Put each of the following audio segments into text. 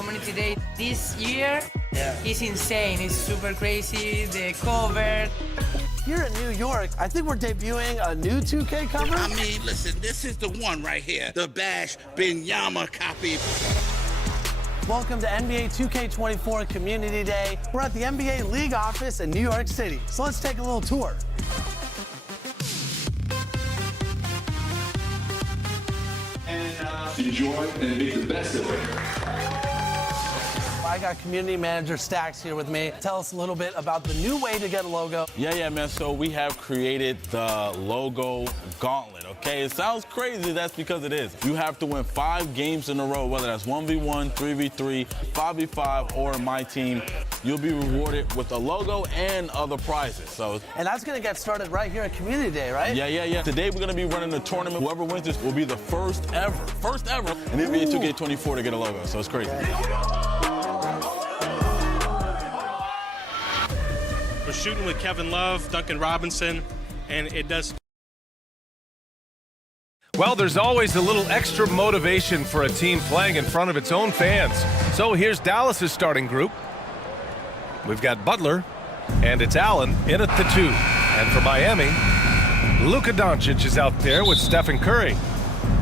Community Day this year is insane. It's super crazy, the cover. Here in New York, I think we're debuting a new 2K cover. I mean, listen, this is the one right here, the Bash Binyama copy. Welcome to NBA 2K24 Community Day. We're at the NBA League office in New York City, so let's take a little tour. And enjoy and make the best of it. I got community manager Stacks here with me. Tell us a little bit about the new way to get a logo. Yeah, man. So we have created the logo gauntlet, okay? It sounds crazy. That's because it is. You have to win 5 games in a row, whether that's 1v1, 3v3, 5v5, or my team. You'll be rewarded with a logo and other prizes. And that's going to get started right here at Community Day, right? Yeah. Today we're going to be running a tournament. Whoever wins this will be the first ever in NBA 2K24 to get a logo. So it's crazy. We're shooting with Kevin Love, Duncan Robinson, and it does. Well, there's always a little extra motivation for a team playing in front of its own fans. So here's Dallas's starting group. We've got Butler, and it's Allen in at the 2. And for Miami, Luka Doncic is out there with Stephen Curry.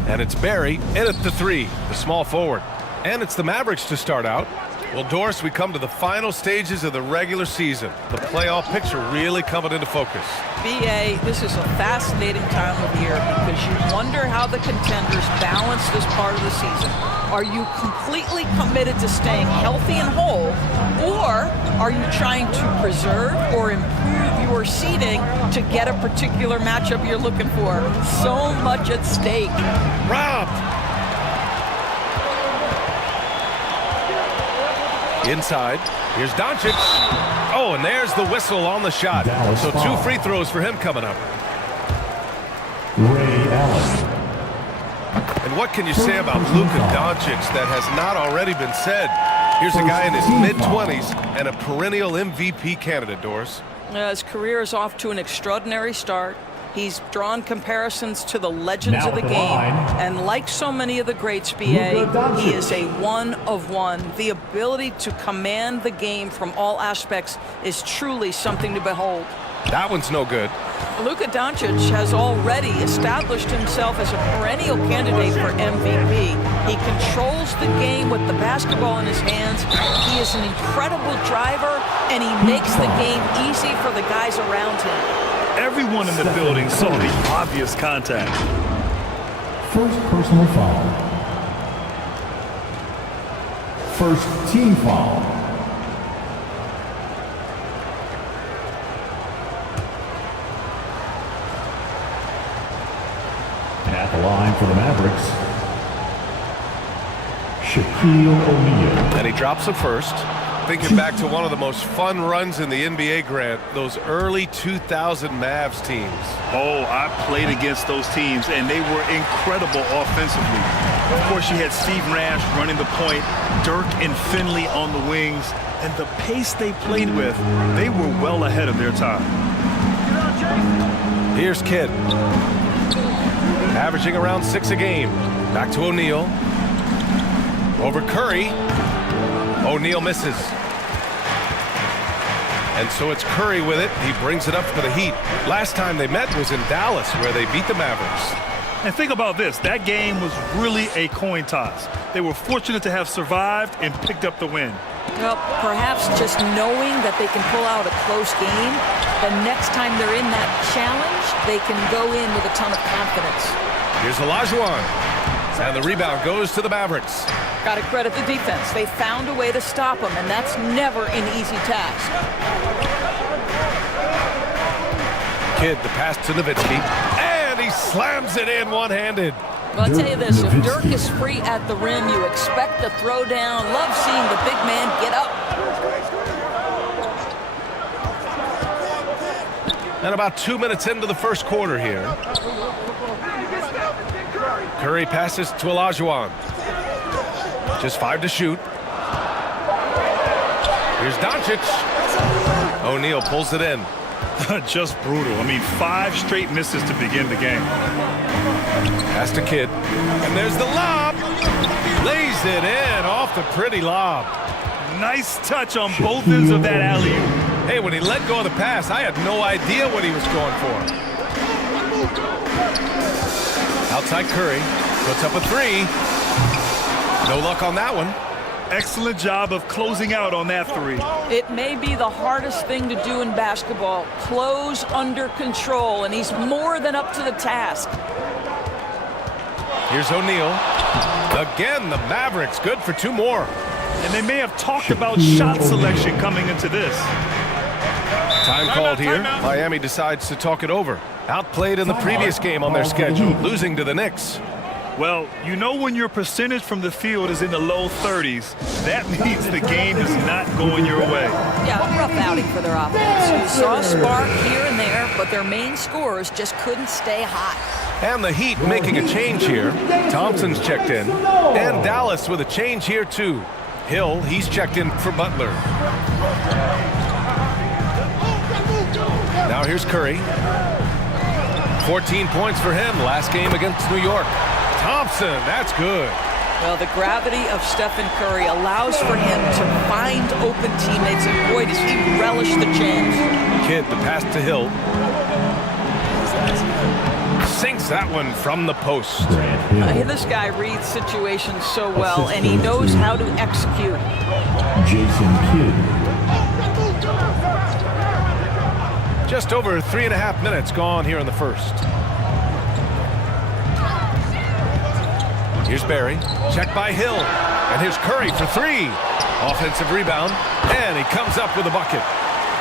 And it's Barry in at the 3, the small forward. And it's the Mavericks to start out. Well, Doris, we come to the final stages of the regular season. The playoff picture really coming into focus. BA, this is a fascinating time of year because you wonder how the contenders balance this part of the season. Are you completely committed to staying healthy and whole, or are you trying to preserve or improve your seeding to get a particular matchup you're looking for? So much at stake. Robbed. Inside, here's Doncic. Oh, and there's the whistle on the shot. So 2 free throws for him coming up. Ray Allen. And what can you say about Luka Doncic that has not already been said? Here's a guy in his mid-20s and a perennial MVP candidate, Doris. His career is off to an extraordinary start. He's drawn comparisons to the legends of the game. And like so many of the greats, BA, he is a one of one. The ability to command the game from all aspects is truly something to behold. That one's no good. Luka Doncic has already established himself as a perennial candidate for MVP. He controls the game with the basketball in his hands. He is an incredible driver, and he makes the game easy for the guys around him. Everyone in the building saw the obvious contact. First personal foul. First team foul. At the line for the Mavericks, Shaquille O'Neal. And he drops it first. Thinking back to one of the most fun runs in the NBA, Grant, those early 2000 Mavs teams. Oh, I played against those teams, and they were incredible offensively. Of course, you had Steve Nash running the point, Dirk and Finley on the wings, and the pace they played with, they were well ahead of their time. Here's Kidd. Averaging around 6 a game. Back to O'Neal. Over Curry. O'Neal misses. And so it's Curry with it. He brings it up for the Heat. Last time they met was in Dallas, where they beat the Mavericks. And think about this. That game was really a coin toss. They were fortunate to have survived and picked up the win. Well, perhaps just knowing that they can pull out a close game, the next time they're in that challenge, they can go in with a ton of confidence. Here's Olajuwon. And the rebound goes to the Mavericks. Got to credit the defense. They found a way to stop them, and that's never an easy task. Kidd, the pass to Nowitzki, and he slams it in one-handed. Well, I'll tell you this, if Dirk is free at the rim, you expect a throwdown. Love seeing the big man get up. And about 2 minutes into the first quarter here. Curry passes to Olajuwon. Just 5 to shoot. Here's Doncic. O'Neal pulls it in. Just brutal. I mean, 5 straight misses to begin the game. Pass to Kidd. And there's the lob. Lays it in off the pretty lob. Nice touch on both ends of that alley-oop. Hey, when he let go of the pass, I had no idea what he was going for. Outside Curry, puts up a three. No luck on that one. Excellent job of closing out on that three. It may be the hardest thing to do in basketball. Close under control, and he's more than up to the task. Here's O'Neal. Again, the Mavericks good for two more. And they may have talked about shot selection coming into this. Time called here. Miami decides to talk it over. Outplayed in the previous game on their schedule, losing to the Knicks. Well, you know when your percentage from the field is in the low 30s, that means the game is not going your way. Yeah, rough outing for their offense. You saw a spark here and there, but their main scorers just couldn't stay hot. And the Heat making a change here. Thompson's checked in. And Dallas with a change here too. Hill, he's checked in for Butler. Now here's Curry. 14 points for him last game against New York. Thompson, that's good. Well, the gravity of Stephen Curry allows for him to find open teammates, and boy, does he relish the change. Kidd, the pass to Hill. Sinks that one from the post. This guy reads situations so well, and he knows how to execute. Jason Kidd. Just over 3.5 minutes gone here in the first. Here's Barry, checked by Hill, and here's Curry for three. Offensive rebound, and he comes up with a bucket.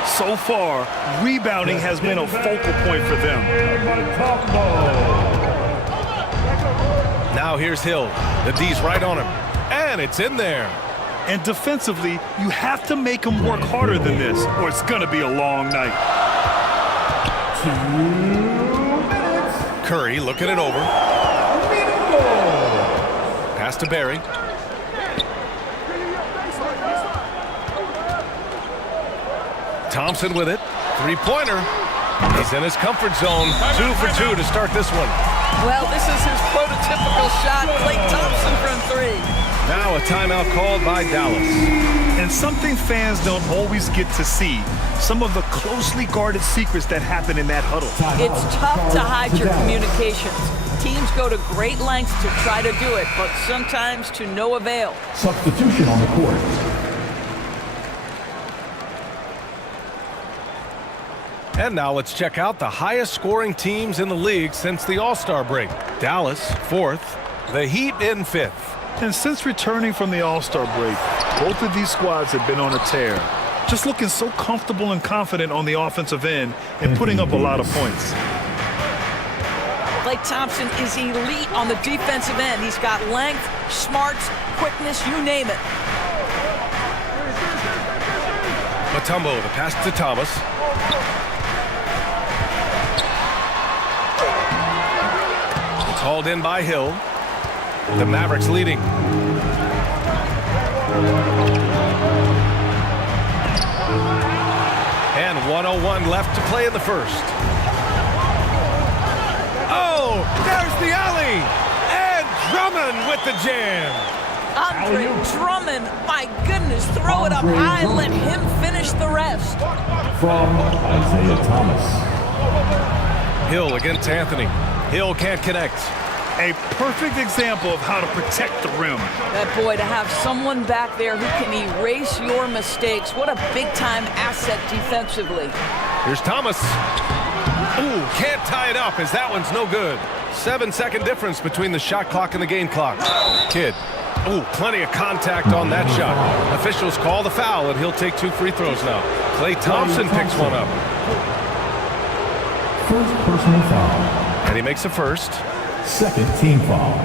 So far, rebounding has been a focal point for them. Now here's Hill. The D's right on him, and it's in there. And defensively, you have to make them work harder than this, or it's going to be a long night. Curry looking it over. Pass to Barry. Thompson with it. Three-pointer. He's in his comfort zone. 2 for 2 to start this one. Well, this is his prototypical shot. Klay Thompson from three. Now a timeout called by Dallas. And something fans don't always get to see. Some of the closely guarded secrets that happen in that huddle. It's tough to hide your communications. Teams go to great lengths to try to do it, but sometimes to no avail. Substitution on the court. And now let's check out the highest scoring teams in the league since the All-Star break. Dallas, 4th. The Heat in 5th. And since returning from the All-Star break, both of these squads have been on a tear. Just looking so comfortable and confident on the offensive end and putting up a lot of points. Klay Thompson is elite on the defensive end. He's got length, smarts, quickness, you name it. Mutombo, the pass to Thomas. It's hauled in by Hill. The Mavericks leading. And 1:01 left to play in the first. Oh, there's the alley! And Drummond with the jam. Andre Drummond, my goodness, throw it up high, let him finish the rest. From Isaiah Thomas. Hill against Anthony. Hill can't connect. A perfect example of how to protect the rim. That boy, to have someone back there who can erase your mistakes, what a big-time asset defensively. Here's Thomas. Ooh, can't tie it up as that one's no good. 7-second difference between the shot clock and the game clock. Kidd. Ooh, plenty of contact on that shot. Officials call the foul, and he'll take 2 free throws now. Klay Thompson picks one up. First personal foul. And he makes a first. Second team foul.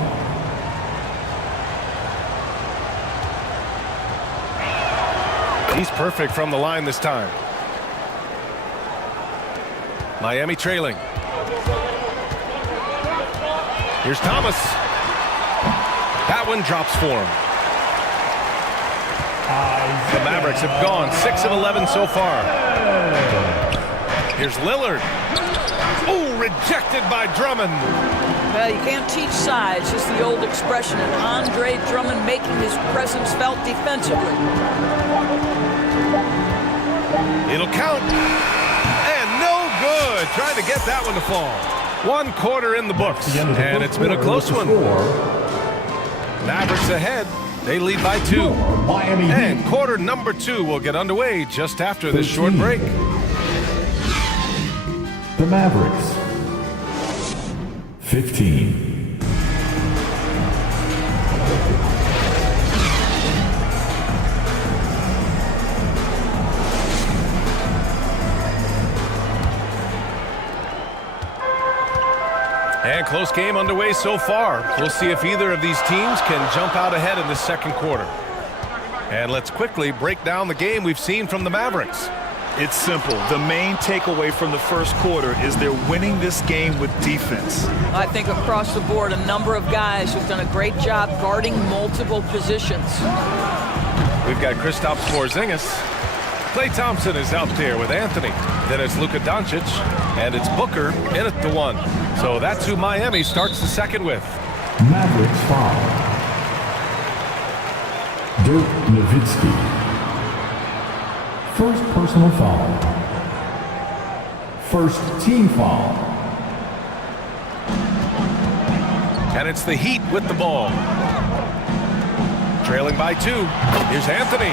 He's perfect from the line this time. Miami trailing. Here's Thomas. That one drops for him. The Mavericks have gone 6 of 11 so far. Here's Lillard. Oh, rejected by Drummond. Well, you can't teach size, just the old expression, and Andre Drummond making his presence felt defensively. It'll count. And no good. Trying to get that one to fall. 1 quarter in the books, and it's been a close one. Mavericks ahead. They lead by 2. And quarter number 2 will get underway just after this short break. The Mavericks. 15. And close game underway so far. We'll see if either of these teams can jump out ahead in the second quarter. And let's quickly break down the game we've seen from the Mavericks. It's simple. The main takeaway from the first quarter is they're winning this game with defense. I think across the board, a number of guys who've done a great job guarding multiple positions. We've got Kristaps Porzingis. Klay Thompson is out there with Anthony. Then it's Luka Doncic, and it's Booker in at the 1. So that's who Miami starts the second with. Mavericks foul. Dirk Nowitzki. First personal foul. First team foul. And it's the Heat with the ball. Trailing by 2. Here's Anthony.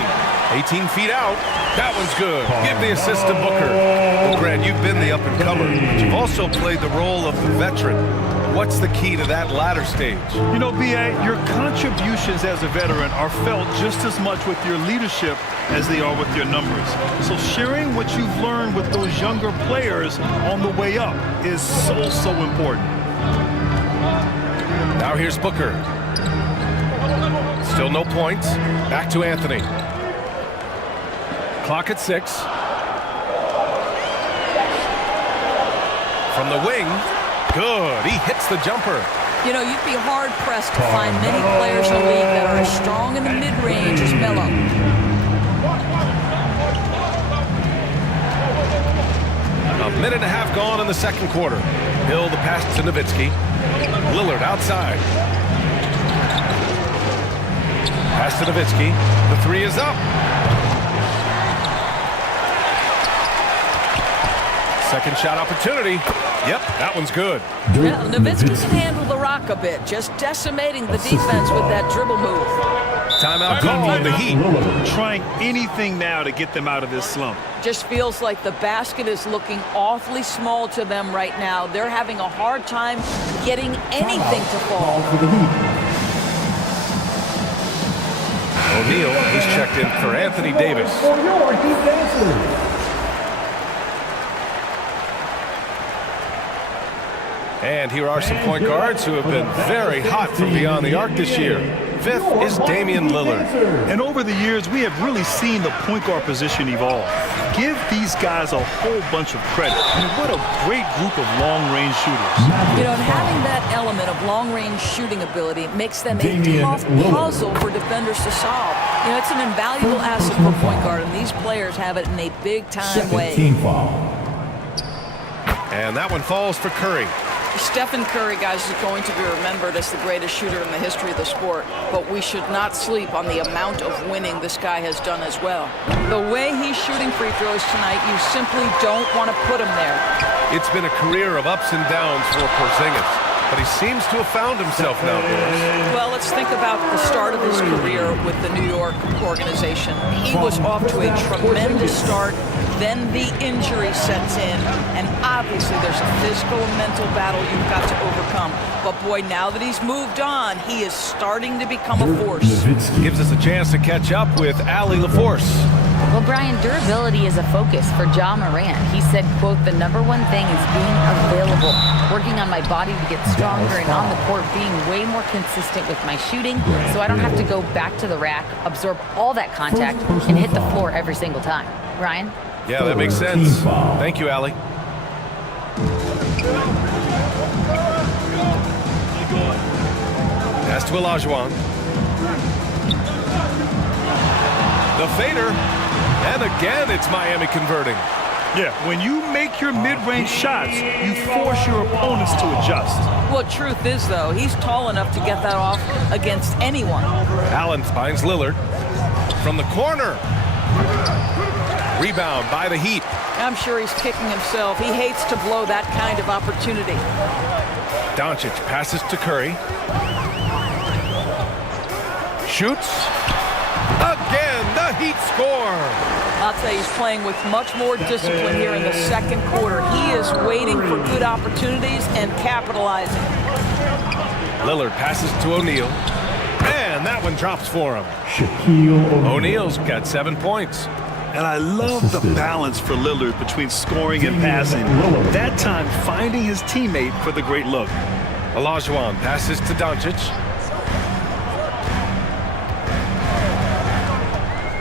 18 feet out. That one's good. Give the assist to Booker. Well, Grant, you've been the up-and-comer, but you've also played the role of the veteran. What's the key to that latter stage? You know, B.A., your contributions as a veteran are felt just as much with your leadership as they are with your numbers. So sharing what you've learned with those younger players on the way up is so important. Now here's Booker. Still no points. Back to Anthony. Clock at 6. From the wing. Good. He hits the jumper. You know, you'd be hard-pressed to find many players in the league that are as strong in the mid-range as Melo. A minute and a half gone in the second quarter. Hill the pass to Nowitzki. Lillard outside. Pass to Nowitzki. The 3 is up. Second shot opportunity. Yep, that one's good. Yeah, Nowitzki can handle the rock a bit, just decimating the defense with that dribble move. Timeout call on the Heat. Trying anything now to get them out of this slump. Just feels like the basket is looking awfully small to them right now. They're having a hard time getting anything to fall. O'Neal, he's checked in for Anthony Davis. And here are some point guards who have been very hot from beyond the arc this year. 5th is Damian Lillard. And over the years, we have really seen the point guard position evolve. Give these guys a whole bunch of credit. I mean, what a great group of long-range shooters. You know, and having that element of long-range shooting ability makes them a tough puzzle for defenders to solve. You know, it's an invaluable asset for point guard, and these players have it in a big-time way. And that one falls for Curry. Stephen Curry, guys, is going to be remembered as the greatest shooter in the history of the sport, but we should not sleep on the amount of winning this guy has done as well. The way he's shooting free throws tonight, you simply don't want to put him there. It's been a career of ups and downs for Porzingis, but he seems to have found himself now, boys. Well, let's think about the start of his career with the New York organization. He was off to a tremendous start. Then the injury sets in, and obviously there's a physical and mental battle you've got to overcome. But boy, now that he's moved on, he is starting to become a force. Gives us a chance to catch up with Allie LaForce. Well, Brian, durability is a focus for Ja Morant. He said, quote, "The number one thing is being available, working on my body to get stronger, and on the court being way more consistent with my shooting, so I don't have to go back to the rack, absorb all that contact, and hit the floor every single time." Ryan? Yeah, that makes sense. Thank you, Allie. Pass to Olajuwon. The fader. And again, it's Miami converting. Yeah, when you make your mid-range shots, you force your opponents to adjust. Well, truth is, though, he's tall enough to get that off against anyone. Allen finds Lillard from the corner. Rebound by the Heat. I'm sure he's kicking himself. He hates to blow that kind of opportunity. Doncic passes to Curry. Shoots. Again, the Heat score. I'll tell you, he's playing with much more discipline here in the second quarter. He is waiting for good opportunities and capitalizing. Lillard passes to O'Neal. And that one drops for him. Shaquille O'Neal. O'Neal's got 7 points. And I love the balance for Lillard between scoring and passing. That time, finding his teammate for the great look. Olajuwon passes to Doncic.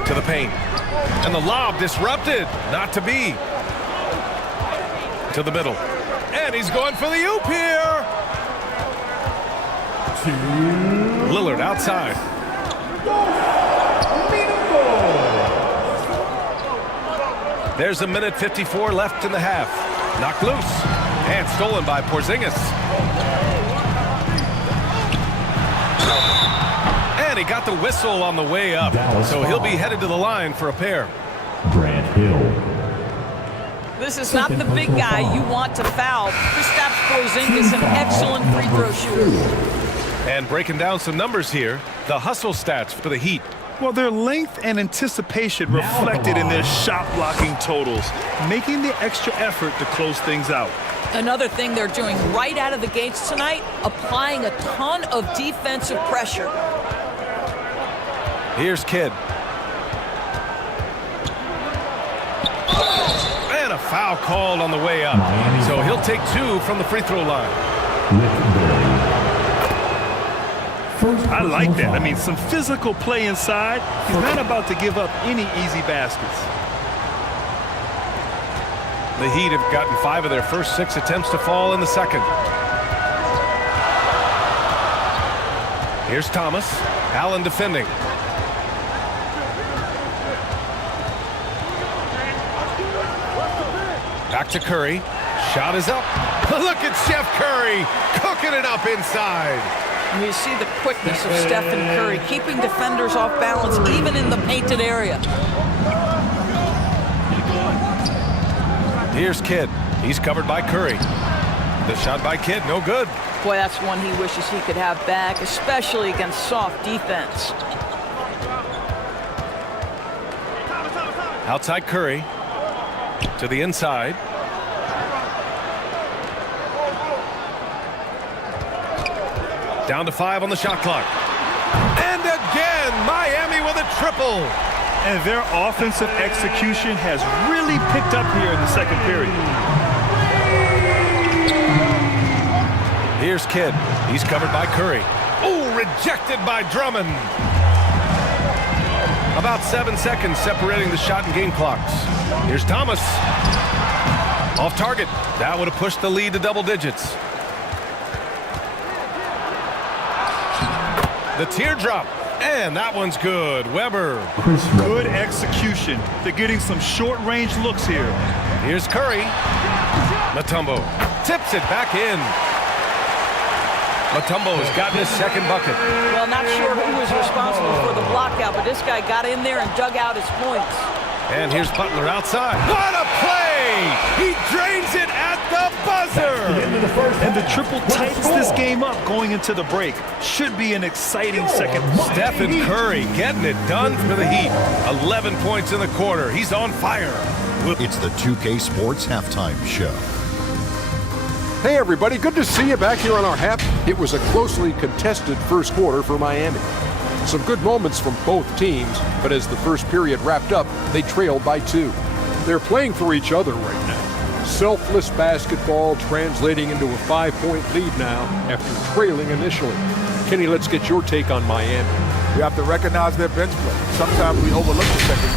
To the paint. And the lob disrupted. Not to be. To the middle. And he's going for the oop here. Lillard outside. There's 1:54 left in the half. Knocked loose. And stolen by Porzingis. And he got the whistle on the way up. So he'll be headed to the line for a pair. Grant Hill. This is not the big guy you want to foul. Kristaps Porzingis, an excellent free throw shooter. And breaking down some numbers here, the hustle stats for the Heat. Well, their length and anticipation reflected in their shot blocking totals, making the extra effort to close things out. Another thing they're doing right out of the gates tonight, applying a ton of defensive pressure. Here's Kidd. And a foul called on the way up. So he'll take 2 from the free throw line. I like that. I mean, some physical play inside. He's not about to give up any easy baskets. The Heat have gotten 5 of their first 6 attempts to fall in the second. Here's Thomas. Allen defending. Back to Curry. Shot is up. Look at Steph Curry cooking it up inside. And you see the quickness of Stephen Curry, keeping defenders off balance even in the painted area. Here's Kidd. He's covered by Curry. The shot by Kidd, no good. Boy, that's one he wishes he could have back, especially against soft defense. Outside Curry. To the inside. Down to 5 on the shot clock. And again, Miami with a triple. And their offensive execution has really picked up here in the second period. Here's Kidd. He's covered by Curry. Oh, rejected by Drummond. About 7 seconds separating the shot and game clocks. Here's Thomas. Off target. That would have pushed the lead to double digits. The teardrop. And that one's good. Weber. Good execution. They're getting some short-range looks here. Here's Curry. Mutombo tips it back in. Mutombo's gotten his second bucket. Well, not sure who was responsible for the blockout, but this guy got in there and dug out his points. And here's Butler outside. What a play! He drains it at the buzzer! And the triple tightens this game up going into the break. Should be an exciting second. Stephen Curry getting it done for the Heat. 11 points in the quarter. He's on fire. It's the 2K Sports Halftime Show. Hey everybody, good to see you back here on our half. It was a closely contested first quarter for Miami. Some good moments from both teams, but as the first period wrapped up, they trailed by 2. They're playing for each other right now. Selfless basketball translating into a 5-point lead now after trailing initially. Kenny, let's get your take on Miami. We have to recognize their bench play. Sometimes we overlook the second,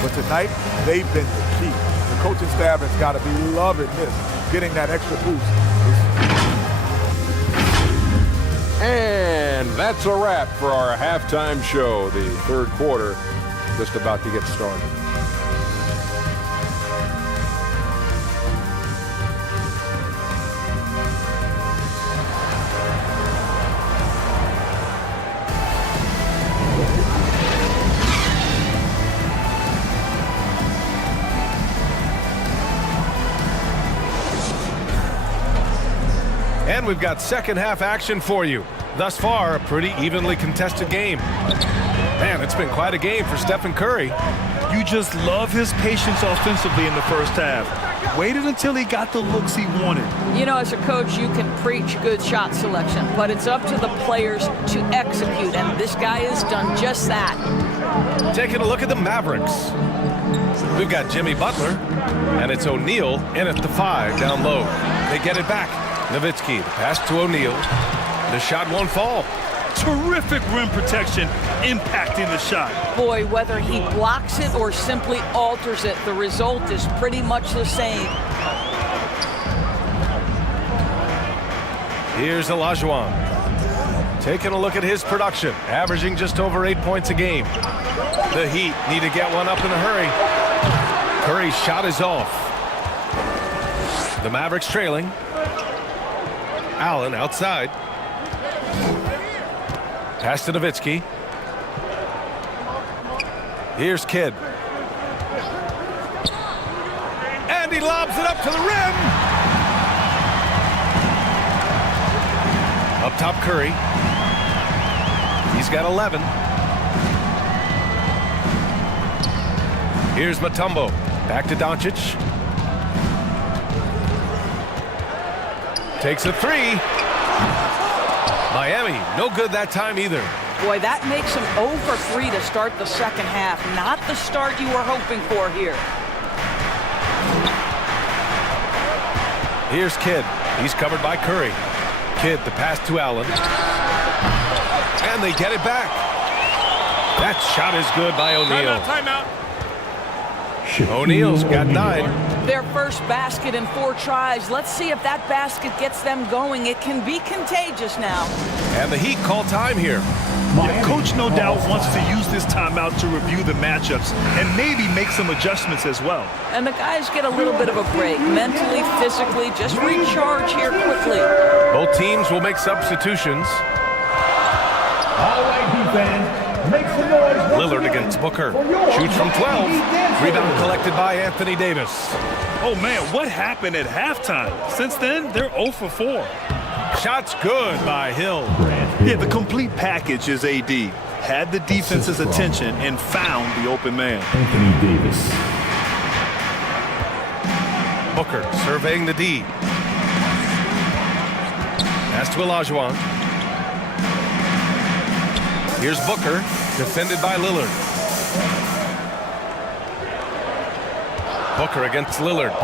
but tonight they've been the key. The coaching staff has got to be loving this, getting that extra boost. And that's a wrap for our halftime show. The third quarter just about to get started. And we've got second half action for you. Thus far, a pretty evenly contested game. Man, it's been quite a game for Stephen Curry. You just love his patience offensively in the first half. Waited until he got the looks he wanted. You know, as a coach, you can preach good shot selection, but it's up to the players to execute, and this guy has done just that. Taking a look at the Mavericks. We've got Jimmy Butler, and it's O'Neal in at the 5 down low. They get it back. Nowitzki, the pass to O'Neal. The shot won't fall. Terrific rim protection impacting the shot. Boy, whether he blocks it or simply alters it, the result is pretty much the same. Here's Olajuwon. Taking a look at his production, averaging just over 8 points a game. The Heat need to get one up in a hurry. Curry's shot is off. The Mavericks trailing. Allen outside. Pass to Nowitzki. Here's Kidd. And he lobs it up to the rim. Up top, Curry. He's got 11. Here's Mutombo. Back to Doncic. Takes a 3. Miami, no good that time either. Boy, that makes him 0 for 3 to start the second half. Not the start you were hoping for here. Here's Kidd. He's covered by Curry. Kidd, the pass to Allen. And they get it back. That shot is good by O'Neal. Timeout. O'Neal's got 9. Their first basket in 4 tries. Let's see if that basket gets them going. It can be contagious now. And the Heat call time here. Yeah, Coach no doubt wants to use this timeout to review the matchups and maybe make some adjustments as well. And the guys get a little bit of a break. Mentally, physically, just recharge here quickly. Both teams will make substitutions. All right, defense. Make some noise. Lillard against Booker. Shoots from 12. Rebound collected by Anthony Davis. Oh, man, what happened at halftime? Since then, they're 0 for 4. Shots good by Hill. Yeah, the complete package is AD. Had the defense's attention and found the open man. Anthony Davis. Booker surveying the D. Pass to Olajuwon. Here's Booker, defended by Lillard. Booker against Lillard.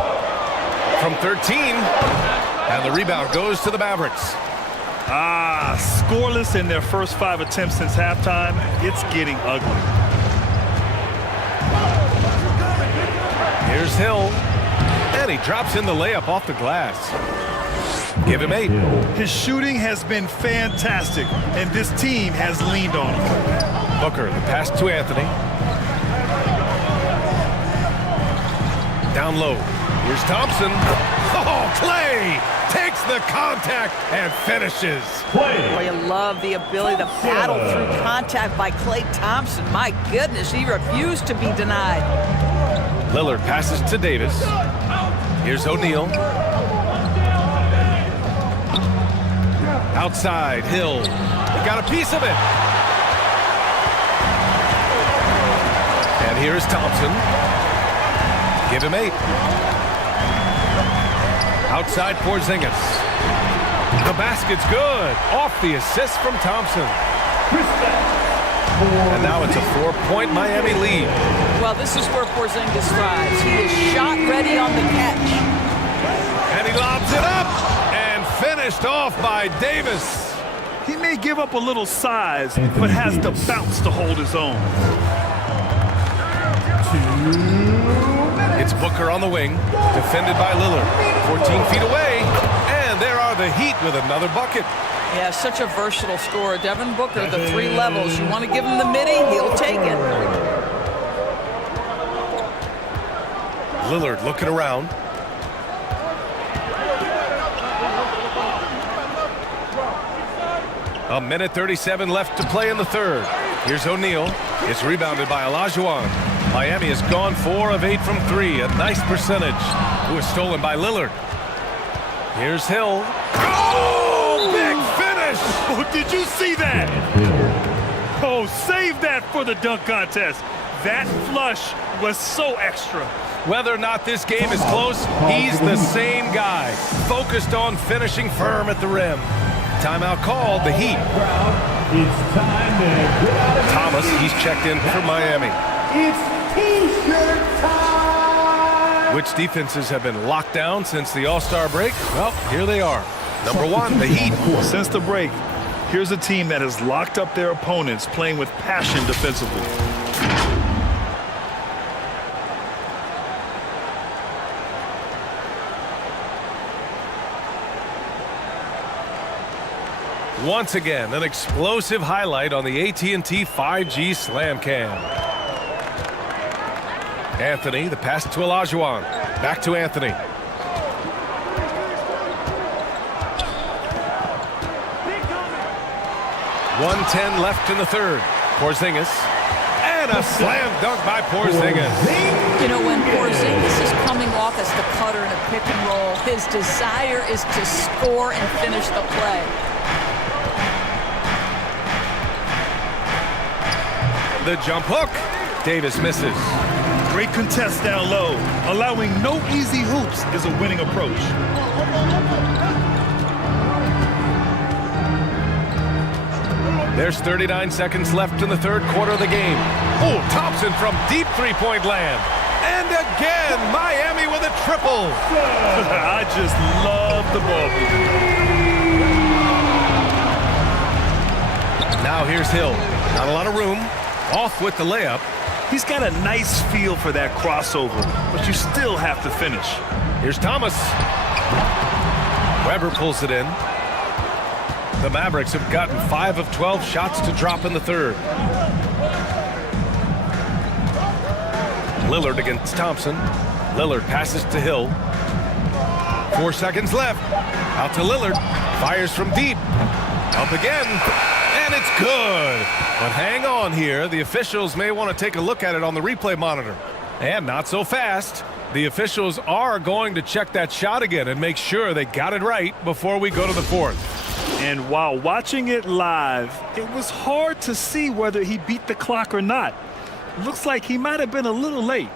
From 13. And the rebound goes to the Mavericks. Scoreless in their first 5 attempts since halftime. It's getting ugly. Here's Hill. And he drops in the layup off the glass. Give him 8. His shooting has been fantastic, and this team has leaned on him. Booker, the pass to Anthony. Down low. Here's Thompson. Oh, Clay takes the contact and finishes. Boy, you love the ability to battle through contact by Klay Thompson. My goodness, he refused to be denied. Lillard passes to Davis. Here's O'Neal. Outside, Hill. He got a piece of it. And here's Thompson. Give him 8. Outside Porzingis. The basket's good. Off the assist from Thompson. And now it's a 4-point Miami lead. Well, this is where Porzingis thrives. He is shot ready on the catch. And he lobs it up. And finished off by Davis. He may give up a little size, but has the bounce to hold his own. It's Booker on the wing, defended by Lillard. 14 feet away, and there are the Heat with another bucket. Yeah, such a versatile scorer. Devin Booker, the 3 levels. You want to give him the midi, he'll take it. Lillard looking around. A minute 37 left to play in the third. Here's O'Neal. It's rebounded by Olajuwon. Miami has gone 4 of 8 from 3. A nice percentage. It was stolen by Lillard. Here's Hill. Oh, big finish! Oh, did you see that? Oh, save that for the dunk contest. That flush was so extra. Whether or not this game is close, he's the same guy, focused on finishing firm at the rim. Timeout called, the Heat. It's time to get out of Thomas, he's checked in for Miami. It's T-shirt time! Which defenses have been locked down since the All-Star break? Well, here they are. Number one, the Heat. Since the break, here's a team that has locked up their opponents, playing with passion defensively. Once again, an explosive highlight on the AT&T 5G Slam Cam. Anthony, the pass to Olajuwon. Back to Anthony. 1:10 left in the third. Porzingis. And a slam dunk by Porzingis. You know, when Porzingis is coming off as the cutter in a pick and roll, his desire is to score and finish the play. The jump hook. Davis misses. Great contest down low. Allowing no easy hoops is a winning approach. There's 39 seconds left in the third quarter of the game. Oh, Thompson from deep three-point land. And again, Miami with a triple. I just love the ball. Now here's Hill. Not a lot of room. Off with the layup. He's got a nice feel for that crossover, but you still have to finish. Here's Thomas. Weber pulls it in. The Mavericks have gotten 5 of 12 shots to drop in the third. Lillard against Thompson. Lillard passes to Hill. 4 seconds left. Out to Lillard. Fires from deep. Up again. And it's good. But hang on here. The officials may want to take a look at it on the replay monitor. And not so fast. The officials are going to check that shot again and make sure they got it right before we go to the fourth. And while watching it live, it was hard to see whether he beat the clock or not. Looks like he might have been a little late.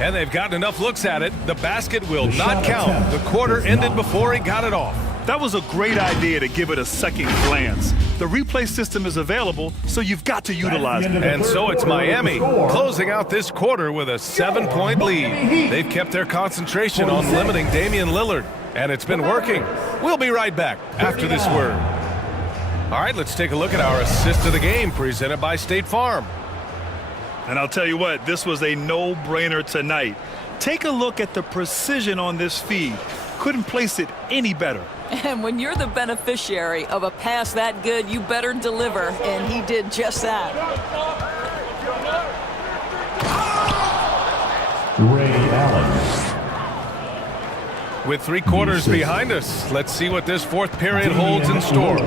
And they've gotten enough looks at it. The basket will not count. The quarter ended before he got it off. That was a great idea to give it a second glance. The replay system is available, so you've got to utilize it. And so it's Miami closing out this quarter with a 7-point lead. They've kept their concentration on limiting Damian Lillard, and it's been working. We'll be right back after this word. All right, let's take a look at our assist of the game presented by State Farm. And I'll tell you what, this was a no-brainer tonight. Take a look at the precision on this feed. Couldn't place it any better. And when you're the beneficiary of a pass that good, you better deliver. And he did just that. Ray Allen. With 3 quarters behind us, let's see what this fourth period holds in store.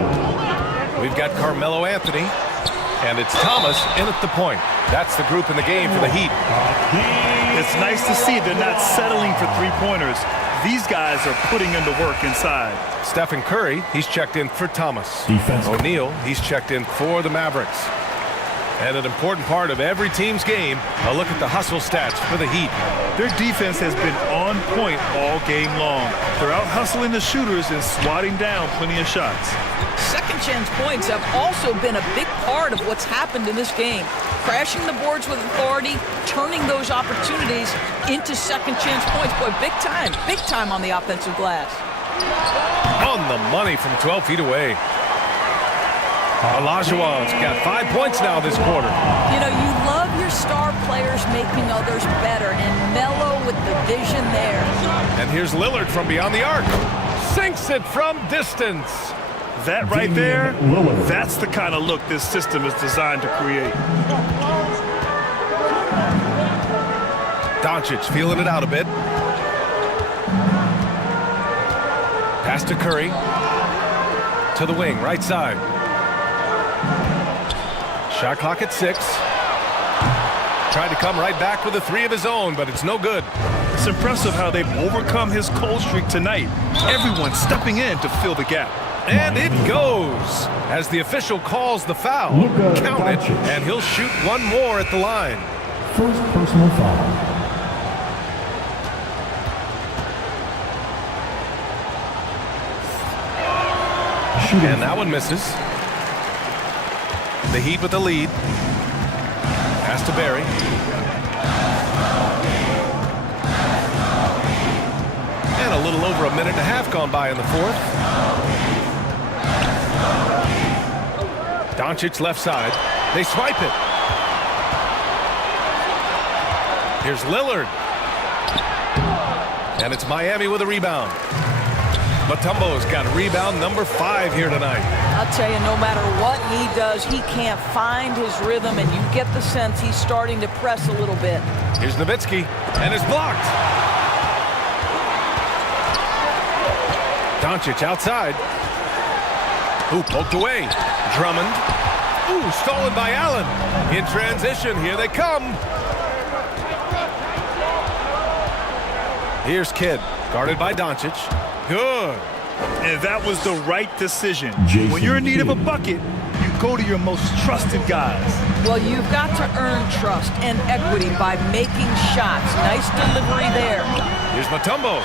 We've got Carmelo Anthony, and it's Thomas in at the point. That's the group in the game for the Heat. It's nice to see they're not settling for three-pointers. These guys are putting in the work inside. Stephen Curry, he's checked in for Thomas. O'Neal, he's checked in for the Mavericks. And an important part of every team's game, a look at the hustle stats for the Heat. Their defense has been on point all game long. They're out hustling the shooters and swatting down plenty of shots. Second chance points have also been a big part of what's happened in this game. Crashing the boards with authority, turning those opportunities into second chance points. Boy, big time on the offensive glass. On the money from 12 feet away. Olajuwon's got 5 points now this quarter. You know, you love your star players making others better, and Melo with the vision there. And here's Lillard from beyond the arc. Sinks it from distance. That right there, that's the kind of look this system is designed to create. Doncic feeling it out a bit. Pass to Curry. To the wing, right side. Shot clock at 6. Tried to come right back with a 3 of his own, but it's no good. It's impressive how they've overcome his cold streak tonight. Everyone stepping in to fill the gap. And it goes as the official calls the foul. Count it, and he'll shoot one more at the line. First personal foul. And that one misses. The Heat with the lead. Pass to Barry. And a little over a minute and a half gone by in the fourth. Doncic left side. They swipe it. Here's Lillard. And it's Miami with a rebound. Mutombo's got rebound number 5 here tonight. I'll tell you, no matter what he does, he can't find his rhythm, and you get the sense he's starting to press a little bit. Here's Nowitzki, and it's blocked. Doncic outside. Ooh, poked away. Drummond. Ooh, stolen by Allen. In transition, here they come. Here's Kidd, guarded by Doncic. Good. And that was the right decision. When you're in need of a bucket, you go to your most trusted guys. Well, you've got to earn trust and equity by making shots. Nice delivery there. Here's Mutombo.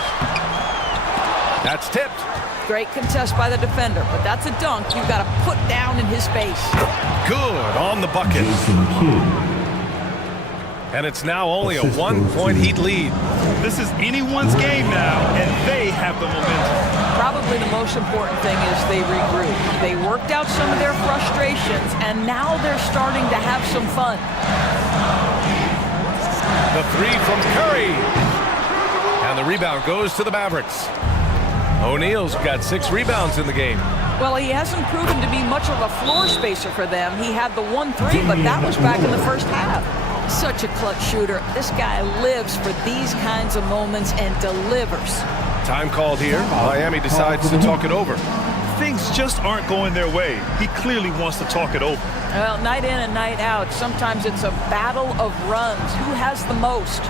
That's tipped. Great contest by the defender, but that's a dunk you've got to put down in his face. Good on the bucket. And it's now only a 1-point Heat lead. This is anyone's game now, and they have the momentum. Probably the most important thing is they regroup. They worked out some of their frustrations, and now they're starting to have some fun. The 3 from Curry. And the rebound goes to the Mavericks. O'Neal's got 6 rebounds in the game. Well, he hasn't proven to be much of a floor spacer for them. He had the 1-3, but that was back in the first half. Such a clutch shooter. This guy lives for these kinds of moments and delivers. Time called here. Miami decides to talk it over. Things just aren't going their way. He clearly wants to talk it over. Well, night in and night out, sometimes it's a battle of runs. Who has the most?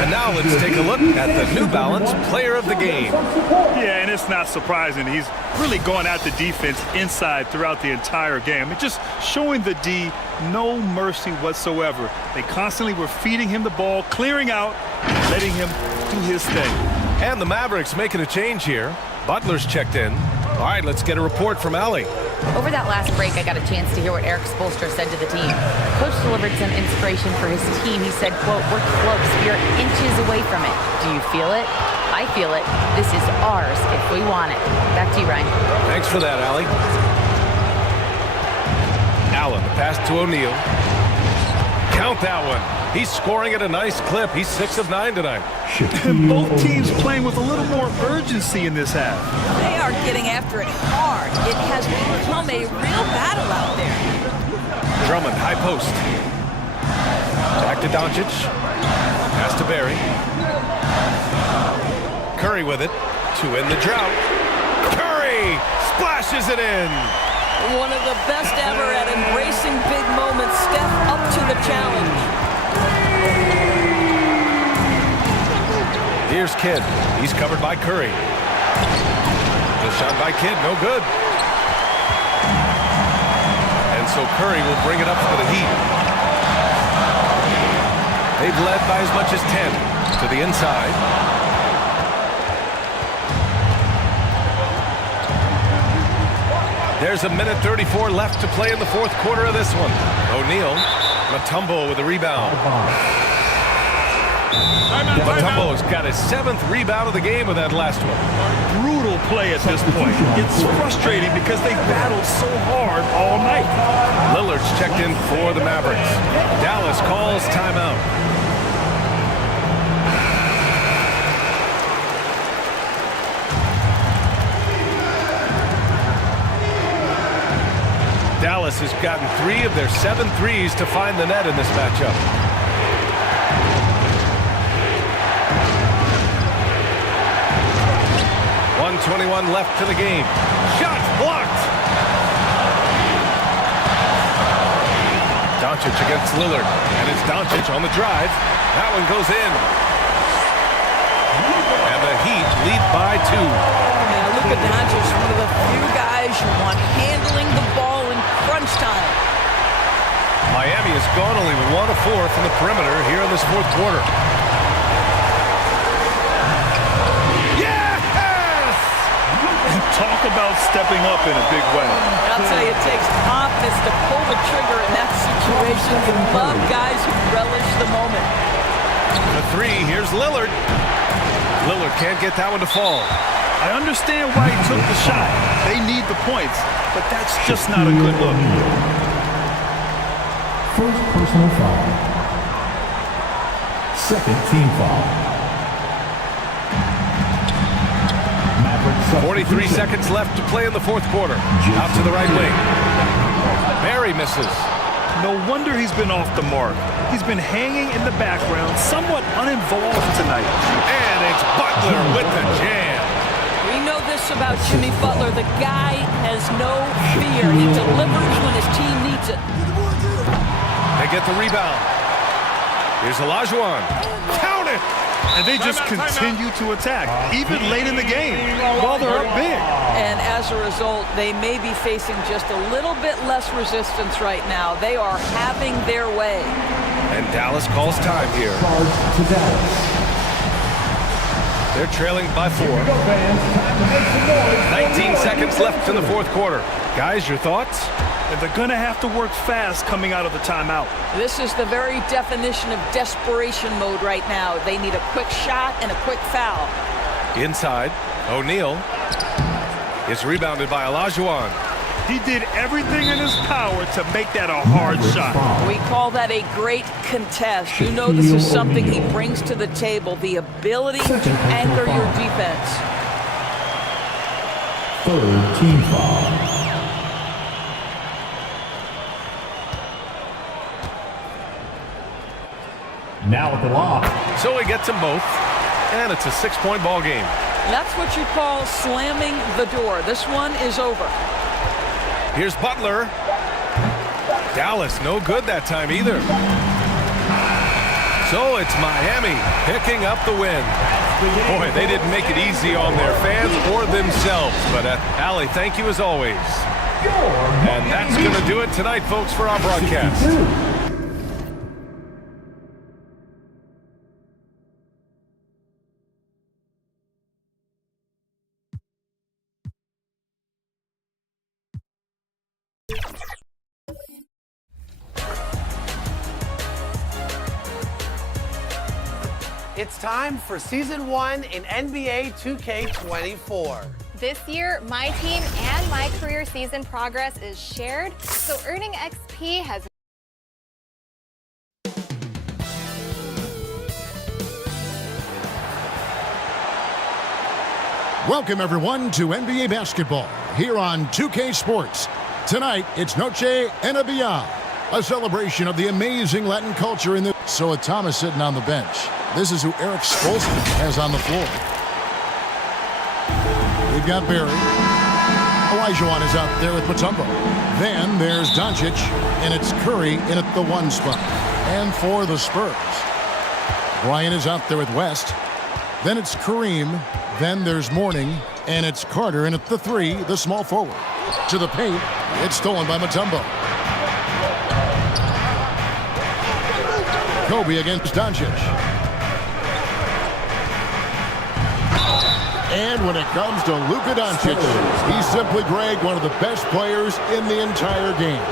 And now let's take a look at the New Balance Player of the Game. Yeah, and it's not surprising. He's really going at the defense inside throughout the entire game. It's just showing the D no mercy whatsoever. They constantly were feeding him the ball, clearing out, letting him do his thing. And the Mavericks making a change here. Butler's checked in. All right, let's get a report from Allie. Over that last break, I got a chance to hear what Eric Spoelstra said to the team. Coach delivered some inspiration for his team. He said, quote, "We're close. We are inches away from it. Do you feel it? I feel it. This is ours if we want it." Back to you, Ryan. Thanks for that, Allie. Allen, the pass to O'Neal. Count that one. He's scoring at a nice clip. He's 6 of 9 tonight. And both teams playing with a little more urgency in this half. They are getting after it hard. It has become a real battle out there. Drummond, high post. Back to Doncic. Pass to Barry. Curry with it. To end the drought. Curry splashes it in. One of the best ever at embracing big moments. Step up to the challenge. Here's Kidd. He's covered by Curry. The shot by Kidd, no good. And so Curry will bring it up for the Heat. They've led by as much as 10 to the inside. There's a minute 34 left to play in the fourth quarter of this one. O'Neal, Mutombo with a rebound. Mutombo's got his 7th rebound of the game with that last one. Brutal play at this point. It's frustrating because they battled so hard all night. Lillard's checked in for the Mavericks. Dallas calls timeout. Dallas Dallas has gotten 3 of their 7 threes to find the net in this matchup. .121 left to the game. Shot blocked. Doncic against Lillard, and it's Doncic on the drive. That one goes in. And the Heat lead by 2. Now Luka Doncic is one of the few guys you want handling the ball in crunch time. Miami has gone only 1 of 4 from the perimeter here in this fourth quarter. Talk about stepping up in a big way. I'll tell you, it takes confidence to pull the trigger in that situation. You love guys who relish the moment. The 3, here's Lillard. Lillard can't get that one to fall. I understand why he took the shot. They need the points, but that's just not a good look. First personal foul. Second team foul. 43 seconds left to play in the fourth quarter. Out to the right wing. Barry misses. No wonder he's been off the mark. He's been hanging in the background, somewhat uninvolved tonight. And it's Butler with the jam. We know this about Jimmy Butler. The guy has no fear. He delivers when his team needs it. They get the rebound. Here's Olajuwon. Count it! And they just continue to attack, even late in the game, while they're up big. And as a result, they may be facing just a little bit less resistance right now. They are having their way. And Dallas calls time here. They're trailing by 4. 19 seconds left in the fourth quarter. Guys, your thoughts? And they're going to have to work fast coming out of the timeout. This is the very definition of desperation mode right now. They need a quick shot and a quick foul. Inside, O'Neal is rebounded by Olajuwon. He did everything in his power to make that a hard shot. We call that a great contest. You know this is something he brings to the table, the ability to anchor your defense. Third team foul. Now at the lob. So he gets them both, and it's a 6-point ball game. That's what you call slamming the door. This one is over. Here's Butler. Dallas no good that time either. So it's Miami picking up the win. Boy, they didn't make it easy on their fans or themselves. But Allie, thank you as always. And that's going to do it tonight, folks, for our broadcast. It's time for Season 1 in NBA 2K24. This year, my team and my career season progress is shared, so earning XP has Welcome, everyone, to NBA basketball here on 2K Sports. Tonight, it's Noche NBA, a celebration of the amazing Latin culture in the... So with Thomas sitting on the bench, this is who Eric Spoelstra has on the floor. We've got Barry. Olajuwon is out there with Mutombo. Then there's Doncic, and it's Curry in at the 1 spot. And for the Spurs, Bryant is out there with West. Then it's Kareem. Then there's Mourning, and it's Carter in at the 3, the small forward. To the paint, it's stolen by Mutombo. Kobe against Doncic. And when it comes to Luka Doncic, he's simply, Greg, one of the best players in the entire game.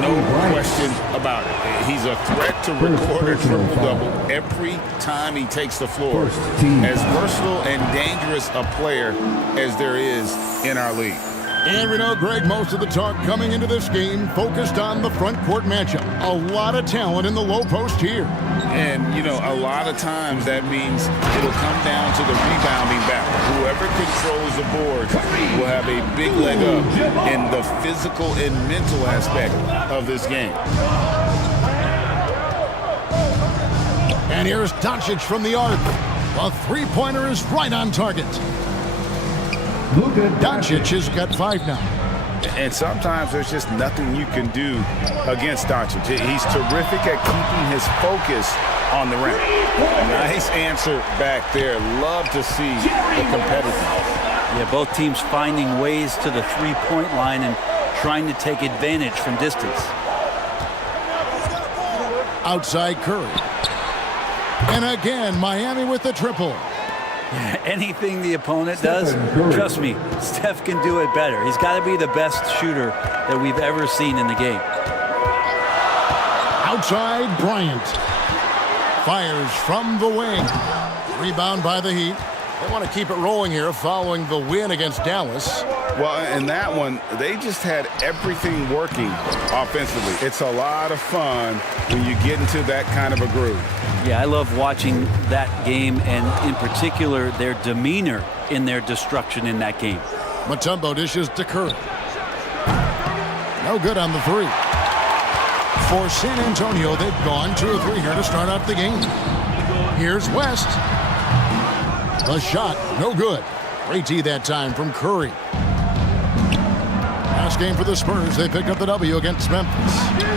No question about it. He's a threat to record a triple-double every time he takes the floor. As versatile and dangerous a player as there is in our league. And we know, Greg, most of the talk coming into this game focused on the front court matchup. A lot of talent in the low post here. And, you know, a lot of times that means it'll come down to the rebounding battle. Whoever controls the boards will have a big leg up in the physical and mental aspect of this game. And here's Doncic from the arc. A three-pointer is right on target. Doncic has got 5 now. And sometimes there's just nothing you can do against Doncic. He's terrific at keeping his focus on the rim. Nice answer back there. Love to see the competitiveness. Yeah, both teams finding ways to the three-point line and trying to take advantage from distance. Outside Curry. And again, Miami with the triple. Anything the opponent does, trust me, Steph can do it better. He's got to be the best shooter that we've ever seen in the game. Outside Bryant. Fires from the wing. Rebound by the Heat. They want to keep it rolling here following the win against Dallas. Well, in that one, they just had everything working offensively. It's a lot of fun when you get into that kind of a groove. Yeah, I love watching that game, and in particular, their demeanor in their destruction in that game. Mutombo dishes to Curry. No good on the three. For San Antonio, they've gone 2 or 3 here to start out the game. Here's West. The shot, no good. Great D that time from Curry. Last game for the Spurs, they picked up the W against Memphis.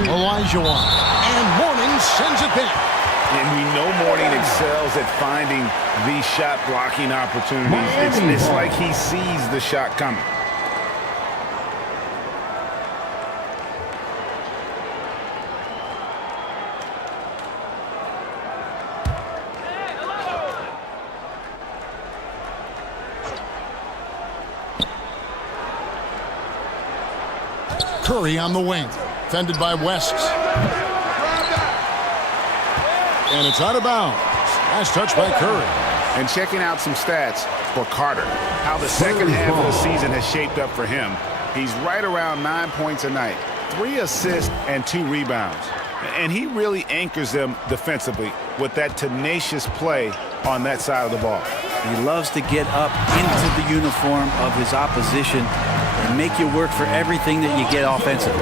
Olajuwon. And Mourning sends it back. And we know Mourning excels at finding these shot blocking opportunities. It's like he sees the shot coming. Curry on the wing, fended by West. And it's out of bounds. Nice touch by Curry. And checking out some stats for Carter, how the second half of the season has shaped up for him. He's right around 9 points a night, 3 assists and 2 rebounds. And he really anchors them defensively with that tenacious play on that side of the ball. He loves to get up into the uniform of his opposition and make you work for everything that you get offensively.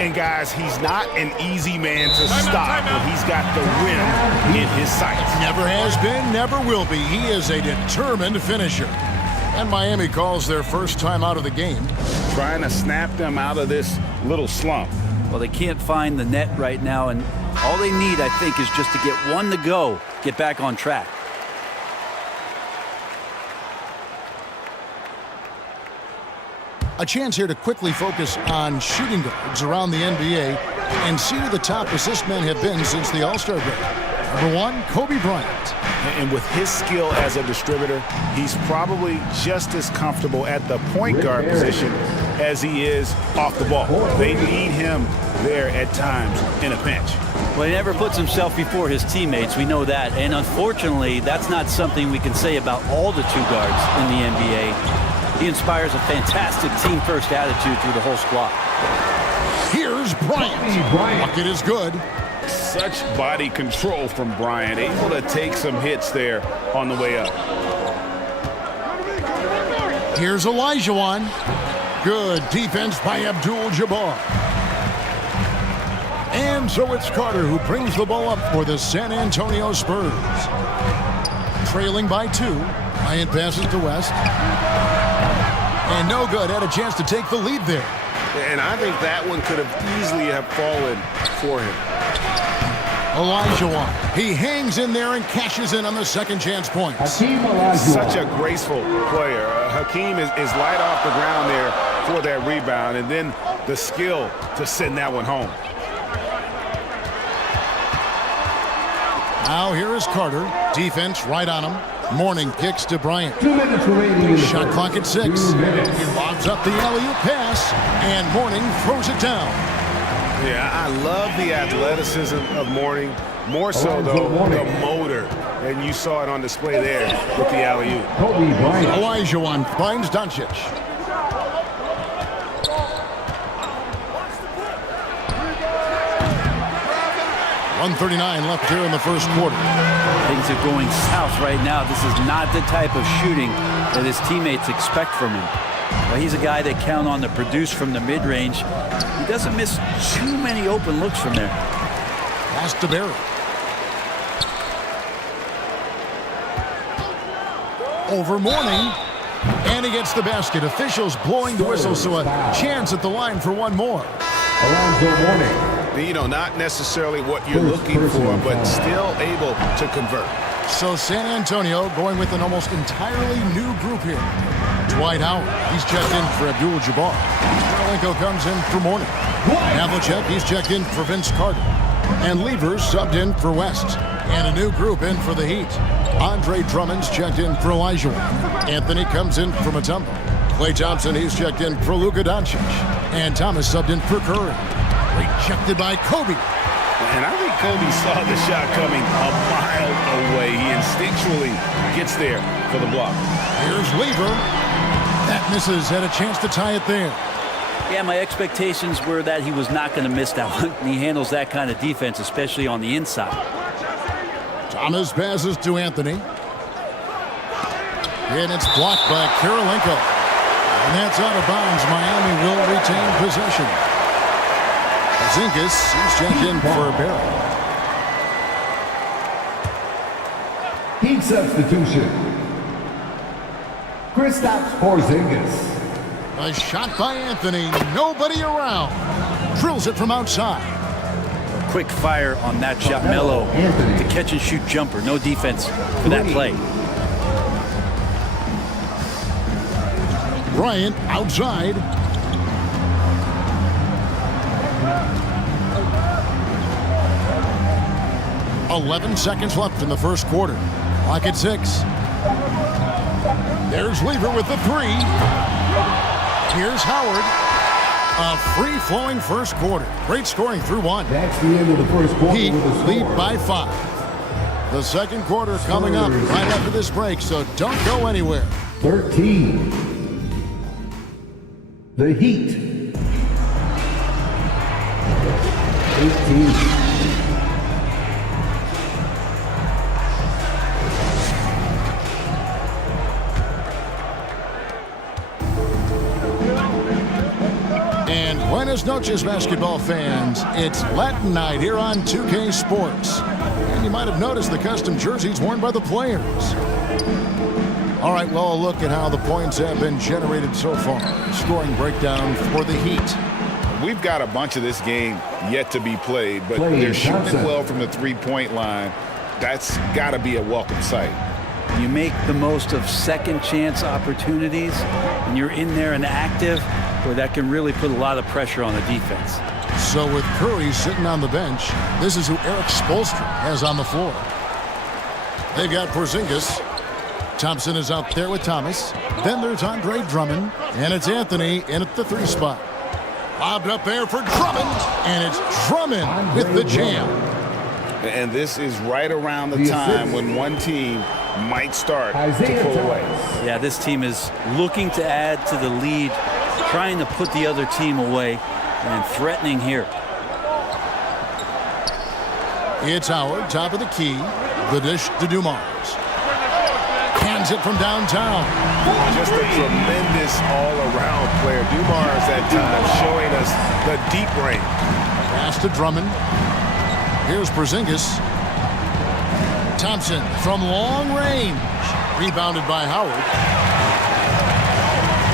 And guys, he's not an easy man to stop when he's got the win in his sights. Never has been, never will be. He is a determined finisher. And Miami calls their first time out of the game. Trying to snap them out of this little slump. Well, they can't find the net right now, and all they need, I think, is just to get one to go, get back on track. A chance here to quickly focus on shooting guards around the NBA and see who the top assist men have been since the All-Star break. Number 1, Kobe Bryant. And with his skill as a distributor, he's probably just as comfortable at the point guard position as he is off the ball. They need him there at times in a pinch. Well, he never puts himself before his teammates. We know that. And unfortunately, that's not something we can say about all the 2 guards in the NBA. He inspires a fantastic team-first attitude through the whole squad. Here's Bryant. Bucket is good. Such body control from Bryant, able to take some hits there on the way up. Here's Olajuwon. Good defense by Abdul-Jabbar. And so it's Carter who brings the ball up for the San Antonio Spurs. Trailing by 2. Bryant passes to West. And no good. Had a chance to take the lead there. And I think that one could have easily have fallen for him. Olajuwon. He hangs in there and cashes in on the second chance points. Such a graceful player. Hakeem is light off the ground there for that rebound, and then the skill to send that one home. Now here is Carter. Defense right on him. Mourning kicks to Bryant. 2 minutes remaining. Shot clock at 6. He lobs up the alley-oop pass, and Mourning throws it down. Yeah, I love the athleticism of Mourning. More so, though, the motor. And you saw it on display there with the alley-oop. Olajuwon finds Doncic. 1:39 left here in the first quarter. Things are going south right now. This is not the type of shooting that his teammates expect from him. Well, he's a guy they count on to produce from the mid-range. He doesn't miss too many open looks from there. Pass to Barry. Over Mourning. And he gets the basket. Officials blowing the whistle, so a chance at the line for one more. Alonzo Mourning. You know, not necessarily what you're looking for, but still able to convert. So San Antonio going with an almost entirely new group here. Dwight Howard, he's checked in for Abdul-Jabbar. Kareem comes in for Mourning. Havlicek, he's checked in for Vince Carter. And Levers subbed in for West. And a new group in for the Heat. Andre Drummond's checked in for Elijah. Anthony comes in for Mutombo. Klay Thompson, he's checked in for Luka Doncic. And Thomas subbed in for Curry. Rejected by Kobe. And I think Kobe saw the shot coming a mile away. He instinctually gets there for the block. Here's Lever. That misses. Had a chance to tie it there. Yeah, my expectations were that he was not going to miss that one. He handles that kind of defense, especially on the inside. Thomas passes to Anthony. And it's blocked by Karolinko. And that's out of bounds. Miami will retain possession. Zinkas, he's checked in for Barry. Heat substitution. Kristaps Porzingis. A shot by Anthony. Nobody around. Drills it from outside. Quick fire on that shot. Melo, the catch and shoot jumper. No defense for that play. Bryant outside. "11 seconds left in the first quarter. Clock at 6. There's Lever with the 3. Here's Howard. A free-flowing first quarter. Great scoring through 1. That's the end of the first quarter. Heat lead by 5. The second quarter coming up right after this break, so don't go anywhere. 13. The Heat. 18. Buenas noches, basketball fans. It's Latin night here on 2K Sports. And you might have noticed the custom jerseys worn by the players. All right, well, a look at how the points have been generated so far. Scoring breakdown for the Heat. We've got a bunch of this game yet to be played, but they're shooting it well from the three-point line. That's got to be a welcome sight. You make the most of second chance opportunities, and you're in there and active, boy, that can really put a lot of pressure on the defense. So with Curry sitting on the bench, this is who Eric Spoelstra has on the floor. They've got Porzingis. Thompson is out there with Thomas. Then there's Andre Drummond, and it's Anthony in at the 3 spot. Lobbed up there for Drummond, and it's Drummond with the jam. And this is right around the time when one team might start to pull away. Yeah, this team is looking to add to the lead, trying to put the other team away, and threatening here. It's Howard, top of the key. The dish to Dumars. Hands it from downtown. Just a tremendous all-around player. Dumars at times showing us the deep range. Pass to Drummond. Here's Porzingis. Thompson from long range. Rebounded by Howard.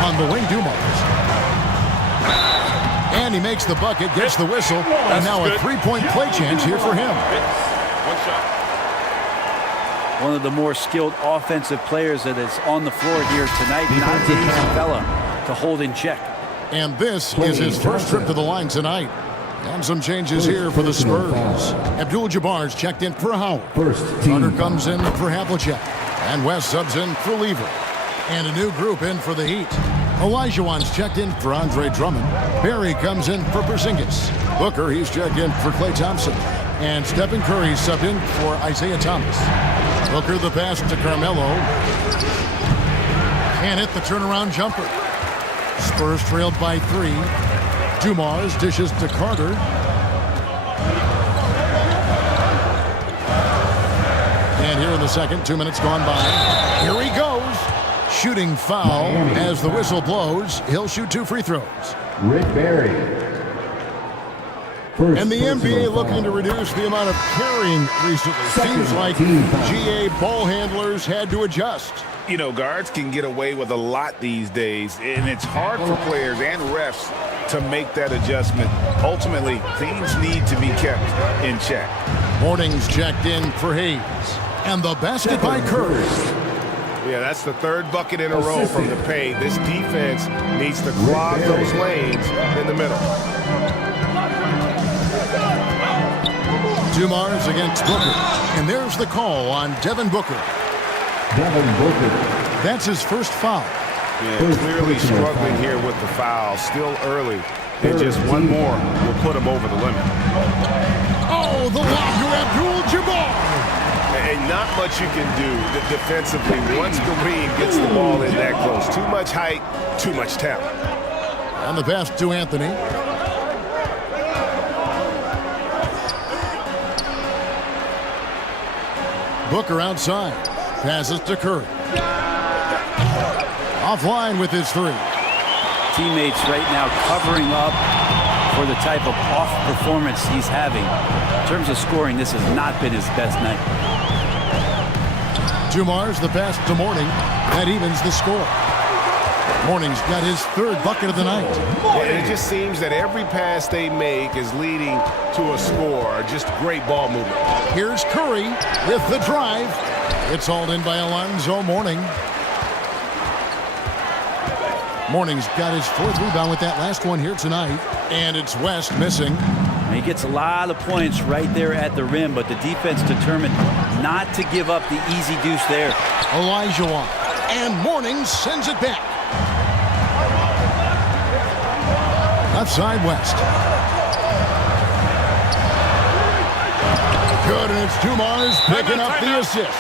On the wing, Dumars. And he makes the bucket, gets the whistle, and now a three-point play chance here for him. One shot. One of the more skilled offensive players that is on the floor here tonight. Not the easy fella to hold in check. And this is his first trip to the line tonight. And some changes here for the Spurs. Abdul-Jabbar's checked in for Howard. Carter comes in for Havlicek. And West subs in for Lever. And a new group in for the Heat. Olajuwon's checked in for Andre Drummond. Barry comes in for Porzingis. Booker, he's checked in for Klay Thompson. And Stephen Curry subbed in for Isaiah Thomas. Booker the pass to Carmelo. And hit the turnaround jumper. Spurs trailed by 3. Dumars dishes to Carter. And here in the second, 2 minutes gone by. Here he goes. Shooting foul as the whistle blows. He'll shoot 2 free throws. Rick Barry. And the NBA looking to reduce the amount of carrying recently. Seems like GA ball handlers had to adjust. You know, guards can get away with a lot these days, and it's hard for players and refs to make that adjustment. Ultimately, things need to be kept in check. Mornings checked in for Hayes. And the basket by Curry. Yeah, that's the 3rd bucket in a row from the paint. This defense needs to clog those lanes in the middle. Dumars against Booker. And there's the call on Devin Booker. Devin Booker. That's his first foul. Yeah, clearly struggling here with the foul. Still early. And just one more will put him over the limit. Oh, the lob to Abdul-Jabbar. And not much you can do defensively once Kareem gets the ball in that close. Too much height, too much talent. And the pass to Anthony. Booker outside. Passes to Curry. Offline with his 3. Teammates right now covering up for the type of off performance he's having. In terms of scoring, this has not been his best night. Dumars the pass to Morning. That evens the score. Morning's got his 3rd bucket of the night. And it just seems that every pass they make is leading to a score. Just great ball movement. Here's Curry with the drive. It's hauled in by Alonzo Mourning. Mourning's got his 4th rebound with that last one here tonight. And it's West missing. He gets a lot of points right there at the rim, but the defense determined not to give up the easy deuce there. Olajuwon. And Mourning sends it back. Left side, West. Good, and it's Dumars picking up the assist.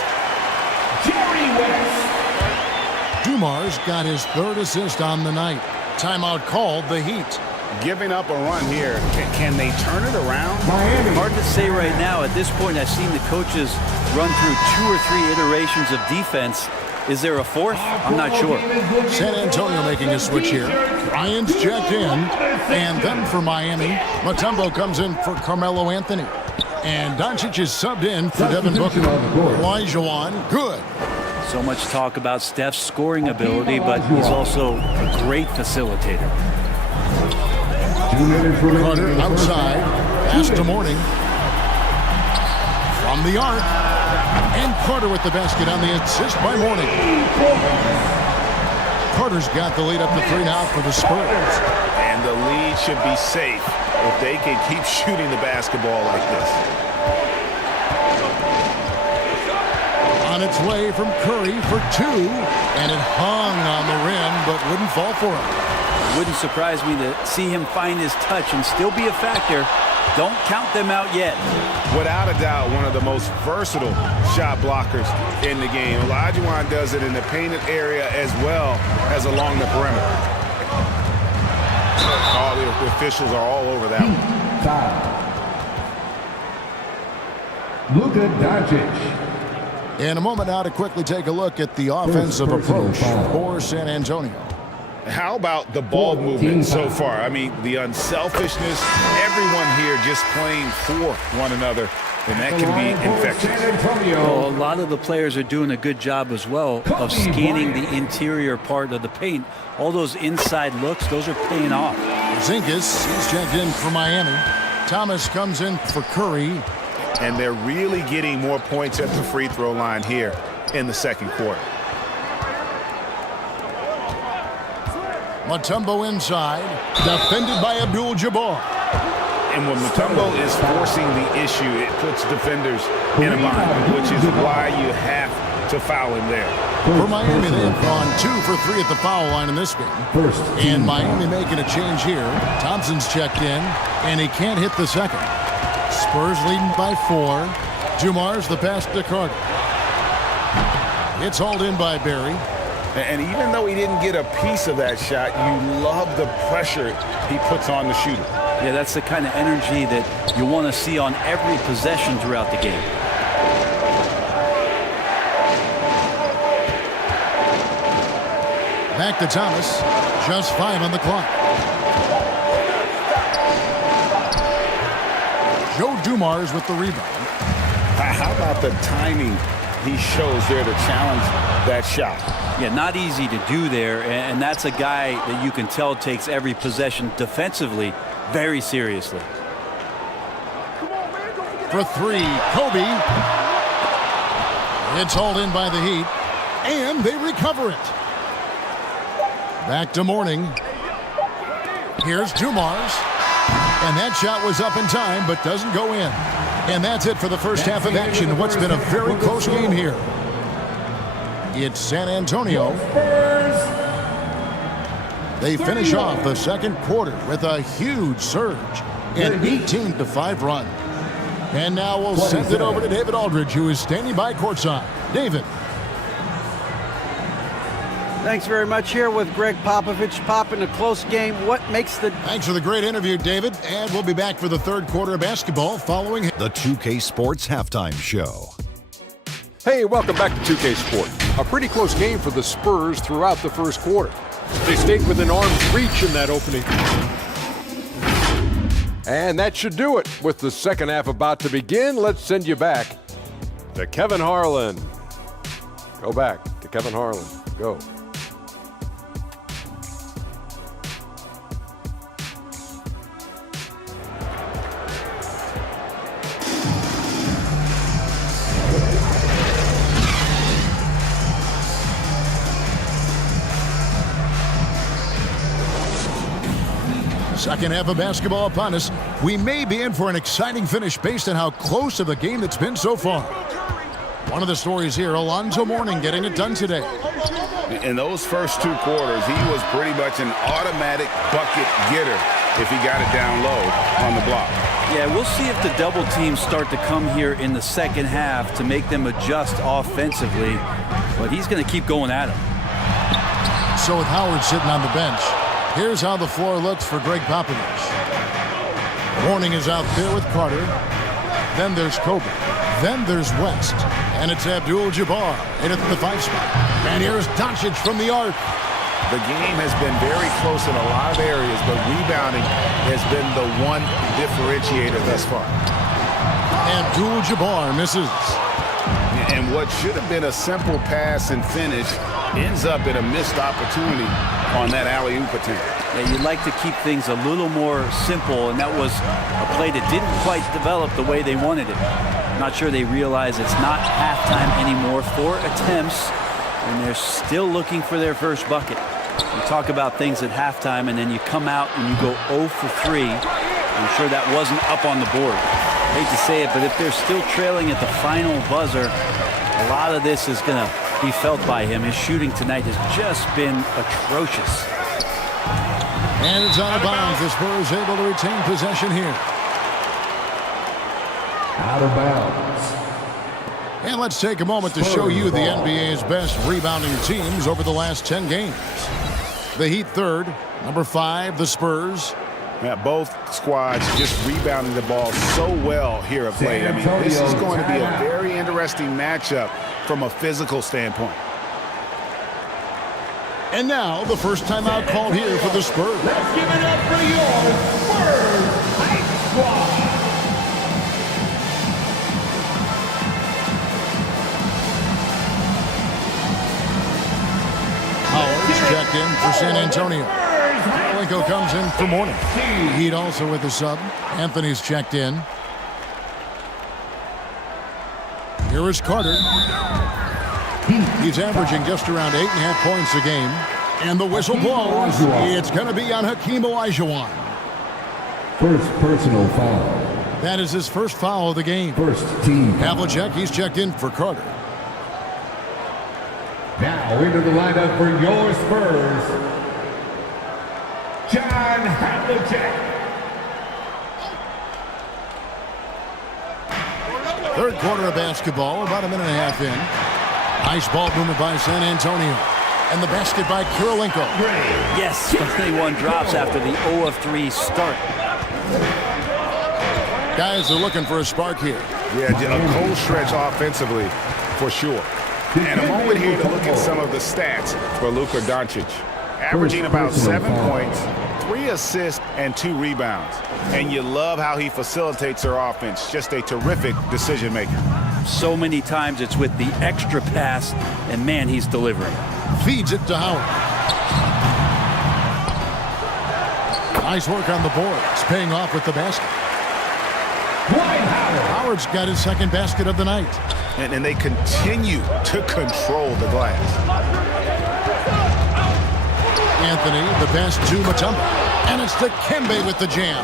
Jerry West. Dumars got his 3rd assist on the night. Timeout called the Heat. Giving up a run here. Can they turn it around? Miami. Hard to say right now. At this point, I've seen the coaches run through 2 or 3 iterations of defense. Is there a 4th? I'm not sure. San Antonio making a switch here. Bryant's checked in. And then for Miami, Mutombo comes in for Carmelo Anthony. And Doncic is subbed in for Devin Booker. Olajuwon, good. So much talk about Steph's scoring ability, but he's also a great facilitator. Carter outside. Pass to Mourning. From the arc. And Carter with the basket on the assist by Mourning. Carter's got the lead up to 3 now for the Spurs. And the lead should be safe if they can keep shooting the basketball like this. On its way from Curry for 2. And it hung on the rim, but wouldn't fall for him. It wouldn't surprise me to see him find his touch and still be a factor. Don't count them out yet. Without a doubt, one of the most versatile shot blockers in the game. Olajuwon does it in the painted area as well as along the perimeter. All the officials are all over that one. Luka Doncic. In a moment now to quickly take a look at the offensive approach for San Antonio. How about the ball movement so far? I mean, the unselfishness, everyone here just playing for one another, and that can be infectious. Well, a lot of the players are doing a good job as well of scanning the interior part of the paint. All those inside looks, those are paying off. Zinkas, he's checked in for Miami. Thomas comes in for Curry. And they're really getting more points at the free throw line here in the second quarter. Mutombo inside, defended by Abdul-Jabbar. And when Mutombo is forcing the issue, it puts defenders in a bind, which is why you have to foul him there. For Miami, they have gone 2 for 3 at the foul line in this game. And Miami making a change here. Thompson's checked in, and he can't hit the second. Spurs leading by 4. Dumars the pass to Carter. It's hauled in by Barry. And even though he didn't get a piece of that shot, you love the pressure he puts on the shooter. Yeah, that's the kind of energy that you want to see on every possession throughout the game. Back to Thomas. Just 5 on the clock. Joe Dumars with the rebound. How about the timing he shows there to challenge that shot? Yeah, not easy to do there, and that's a guy that you can tell takes every possession defensively very seriously. For 3, Kobe. It's hauled in by the Heat, and they recover it. Back to Mourning. Here's Dumars. And that shot was up in time, but doesn't go in. And that's it for the first half of action. What's been a very close game here. It's San Antonio. They finish off the second quarter with a huge surge. An 18-5 run. And now we'll send it over to David Aldridge, who is standing by courtside. David. Thanks very much. Here with Greg Popovich. Pop, in a close game, what makes the... Thanks for the great interview, David. And we'll be back for the third quarter of basketball following the 2K Sports Halftime Show. Hey, welcome back to 2K Sport. A pretty close game for the Spurs throughout the first quarter. They stayed within arm's reach in that opening. And that should do it. With the second half about to begin, let's send you back to Kevin Harlan. Go back to Kevin Harlan. Go. Second half of basketball upon us. We may be in for an exciting finish based on how close of a game it's been so far. One of the stories here, Alonzo Mourning getting it done today. In those first 2 quarters, he was pretty much an automatic bucket getter if he got it down low on the block. Yeah, we'll see if the double teams start to come here in the second half to make them adjust offensively, but he's going to keep going at him. So with Howard sitting on the bench, here's how the floor looks for Greg Popovich. Mourning is out there with Carter. Then there's Kobe. Then there's West. And it's Abdul-Jabbar in at the 5 spot. And here's Doncic from the arc. The game has been very close in a lot of areas, but rebounding has been the one differentiator thus far. Abdul-Jabbar misses. And what should have been a simple pass and finish ends up in a missed opportunity on that alley-oop attempt. Yeah, you'd like to keep things a little more simple, and that was a play that didn't quite develop the way they wanted it. I'm not sure they realize it's not halftime anymore. 4 attempts, and they're still looking for their first bucket. You talk about things at halftime, and then you come out and you go 0 for 3. I'm sure that wasn't up on the board. I hate to say it, but if they're still trailing at the final buzzer, a lot of this is going to be felt by him. His shooting tonight has just been atrocious. And it's out of bounds. The Spurs able to retain possession here. Out of bounds. And let's take a moment to show you the NBA's best rebounding teams over the last 10 games. The Heat third, number 5, the Spurs. Yeah, both squads just rebounding the ball so well here of late. I mean, this is going to be a very interesting matchup from a physical standpoint. And now, the first timeout called here for the Spurs. Let's give it up for your Spurs Ice Squad. Howard's checked in for San Antonio. Linko comes in for Mourning. Heat also with the sub. Anthony's checked in. Here is Carter. He's averaging just around 8.5 points a game. And the whistle blows. It's going to be on Hakeem Olajuwon. First personal foul. That is his first foul of the game. First team foul. Havlicek, he's checked in for Carter. Now into the lineup for your Spurs, John Havlicek. Third quarter of basketball, about a minute and a half in. Nice ball movement by San Antonio. And the basket by Kurolenko. Yes, finally one drops after the 0 of 3 start. Guys are looking for a spark here. Yeah, a cold stretch offensively for sure. And a moment here to look at some of the stats for Luka Doncic. Averaging about 7 points, 3 assists, and 2 rebounds. And you love how he facilitates their offense. Just a terrific decision maker. So many times it's with the extra pass, and man, he's delivering. Feeds it to Howard. Nice work on the board. It's paying off with the basket. Howard's got his second basket of the night. And they continue to control the glass. Anthony, the pass to Mutombo. And it's to Kembe with the jam.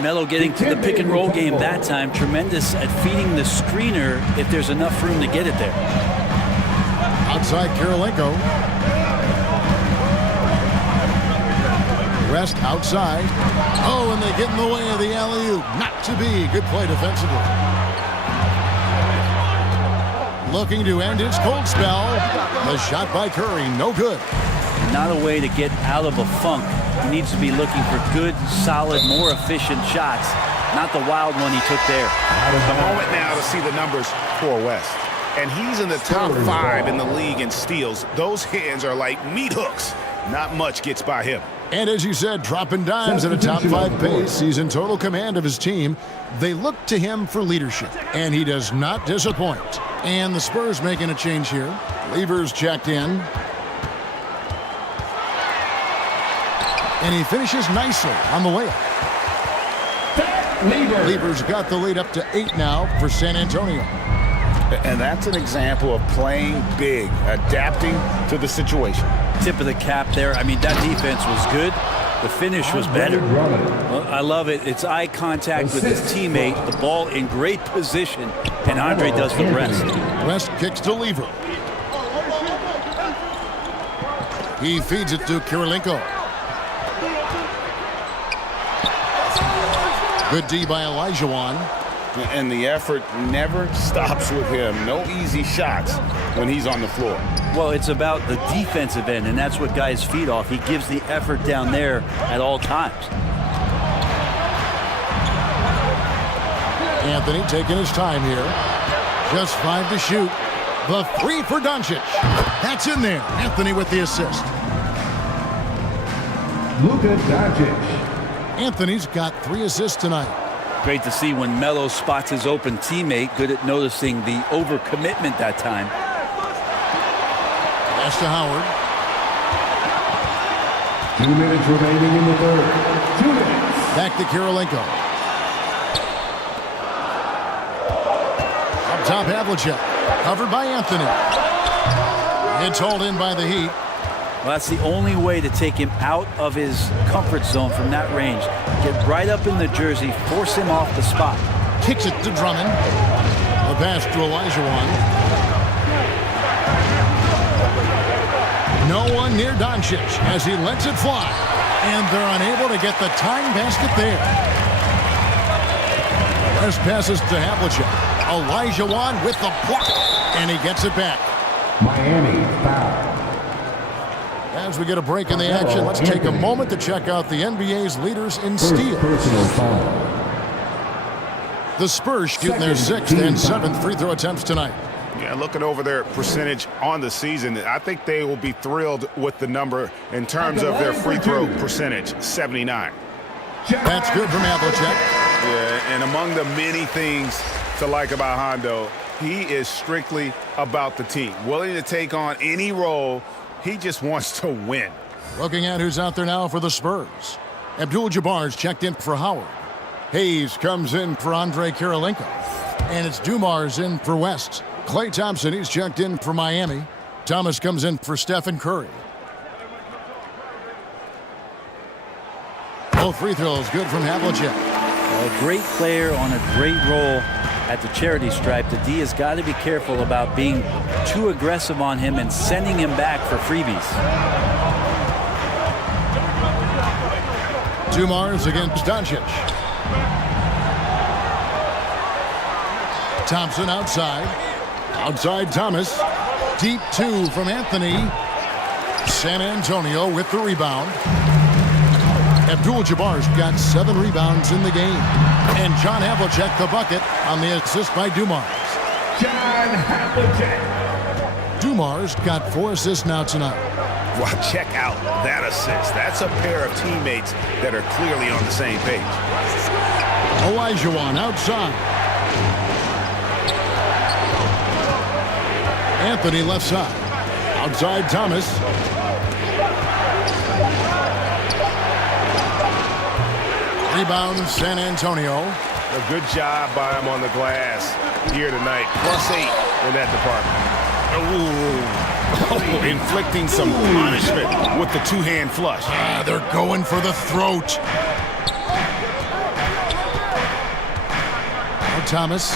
Melo getting to the pick and roll game that time. Tremendous at feeding the screener if there's enough room to get it there. Outside Kirilenko. Rest outside. Oh, and they get in the way of the alley-oop. Not to be. Good play defensively. Looking to end his cold spell. The shot by Curry, no good. Not a way to get out of a funk. He needs to be looking for good, solid, more efficient shots. Not the wild one he took there. A moment now to see the numbers for West. And he's in the top 5 in the league in steals. Those hands are like meat hooks. Not much gets by him. And as you said, dropping dimes at a top 5 pace. He's in total command of his team. They look to him for leadership, and he does not disappoint. And the Spurs making a change here. Levers checked in. And he finishes nicely on the layup. Levers got the lead up to 8 now for San Antonio. And that's an example of playing big, adapting to the situation. Tip of the cap there. I mean, that defense was good. The finish was better. Well, I love it. It's eye contact with his teammate, the ball in great position, and Andre does the rest. West kicks to Lever. He feeds it to Kirilenko. Good D by Olajuwon. And the effort never stops with him. No easy shots when he's on the floor. Well, it's about the defensive end, and that's what guys feed off. He gives the effort down there at all times. Anthony taking his time here. Just 5 to shoot. The 3 for Doncic. That's in there. Anthony with the assist. Luka Doncic. Anthony's got 3 assists tonight. Great to see when Melo spots his open teammate. Good at noticing the overcommitment that time. Pass to Howard. 2 minutes remaining in the third. 2 minutes. Back to Kirilenko. Up top, Havlicek. Covered by Anthony. It's hauled in by the Heat. Well, that's the only way to take him out of his comfort zone from that range. Get right up in the jersey, force him off the spot. Kicks it to Drummond. The pass to Olajuwon. No one near Doncic as he lets it fly. And they're unable to get the tying basket there. First passes to Havlicek. Olajuwon with the block. And he gets it back. Miami foul. As we get a break in the action, let's take a moment to check out the NBA's leaders in steals. The Spurs shooting their 6th and 7th free throw attempts tonight. Yeah, looking over their percentage on the season, I think they will be thrilled with the number in terms of their free throw percentage, 79. That's good from Havlicek. Yeah, and among the many things to like about Hondo, he is strictly about the team, willing to take on any role. He just wants to win. Looking at who's out there now for the Spurs. Abdul-Jabbar's checked in for Howard. Hayes comes in for Andre Kirilenko. And it's Dumars in for West. Klay Thompson, he's checked in for Miami. Thomas comes in for Stephen Curry. Both free throws good from Havlicek. A great player on a great role at the charity stripe. The D has got to be careful about being too aggressive on him and sending him back for freebies. Dumars against Doncic. Thompson outside. Outside Thomas. Deep 2 from Anthony. San Antonio with the rebound. Abdul-Jabbar's got 7 rebounds in the game. And John Havlicek the bucket on the assist by Dumars. John Havlicek. Dumar's got 4 assists now tonight. Well, check out that assist. That's a pair of teammates that are clearly on the same page. Olajuwon outside. Anthony left side. Outside Thomas. Rebound San Antonio. A good job by him on the glass here tonight. +8 in that department. Ooh. Inflicting some punishment with the two-hand flush. They're going for the throat. Now Thomas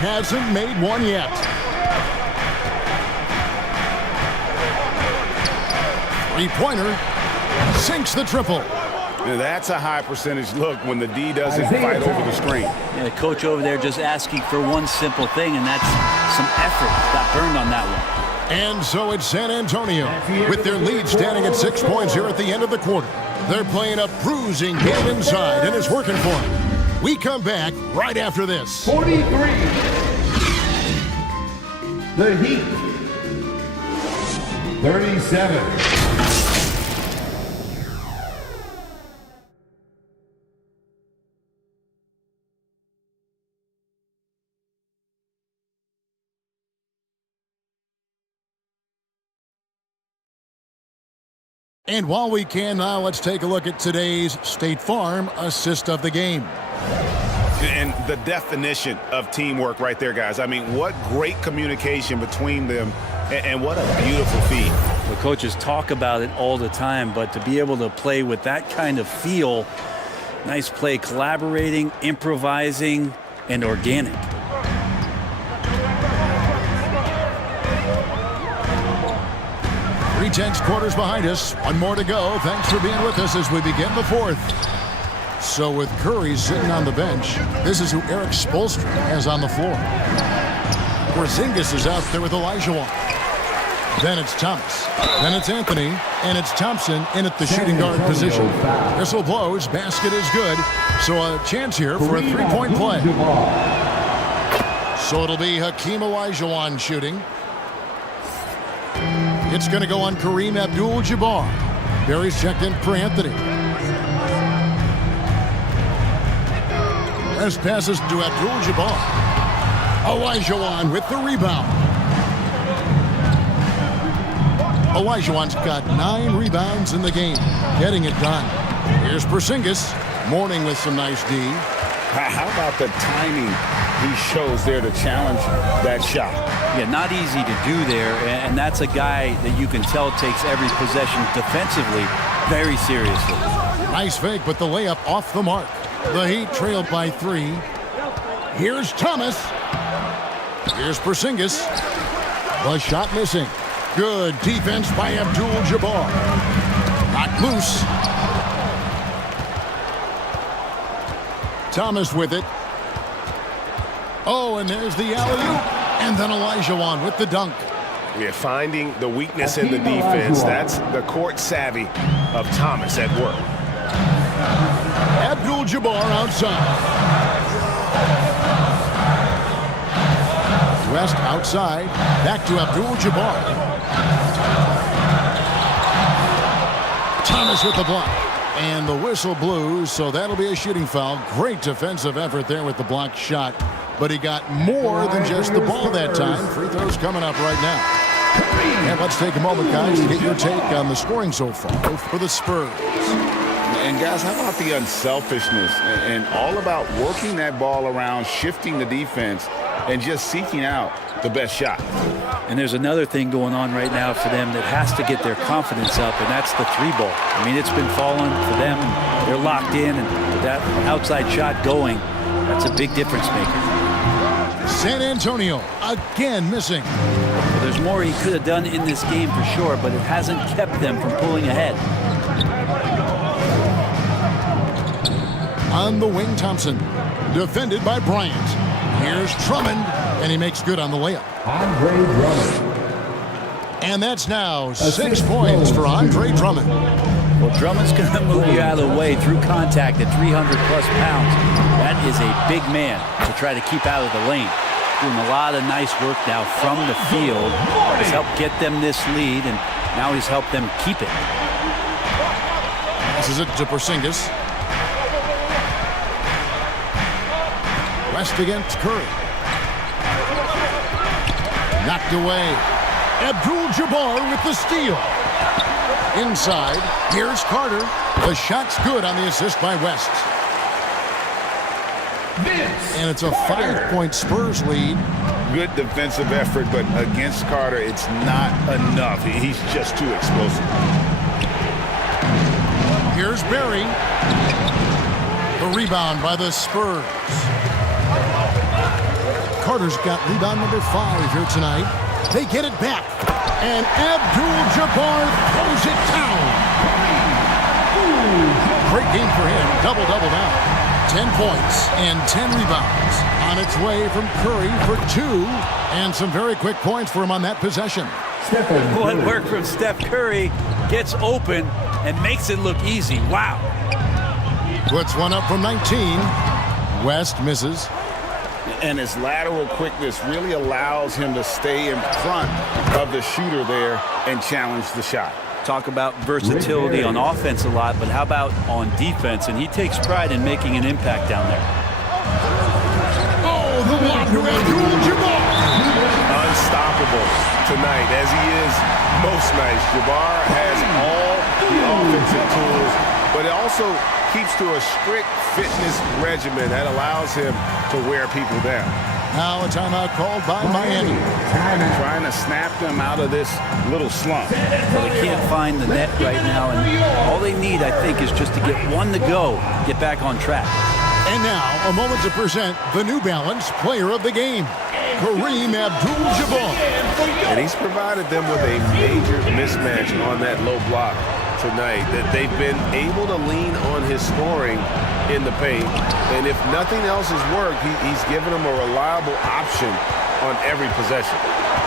hasn't made one yet. Three-pointer sinks the triple. Now that's a high percentage look when the D doesn't fight over the screen. Yeah, the coach over there just asking for one simple thing, and that's some effort. Got burned on that one. And so it's San Antonio with their lead standing at 6 points here at the end of the quarter. They're playing a bruising game inside, and it's working for them. We come back right after this. 43. The Heat. 37. And while we can now, let's take a look at today's State Farm assist of the game. And the definition of teamwork right there, guys. I mean, what great communication between them, and what a beautiful feed. The coaches talk about it all the time, but to be able to play with that kind of feel, nice play, collaborating, improvising, and organic. 3/10 quarters behind us. One more to go. Thanks for being with us as we begin the fourth. So with Curry sitting on the bench, this is who Eric Spoelstra has on the floor. Porzingis is out there with Olajuwon. Then it's Thomas. Then it's Anthony. And it's Thompson in at the shooting guard position. Whistle blows. Basket is good. So a chance here for a three-point play. So it'll be Hakeem Olajuwon shooting. It's going to go on Kareem Abdul-Jabbar. Barry's checked in for Anthony. As passes to Abdul-Jabbar. Olajuwon with the rebound. Olajuwon's got 9 rebounds in the game, getting it done. Here's Porzingis, Mourning with some nice D. How about the timing he shows there to challenge that shot? Yeah, not easy to do there, and that's a guy that you can tell takes every possession defensively very seriously. Nice fake, but the layup off the mark. The Heat trailed by 3. Here's Thomas. Here's Porzingis. The shot missing. Good defense by Abdul-Jabbar. Knocked loose. Thomas with it. Oh, and there's the alley-oop. And then Olajuwon with the dunk. We're finding the weakness in the defense. That's the court savvy of Thomas at work. Abdul-Jabbar outside. West outside. Back to Abdul-Jabbar. Thomas with the block. And the whistle blew, so that'll be a shooting foul. Great defensive effort there with the blocked shot. But he got more than just the ball that time. Free throws coming up right now. And let's take a moment, guys, to get your take on the scoring so far for the Spurs. And guys, how about the unselfishness and all about working that ball around, shifting the defense, and just seeking out the best shot. And there's another thing going on right now for them that has to get their confidence up, and that's the 3-ball. I mean, it's been falling for them, and they're locked in, and with that outside shot going, that's a big difference maker. San Antonio again missing. Well, there's more he could have done in this game for sure, but it hasn't kept them from pulling ahead. On the wing, Thompson. Defended by Bryant. Here's Drummond, and he makes good on the layup. Andre Drummond. And that's now 6 points for Andre Drummond. Well, Drummond's going to move you out of the way through contact at 300-plus pounds. That is a big man to try to keep out of the lane. doing a lot of nice work now from the field. He's helped get them this lead, and now he's helped them keep it. This is it to Porzingis. West against Curry. Knocked away. Abdul-Jabbar with the steal. Inside, here's Carter. The shot's good on the assist by West. And it's a 5-point Spurs lead. Good defensive effort, but against Carter, it's not enough. He's just too explosive. Here's Barry. The rebound by the Spurs. Carter's got rebound number 5 here tonight. They get it back. And Abdul-Jabbar throws it down. Great game for him. Double-double now. 10 points and 10 rebounds. On its way from Curry for 2. And some very quick points for him on that possession. Good work from Steph Curry. Gets open and makes it look easy. Wow. Puts one up from 19. West misses. And his lateral quickness really allows him to stay in front of the shooter there and challenge the shot. Talk about versatility on offense a lot, but how about on defense? And he takes pride in making an impact down there. Oh, the block to Abdul-Jabbar. Unstoppable tonight, as he is most nights. Jabbar has all the offensive tools, but it also keeps to a strict fitness regimen that allows him to wear people down. Now a timeout called by Miami. Trying to snap them out of this little slump. Well, they can't find the net right now, and all they need, I think, is just to get one to go, get back on track. And now, a moment to present the New Balance Player of the Game, Kareem Abdul-Jabbar. And he's provided them with a major mismatch on that low block tonight, that they've been able to lean on his scoring in the paint. And if nothing else has worked, he's given them a reliable option on every possession.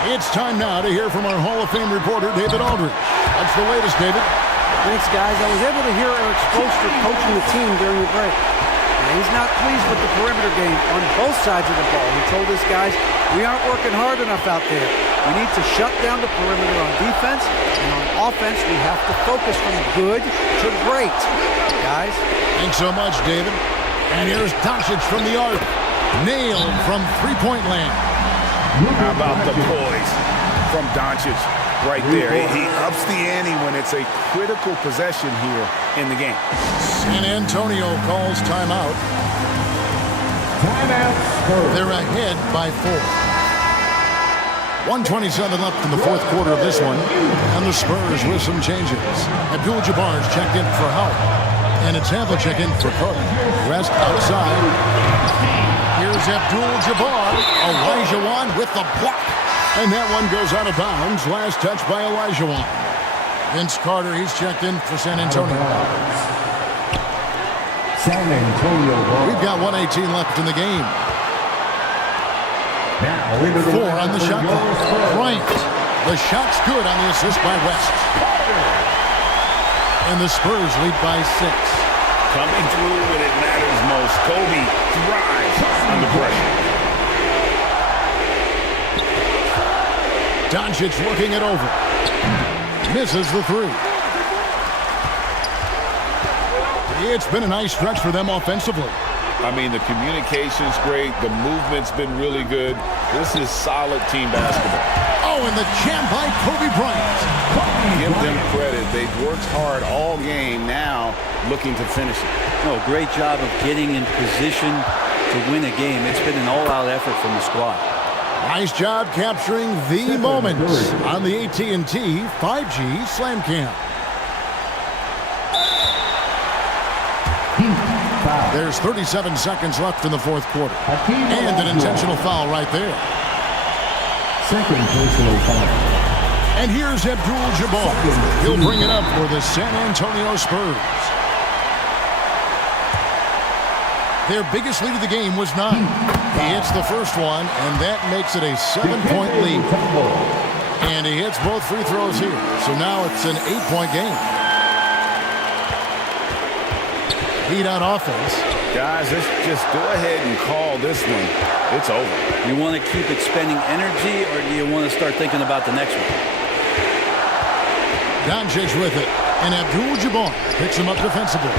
It's time now to hear from our Hall of Fame reporter, David Aldridge. What's the latest, David? Thanks, guys. I was able to hear Eric Spoelstra coaching the team during the break. And he's not pleased with the perimeter game on both sides of the ball. He told his guys, we aren't working hard enough out there. We need to shut down the perimeter on defense, and on offense, we have to focus from good to great. Guys? Thanks so much, David. And here's Duncan from the arc. Nailed from three-point land. How about the poise from Doncic right there? He ups the ante when it's a critical possession here in the game. San Antonio calls timeout. They're ahead by 4. 1:27 left in the fourth quarter of this one. And the Spurs with some changes. Abdul-Jabbar's checked in for Howard. And it's Havlicek in for Carter. West outside. Here's Abdul-Jabbar. Olajuwon with the block. And that one goes out of bounds. Last touch by Olajuwon. Vince Carter, he's checked in for San Antonio. San Antonio. We've got 1:18 left in the game. 4 on the shot clock. Bryant. The shot's good on the assist by West. And the Spurs lead by 6. Coming through when it matters most. Kobe thrives under pressure. Doncic looking it over. Misses the 3. It's been a nice stretch for them offensively. I mean, the communication's great. The movement's been really good. This is solid team basketball. Oh, and the jam by Kobe Bryant. Give them credit. They've worked hard all game, now looking to finish it. No, great job of getting in position to win a game. It's been an all-out effort from the squad. Nice job capturing the moment on the AT&T 5G Slam Cam. There's 37 seconds left in the fourth quarter. And an intentional foul right there. Second personal foul. And here's Abdul-Jabbar. He'll bring it up for the San Antonio Spurs. Their biggest lead of the game was 9. He hits the first one, and that makes it a 7-point lead. And he hits both free throws here. So now it's an 8-point game. heat on offense. Guys, let's just go ahead and call this one. It's over. You want to keep expending energy, or do you want to start thinking about the next one? Doncic with it, and Abdul-Jabbar picks him up defensively.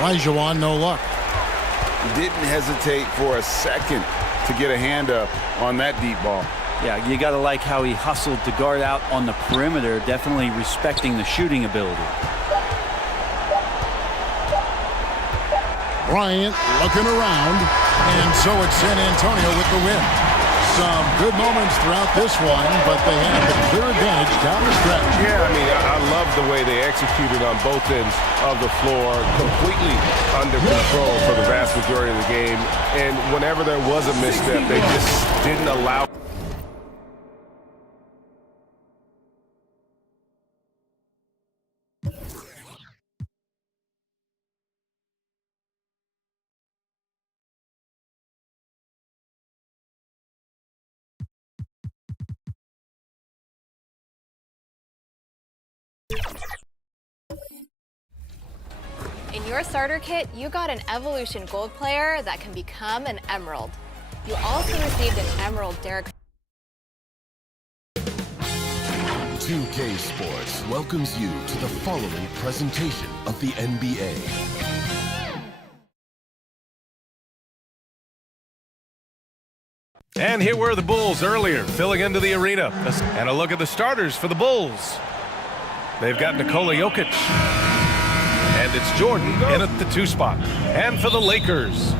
Olajuwon, no luck. Didn't hesitate for a second to get a hand up on that deep ball. Yeah, you got to like how he hustled to guard out on the perimeter, definitely respecting the shooting ability. Bryant looking around, and so it's San Antonio with the win. Some good moments throughout this one, but they had the clear advantage down the stretch. Yeah, I mean, I love the way they executed on both ends of the floor, completely under control for the vast majority of the game. And whenever there was a misstep, they just didn't allow. In your starter kit, you got an Evolution Gold player that can become an Emerald. You also received an Emerald Dirk. 2K Sports welcomes you to the following presentation of the NBA. And here were the Bulls earlier, filling into the arena. And a look at the starters for the Bulls. They've got Nikola Jokic. And it's Jordan in at the 2 spot. And for the Lakers.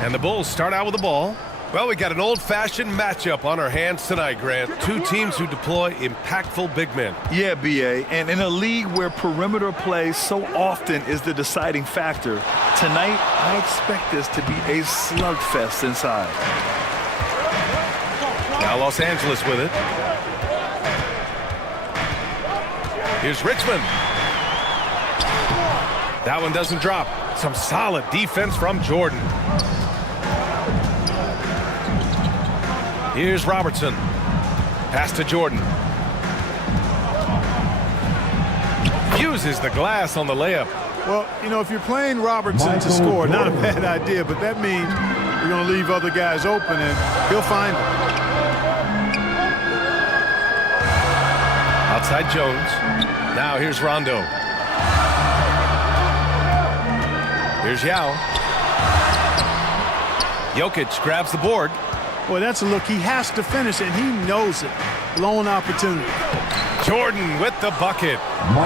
And the Bulls start out with the ball. Well, we got an old-fashioned matchup on our hands tonight, Grant. Two teams who deploy impactful big men. Yeah, B.A., and in a league where perimeter play so often is the deciding factor, tonight I expect this to be a slugfest inside. Now Los Angeles with it. Here's Richmond. That one doesn't drop. Some solid defense from Jordan. Here's Robertson. Pass to Jordan. Uses the glass on the layup. Well, you know, if you're playing Robertson to score, not a bad idea, but that means you're going to leave other guys open, and he'll find them. Outside Jones. Now here's Rondo. Here's Yao. Jokic grabs the board. Boy, that's a look. He has to finish, and he knows it. Lone opportunity. Jordan with the bucket.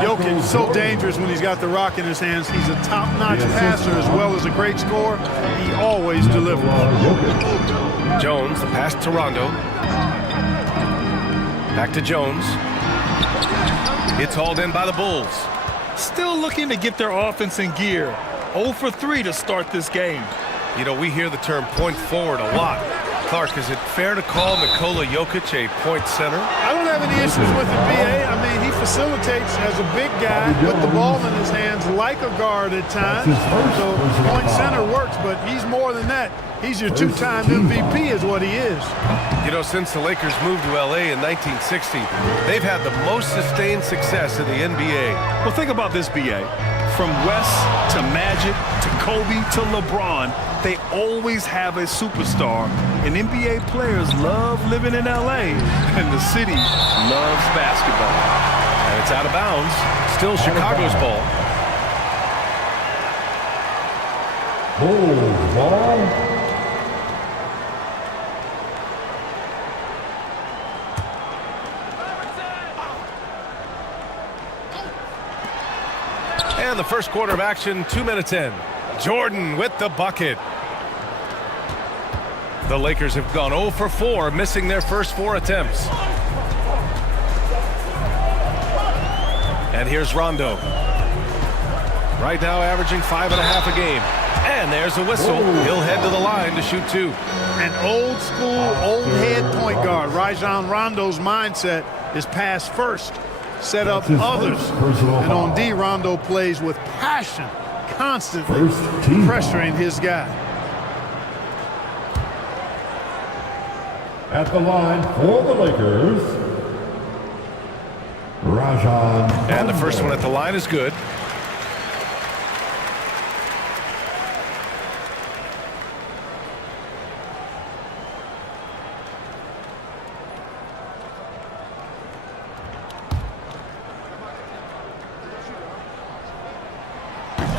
Jokic is so dangerous when he's got the rock in his hands. He's a top-notch passer as well as a great scorer. He always delivers. Jones, the pass to Rondo. Back to Jones. It's hauled in by the Bulls. Still looking to get their offense in gear. 0 for 3 to start this game. You know, we hear the term point forward a lot. Clark, is it fair to call Nikola Jokic a point center? I don't have any issues with it, B.A. I mean, he facilitates as a big guy with the ball in his hands like a guard at times. So point center works, but he's more than that. He's your 2-time MVP is what he is. You know, since the Lakers moved to L.A. in 1960, they've had the most sustained success in the NBA. Well, think about this, B.A. From West to Magic to Kobe to LeBron, they always have a superstar. And NBA players love living in L.A. and the city loves basketball. And it's out of bounds. Still Chicago's ball. Bulls ball. And the first quarter of action, 2 minutes in. Jordan with the bucket. The Lakers have gone 0 for 4, missing their first 4 attempts. And here's Rondo. Right now averaging 5.5 a game. And there's a whistle. He'll head to the line to shoot 2. An old school, old head point guard. Rajon Rondo's mindset is pass first. Set up others. And on D, Rondo plays with passion, constantly pressuring his guy. At the line for the Lakers, Rajon. And the first one at the line is good.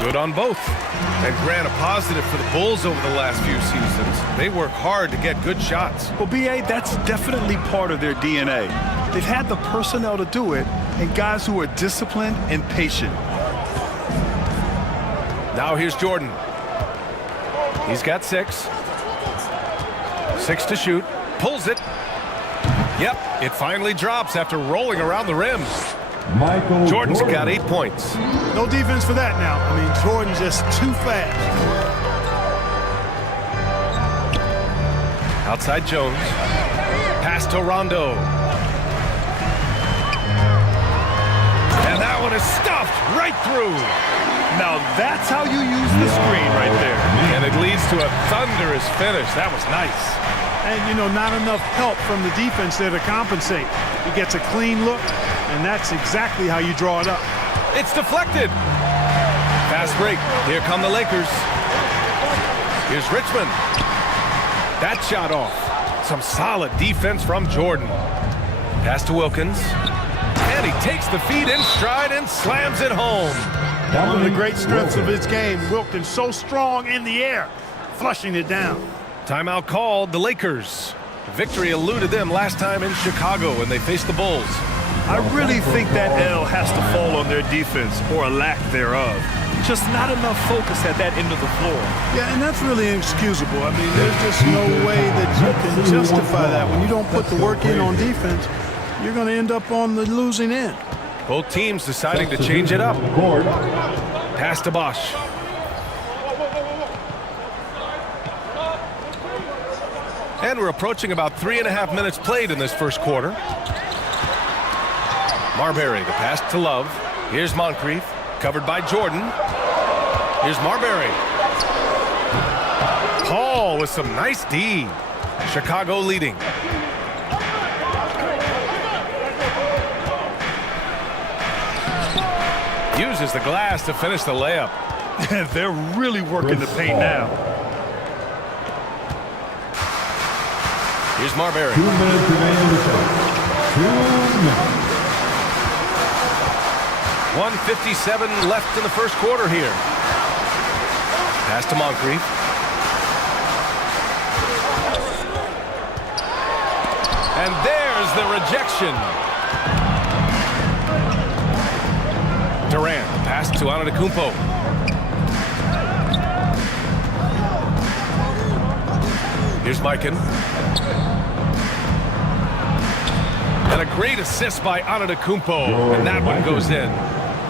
Good on both. And Grant, a positive for the Bulls over the last few seasons. They work hard to get good shots. Well, B.A., that's definitely part of their DNA. They've had the personnel to do it, and guys who are disciplined and patient. Now here's Jordan. He's got 6. 6 to shoot. Pulls it. Yep, it finally drops after rolling around the rim. Jordan's got 8 points. No defense for that now. I mean, Jordan's just too fast. Outside Jones. Pass to Rondo. And that one is stuffed right through. Now that's how you use the screen right there. And it leads to a thunderous finish. That was nice. And, you know, not enough help from the defense there to compensate. He gets a clean look, and that's exactly how you draw it up. It's deflected. Fast break. Here come the Lakers. Here's Richmond. That shot off. Some solid defense from Jordan. Pass to Wilkins. And he takes the feed in stride and slams it home. One of the great strengths of his game, Wilkins so strong in the air, flushing it down. Timeout called the Lakers. Victory eluded them last time in Chicago when they faced the Bulls. I really think that L has to fall on their defense, or a lack thereof. Just not enough focus at that end of the floor. Yeah, and that's really inexcusable. I mean, there's just no way that you can justify that. When you don't put the work in on defense, you're going to end up on the losing end. Both teams deciding to change it up. Pass to Bosch. And we're approaching about 3.5 minutes played in this first quarter. Marbury, the pass to Love. Here's Moncrief, covered by Jordan. Here's Marbury. Paul with some nice D. Chicago leading. Uses the glass to finish the layup. They're really working the paint now. Here's Marbury. 2 minutes remaining in the shot. 2 minutes. 1:57 left in the first quarter here. Pass to Moncrief. And there's the rejection. Durant, pass to Antetokounmpo. Here's Mikan. And a great assist by Antetokounmpo, and that one goes in.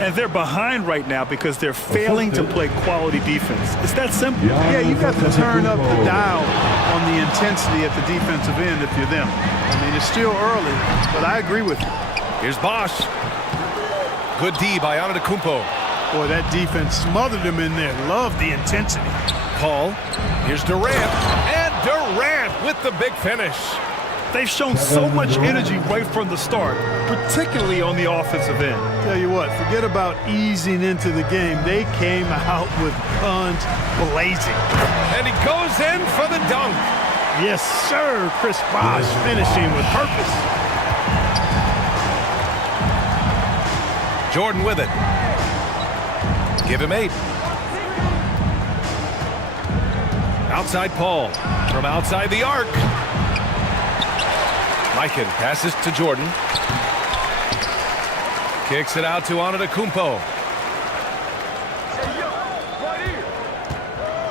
And they're behind right now because they're failing to play quality defense. It's that simple. Yeah, you got to turn up the dial on the intensity at the defensive end if you're them. I mean, it's still early, but I agree with you. Here's Bosch. Good D by Antetokounmpo. Boy, that defense smothered him in there. Love the intensity. Paul. Here's Durant. And Durant with the big finish. They've shown so much energy right from the start, particularly on the offensive end. Tell you what, forget about easing into the game. They came out with guns blazing. And he goes in for the dunk. Yes, sir. Chris Bosh finishing with purpose. Jordan with it. Give him 8. Outside Paul. From outside the arc. Mikan passes to Jordan. Kicks it out to Antetokounmpo.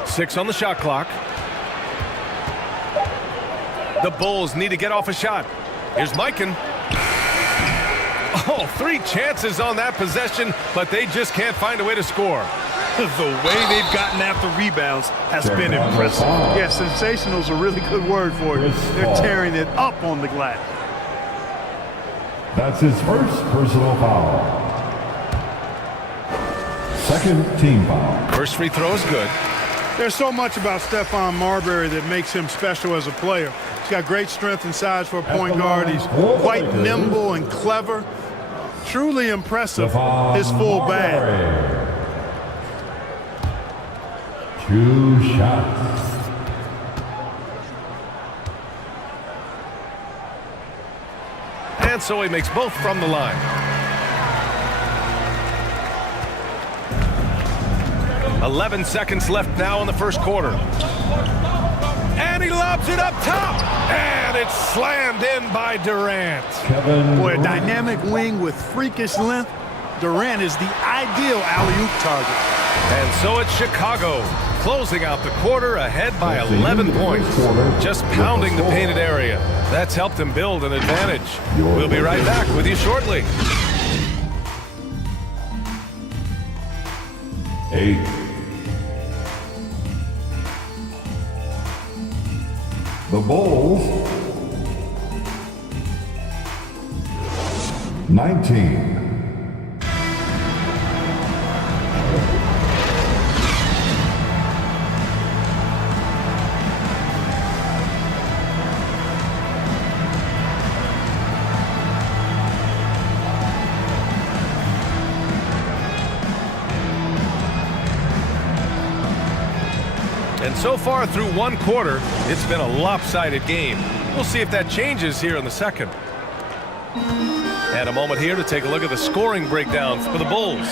6 on the shot clock. The Bulls need to get off a shot. Here's Mikan. Oh, 3 chances on that possession, but they just can't find a way to score. The way they've gotten after rebounds has been impressive. Yeah, sensational is a really good word for it. They're tearing it up on the glass. That's his first personal foul. Second team foul. First free throw is good. There's so much about Stephon Marbury that makes him special as a player. He's got great strength and size for a point guard. He's quite nimble and clever. Truly impressive, his full bag. 2 shots. And so he makes both from the line. 11 seconds left now in the first quarter. And he lobs it up top. And it's slammed in by Durant. Boy, a dynamic wing with freakish length. Durant is the ideal alley-oop target. And so it's Chicago, closing out the quarter ahead by 11 points. Just pounding the painted area. That's helped them build an advantage. We'll be right back with you shortly. 8. The Bulls. 19. And so far through one quarter, it's been a lopsided game. We'll see if that changes here in the second. And a moment here to take a look at the scoring breakdown for the Bulls.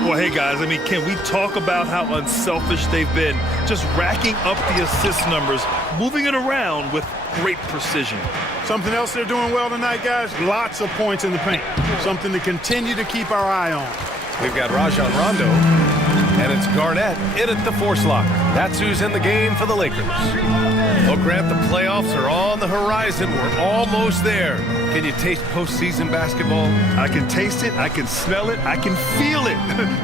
Well, hey, guys, I mean, can we talk about how unselfish they've been? Just racking up the assist numbers, moving it around with great precision. Something else they're doing well tonight, guys, lots of points in the paint. Something to continue to keep our eye on. We've got Rajon Rondo, and it's Garnett in at the 4 slot. That's who's in the game for the Lakers. Well, Grant, the playoffs are on the horizon. We're almost there. Can you taste postseason basketball? I can taste it, I can smell it, I can feel it.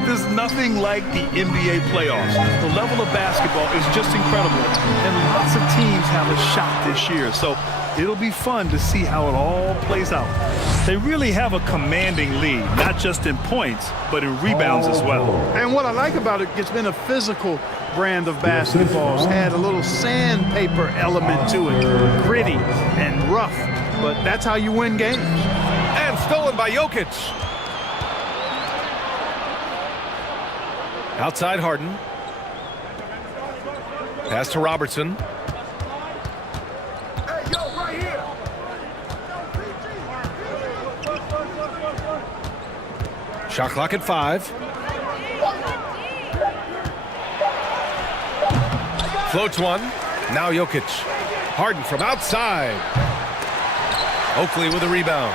There's nothing like the NBA playoffs. The level of basketball is just incredible, and lots of teams have a shot this year. So it'll be fun to see how it all plays out. They really have a commanding lead, not just in points, but in rebounds as well. And what I like about it, it's been a physical brand of basketball. It's had a little sandpaper element to it, gritty and rough, but that's how you win games. And stolen by Jokic. Outside Harden. Pass to Robertson. Shot clock at 5. Floats one. Now Jokic. Harden from outside. Oakley with a rebound.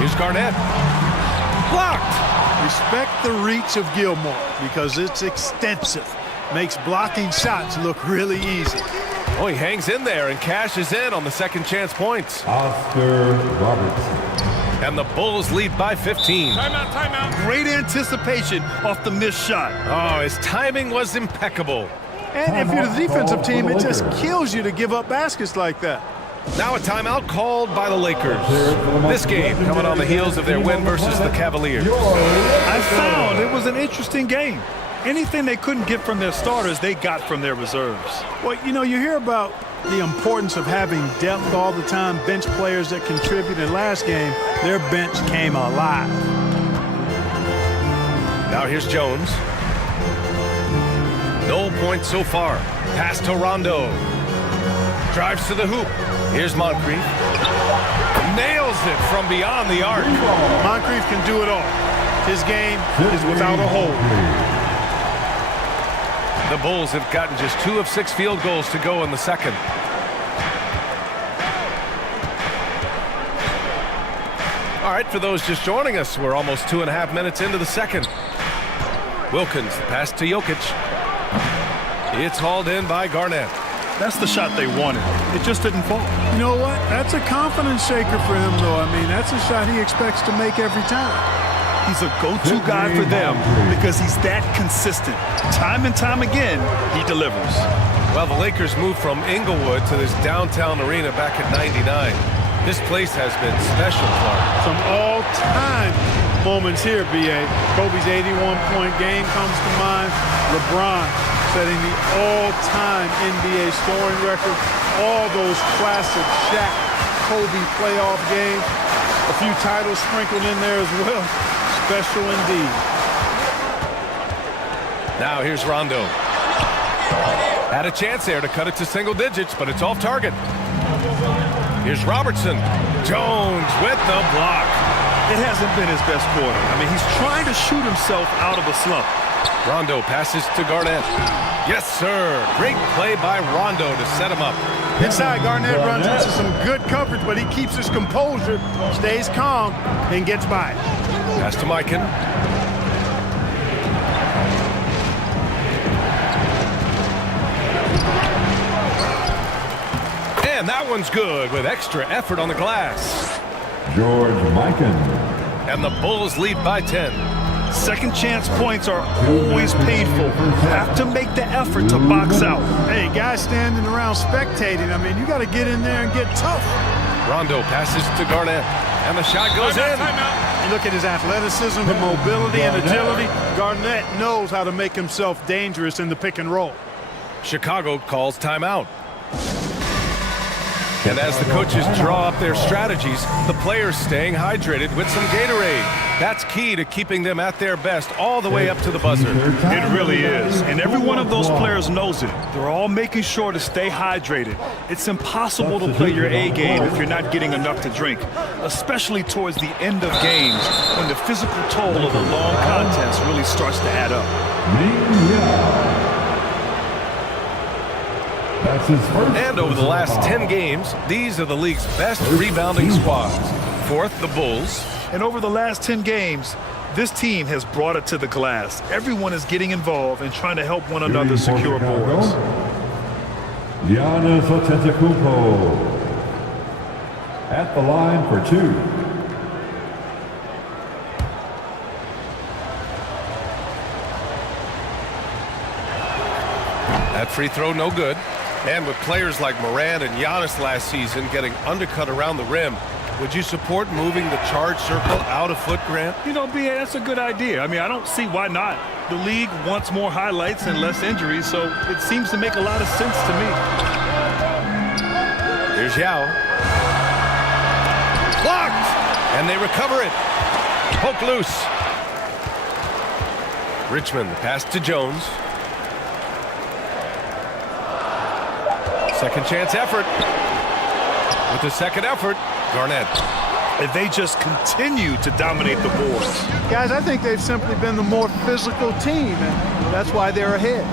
Here's Garnett. Blocked. Respect the reach of Gilmore because it's extensive. Makes blocking shots look really easy. Oh, he hangs in there and cashes in on the second chance points. Oscar Robertson. And the Bulls lead by 15. Timeout, timeout. Great anticipation off the missed shot. Oh, his timing was impeccable. And if you're the defensive team, it just kills you to give up baskets like that. Now a timeout called by the Lakers. This game coming on the heels of their win versus the Cavaliers. I found it was an interesting game. Anything they couldn't get from their starters, they got from their reserves. Well, you know, you hear about the importance of having depth all the time, bench players that contribute. In last game, their bench came alive. Now here's Jones. No points so far. Pass to Rondo. Drives to the hoop. Here's Moncrief. Nails it from beyond the arc. Moncrief can do it all. His game is without a hold. The Bulls have gotten just 2 of 6 field goals to go in the second. All right, for those just joining us, we're almost 2.5 minutes into the second. Wilkins, the pass to Jokic. It's hauled in by Garnett. That's the shot they wanted. It just didn't fall. You know what? That's a confidence shaker for him, though. I mean, that's a shot he expects to make every time. He's a go-to guy for them because he's that consistent. Time and time again, he delivers. Well, the Lakers moved from Inglewood to this downtown arena back in '99. This place has been special, Clark. Some all-time moments here, B.A. Kobe's 81-point game comes to mind. LeBron setting the all-time NBA scoring record. All those classic Shaq, Kobe playoff games. A few titles sprinkled in there as well. Special indeed. Now here's Rondo. Had a chance there to cut it to single digits, but it's off target. Here's Robertson. Jones with the block. It hasn't been his best quarter. I mean, he's trying to shoot himself out of a slump. Rondo passes to Garnett. Yes, sir. Great play by Rondo to set him up. Inside, Garnett runs into some good coverage, but he keeps his composure, stays calm, and gets by it. Pass to Mikan. And that one's good with extra effort on the glass. George Mikan. And the Bulls lead by 10. Second chance points are always painful. You have to make the effort to box out. Hey, guys standing around spectating, I mean, you got to get in there and get tough. Rondo passes to Garnett, and the shot goes in. You look at his athleticism, the mobility, and agility. Garnett knows how to make himself dangerous in the pick and roll. Chicago calls timeout. And as the coaches draw up their strategies, the players staying hydrated with some Gatorade. That's key to keeping them at their best all the way up to the buzzer. It really is. And every one of those players knows it. They're all making sure to stay hydrated. It's impossible to play your A game if you're not getting enough to drink, especially towards the end of games when the physical toll of a long contest really starts to add up. And over the last 10 games, these are the league's best rebounding squads. Fourth, the Bulls. And over the last 10 games, this team has brought it to the glass. Everyone is getting involved and trying to help one another secure boards. Giannis Antetokounmpo at the line for 2. That free throw no good. And with players like Morant and Giannis last season getting undercut around the rim, would you support moving the charge circle out a foot, Grant? You know, B.A., that's a good idea. I mean, I don't see why not. The league wants more highlights and less injuries, so it seems to make a lot of sense to me. Here's Yao. Blocked! And they recover it. Poke loose. Richmond, the pass to Jones. Second chance effort. With the second effort, Garnett. And they just continue to dominate the boards. Guys, I think they've simply been the more physical team, and that's why they're ahead.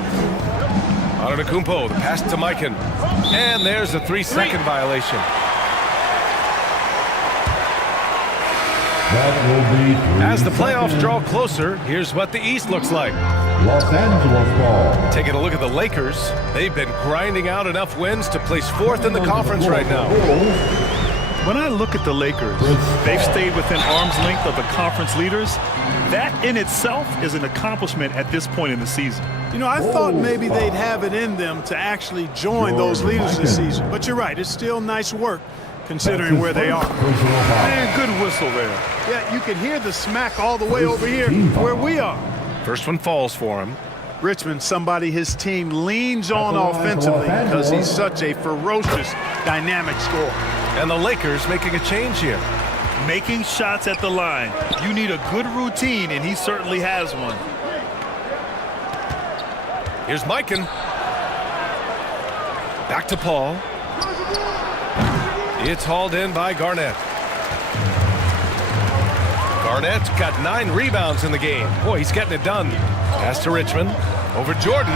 Antetokounmpo, the pass to Mikan. And there's a 3-second violation. That will be 3 As the playoffs seconds. draw closer, here's what the East looks like. Los Angeles ball. Taking a look at the Lakers, they've been grinding out enough wins to place 4th in the conference right now. When I look at the Lakers, they've stayed within arm's length of the conference leaders. That in itself is an accomplishment at this point in the season. You know, I thought maybe they'd have it in them to actually join those leaders this season. But you're right, it's still nice work considering where they are. Man, good whistle there. Yeah, you can hear the smack all the way over here where we are. First one falls for him. Richmond, somebody his team leans on offensively because he's such a ferocious, dynamic scorer. And the Lakers making a change here. Making shots at the line. You need a good routine, and he certainly has one. Here's Mikan. Back to Paul. It's hauled in by Garnett. Garnett's got 9 rebounds in the game. Boy, he's getting it done. Pass to Richmond. Over Jordan.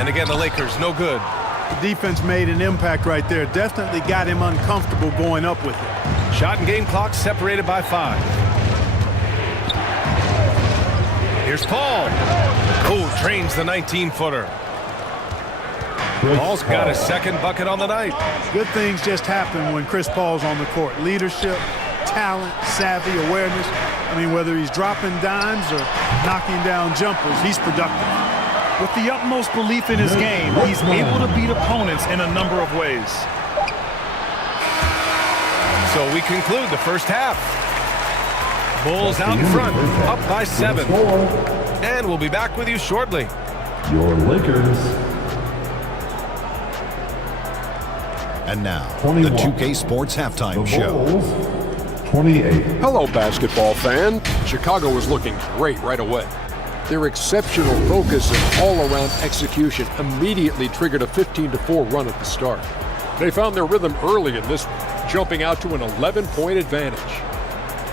And again, the Lakers, no good. The defense made an impact right there. Definitely got him uncomfortable going up with it. Shot and game clock separated by 5. Here's Paul. Oh, trains the 19-footer. Paul's got his second bucket on the night. Good things just happen when Chris Paul's on the court. Leadership, talent, savvy, awareness. I mean, whether he's dropping dimes or knocking down jumpers, he's productive. With the utmost belief in his game, he's able to beat opponents in a number of ways. So we conclude the first half. Bulls out in front, up by 7. And we'll be back with you shortly. Your Lakers. And now, the 2K Sports Halftime Show. 28. Hello, basketball fan. Chicago is looking great right away. Their exceptional focus and all-around execution immediately triggered a 15-4 run at the start. They found their rhythm early in this one, jumping out to an 11-point advantage.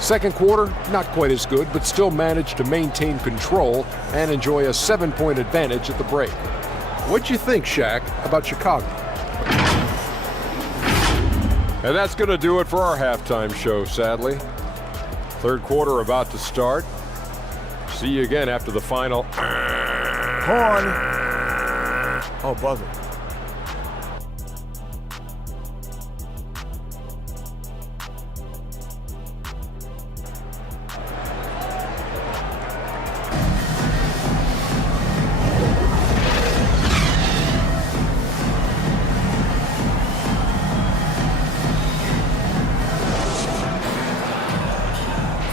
Second quarter, not quite as good, but still managed to maintain control and enjoy a 7-point advantage at the break. What'd you think, Shaq, about Chicago? And that's going to do it for our halftime show, sadly. Third quarter about to start. See you again after the final. Horn. Oh, buzzer.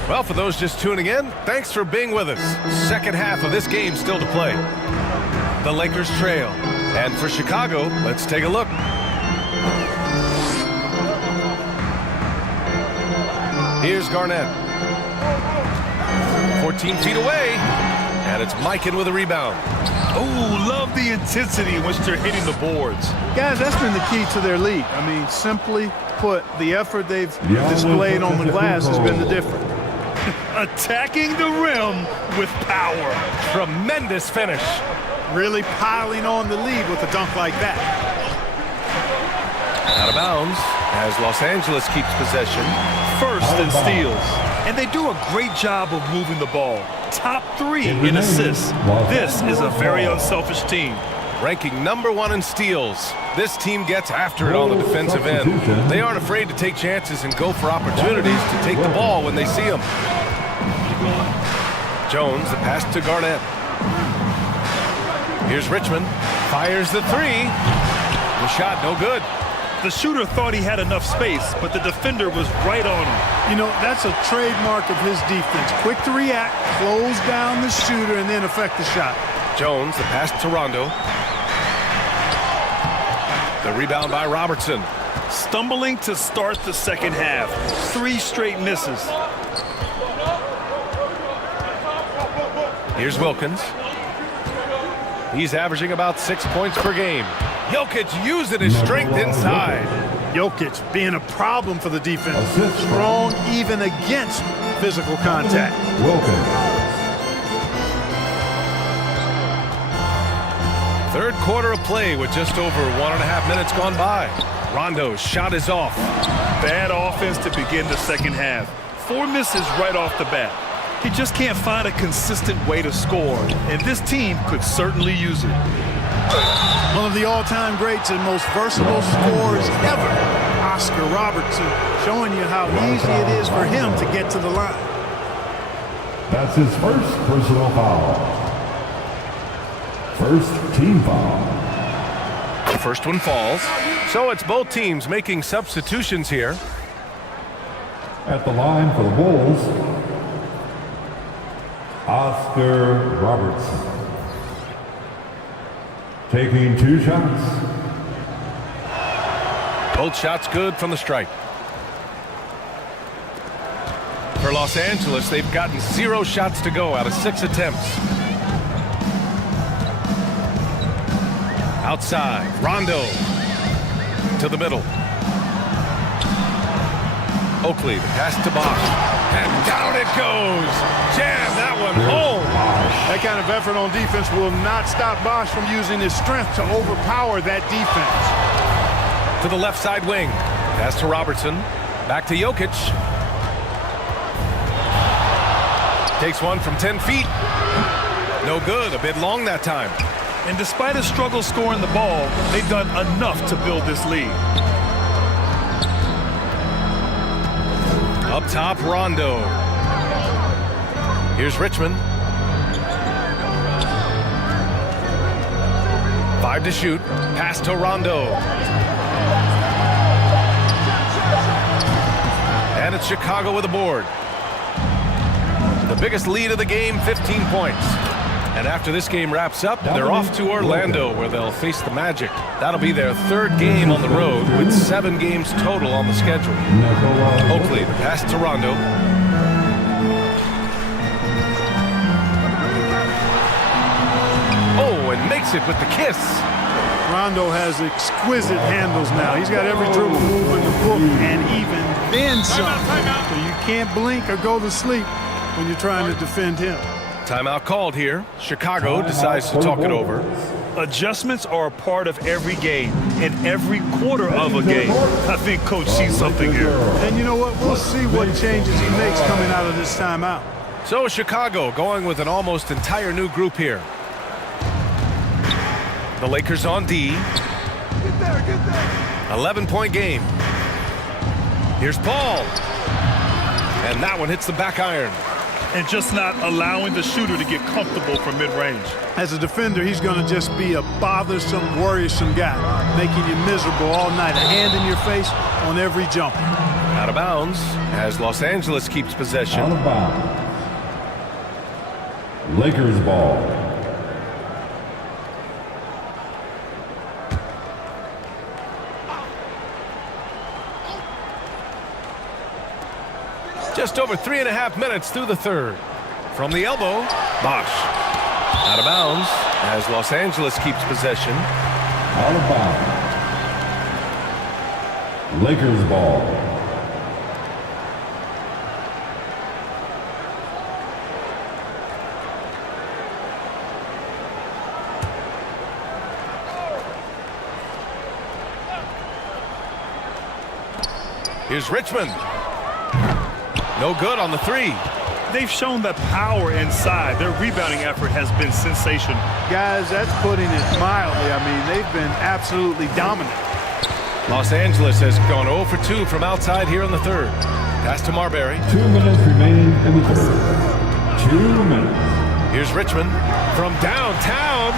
Well, for those just tuning in, thanks for being with us. Second half of this game still to play. The Lakers trail. And for Chicago, let's take a look. Here's Garnett. 14 feet away. And it's Mikan with a rebound. Oh, love the intensity once they're hitting the boards. Guys, that's been the key to their lead. I mean, simply put, the effort they've displayed on the glass has been the difference. Attacking the rim with power. Tremendous finish. Really piling on the lead with a dunk like that. Out of bounds as Los Angeles keeps possession. First in steals. And they do a great job of moving the ball. Top 3 in assists. This is a very unselfish team. Ranking number 1 in steals. This team gets after it on the defensive end. They aren't afraid to take chances and go for opportunities to take the ball when they see them. Jones, the pass to Garnett. Here's Richmond. Fires the 3. The shot no good. The shooter thought he had enough space, but the defender was right on him. You know, that's a trademark of his defense. Quick to react, close down the shooter, and then affect the shot. Jones, the pass to Rondo. The rebound by Robertson. Stumbling to start the second half. 3 straight misses. Here's Wilkins. He's averaging about 6 points per game. Jokic using his strength inside. Jokic being a problem for the defense. Strong even against physical contact. Wilkins. Third quarter of play with just over 1.5 minutes gone by. Rondo's shot is off. Bad offense to begin the second half. 4 misses right off the bat. He just can't find a consistent way to score, and this team could certainly use it. One of the all-time greats and most versatile scorers ever, Oscar Robertson, showing you how easy it is for him to get to the line. That's his first personal foul. First team foul. The first one falls. So it's both teams making substitutions here. At the line for the Bulls, Oscar Robertson. Taking 2 shots. Both shots good from the stripe. For Los Angeles, they've gotten 0 shots to go out of 6 attempts. Outside, Rondo to the middle. Oakley, the pass to Bosch. And down it goes. Jam that one home. That kind of effort on defense will not stop Bosch from using his strength to overpower that defense. To the left side wing. Pass to Robertson. Back to Jokic. Takes one from 10 feet. No good. A bit long that time. And despite a struggle scoring the ball, they've done enough to build this lead. Up top, Rondo. Here's Richmond. 5 to shoot. Pass to Rondo. And it's Chicago with a board. The biggest lead of the game, 15 points. And after this game wraps up, they're off to Orlando, where they'll face the Magic. That'll be their 3rd game on the road, with 7 games total on the schedule. Oakley, the pass to Rondo. Oh, and makes it with the kiss. Rondo has exquisite handles now. He's got every dribble move in the book and even then some. So you can't blink or go to sleep when you're trying to defend him. Timeout called here. Chicago decides to talk it over. Adjustments are a part of every game and every quarter of a game. I think Coach sees something here. And you know what? We'll see what changes he makes coming out of this timeout. So Chicago going with an almost entire new group here. The Lakers on D. 11-point game. Here's Paul. And that one hits the back iron. And just not allowing the shooter to get comfortable from mid-range. As a defender, he's going to just be a bothersome, worrisome guy, making you miserable all night. A hand in your face on every jumper. Out of bounds as Los Angeles keeps possession. Out of bounds. Lakers ball. Just over 3.5 minutes through the third. From the elbow, Bosh. Out of bounds as Los Angeles keeps possession. Out of bounds. Lakers ball. Here's Richmond. No good on the three. They've shown the power inside. Their rebounding effort has been sensational. Guys, that's putting it mildly. I mean, they've been absolutely dominant. Los Angeles has gone 0 for 2 from outside here in the third. Pass to Marbury. 2 minutes remaining in the third. 2 minutes. Here's Richmond from downtown.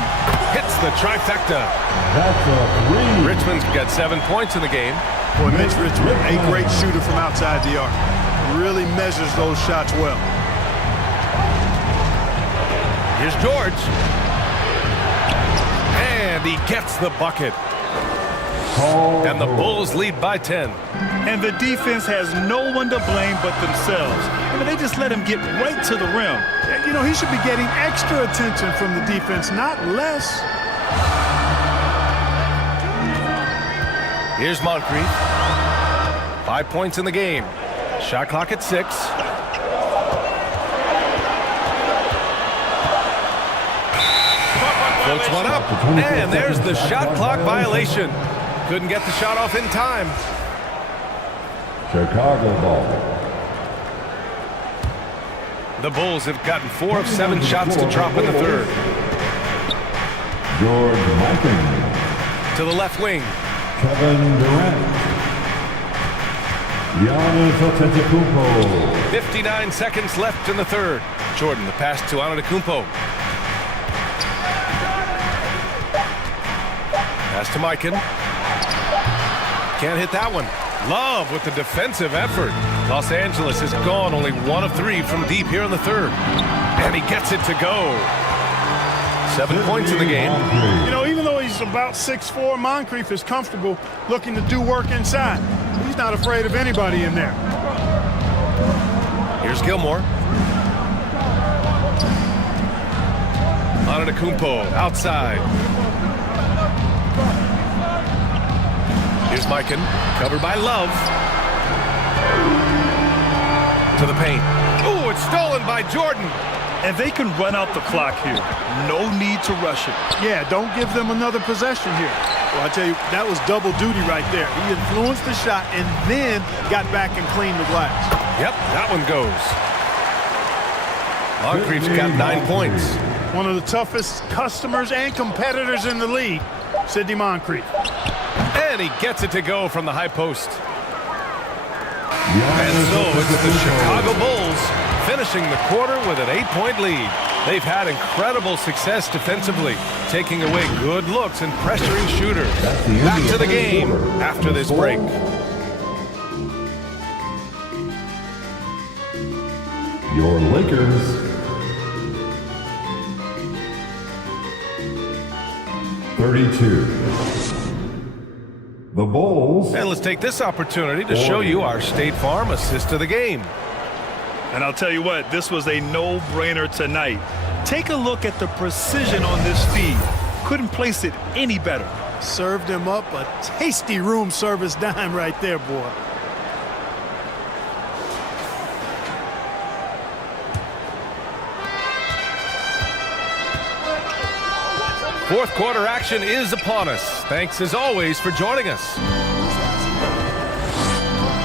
Hits the trifecta. That's a three. Richmond's got 7 points in the game. Boy, Mitch Richmond, a great shooter from outside the arc. Really measures those shots well. Here's George. And he gets the bucket. And the Bulls lead by 10. And the defense has no one to blame but themselves. I mean, they just let him get right to the rim. You know, he should be getting extra attention from the defense, not less. Here's Moncrief. 5 points in the game. Shot clock at 6. Floats one up. And there's the shot clock violation. Couldn't get the shot off in time. Chicago ball. The Bulls have gotten 4 of 7 shots to drop in the third. George Mikan. To the left wing. Kevin Durant. Giannis Antetokounmpo. 59 seconds left in the third. Jordan, the pass to Antetokounmpo. Pass to Mikan. Can't hit that one. Love with the defensive effort. Los Angeles has gone only 1 of 3 from deep here in the third. And he gets it to go. 7 points in the game. You know, even though he's about 6'4", Moncrief is comfortable looking to do work inside. He's not afraid of anybody in there. Here's Gilmore. Antetokounmpo outside. Here's Mikan, covered by Love. To the paint. Ooh, it's stolen by Jordan. And they can run out the clock here. No need to rush it. Yeah, don't give them another possession here. Well, I tell you, that was double duty right there. He influenced the shot and then got back and cleaned the glass. Yep, that one goes. Moncrief's got 9 points. One of the toughest customers and competitors in the league, Sidney Moncrief. And he gets it to go from the high post. And so it's the Chicago Bulls finishing the quarter with an 8-point lead. They've had incredible success defensively, taking away good looks and pressuring shooters. Back to the game after this break. Your Lakers. The Bulls. And let's take this opportunity to show you our State Farm assist of the game. And I'll tell you what, this was a no-brainer tonight. Take a look at the precision on this feed. Couldn't place it any better. Served him up a tasty room service dime right there, boy. Fourth quarter action is upon us. Thanks as always for joining us.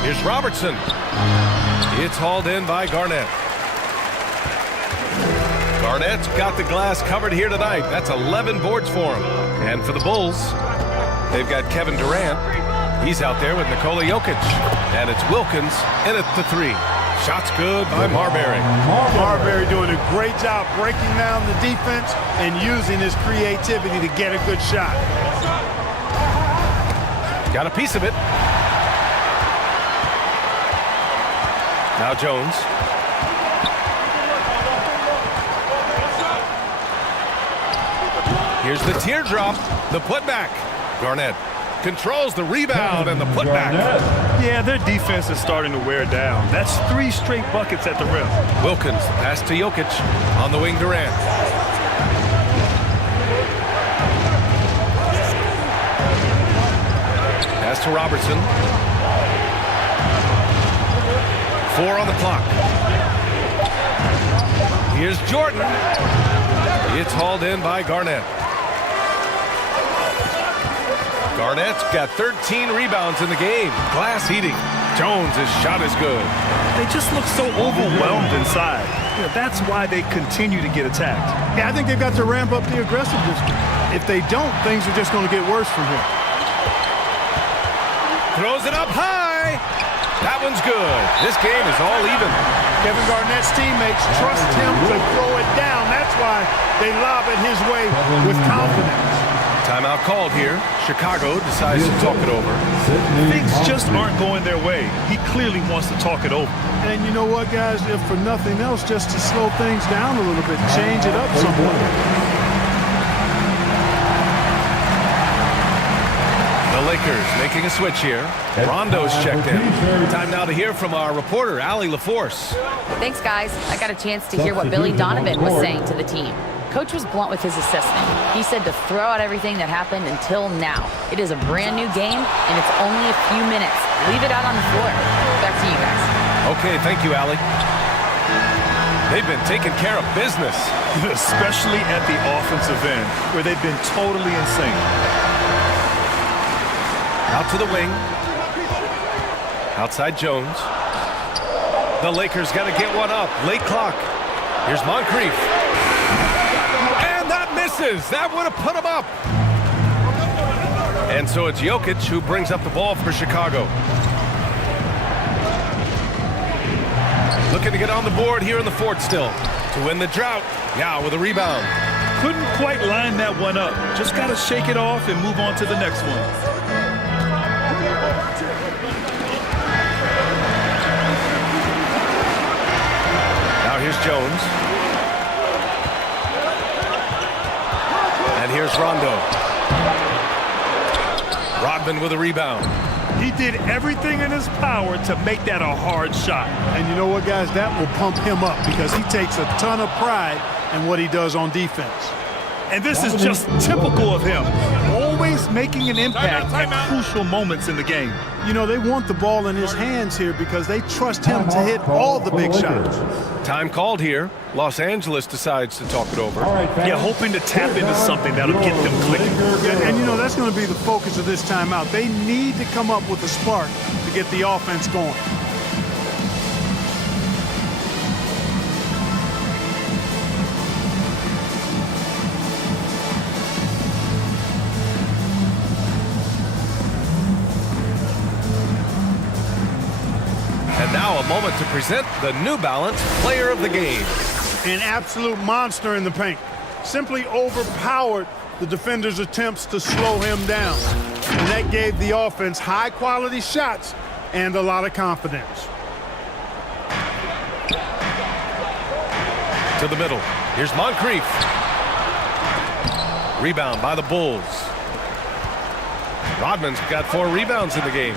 Here's Robertson. It's hauled in by Garnett. Garnett's got the glass covered here tonight. That's 11 boards for him. And for the Bulls, they've got Kevin Durant. He's out there with Nikola Jokic. And it's Wilkins in at the three. Shot's good by Marbury. Marbury doing a great job breaking down the defense and using his creativity to get a good shot. Got a piece of it. Now Jones. Here's the teardrop, the putback. Garnett controls the rebound and the putback. Yeah, their defense is starting to wear down. That's 3 straight buckets at the rim. Wilkins, pass to Jokic. On the wing, Durant. Pass to Robertson. 4 on the clock. Here's Jordan. It's hauled in by Garnett. Garnett's got 13 rebounds in the game. Glass heating. Jones' shot is good. They just look so overwhelmed inside. That's why they continue to get attacked. Yeah, I think they've got to ramp up the aggressiveness. If they don't, things are just going to get worse from here. Throws it up high. That one's good. This game is all even. Kevin Garnett's teammates trust him to throw it down. That's why they lob it his way with confidence. Timeout called here. Chicago decides to talk it over. Things just aren't going their way. He clearly wants to talk it over. And you know what, guys? If for nothing else, just to slow things down a little bit, change it up somewhat. The Lakers making a switch here. Rondo's checked in. Time now to hear from our reporter, Allie LaForce. Thanks, guys. I got a chance to hear what Billy Donovan was saying to the team. Coach was blunt with his assessment. He said to throw out everything that happened until now. It is a brand new game, and it's only a few minutes. Leave it out on the floor. Back to you guys. Okay, thank you, Allie. They've been taking care of business. Especially at the offensive end, where they've been totally in sync. Out to the wing. Outside Jones. The Lakers got to get one up. Late clock. Here's Moncrief. And that misses. That would have put him up. And so it's Jokic who brings up the ball for Chicago. Looking to get on the board here in the fourth still. To win the drought. Yeah, with a rebound. Couldn't quite line that one up. Just got to shake it off and move on to the next one. Now here's Jones. And here's Rondo. Rodman with a rebound. He did everything in his power to make that a hard shot. And you know what, guys? That will pump him up because he takes a ton of pride in what he does on defense. And this is just typical of him. Always making an impact at crucial moments in the game. You know, they want the ball in his hands here because they trust him to hit all the big shots. Time called here. Los Angeles decides to talk it over. Yeah, hoping to tap into something that'll get them clicking. Yeah, and you know, that's going to be the focus of this timeout. They need to come up with a spark to get the offense going. And now a moment to present the New Balance Player of the Game. An absolute monster in the paint. Simply overpowered the defender's attempts to slow him down. And that gave the offense high-quality shots and a lot of confidence. To the middle. Here's Moncrief. Rebound by the Bulls. Rodman's got 4 rebounds in the game.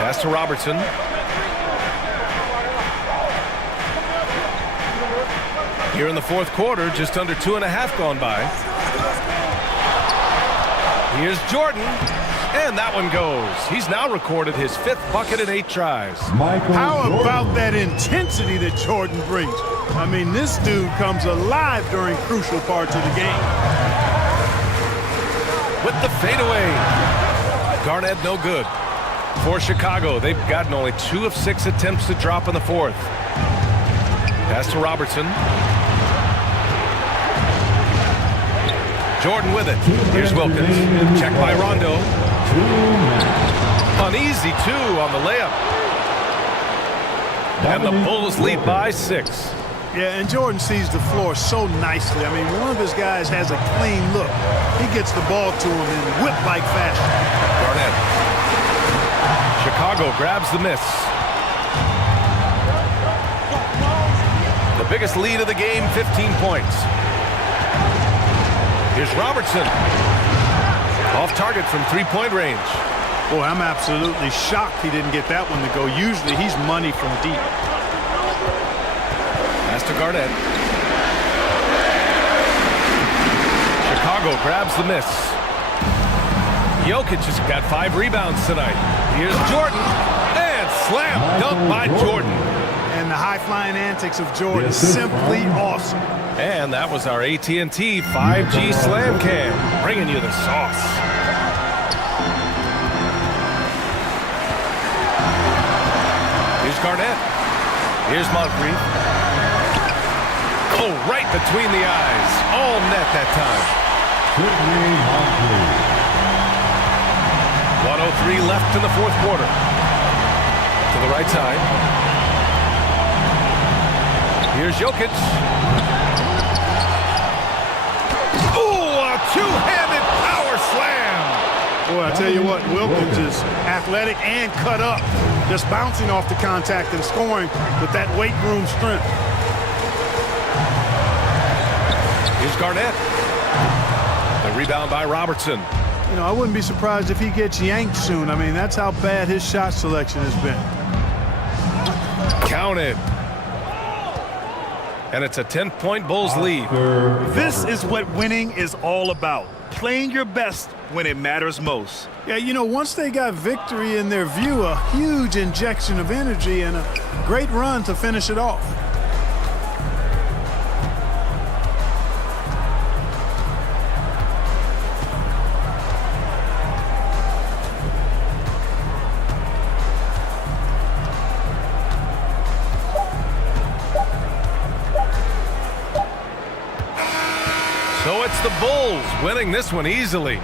Pass to Robertson. Here in the fourth quarter, just under 2.5 gone by. Here's Jordan, and that one goes. He's now recorded his 5th bucket in 8 tries. How about that intensity that Jordan brings? I mean, this dude comes alive during crucial parts of the game. With the fadeaway. Garnett no good. For Chicago, they've gotten only 2 of 6 attempts to drop in the 4th. Pass to Robertson. Jordan with it. Here's Wilkins. Check by Rondo. An easy 2 on the layup. And the Bulls lead by 6. Yeah, and Jordan sees the floor so nicely. I mean, one of his guys has a clean look. He gets the ball to him in whip-like fashion. Garnett. Chicago grabs the miss. The biggest lead of the game, 15 points. Here's Robertson. Off target from 3-point range. Boy, I'm absolutely shocked he didn't get that one to go. Usually he's money from deep. Pass to Garnett. Chicago grabs the miss. Jokic has got 5 rebounds tonight. Here's Jordan. And slam dunk by Jordan. And the high-flying antics of Jordan, simply awesome. And that was our AT&T 5G Slam Cam, bringing you the sauce. Here's Garnett. Here's Moncrief. Oh, right between the eyes. All net that time. 1:03 left in the 4th quarter. To the right side. Here's Jokic. Two-handed power slam. Boy, I tell you what, Wilkins is athletic and cut up. Just bouncing off the contact and scoring with that weight room strength. Here's Garnett. The rebound by Robertson. You know, I wouldn't be surprised if he gets yanked soon. I mean, that's how bad his shot selection has been. Counted. And it's a 10-point Bulls lead. This is what winning is all about. Playing your best when it matters most. Yeah, you know, once they got victory in their view, a huge injection of energy and a great run to finish it off. So it's the Bulls winning this one easily.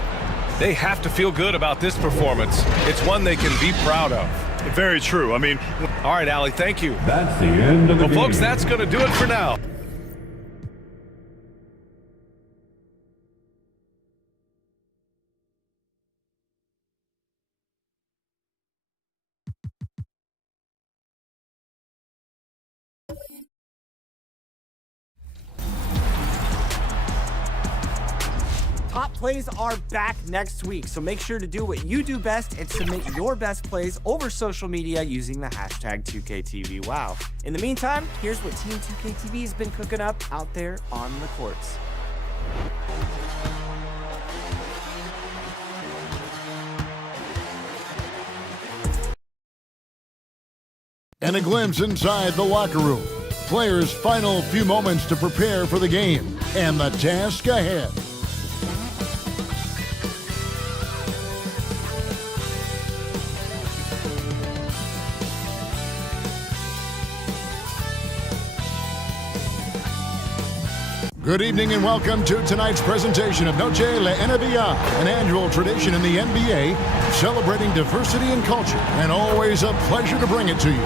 They have to feel good about this performance. It's one they can be proud of. Very true. I mean, all right, Allie, thank you. That's the end of the game. Well, folks, that's going to do it for now. Top plays are back next week, so make sure to do what you do best and submit your best plays over social media using the hashtag 2KTVWow. In the meantime, here's what Team 2KTV has been cooking up out there on the courts. And a glimpse inside the locker room. Players' final few moments to prepare for the game and the task ahead. Good evening and welcome to tonight's presentation of Noche La NBA, an annual tradition in the NBA celebrating diversity and culture, and always a pleasure to bring it to you.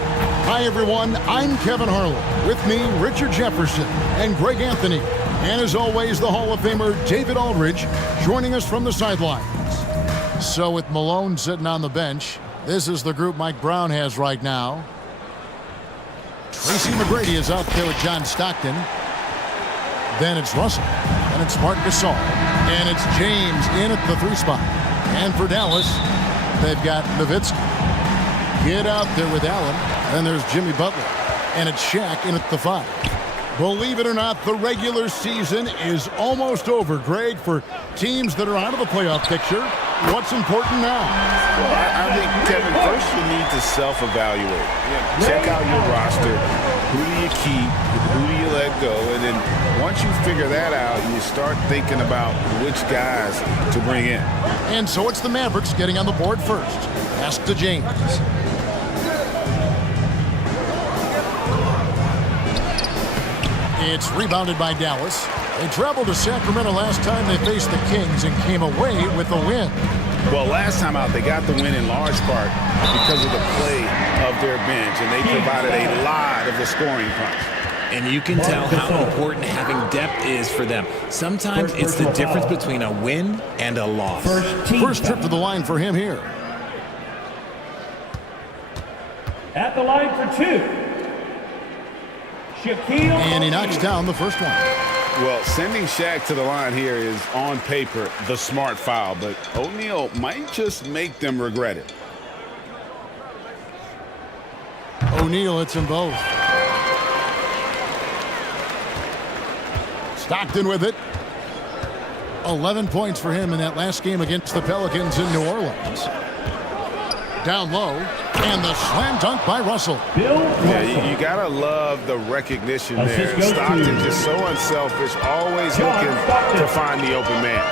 Hi everyone, I'm Kevin Harlan. With me, Richard Jefferson and Greg Anthony. And as always, the Hall of Famer David Aldridge joining us from the sidelines. So with Malone sitting on the bench, this is the group Mike Brown has right now. Tracy McGrady is out there with John Stockton. Then it's Russell, and it's Marc Gasol, and it's James in at the 3 spot. And for Dallas, they've got Nowitzki. Get out there with Allen. Then there's Jimmy Butler, and it's Shaq in at the 5. Believe it or not, the regular season is almost over. Greg, for teams that are out of the playoff picture, what's important now? Well, I think, Kevin, first you need to self-evaluate. Check out your roster. Who do you keep? Who do you let go? And then once you figure that out, you start thinking about which guys to bring in. And so it's the Mavericks getting on the board first. Pass to James. It's rebounded by Dallas. They traveled to Sacramento last time they faced the Kings and came away with the win. Well, last time out, they got the win in large part because of the play of their bench, and they provided a lot of the scoring punch. And you can tell how important having depth is for them. Sometimes it's the difference between a win and a loss. First trip to the line for him here. At the line for two, Shaquille. And he knocks down the first one. Well, sending Shaq to the line here is, on paper, the smart foul, but O'Neal might just make them regret it. O'Neal hits them both. Stockton with it. 11 points for him in that last game against the Pelicans in New Orleans. Down low, and the slam dunk by Russell. Yeah, you gotta love the recognition there. Stockton just so unselfish, always looking to find the open man.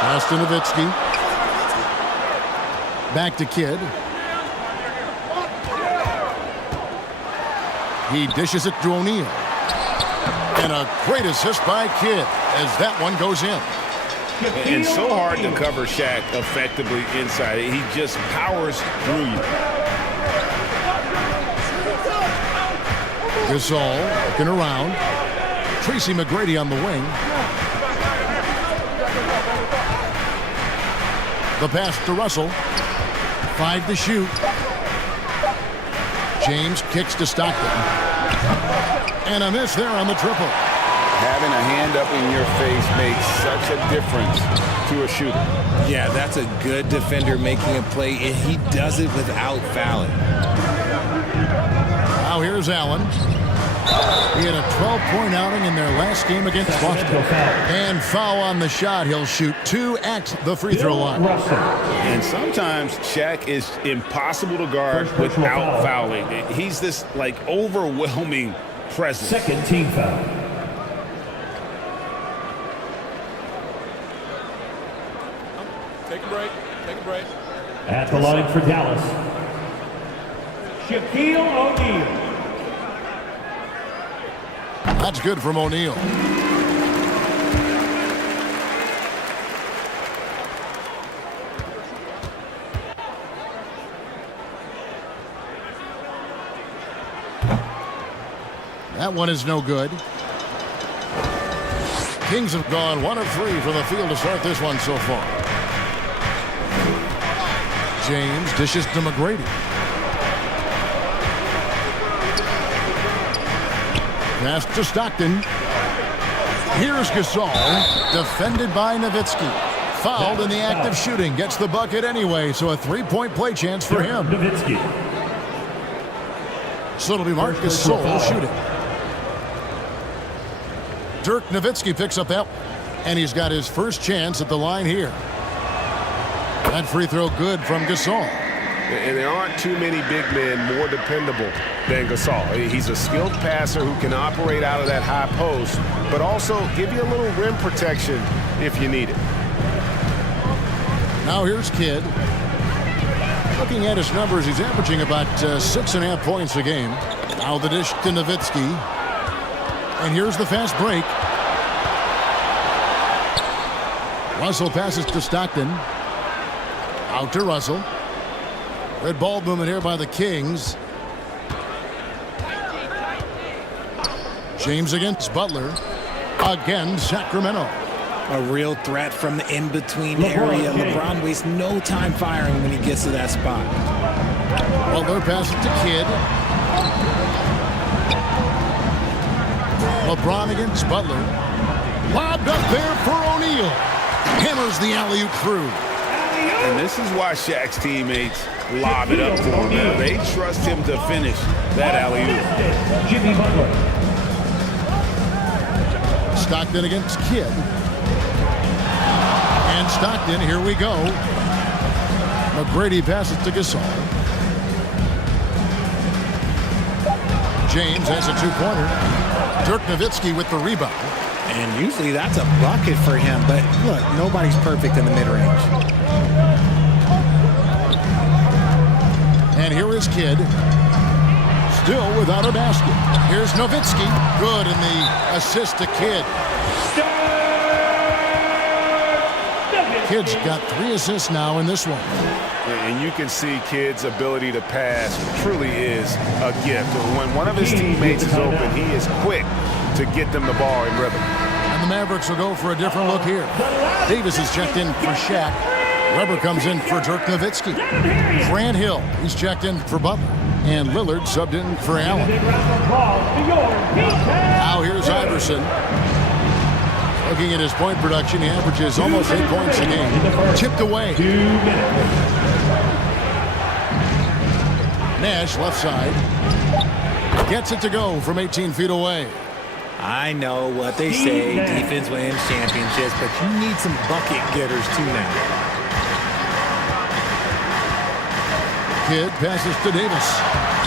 Pass to Nowitzki. Back to Kidd. He dishes it to O'Neal. And a great assist by Kidd as that one goes in. And so hard to cover Shaq effectively inside. He just powers through you. Gasol looking around. Tracy McGrady on the wing. The pass to Russell. 5 to shoot. James kicks to Stockton. And a miss there on the triple. Having a hand up in your face makes such a difference to a shooter. Yeah, that's a good defender making a play, and he does it without fouling. Now here's Allen. He had a 12-point outing in their last game against Boston. And foul on the shot. He'll shoot 2 at the free throw line. And sometimes Shaq is impossible to guard without fouling. He's this, like, overwhelming presence. Second team foul. Take a break. Take a break. At the line for Dallas, Shaquille O'Neal. That's good from O'Neal. That one is no good. Kings have gone 1 of 3 from the field to start this one so far. James dishes to McGrady. Pass to Stockton. Here's Gasol, defended by Nowitzki. Fouled in the act of shooting. Gets the bucket anyway, so a 3-point play chance for him. Nowitzki. So it'll be Marc Gasol shooting. Dirk Nowitzki picks up that, and he's got his first chance at the line here. That free throw good from Gasol. And there aren't too many big men more dependable than Gasol. He's a skilled passer who can operate out of that high post, but also give you a little rim protection if you need it. Now here's Kidd. Looking at his numbers, he's averaging about 6.5 points a game. Now the dish to Nowitzki. And here's the fast break. Russell passes to Stockton. Out to Russell. Good ball movement here by the Kings. James against Butler. Again, Sacramento. A real threat from the in-between area. LeBron wastes no time firing when he gets to that spot. Butler passes to Kidd. LeBron against Butler. Lobbed up there for O'Neal. Hammers the alley-oop through. And this is why Shaq's teammates lob it up for him. They trust him to finish that alley-oop. Jimmy Butler. Stockton against Kidd. And Stockton, here we go. McGrady passes to Gasol. James has a two-pointer. Dirk Nowitzki with the rebound. And usually that's a bucket for him, but look, nobody's perfect in the mid-range. And here is Kidd. Still without a basket. Here's Nowitzki. Good in the assist to Kidd. Kidd's got 3 assists now in this one. And you can see Kidd's ability to pass truly is a gift. When one of his teammates is open, he is quick to get them the ball in rhythm. And the Mavericks will go for a different look here. Davis is checked in for Shaq. Weber comes in for Dirk Nowitzki. Grant Hill, he's checked in for Butler. And Lillard subbed in for Allen. Now here's Iverson. Looking at his point production, he averages almost 8 points a game. Chipped away. 2 minutes. Nash, left side. Gets it to go from 18 feet away. I know what they say, defense wins championships, but you need some bucket getters too now. Kidd passes to Davis.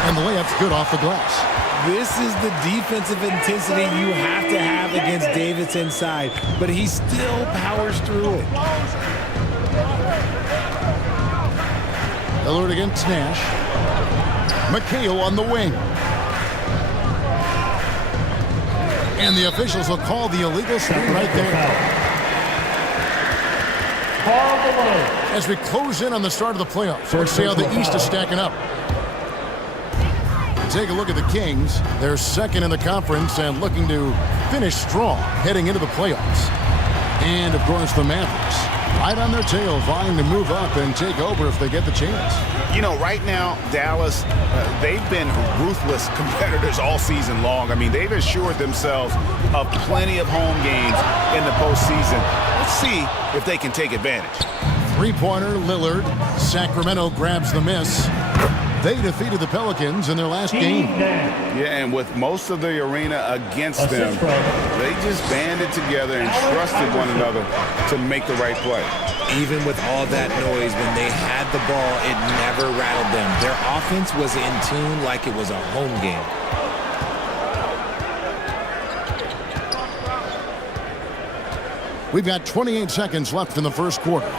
And the layup's good off the glass. This is the defensive intensity you have to have against Davis inside, but he still powers through it. Lillard against Nash. McHale on the wing. And the officials will call the illegal screen right there. As we close in on the start of the playoffs, let's see how the East is stacking up. Take a look at the Kings. They're second in the conference and looking to finish strong heading into the playoffs. And, of course, the Mavericks right on their tail, vying to move up and take over if they get the chance. You know, right now, Dallas, they've been ruthless competitors all season long. I mean, they've assured themselves of plenty of home games in the postseason. Let's see if they can take advantage. Three-pointer, Lillard. Sacramento grabs the miss. They defeated the Pelicans in their last game. Yeah, and with most of the arena against them, they just banded together and trusted one another to make the right play. Even with all that noise, when they had the ball, it never rattled them. Their offense was in tune like it was a home game. We've got 28 seconds left in the first quarter.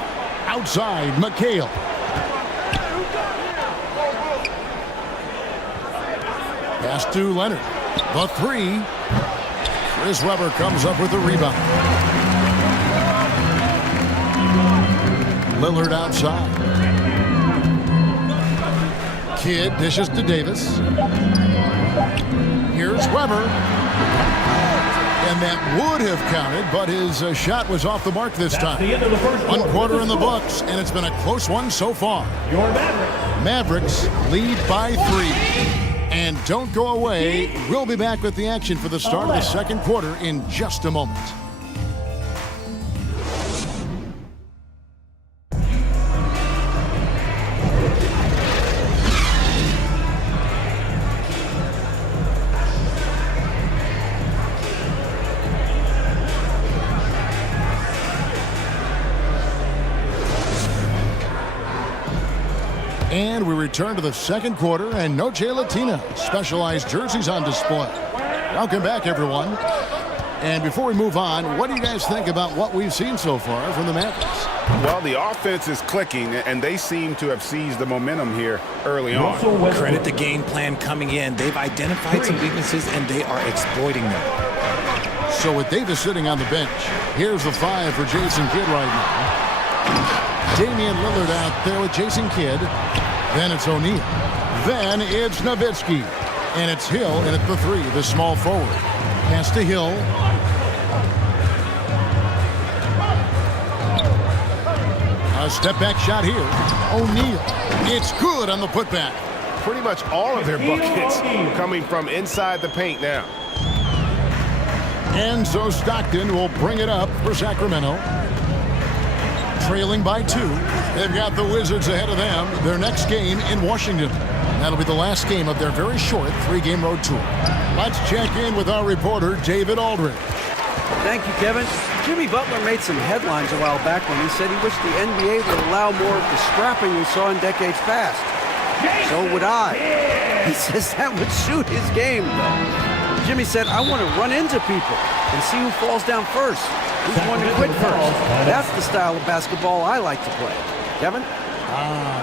Outside, McHale. Pass to Leonard. The three. Chris Webber comes up with the rebound. Lillard outside. Kidd dishes to Davis. Here's Webber. And that would have counted, but his shot was off the mark this time. One quarter in the books, and it's been a close one so far. Your Mavericks lead by 3. And don't go away. We'll be back with the action for the start of the second quarter in just a moment. And we return to the second quarter, and Noche Latina specialized jerseys on display. Welcome back, everyone. And before we move on, what do you guys think about what we've seen so far from the Mavericks? Well, the offense is clicking, and they seem to have seized the momentum here early on. Credit the game plan coming in. They've identified some weaknesses, and they are exploiting them. So with Davis sitting on the bench, here's the 5 for Jason Kidd right now. Damian Lillard out there with Jason Kidd. Then it's O'Neal. Then it's Nowitzki. And it's Hill, and at the 3, the small forward. Pass to Hill. A step-back shot here. O'Neal. It's good on the putback. Pretty much all of their buckets coming from inside the paint now. And so Stockton will bring it up for Sacramento. trailing by 2. They've got the Wizards ahead of them. Their next game in Washington. That'll be the last game of their very short 3-game road tour. Let's check in with our reporter, David Aldridge. Thank you, Kevin. Jimmy Butler made some headlines a while back when he said he wished the NBA would allow more of the scrapping we saw in decades past. So would I. He says that would suit his game, though. Jimmy said, I want to run into people and see who falls down first. Who's one to quit first. That's the style of basketball I like to play. Kevin?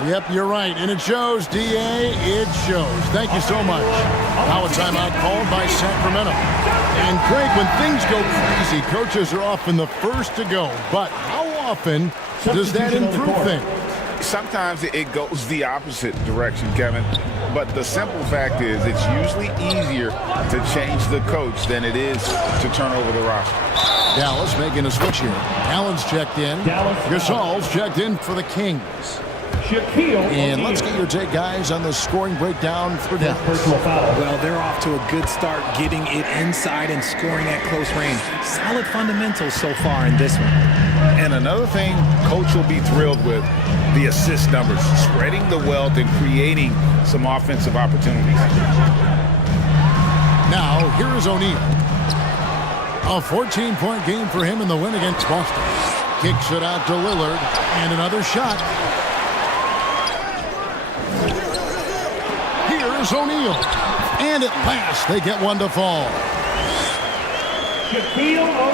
Yep, you're right. And it shows, D.A., it shows. Thank you so much. Now a timeout called by Sacramento. And Craig, when things go crazy, coaches are often the first to go. But how often does that improve things? Sometimes it goes the opposite direction, Kevin. But the simple fact is it's usually easier to change the coach than it is to turn over the roster. Dallas making a switch here. Allen's checked in. Gasol's checked in for the Kings. And let's get your take, guys, on the scoring breakdown for Dallas. Well, they're off to a good start getting it inside and scoring at close range. Solid fundamentals so far in this one. And another thing Coach will be thrilled with, the assist numbers, spreading the wealth and creating some offensive opportunities. Now, here is O'Neal. A 14-point game for him in the win against Boston. Kicks it out to Lillard, and another shot. Here's O'Neal. And at last, they get one to fall.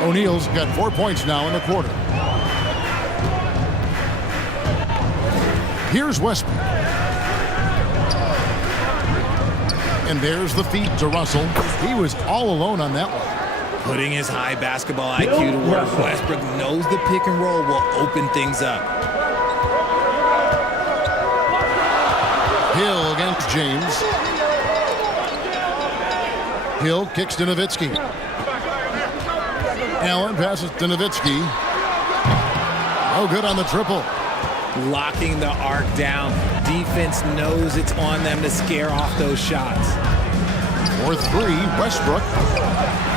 O'Neal's got 4 points now in the quarter. Here's Westbrook. And there's the feed to Russell. He was all alone on that one. Putting his high basketball IQ to work, Westbrook knows the pick and roll will open things up. Hill against James. Hill kicks to Nowitzki. Allen passes to Nowitzki. No good on the triple. Locking the arc down. Defense knows it's on them to scare off those shots. For 3, Westbrook.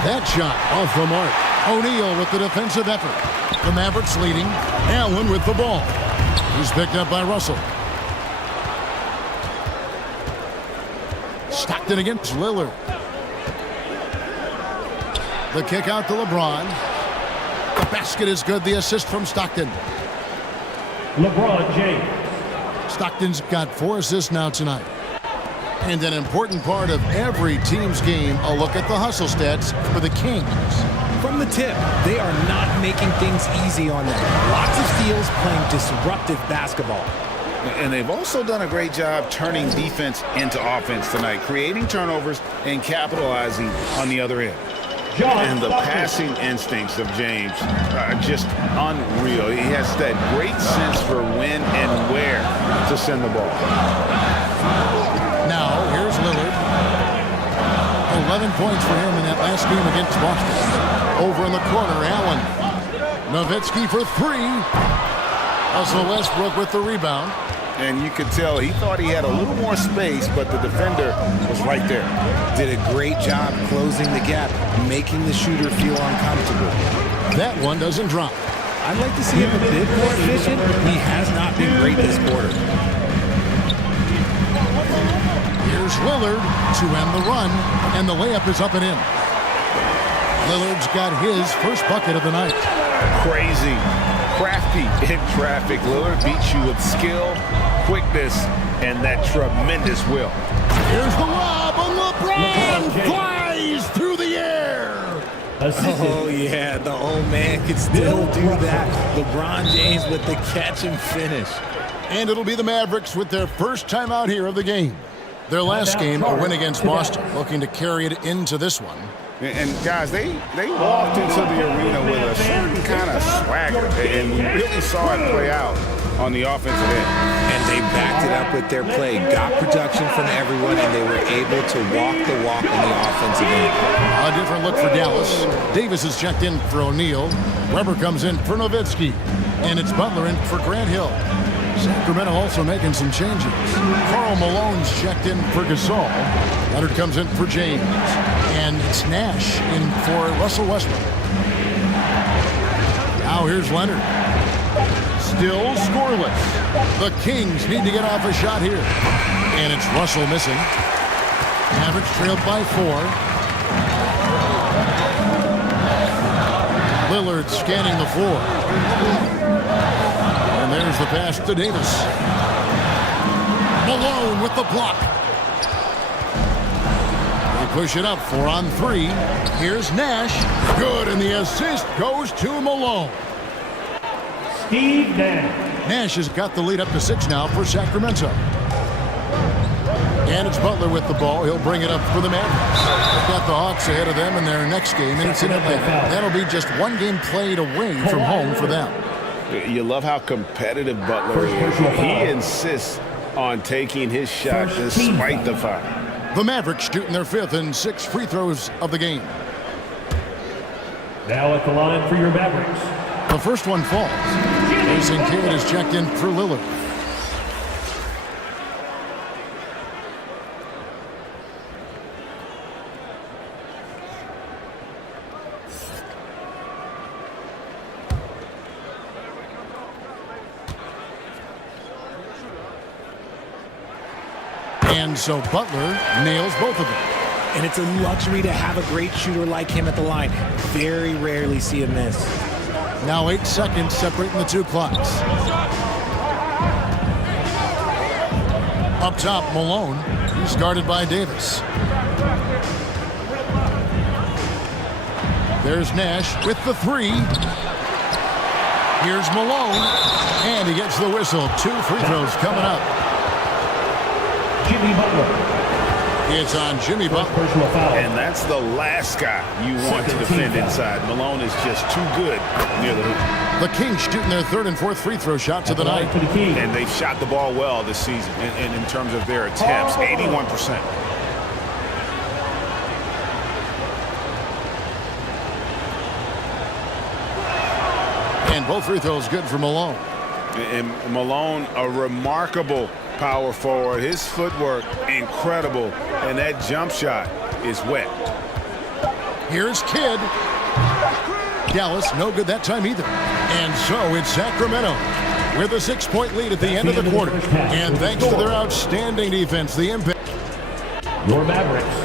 That shot off the mark. O'Neal with the defensive effort. The Mavericks leading. Allen with the ball. He's picked up by Russell. Stockton against Lillard. The kick out to LeBron. The basket is good. The assist from Stockton. LeBron James. Stockton's got 4 assists now tonight. And an important part of every team's game, a look at the hustle stats for the Kings. From the tip, they are not making things easy on them. Lots of steals, playing disruptive basketball. And they've also done a great job turning defense into offense tonight, creating turnovers and capitalizing on the other end. And the passing instincts of James are just unreal. He has that great sense for when and where to send the ball. Now, here's Lillard. 11 points for him in that last game against Boston. Over in the corner, Allen. Nowitzki for 3. Also Westbrook with the rebound. And you could tell he thought he had a little more space, but the defender was right there. Did a great job closing the gap, making the shooter feel uncomfortable. That one doesn't drop. I'd like to see him a bit more efficient. He has not been great this quarter. Here's Lillard to end the run, and the layup is up and in. Lillard's got his first bucket of the night. Crazy. Crafty in traffic. Lillard beats you with skill, quickness, and that tremendous will. Here's the lob, and LeBron flies through the air. Oh, yeah, the old man can still do that. LeBron James with the catch and finish. And it'll be the Mavericks with their first time out here of the game. Their last game, a win against Boston, looking to carry it into this one. And guys, they walked into the arena with a certain kind of swagger, and we really saw it play out on the offensive end. And they backed it up with their play, got production from everyone, and they were able to walk the walk on the offensive end. A different look for Dallas. Davis is checked in for O'Neal. Weber comes in for Nowitzki. And it's Butler in for Grant Hill. Sacramento also making some changes. Karl Malone's checked in for Gasol. Leonard comes in for James. And it's Nash in for Russell Westbrook. Now here's Leonard. still scoreless. The Kings need to get off a shot here. And it's Russell missing. Mavericks trailed by 4. Lillard scanning the floor. And there's the pass to Davis. Malone with the block. They push it up 4 on 3. Here's Nash. Good, and the assist goes to Malone. Steve Nash. Nash has got the lead up to 6 now for Sacramento. And it's Butler with the ball. He'll bring it up for the Mavericks. They've got the Hawks ahead of them in their next game, and it's in Atlanta. That'll be just 1 game played away from home for them. You love how competitive Butler is. He insists on taking his shot despite the foul. The Mavericks shooting their 5th and 6th free throws of the game. Now at the line for your Mavericks. The first one falls. Jason Kidd is checked in for Lillard. And so Butler nails both of them. And it's a luxury to have a great shooter like him at the line. Very rarely see him miss. Now 8 seconds separating the 2 clocks. Up top, Malone. He's guarded by Davis. There's Nash with the 3. Here's Malone. And he gets the whistle. 2 free throws coming up. Jimmy Butler. It's on Jimmy Butler. And that's the last guy you want to defend inside. Malone is just too good near the hoop. The Kings shooting their 3rd and 4th free throw shots of the night. And they've shot the ball well this season in terms of their attempts, 81%. And both free throws good for Malone. And Malone, a remarkable power forward. His footwork, incredible. And that jump shot is wet. Here's Kidd. Dallas, no good that time either. And so it's Sacramento with a 6-point lead at the end of the quarter. And thanks to their outstanding defense, the impact. Your Mavericks.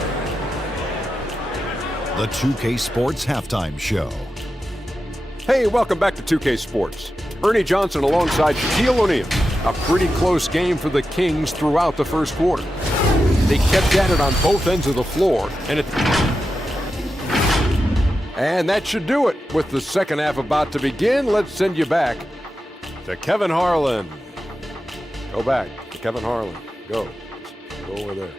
The 2K Sports Halftime Show. Hey, welcome back to 2K Sports. Ernie Johnson alongside Shaquille O'Neal. A pretty close game for the Kings throughout the first quarter. They kept at it on both ends of the floor. And that should do it. With the second half about to begin, let's send you back to Kevin Harlan. Go back to Kevin Harlan. Go over there.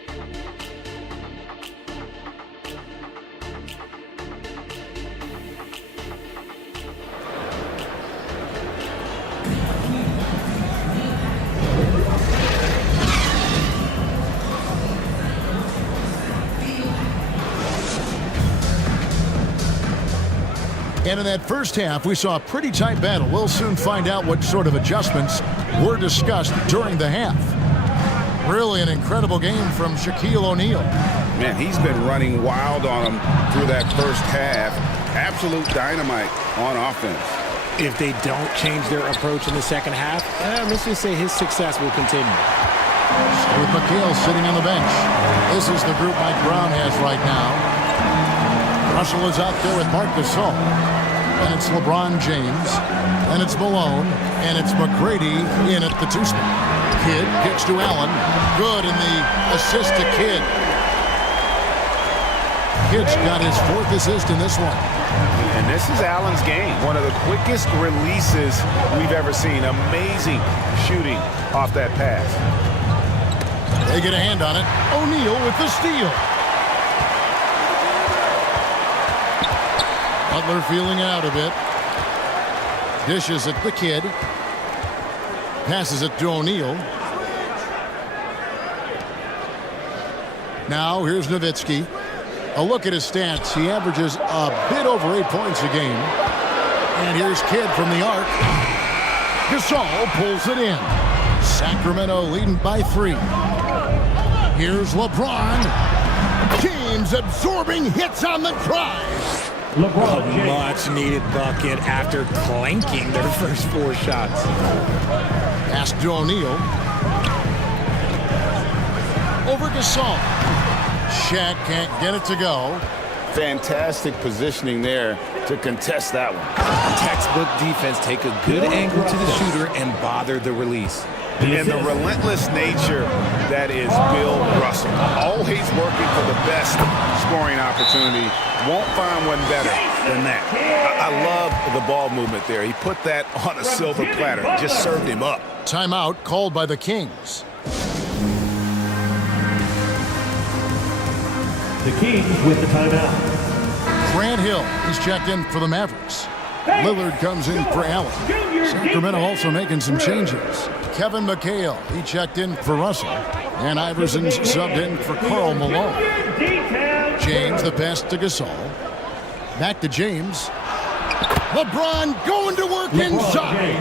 And in that first half, we saw a pretty tight battle. We'll soon find out what sort of adjustments were discussed during the half. Really an incredible game from Shaquille O'Neal. Man, he's been running wild on him through that first half. Absolute dynamite on offense. If they don't change their approach in the second half, let's just say his success will continue. With McHale sitting on the bench. This is the group Mike Brown has right now. Russell is out there with Marc Gasol. And it's LeBron James. And it's Malone. And it's McGrady in at the 2-spot. Kidd kicks to Allen. Good, and the assist to Kidd. Kidd's got his 4th assist in this one. And this is Allen's game. One of the quickest releases we've ever seen. Amazing shooting off that pass. They get a hand on it. O'Neal with the steal. Butler feeling it out a bit. Dishes at the Kidd. Passes it to O'Neal. Now here's Nowitzki. A look at his stats. He averages a bit over 8 points a game. And here's Kidd from the arc. Gasol pulls it in. Sacramento leading by 3. Here's LeBron. James absorbing hits on the drive. A much-needed bucket after clanking their first 4 shots. Pass to O'Neal. Over Gasol. Shaq can't get it to go. Fantastic positioning there to contest that one. Textbook defense. Take a good angle to the shooter and bother the release. And the relentless nature that is Bill Russell. Always working for the best scoring opportunity. Won't find one better than that. I love the ball movement there. He put that on a silver platter. Just served him up. Timeout called by the Kings. The Kings with the timeout. Grant Hill, he's checked in for the Mavericks. Lillard comes in for Allen. Sacramento also making some changes. Kevin McHale, he checked in for Russell. And Iverson's subbed in for Karl Malone. James, the pass to Gasol. Back to James. LeBron going to work inside.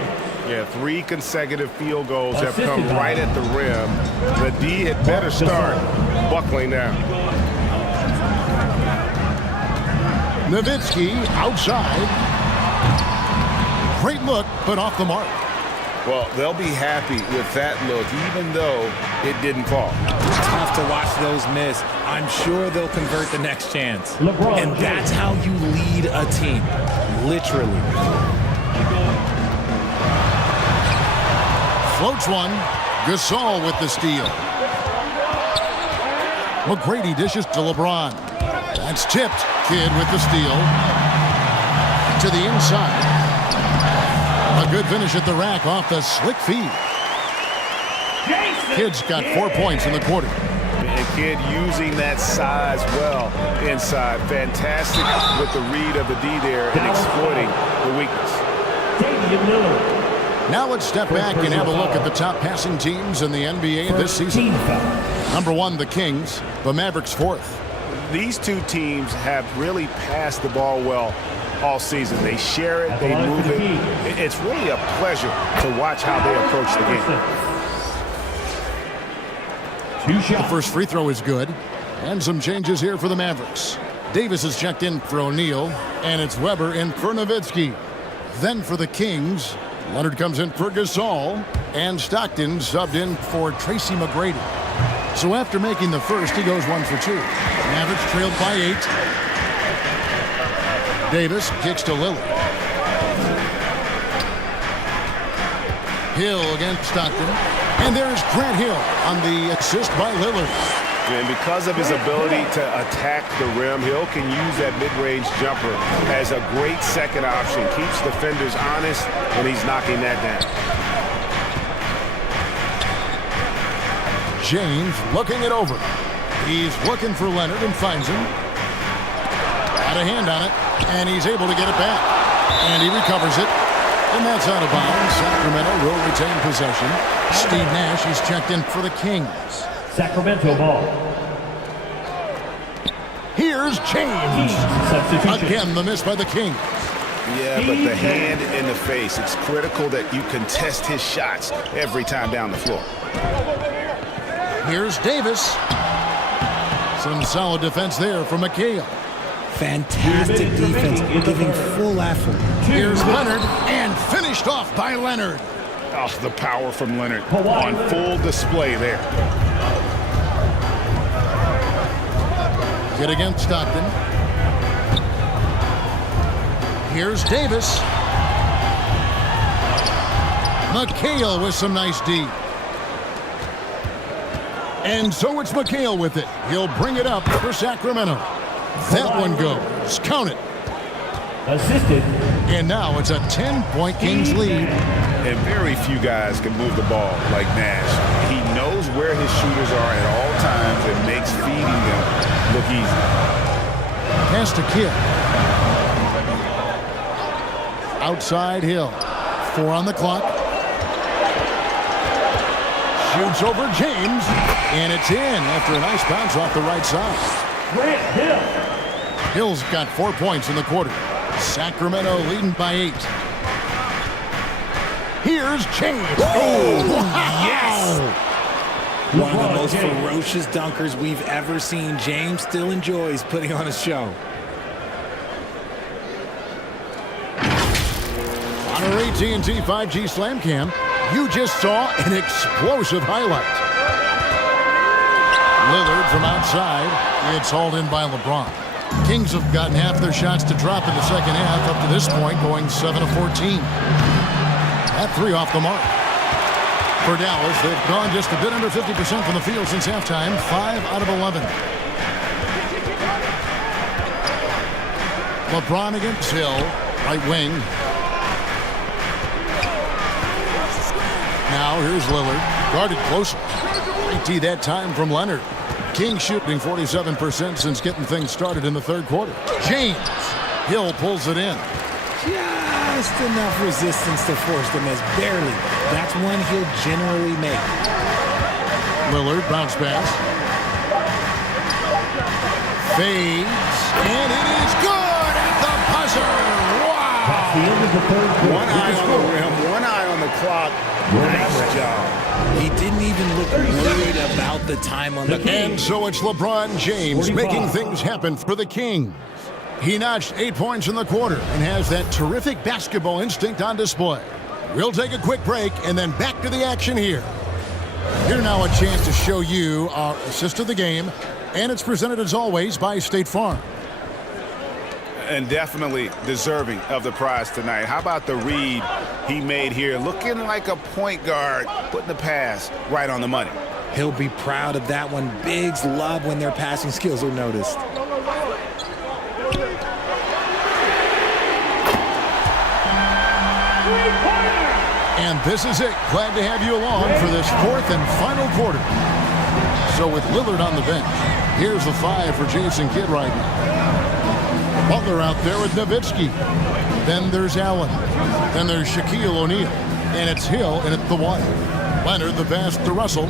Yeah, 3 consecutive field goals have come right at the rim. The D had better start buckling down. Nowitzki outside. Great look, but off the mark. Well, they'll be happy with that look, even though it didn't fall. Tough to watch those miss. I'm sure they'll convert the next chance. And that's how you lead a team. Literally. Floats one. Gasol with the steal. McGrady dishes to LeBron. That's tipped. Kidd with the steal. To the inside. A good finish at the rack off the slick feed. Kidd's got 4 points in the quarter. And Kidd using that size well inside. Fantastic with the read of the D there and exploiting the weakness. Now let's step back and have a look at the top passing teams in the NBA this season. Number 1, the Kings. The Mavericks 4th. These 2 teams have really passed the ball well all season. They share it, they move it. It's really a pleasure to watch how they approach the game. The first free throw is good. And some changes here for the Mavericks. Davis is checked in for O'Neal, and it's Weber in for Nowitzki. Then for the Kings, Leonard comes in for Gasol, and Stockton subbed in for Tracy McGrady. So after making the first, he goes 1 for 2. Mavericks trailed by 8. Davis kicks to Lillard. Hill against Stockton. And there's Grant Hill on the assist by Lillard. And because of his ability to attack the rim, Hill can use that mid-range jumper as a great second option. Keeps defenders honest when he's knocking that down. James looking it over. He's looking for Leonard and finds him. Got a hand on it, and he's able to get it back. And he recovers it. And that's out of bounds. Sacramento will retain possession. Steve Nash is checked in for the Kings. Sacramento ball. Here's James. Again, the miss by the Kings. Yeah, but the hand in the face. It's critical that you contest his shots every time down the floor. Here's Davis. Some solid defense there from McHale. Fantastic defense, giving full effort. Here's Leonard, and finished off by Leonard. Oh, the power from Leonard on full display there. Get against Stockton. Here's Davis. McHale with some nice D. And so it's McHale with it. He'll bring it up for Sacramento. That one goes. Count it. Assisted. And now it's a 10-point Kings lead. And very few guys can move the ball like Nash. He knows where his shooters are at all times and makes feeding them look easy. Pass to Kidd. Outside Hill. 4 on the clock. Shoots over James. And it's in after a nice bounce off the right side. Grant Hill. Hill's got 4 points in the quarter. Sacramento leading by 8. Here's James. Oh, yes! One of the most ferocious dunkers we've ever seen. James still enjoys putting on a show. On our AT&T 5G Slam Cam, you just saw an explosive highlight. Lillard from outside. It's hauled in by LeBron. Kings have gotten half their shots to drop in the second half up to this point, going 7 of 14. That 3 off the mark. For Dallas, they've gone just a bit under 50% from the field since halftime, 5 out of 11. LeBron against Hill, right wing. Now here's Lillard, guarded closer. IT that time from Leonard. King shooting 47% since getting things started in the third quarter. James, Hill pulls it in. Just enough resistance to force them as barely. That's one he'll generally make. Lillard, bounce pass. Fades, and it is good at the buzzer. Wow! That's the end of the third quarter. One eye on the rim, one eye on the clock. Nice job. He didn't even look worried about the time on the clock. And so it's LeBron James 45. Making things happen for the Kings. He notched 8 points in the quarter and has that terrific basketball instinct on display. We'll take a quick break and then back to the action here. Here now a chance to show you our assist of the game, and it's presented as always by State Farm. And definitely deserving of the prize tonight. How about the read he made here? Looking like a point guard, putting the pass right on the money. He'll be proud of that one. Bigs love when their passing skills are noticed. And this is it. Glad to have you along for this fourth and final quarter. So with Lillard on the bench, here's the 5 for Jason Kidd right now. Butler out there with Nowitzki. Then there's Allen. Then there's Shaquille O'Neal. And it's Hill in at the 1. Leonard the pass to Russell.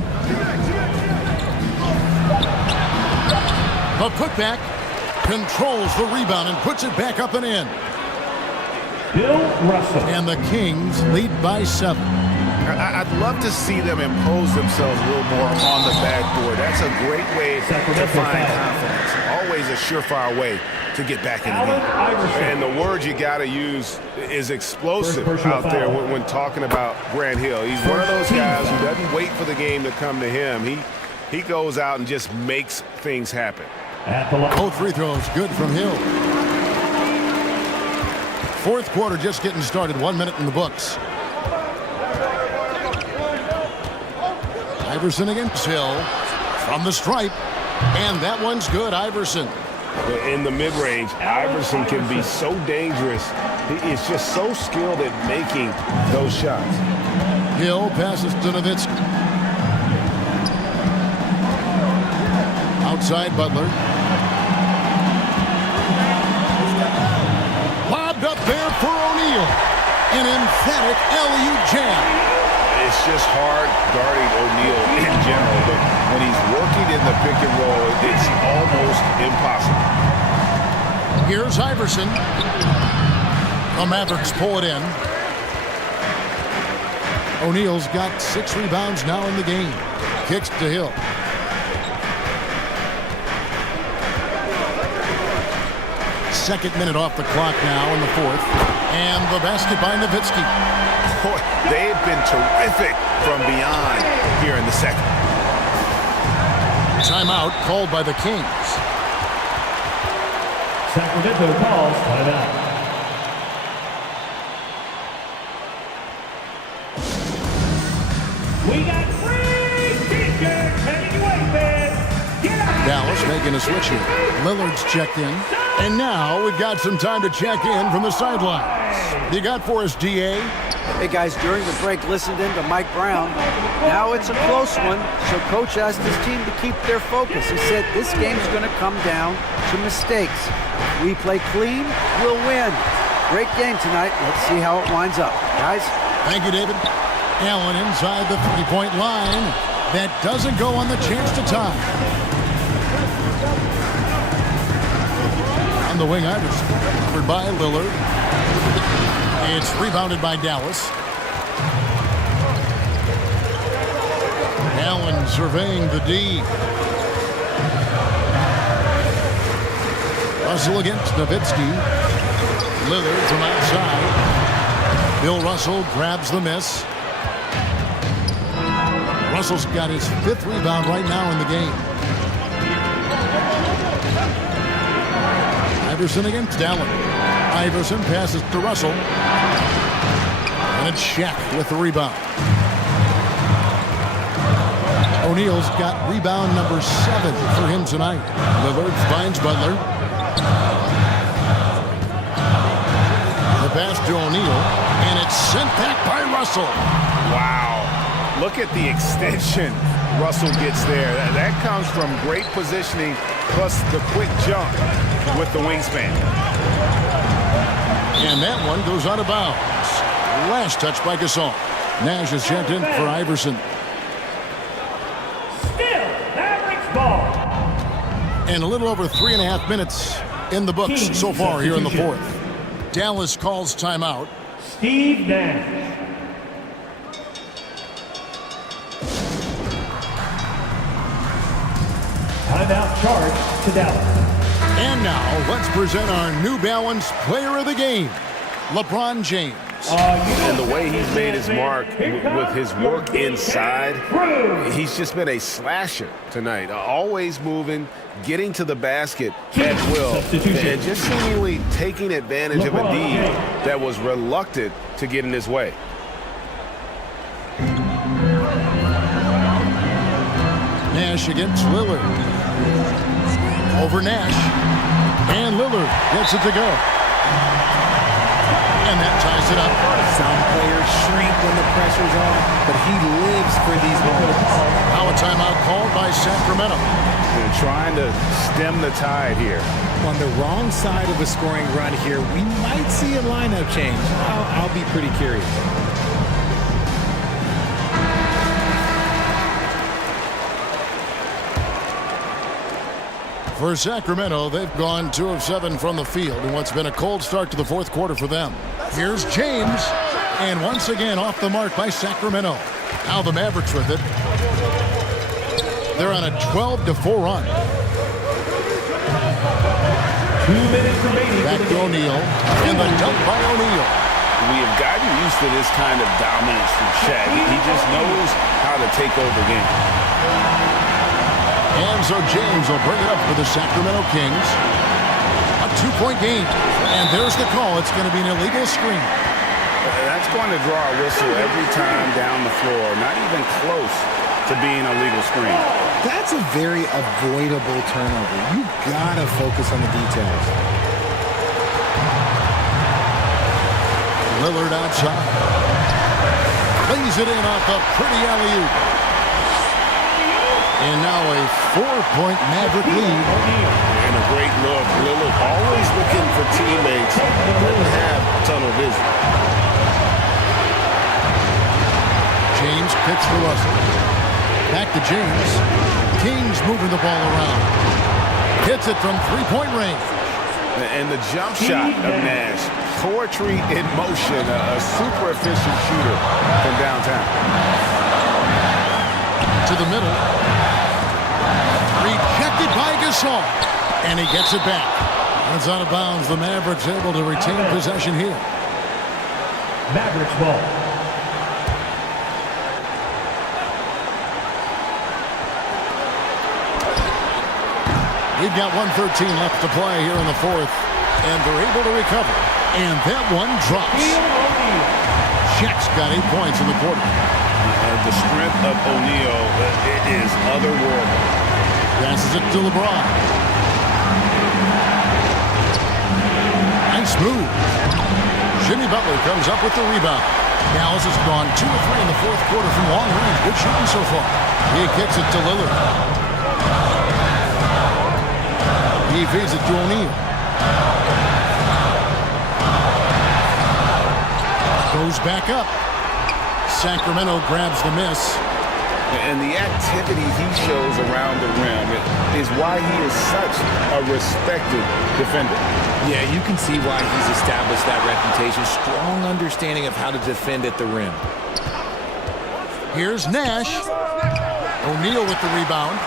A putback. Controls the rebound and puts it back up and in. Bill Russell. And the Kings lead by 7. I'd love to see them impose themselves a little more on the backboard. That's a great way to find confidence. Always a surefire way to get back in the game. And the word you got to use is explosive out there when talking about Grant Hill. He's one of those guys who doesn't wait for the game to come to him. He goes out and just makes things happen. Both free throws good from Hill. Fourth quarter just getting started. 1 minute in the books. Iverson against Hill from the stripe. And that one's good, Iverson. In the mid-range, Iverson can be so dangerous. He is just so skilled at making those shots. Hill passes to Nowitzki. Outside Butler. Lobbed up there for O'Neal. An emphatic alley-oop jam. It's just hard guarding O'Neal in general, but when he's working in the pick and roll, it's almost impossible. Here's Iverson. The Mavericks pull it in. O'Neal's got 6 rebounds now in the game. Kicks to Hill. Second minute off the clock now in the fourth. And the basket by Nowitzki. Boy, they have been terrific from beyond here in the second. Timeout called by the Kings. Sacramento calls timeout. We got free t-shirts heading away, fans. Dallas making a switch here. Lillard's checked in. And now we've got some time to check in from the sidelines. You got for us, DA? Hey guys, during the break, listened in to Mike Brown. Now it's a close one, so coach asked his team to keep their focus. He said this game's going to come down to mistakes. If we play clean, we'll win. Great game tonight. Let's see how it winds up. Guys? Thank you, David. Allen inside the 3-point line. That doesn't go on the chance to tie. On the wing, Iverson. Covered by Lillard. It's rebounded by Dallas. Allen surveying the D. Russell against Nowitzki. Lillard from outside. Bill Russell grabs the miss. Russell's got his 5th rebound right now in the game. Iverson against Allen. Iverson passes to Russell. And it's Shaq with the rebound. O'Neal's got rebound number 7 for him tonight. Lillard finds Butler. The pass to O'Neal, and it's sent back by Russell. Wow. Look at the extension Russell gets there. That comes from great positioning plus the quick jump with the wingspan. And that one goes out of bounds. Last touch by Gasol. Nash is sent in for Iverson. Still Mavericks ball. And a little over 3.5 minutes in the books so far here in the 4th. Dallas calls timeout. Steve Nash. Timeout charge to Dallas. And now let's present our New Balance Player of the Game, LeBron James. And the way he's made his mark with his work inside, he's just been a slasher tonight. Always moving, getting to the basket at will, and just seemingly taking advantage of a D that was reluctant to get in his way. Nash against Lillard. Over Nash. And Lillard gets it to go. And that ties it up. Some players shrink when the pressure's on, but he lives for these moments. Now a timeout called by Sacramento. They're trying to stem the tide here. On the wrong side of a scoring run here, we might see a lineup change. I'll be pretty curious. For Sacramento, they've gone 2 of 7 from the field in what's been a cold start to the 4th quarter for them. Here's James, and once again off the mark by Sacramento. Now the Mavericks with it. They're on a 12-4 run. 2 minutes remaining. Back to O'Neal, and the dunk by O'Neal. We have gotten used to this kind of dominance from Shaq. He just knows how to take over games. And so James will bring it up for the Sacramento Kings. A 2-point game. And there's the call. It's going to be an illegal screen. That's going to draw a whistle every time down the floor. Not even close to being a legal screen. That's a very avoidable turnover. You gotta focus on the details. Lillard outside. Lays it in off a pretty alley-oop. And now a 4-point Maverick lead. And a great look. Lillard always looking for teammates. Doesn't have tunnel vision. James picks for Russell. Back to James. Kings moving the ball around. Hits it from 3-point range. And the jump shot of Nash. Poetry in motion. A super efficient shooter from downtown. To the middle. Rejected by Gasol. And he gets it back. It's out of bounds. The Mavericks able to retain possession here. Mavericks ball. We've got 1:13 left to play here in the 4th. And they're able to recover. And that one drops. Shaq's got 8 points in the quarter. The strength of O'Neal, it is otherworldly. Passes it to LeBron. Nice move. Jimmy Butler comes up with the rebound. Dallas has gone 2 of 3 in the 4th quarter from long range. Good shooting so far. He kicks it to Lillard. He feeds it to O'Neal. Goes back up. Sacramento grabs the miss. And the activity he shows around the rim is why he is such a respected defender. Yeah, you can see why he's established that reputation. Strong understanding of how to defend at the rim. Here's Nash. O'Neal with the rebound.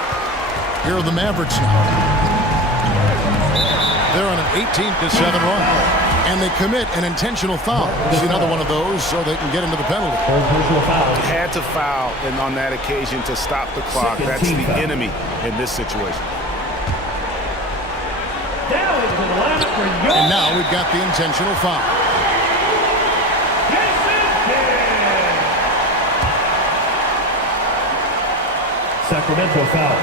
Here are the Mavericks now. They're on an 18-7 run. And they commit an intentional foul. It's another one of those so they can get into the penalty. Had to foul and on that occasion to stop the clock. That's the enemy in this situation. And now we've got the intentional foul. Sacramento foul.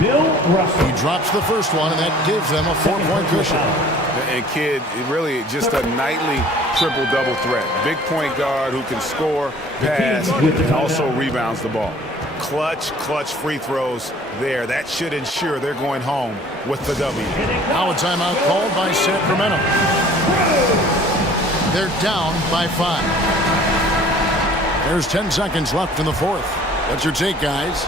Bill Russell. He drops the first one, and that gives them a 4-point cushion. And Kidd, really just a nightly triple-double threat. Big point guard who can score, pass, and also rebounds the ball. Clutch free throws there. That should ensure they're going home with the W. Now a timeout called by Sacramento. They're down by 5. There's 10 seconds left in the fourth. What's your take, guys?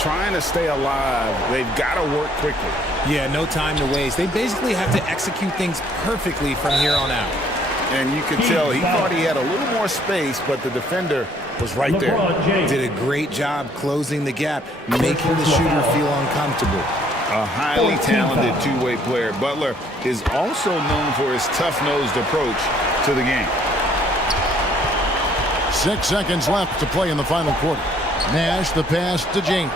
Trying to stay alive. They've got to work quickly. Yeah, no time to waste. They basically have to execute things perfectly from here on out. And you could tell he thought he had a little more space, but the defender was right there. Did a great job closing the gap, making the shooter feel uncomfortable. A highly talented two-way player. Butler is also known for his tough-nosed approach to the game. 6 seconds left to play in the final quarter. Nash the pass to James.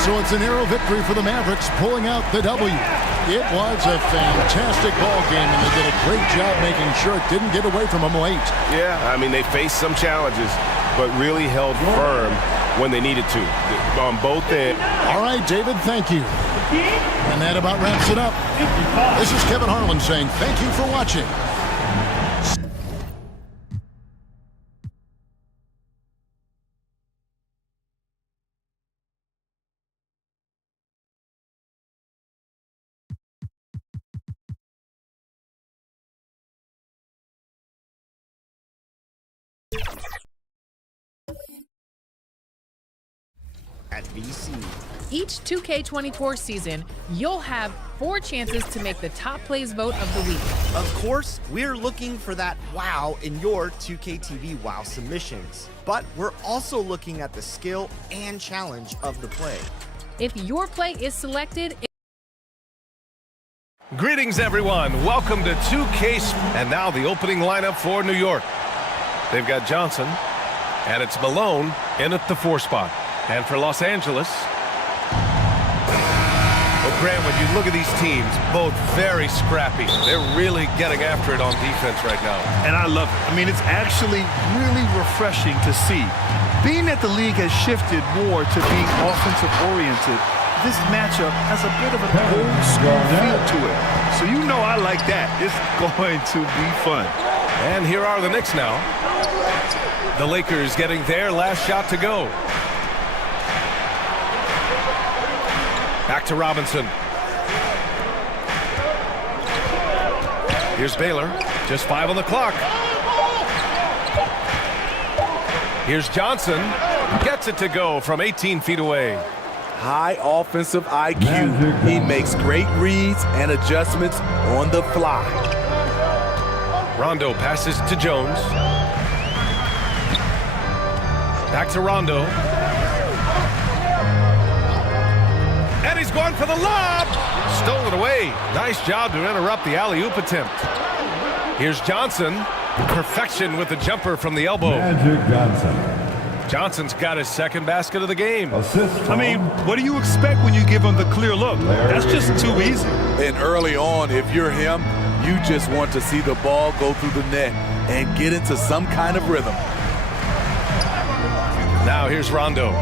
So it's a narrow victory for the Mavericks, pulling out the W. It was a fantastic ball game, and they did a great job making sure it didn't get away from them late. Yeah, I mean, they faced some challenges, but really held firm when they needed to on both ends. All right, David, thank you. And that about wraps it up. This is Kevin Harlan saying thank you for watching. At VC. Each 2K24 season, you'll have 4 chances to make the top plays vote of the week. Of course, we're looking for that wow in your 2K TV wow submissions. But we're also looking at the skill and challenge of the play. If your play is selected, Greetings, everyone. Welcome to 2K. And now the opening lineup for New York. They've got Johnson, and it's Malone in at the 4 spot. And for Los Angeles, well, Graham, when you look at these teams, both very scrappy. They're really getting after it on defense right now. And I love it. I mean, it's actually really refreshing to see. Being that the league has shifted more to being offensive-oriented, this matchup has a bit of an old school feel to it. So you know I like that. It's going to be fun. And here are the Knicks now. The Lakers getting their last shot to go. Back to Robinson. Here's Baylor. Just 5 on the clock. Here's Johnson. Gets it to go from 18 feet away. High offensive IQ. He makes great reads and adjustments on the fly. Rondo passes to Jones. Back to Rondo. And he's going for the lob. Stole it away. Nice job to interrupt the alley-oop attempt. Here's Johnson. Perfection with the jumper from the elbow. Magic Johnson. Johnson's got his second basket of the game. I mean, what do you expect when you give him the clear look? That's just too easy. And early on, if you're him, you just want to see the ball go through the net and get into some kind of rhythm. Now here's Rondo.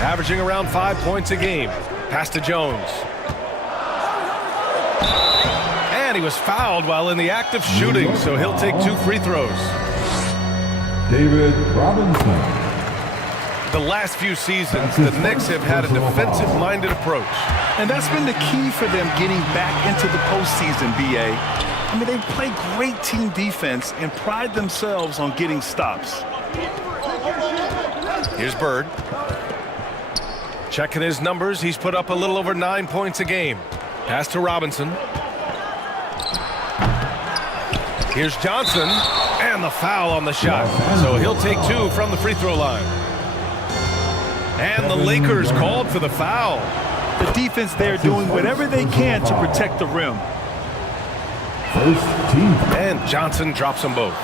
Averaging around 5 points a game. Pass to Jones. And he was fouled while in the act of shooting, so he'll take 2 free throws. David Robinson. The last few seasons, the Knicks have had a defensive-minded approach. And that's been the key for them getting back into the postseason, B.A. I mean, they play great team defense and pride themselves on getting stops. Here's Bird. Checking his numbers, he's put up a little over 9 points a game. Pass to Robinson. Here's Johnson, and the foul on the shot. So he'll take 2 from the free throw line. And the Lakers called for the foul. The defense there doing whatever they can to protect the rim. First team. And Johnson drops them both.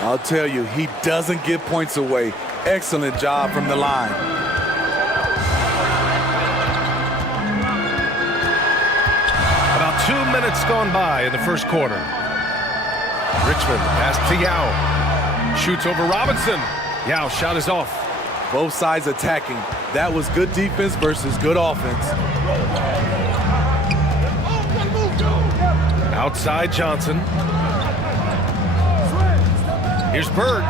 I'll tell you, he doesn't give points away. Excellent job from the line. About 2 minutes gone by in the first quarter. Richmond pass to Yao. Shoots over Robinson. Yao shot is off. Both sides attacking. That was good defense versus good offense. Outside Johnson. Here's Bird.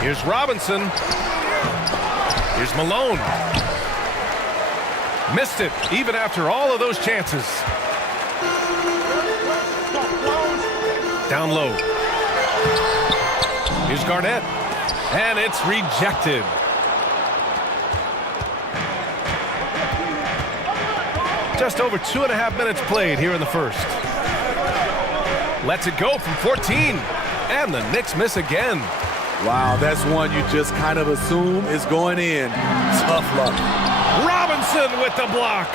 Here's Robinson. Here's Malone. Missed it, even after all of those chances. Down low. Here's Garnett. And it's rejected. Just over 2.5 minutes played here in the first. Lets it go from 14. And the Knicks miss again. Wow, that's one you just kind of assume is going in. Tough luck. Robinson with the block.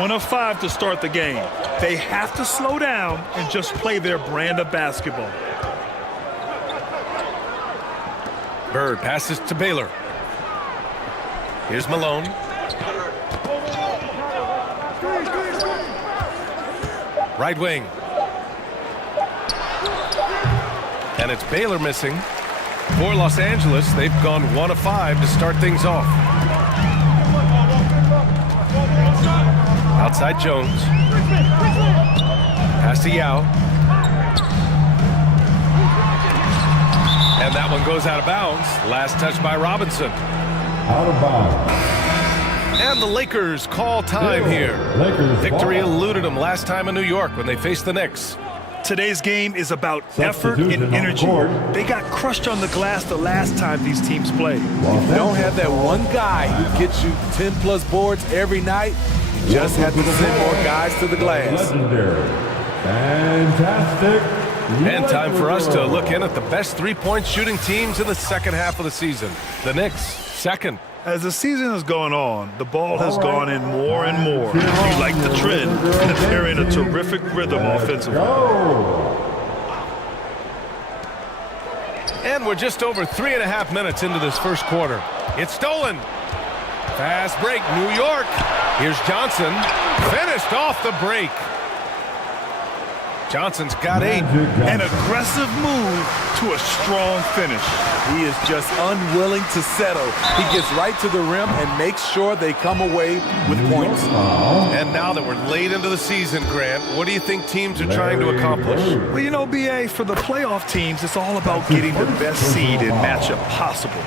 1 of 5 to start the game. They have to slow down and just play their brand of basketball. Bird passes to Baylor. Here's Malone. Right wing. And it's Baylor missing. For Los Angeles, they've gone 1 of 5 to start things off. Outside Jones. Pass to Yao. And that one goes out of bounds. Last touch by Robinson. Out of bounds. And the Lakers call time here. Victory eluded them last time in New York when they faced the Knicks. Today's game is about effort and energy. They got crushed on the glass the last time these teams played. If you don't have that one guy who gets you 10+ boards every night, you just have to send more guys to the glass. Legendary. Fantastic. And time for us to look in at the best three-point shooting teams in the second half of the season. The Knicks, second. As the season has gone on, the ball has gone in more and more. You like the trend, and they're in a terrific rhythm offensively. And we're just over 3.5 minutes into this first quarter. It's stolen. Fast break, New York. Here's Johnson. Finished off the break. Johnson's got 8. An aggressive move to a strong finish. He is just unwilling to settle. He gets right to the rim and makes sure they come away with points. And now that we're late into the season, Grant, what do you think teams are trying to accomplish? Well, you know, BA, for the playoff teams, it's all about getting the best seed and matchup possible.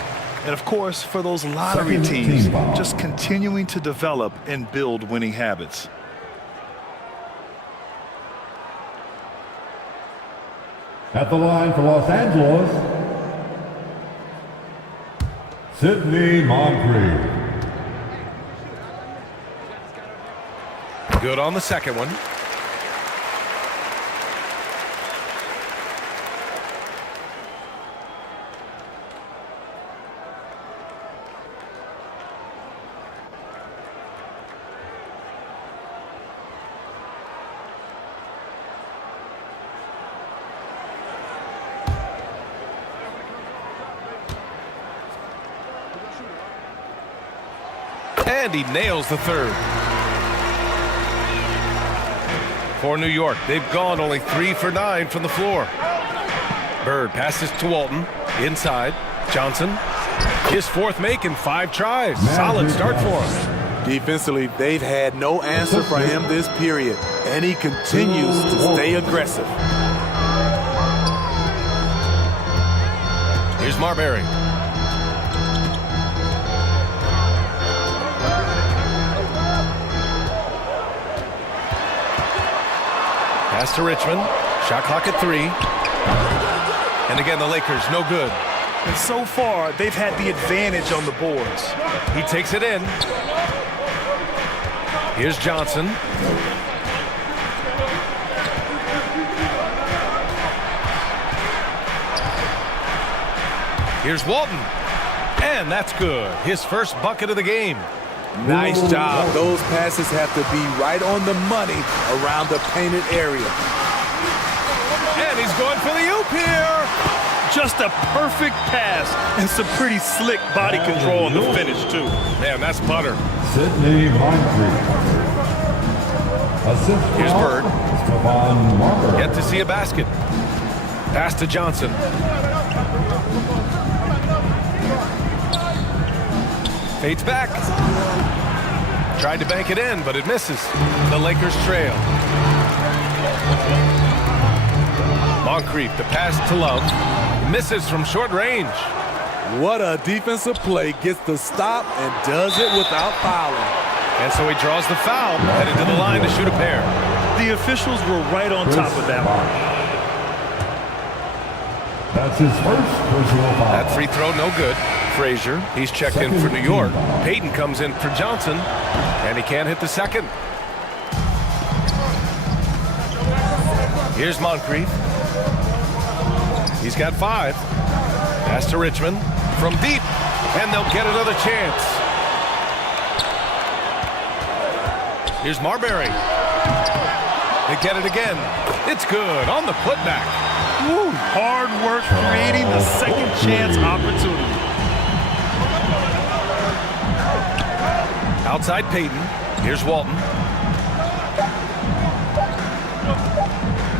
And, of course, for those lottery teams, just continuing to develop and build winning habits. At the line for Los Angeles, Sidney Moncrief. Good on the second one. And he nails the third. For New York, they've gone only 3 for 9 from the floor. Bird passes to Walton. Inside. Johnson. His fourth make in 5 tries. Solid start for him. Defensively, they've had no answer for him this period, and he continues to stay aggressive. Here's Marbury. Pass to Richmond. Shot clock at 3. And again, the Lakers, no good. And so far, they've had the advantage on the boards. He takes it in. Here's Johnson. Here's Walton. And that's good. His first bucket of the game. Nice job. Those passes have to be right on the money around the painted area. And he's going for the oop here. Just a perfect pass and some pretty slick body control on the finish, too. Man, that's butter. Sidney Moncrief. Here's Bird. Stephon Marbury. Yet to see a basket. Pass to Johnson. Fades back. Tried to bank it in, but it misses. The Lakers trail. Moncrief, the pass to Love. Misses from short range. What a defensive play. Gets the stop and does it without fouling. And so he draws the foul, headed to the line to shoot a pair. The officials were right on top of that one. That's his first personal foul. That free throw, no good. Frazier, he's checked in for New York. Payton comes in for Johnson, and he can't hit the second. Here's Moncrief. He's got 5. Pass to Richmond from deep, and they'll get another chance. Here's Marbury. They get it again. It's good on the putback. Woo, hard work creating the second chance opportunity. Outside Payton. Here's Walton.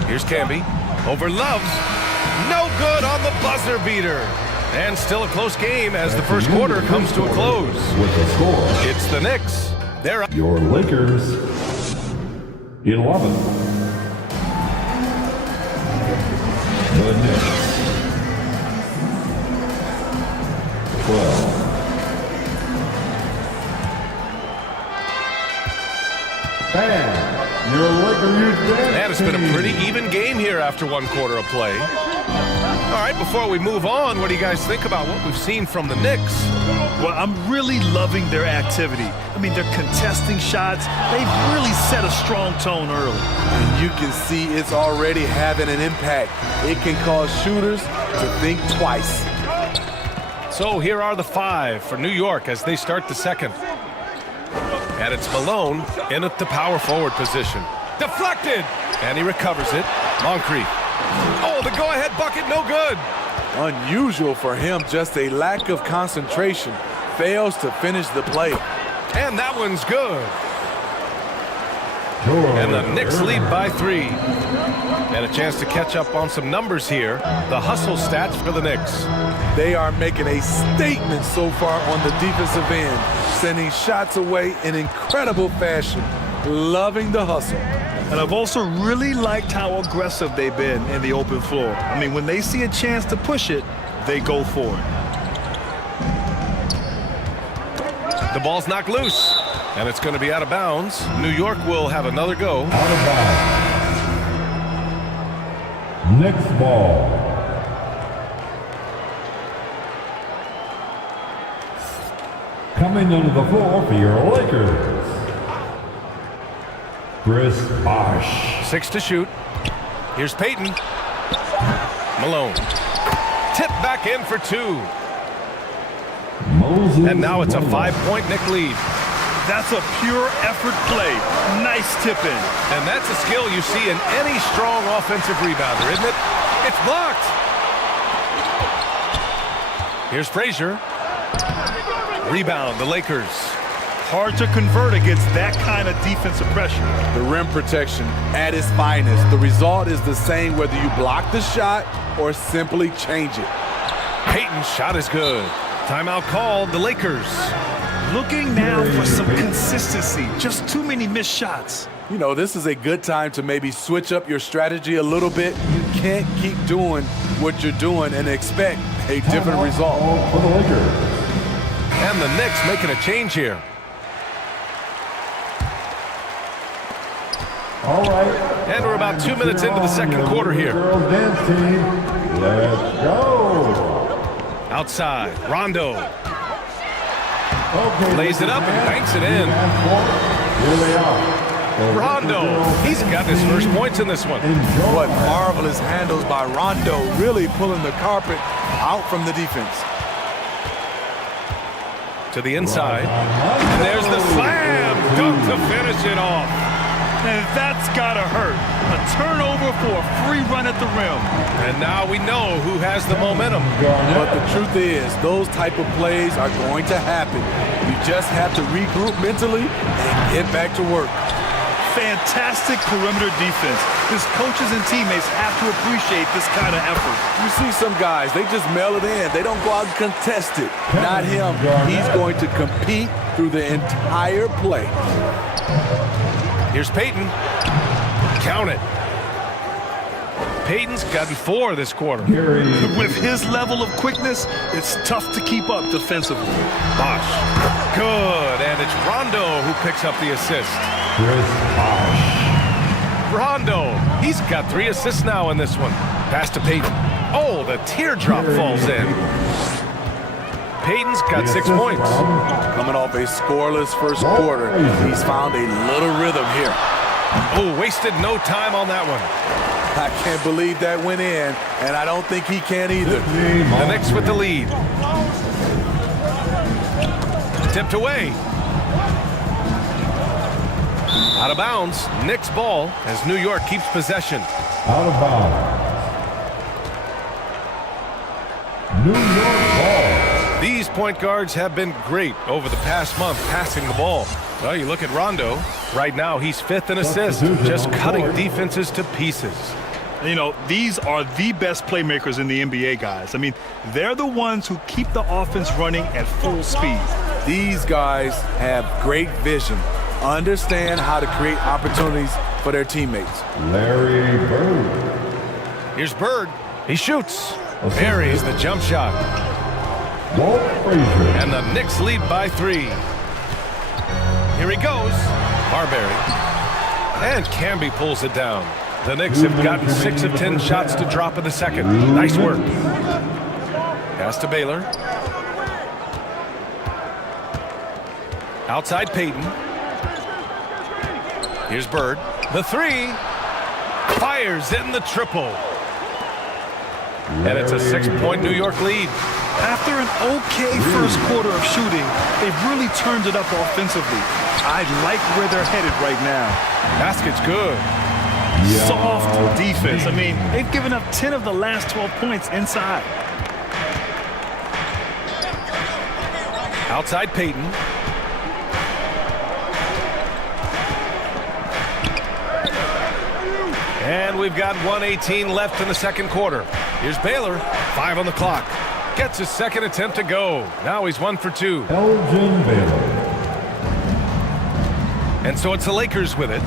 Here's Camby. Over Love. No good on the buzzer beater. And still a close game as the first quarter comes to a close. With the score. It's the Knicks. They're up. Your Lakers 11. The Knicks 12. And your Laker youth dance Man, it's been a pretty even game here after one quarter of play. All right, before we move on, what do you guys think about what we've seen from the Knicks? Well, I'm really loving their activity. I mean, they're contesting shots. They've really set a strong tone early. And you can see it's already having an impact. It can cause shooters to think twice. So here are the 5 for New York as they start the second. And it's Malone in at the power forward position. Deflected! And he recovers it. Moncrief. Oh, the go-ahead bucket, no good. Unusual for him, just a lack of concentration. Fails to finish the play. And that one's good. And the Knicks lead by 3. And a chance to catch up on some numbers here. The hustle stats for the Knicks. They are making a statement so far on the defensive end, sending shots away in incredible fashion. Loving the hustle. And I've also really liked how aggressive they've been in the open floor. I mean, when they see a chance to push it, they go for it. The ball's knocked loose, and it's going to be out of bounds. New York will have another go. Out of bounds. Knicks ball. Coming onto the floor for your Lakers. Chris Bosh. 6 to shoot. Here's Payton. Malone. Tip back in for 2. And now it's a 5-point Knick lead. That's a pure effort play. Nice tip in. And that's a skill you see in any strong offensive rebounder, isn't it? It's blocked. Here's Frazier. Rebound, the Lakers. Hard to convert against that kind of defensive pressure. The rim protection at its finest. The result is the same whether you block the shot or simply change it. Payton's shot is good. Timeout called, the Lakers. Looking now for some consistency. Just too many missed shots. You know, this is a good time to maybe switch up your strategy a little bit. You can't keep doing what you're doing and expect a different result. For the Lakers. And the Knicks making a change here. All right. And we're about 2 minutes into the second quarter here. Girls dance team. Let's go. Outside, Rondo. Okay, lays it up and banks it in. Here they are. Rondo, he's got his first points in this one. What marvelous handles by Rondo, really pulling the carpet out from the defense. to the inside. And there's the slam dunk to finish it off. And that's gotta hurt. A turnover for a free run at the rim. And now we know who has the momentum. But the truth is, those type of plays are going to happen. You just have to regroup mentally and get back to work. Fantastic perimeter defense. His coaches and teammates have to appreciate this kind of effort. You see some guys, they just mail it in. They don't go out and contest it. Not him. He's going to compete through the entire play. Here's Payton. Count it. Payton's gotten 4 this quarter. With his level of quickness, it's tough to keep up defensively. Bosh. Good. And it's Rondo who picks up the assist. Rondo. He's got 3 assists now in this one. Pass to Payton. Oh, the teardrop falls in. Payton's got 6 points. Coming off a scoreless first quarter, he's found a little rhythm here. Oh, wasted no time on that one. I can't believe that went in, and I don't think he can either. The Knicks with the lead. Tipped away. Out of bounds. Knicks ball as New York keeps possession. Out of bounds. New York ball. These point guards have been great over the past month passing the ball. Well, you look at Rondo. Right now, he's 5th in assists, just cutting defenses to pieces. You know, these are the best playmakers in the NBA, guys. I mean, they're the ones who keep the offense running at full speed. These guys have great vision, understand how to create opportunities for their teammates. Larry Bird. Here's Bird. He shoots. Buries the jump shot. Walt Frazier. And the Knicks lead by 3. Here he goes. Marbury. And Camby pulls it down. The Knicks have gotten 6 of 10 shots to drop in the second. Nice work. Pass to Baylor. Outside Payton. Here's Bird. The 3. Fires in the triple. And it's a 6-point New York lead. After an okay first quarter of shooting, they've really turned it up offensively. I like where they're headed right now. Basket's good. Soft defense. I mean, they've given up 10 of the last 12 points inside. Outside Payton. And we've got 1:18 left in the second quarter. Here's Baylor. 5 on the clock. Gets his second attempt to go. Now he's 1 for 2. Elgin Baylor. And so it's the Lakers with it.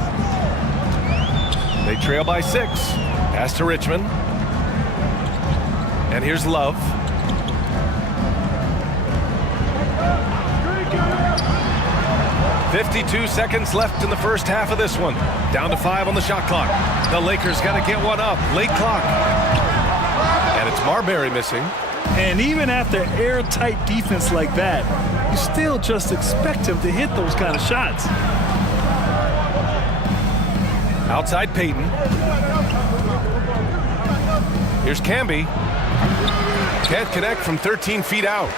They trail by 6. Pass to Richmond. And here's Love. "52 seconds left in the first half of this one. Down to 5 on the shot clock. The Lakers got to get one up. Late clock. And it's Marbury missing. And even after airtight defense like that, you still just expect him to hit those kind of shots. Outside Payton. Here's Camby. Can't connect from 13 feet out.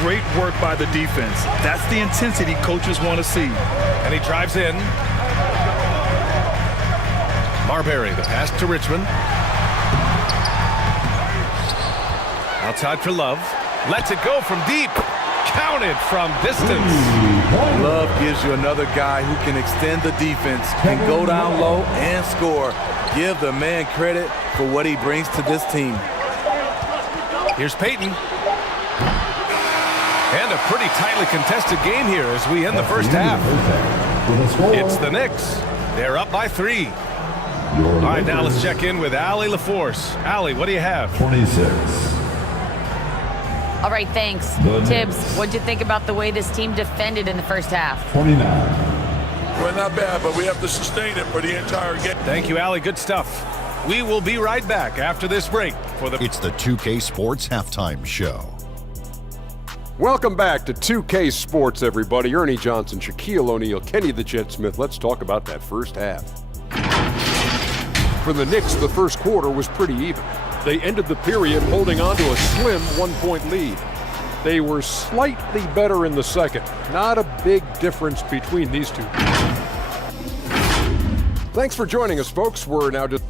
Great work by the defense. That's the intensity coaches want to see. And he drives in. Marbury, the pass to Richmond. Outside for Love. Lets it go from deep. Counted from distance. Love gives you another guy who can extend the defense, can go down low and score. Give the man credit for what he brings to this team. Here's Payton. And a pretty tightly contested game here as we end the first half. It's the Knicks. They're up by 3. All right, now let's check in with Allie LaForce. Allie, what do you have? 26. All right, thanks. Tibbs, what'd you think about the way this team defended in the first half? 29. Well, not bad, but we have to sustain it for the entire game. Thank you, Allie. Good stuff. We will be right back after this break for the... It's the 2K Sports Halftime Show. Welcome back to 2K Sports, everybody. Ernie Johnson, Shaquille O'Neal, Kenny the Jet Smith. Let's talk about that first half. For the Knicks, the first quarter was pretty even. They ended the period holding on to a slim 1-point lead. They were slightly better in the second. Not a big difference between these two. Thanks for joining us, folks. We're now just...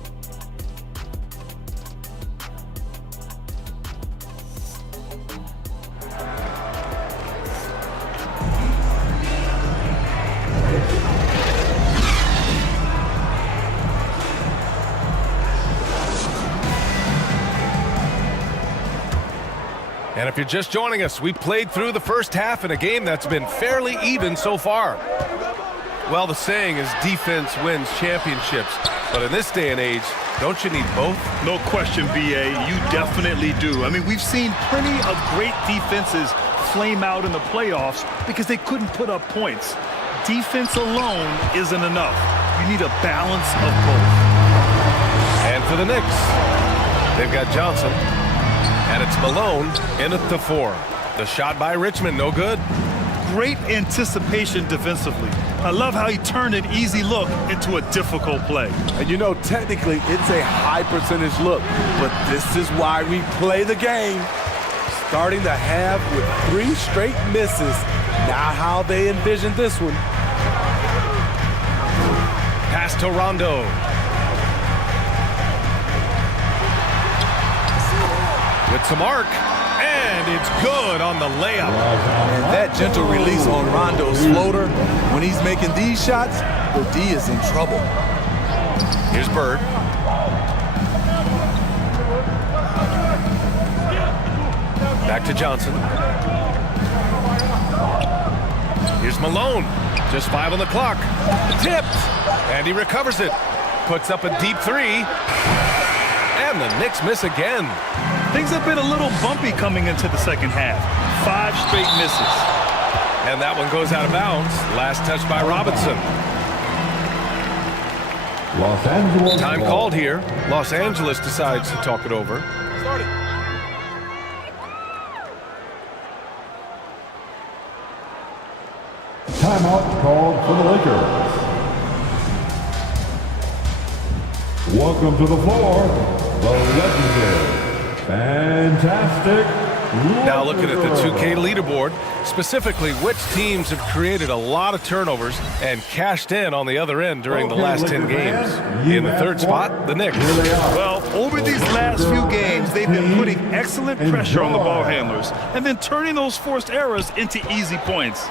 And if you're just joining us, we played through the first half in a game that's been fairly even so far. Well, the saying is defense wins championships. But in this day and age, don't you need both? No question, BA. You definitely do. I mean, we've seen plenty of great defenses flame out in the playoffs because they couldn't put up points. Defense alone isn't enough. You need a balance of both. And for the Knicks, they've got Johnson. And it's Malone in at the 4. The shot by Richmond, no good. Great anticipation defensively. I love how he turned an easy look into a difficult play. And you know, technically, it's a high percentage look, but this is why we play the game. Starting the half with 3 straight misses. Not how they envisioned this one. Pass to Rondo. With some arc, and it's good on the layup. And that gentle release on Rondo's floater, when he's making these shots, the D is in trouble. Here's Bird. Back to Johnson. Here's Malone. Just 5 on the clock. Tipped, and he recovers it. Puts up a deep 3, and the Knicks miss again. Things have been a little bumpy coming into the second half. 5 straight misses. And that one goes out of bounds. Last touch by Robinson. Los Angeles. Time called here. Los Angeles decides to talk it over. Start it. Timeout called for the Lakers. Welcome to the floor, the legendary, fantastic. Now looking at the 2K leaderboard, specifically which teams have created a lot of turnovers and cashed in on the other end during the last 10 games. In the third spot, the Knicks. Well, over these last few games, they've been putting excellent pressure on the ball handlers and then turning those forced errors into easy points.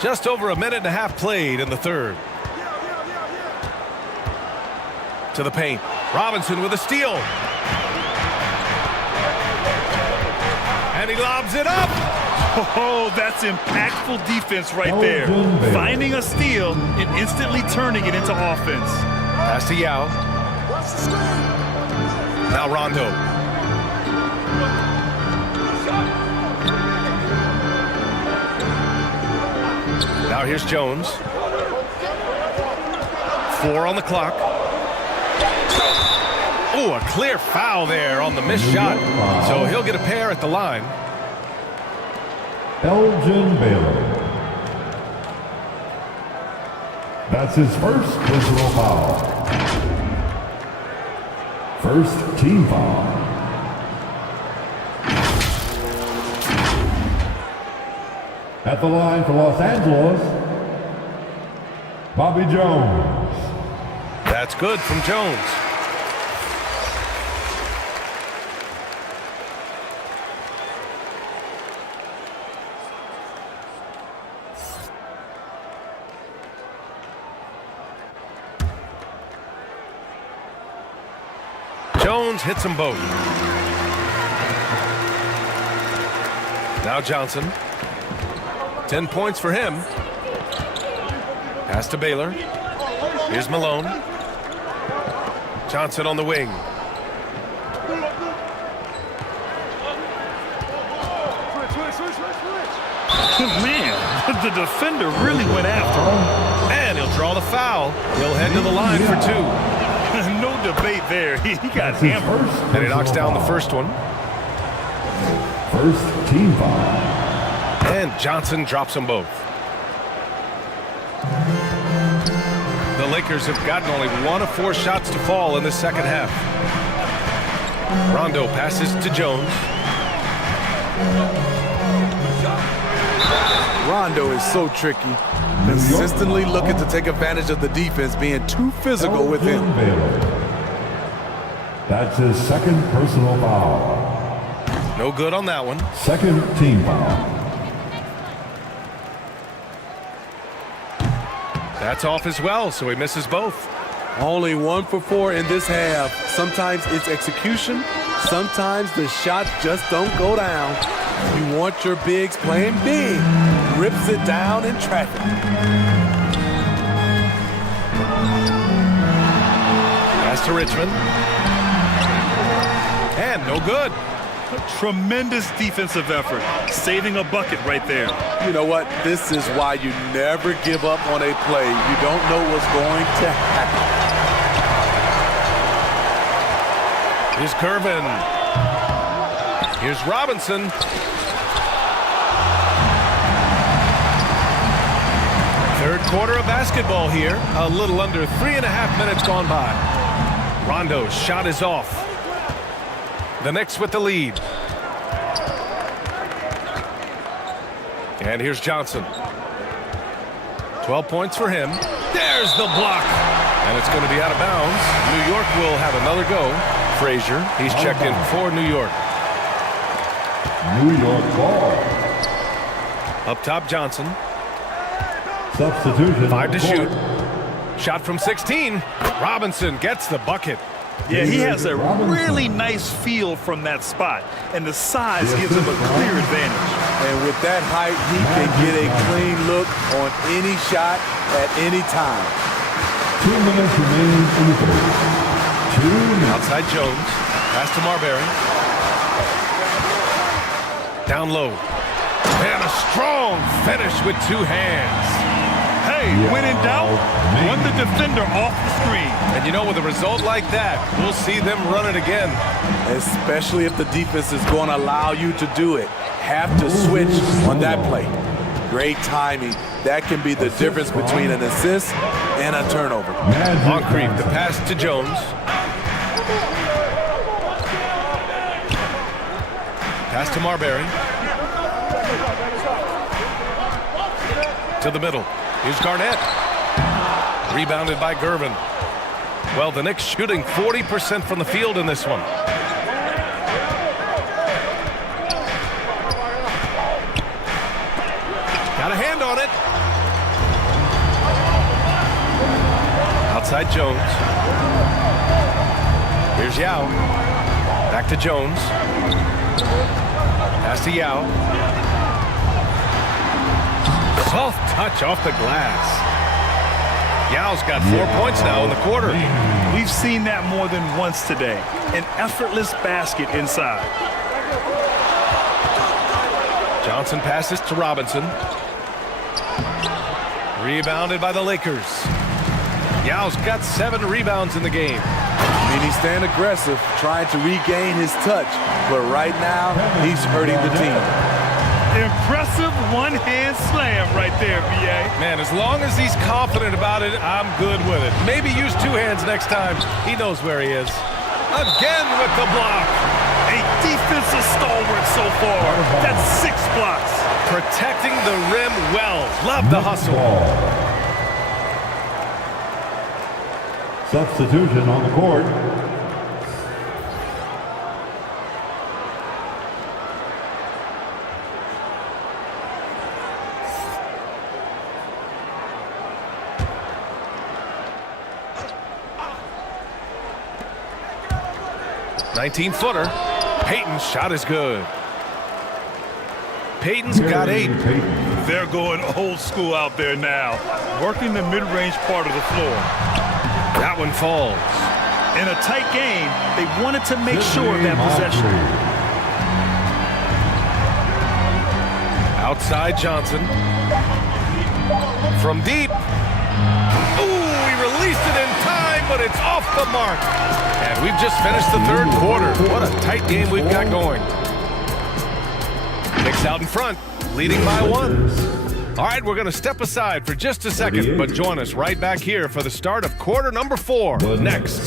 Just over a minute and a half played in the third. To the paint. Robinson with a steal. And he lobs it up. Oh, that's impactful defense right there. Finding a steal and instantly turning it into offense. Pass to Yao. Now Rondo. Now here's Jones. 4 on the clock. Oh, a clear foul there on the missed shot. So he'll get a pair at the line. Elgin Baylor. That's his first personal foul. First team foul. At the line for Los Angeles, Bobby Jones. That's good from Jones. Jones hits them both. Now Johnson. 10 points for him. Pass to Baylor. Here's Malone. Johnson on the wing. Man, the defender really went after him. And he'll draw the foul. He'll head to the line for 2. No debate there. He got hammered. And he knocks down the first one. First team foul. And Johnson drops them both. The Lakers have gotten only 1 of 4 shots to fall in the second half. Rondo passes to Jones. Rondo is so tricky. Consistently looking to take advantage of the defense being too physical with him. That's his second personal foul. No good on that one. Second team foul. That's off as well, so he misses both. Only 1 for 4 in this half. Sometimes it's execution. Sometimes the shots just don't go down. You want your bigs playing big. Rips it down in traffic. Pass to Richmond. And no good. A tremendous defensive effort. Saving a bucket right there. You know what? This is why you never give up on a play. You don't know what's going to happen. Here's Gervin. Here's Robinson. Third quarter of basketball here. A little under 3.5 minutes gone by. Rondo's shot is off. The Knicks with the lead. And here's Johnson. 12 points for him. There's the block. And it's going to be out of bounds. New York will have another go. Frazier, he's checked in for New York. New York ball. Up top, Johnson. Substitution. 5 to shoot. Shot from 16. Robinson gets the bucket. Yeah, he has a really nice feel from that spot, and the size gives him a clear advantage. And with that height, he can get a clean look on any shot at any time. 2 minutes remaining in the third. 2 minutes. Outside Jones. Pass to Marbury. Down low. And a strong finish with 2 hands. Hey, when in doubt, run the defender off the screen. And you know, with a result like that, we'll see them run it again. Especially if the defense is going to allow you to do it. Have to switch on that play. Great timing. That can be the difference between an assist and a turnover. Moncrief, the pass to Jones. Pass to Marbury. To the middle. Here's Garnett. Rebounded by Gervin. Well, the Knicks shooting 40% from the field in this one. Got a hand on it. Outside Jones. Here's Yao. Back to Jones. Pass to Yao. Soft touch off the glass. Yao's got 4 points now in the quarter. We've seen that more than once today. An effortless basket inside. Johnson passes to Robinson. Rebounded by the Lakers. Yao's got 7 rebounds in the game. I mean, he's staying aggressive, trying to regain his touch. But right now, he's hurting the team. Impressive one-hand slam right there, B.A. Man, as long as he's confident about it, I'm good with it. Maybe use 2 hands next time. He knows where he is. Again with the block. A defensive stalwart so far. That's 6 blocks. Protecting the rim well. Love the hustle. Substitution on the court. $19-footer. Payton's shot is good. Payton's got 8. They're going old school out there now, working the mid-range part of the floor. That one falls. In a tight game, they wanted to make sure of that possession. Outside Johnson. From deep. Ooh, he released it in time, but it's off the mark. And we've just finished the third quarter. What a tight game we've got going. Knicks out in front, leading by 1. All right, we're going to step aside for just a second, but join us right back here for the start of quarter number 4. Next.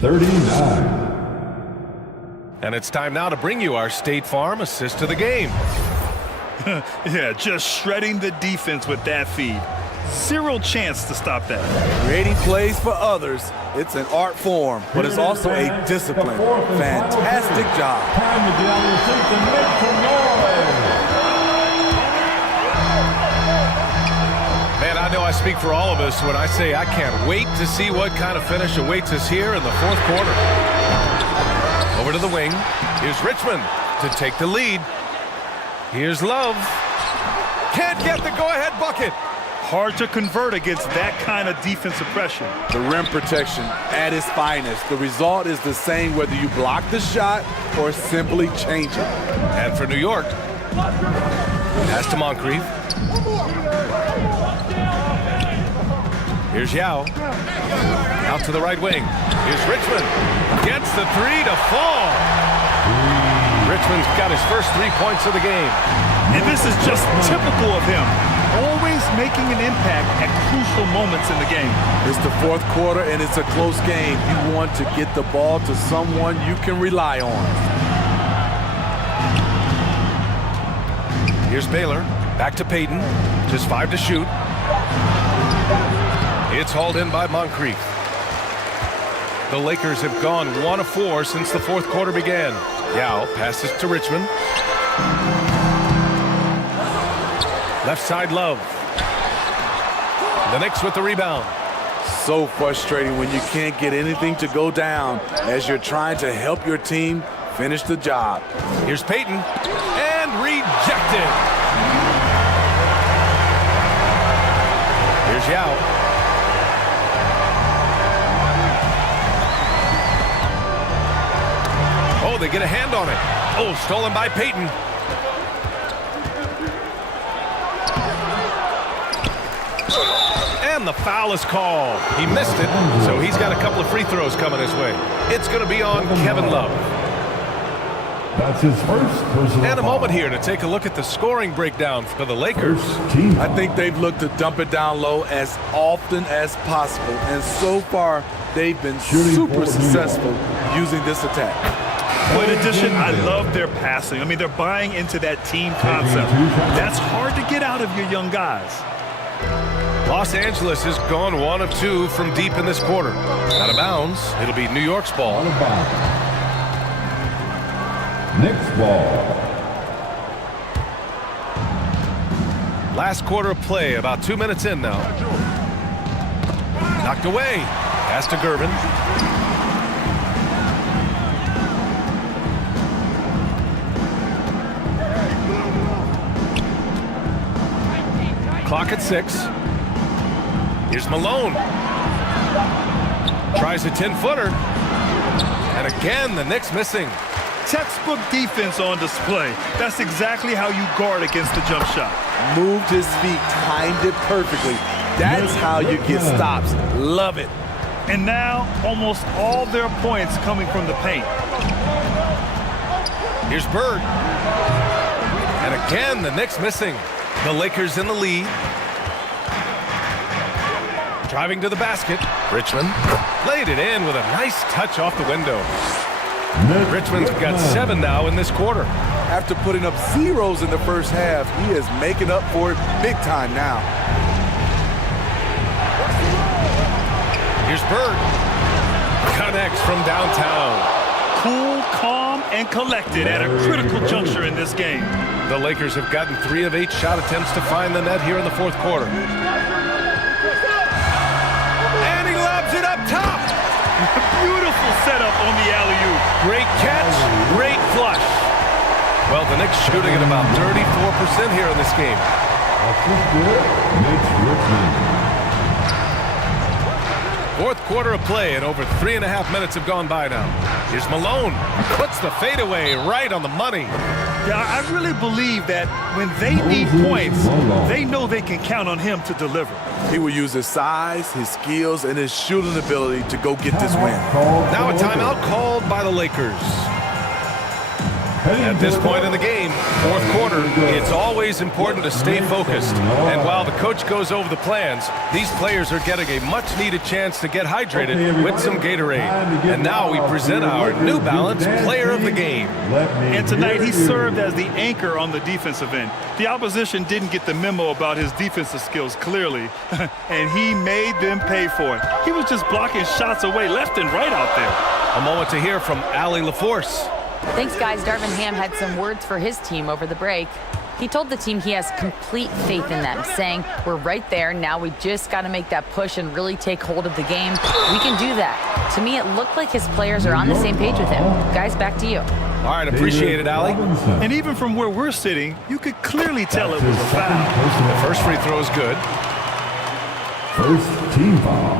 39. And it's time now to bring you our State Farm assist of the game. Yeah, just shredding the defense with that feed. Zero chance to stop that. Creating plays for others, it's an art form, but it's also a discipline. Fantastic job. Man, I know I speak for all of us when I say I can't wait to see what kind of finish awaits us here in the fourth quarter. Over to the wing. Here's Richmond to take the lead. Here's Love. Can't get the go-ahead bucket. Hard to convert against that kind of defensive pressure. The rim protection at its finest. The result is the same whether you block the shot or simply change it. And for New York, pass to Moncrief. Here's Yao. Out to the right wing. Here's Richmond. Gets the three to fall. Richmond's got his first 3 points of the game. And this is just typical of him. Always making an impact at crucial moments in the game. It's the fourth quarter and it's a close game. You want to get the ball to someone you can rely on. Here's Baylor. Back to Payton. Just 5 to shoot. It's hauled in by Moncrief. The Lakers have gone 1 of 4 since the fourth quarter began. Yao passes to Richmond. Left side, Love. The Knicks with the rebound. So frustrating when you can't get anything to go down as you're trying to help your team finish the job. Here's Payton. And rejected. Here's Yao. Oh, they get a hand on it. Oh, stolen by Payton. And the foul is called. He missed it, so he's got a couple of free throws coming his way. It's going to be on Kevin Love. That's his first personal And a moment here to take a look at the scoring breakdown for the Lakers. I think they've looked to dump it down low as often as possible, and so far they've been super successful using this attack. Well, in addition, I love their passing. I mean, they're buying into that team concept. That's hard to get out of your young guys. Los Angeles has gone 1 of 2 from deep in this quarter. Out of bounds, it'll be New York's ball. Knicks ball. Last quarter of play, about 2 minutes in now. Knocked away. Pass to Gervin. Clock at 6. Here's Malone. Tries a 10-footer. And again, the Knicks missing. Textbook defense on display. That's exactly how you guard against the jump shot. Moved his feet, timed it perfectly. That's how you get stops. Love it. And now, almost all their points coming from the paint. Here's Bird. And again, the Knicks missing. The Lakers in the lead. Driving to the basket. Richmond laid it in with a nice touch off the window. Richmond's got 7 now in this quarter. After putting up zeros in the first half, he is making up for it big time now. Here's Bird. Connects from downtown. Cool, calm, and collected at a critical juncture in this game. The Lakers have gotten 3 of 8 shot attempts to find the net here in the fourth quarter. And he lobs it up top. Beautiful setup on the alley-oop. Great catch, great flush. Well, the Knicks shooting at about 34% here in this game. Fourth quarter of play, and over 3.5 minutes have gone by now. Here's Malone. Puts the fadeaway right on the money. Yeah, I really believe that when they need points, they know they can count on him to deliver. He will use his size, his skills, and his shooting ability to go get this win. Now a timeout called by the Lakers. At this point in the game, fourth quarter, it's always important to stay focused. And while the coach goes over the plans, these players are getting a much-needed chance to get hydrated with some Gatorade. And now we present our New Balance Player of the Game. And tonight he served as the anchor on the defensive end. The opposition didn't get the memo about his defensive skills clearly, and he made them pay for it. He was just blocking shots away left and right out there. A moment to hear from Allie LaForce. Thanks, guys. Darvin Ham had some words for his team over the break. He told the team he has complete faith in them, saying, "We're right there. Now we just got to make that push and really take hold of the game. We can do that." To me, it looked like his players are on the same page with him. Guys, back to you. All right, appreciate it, Allie. And even from where we're sitting, you could clearly tell it was a foul. The first free throw is good. First team foul.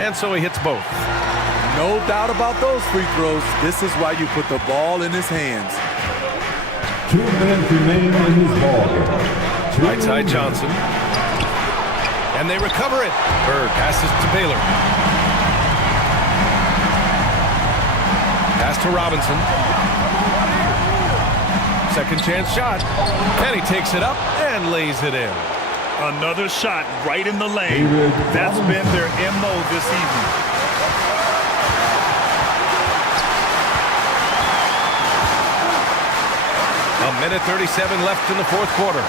And so he hits both. No doubt about those free throws. This is why you put the ball in his hands. 2 minutes remaining in this ball game. Right side Johnson. And they recover it. Bird passes to Baylor. Pass to Robinson. Second chance shot. And he takes it up and lays it in. Another shot right in the lane. That's been their MO this evening. A minute 37 left in the fourth quarter.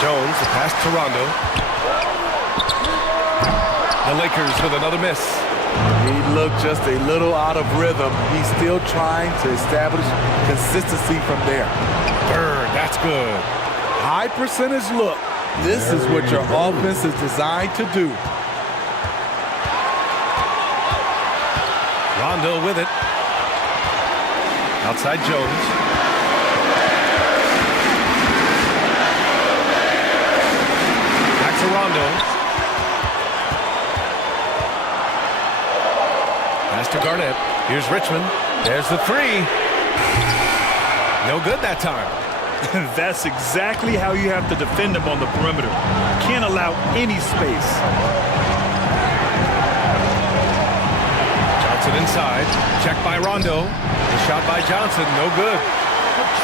Jones, the pass to Rondo. The Lakers with another miss. He looked just a little out of rhythm. He's still trying to establish consistency from there. Bird, that's good. High percentage look. This is what your offense is designed to do. Rondo with it. Outside Jones. Back to Rondo. Pass to Garnett. Here's Richmond. There's the three. No good that time. That's exactly how you have to defend him on the perimeter. Can't allow any space. Johnson inside. Checked by Rondo. The shot by Johnson, no good.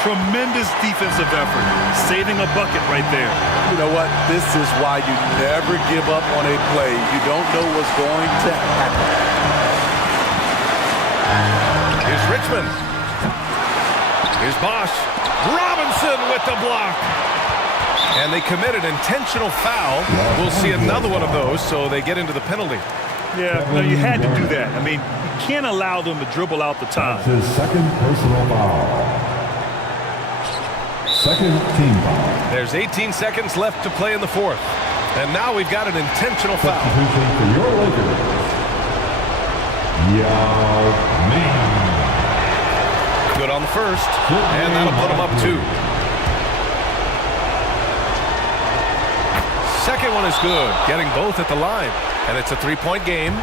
Tremendous defensive effort. Saving a bucket right there. You know what? This is why you never give up on a play. You don't know what's going to happen. Here's Richmond. Here's Bosch. Robinson with the block. And they committed intentional foul. We'll see another one of those, so they get into the penalty. Yeah, no, you had to do that. I mean, you can't allow them to dribble out the time. That's his second personal foul. Second team foul. There's 18 seconds left to play in the fourth. And now we've got an intentional foul. Substitution for your Lakers. Yao Ming. Good on the first. And that'll put them up 2. Second one is good. Getting both at the line. And it's a 3-point game.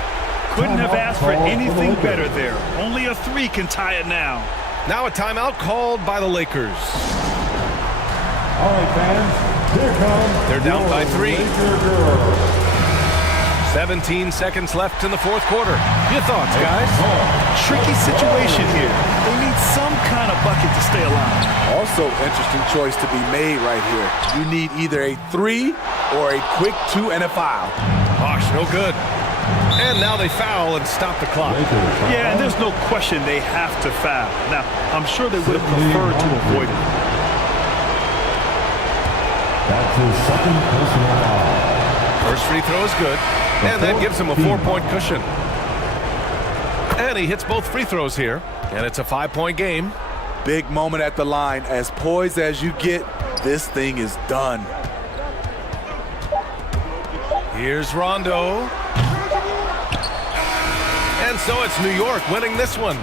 Couldn't have asked for anything better there. Only a 3 can tie it now. Now a timeout called by the Lakers. All right, fans. Here comes. They're down by 3. Laker girls. 17 seconds left in the fourth quarter. Your thoughts, guys? Tricky situation here. They need some kind of bucket to stay alive. Also, interesting choice to be made right here. You need either a 3 or a quick 2 and a foul. Gosh, no good. And now they foul and stop the clock. Yeah, and there's no question they have to foul. Now, I'm sure they would have preferred to avoid it. That's his second personal foul. First free throw is good. And that gives him a 4-point cushion. And he hits both free throws here. And it's a 5-point game. Big moment at the line. As poised as you get, this thing is done. Here's Rondo. And so it's New York winning this one.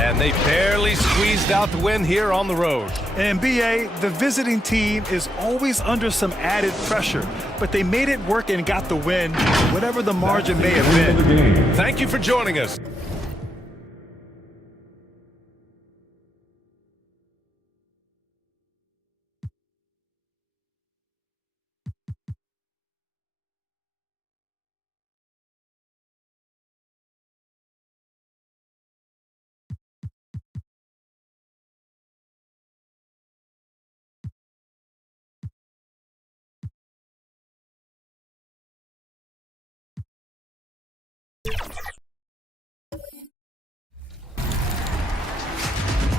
And they barely squeezed out the win here on the road. And BA, the visiting team is always under some added pressure, but they made it work and got the win, whatever the margin may have been. Thank you for joining us.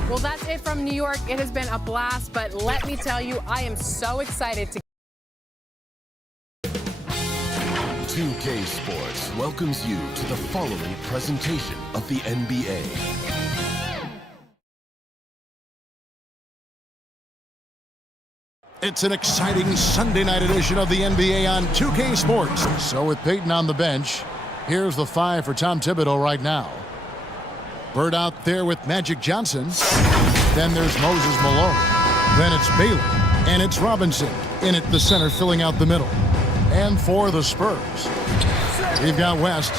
Well, that's it from New York. It has been a blast, but let me tell you, I am so excited to 2K Sports welcomes you to the following presentation of the NBA. It's an exciting Sunday night edition of the NBA on 2K Sports. So with Peyton on the bench, here's the 5 for Tom Thibodeau right now. Bird out there with Magic Johnson. Then there's Moses Malone. Then it's Baylor. And it's Robinson in at the center, filling out the middle. And for the Spurs, we've got West.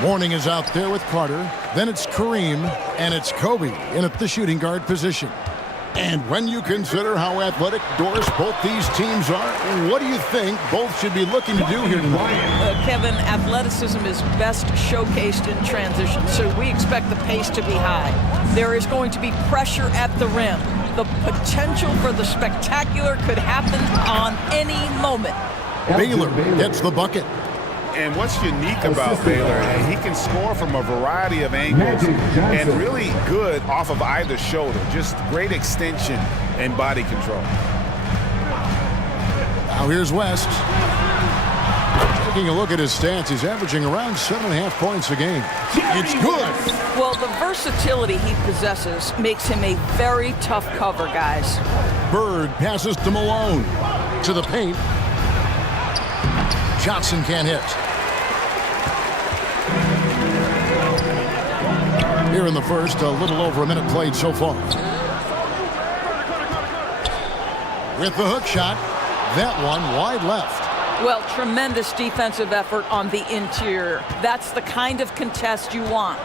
Mourning is out there with Carter. Then it's Kareem. And it's Kobe in at the shooting guard position. And when you consider how athletic doors both these teams are, what do you think both should be looking to do here tonight? Kevin, athleticism is best showcased in transition, so we expect the pace to be high. There is going to be pressure at the rim. The potential for the spectacular could happen on any moment. Baylor gets the bucket. And what's unique about Baylor, he can score from a variety of angles and really good off of either shoulder. Just great extension and body control. Now here's West. Taking a look at his stats, he's averaging around 7.5 points a game. It's good. Well, the versatility he possesses makes him a very tough cover, guys. Bird passes to Malone. To the paint. Johnson can't hit. Here in the first, a little over a minute played so far. With the hook shot, that one wide left. Well, tremendous defensive effort on the interior. That's the kind of contest you want.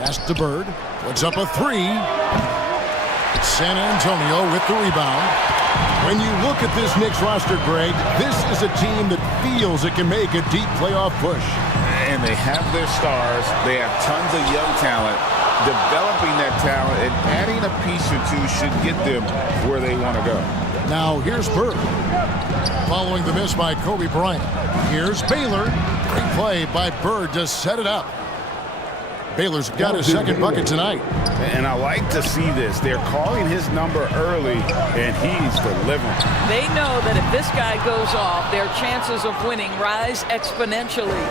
Pass to Bird. Puts up a 3. San Antonio with the rebound. When you look at this Knicks roster, Greg, this is a team that feels it can make a deep playoff push. And they have their stars. They have tons of young talent. Developing that talent and adding a piece or two should get them where they want to go. Now here's Bird. Following the miss by Kobe Bryant. Here's Baylor. Great play by Bird to set it up. Baylor's got his second bucket tonight. And I like to see this. They're calling his number early, and he's delivering. They know that if this guy goes off, their chances of winning rise exponentially.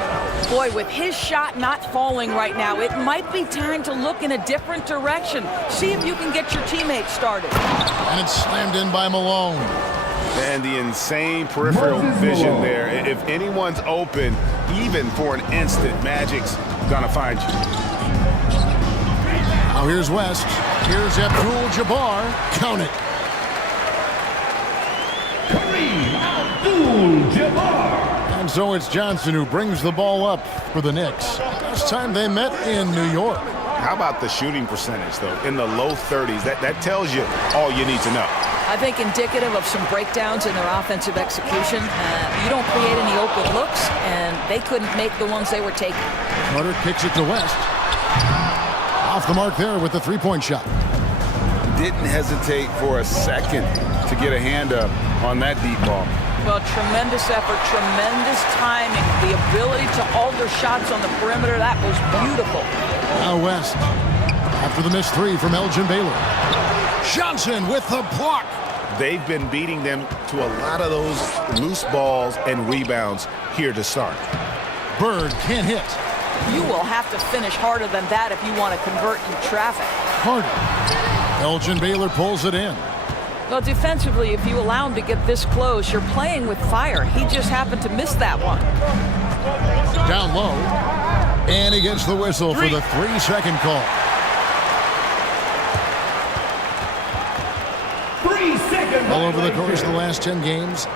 Boy, with his shot not falling right now, it might be time to look in a different direction. See if you can get your teammates started. And it's slammed in by Malone. And the insane peripheral vision there. If anyone's open, even for an instant, Magic's gonna find you. Now here's West. Here's Abdul-Jabbar. Count it. Kareem Abdul-Jabbar. And so it's Johnson who brings the ball up for the Knicks. Last time they met in New York. How about the shooting percentage, though? In the low 30s. That tells you all you need to know. I think indicative of some breakdowns in their offensive execution. You don't create any open looks, and they couldn't make the ones they were taking. Carter kicks it to West. Off the mark there with the three-point shot. Didn't hesitate for a second to get a hand up on that deep ball. Well, tremendous effort, tremendous timing, the ability to alter shots on the perimeter. That was beautiful. Now West. After the missed 3 from Elgin Baylor. Johnson with the block. They've been beating them to a lot of those loose balls and rebounds here to start. Bird can't hit. You will have to finish harder than that if you want to convert in traffic. Harder. Elgin Baylor pulls it in. Well, defensively, if you allow him to get this close, you're playing with fire. He just happened to miss that one. Down low. And he gets the whistle for the 3-second call. 3 seconds. All over the course of the last 10 games,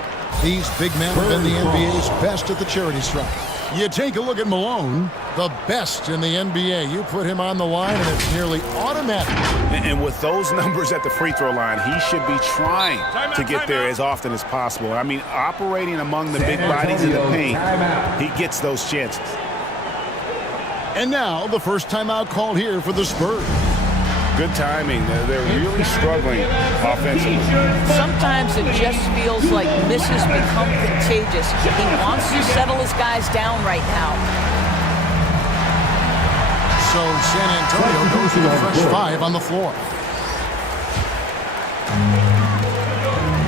these big men have been the NBA's best at the charity stripe. You take a look at Malone, the best in the NBA. You put him on the line, and it's nearly automatic. And with those numbers at the free throw line, he should be trying to get there as often as possible. I mean, operating among the big bodies in the paint, he gets those chances. And now, the first timeout called here for the Spurs. Good timing. They're really struggling offensively. Sometimes it just feels like misses become contagious. He wants to settle his guys down right now. So San Antonio goes to the fresh 5 on the floor.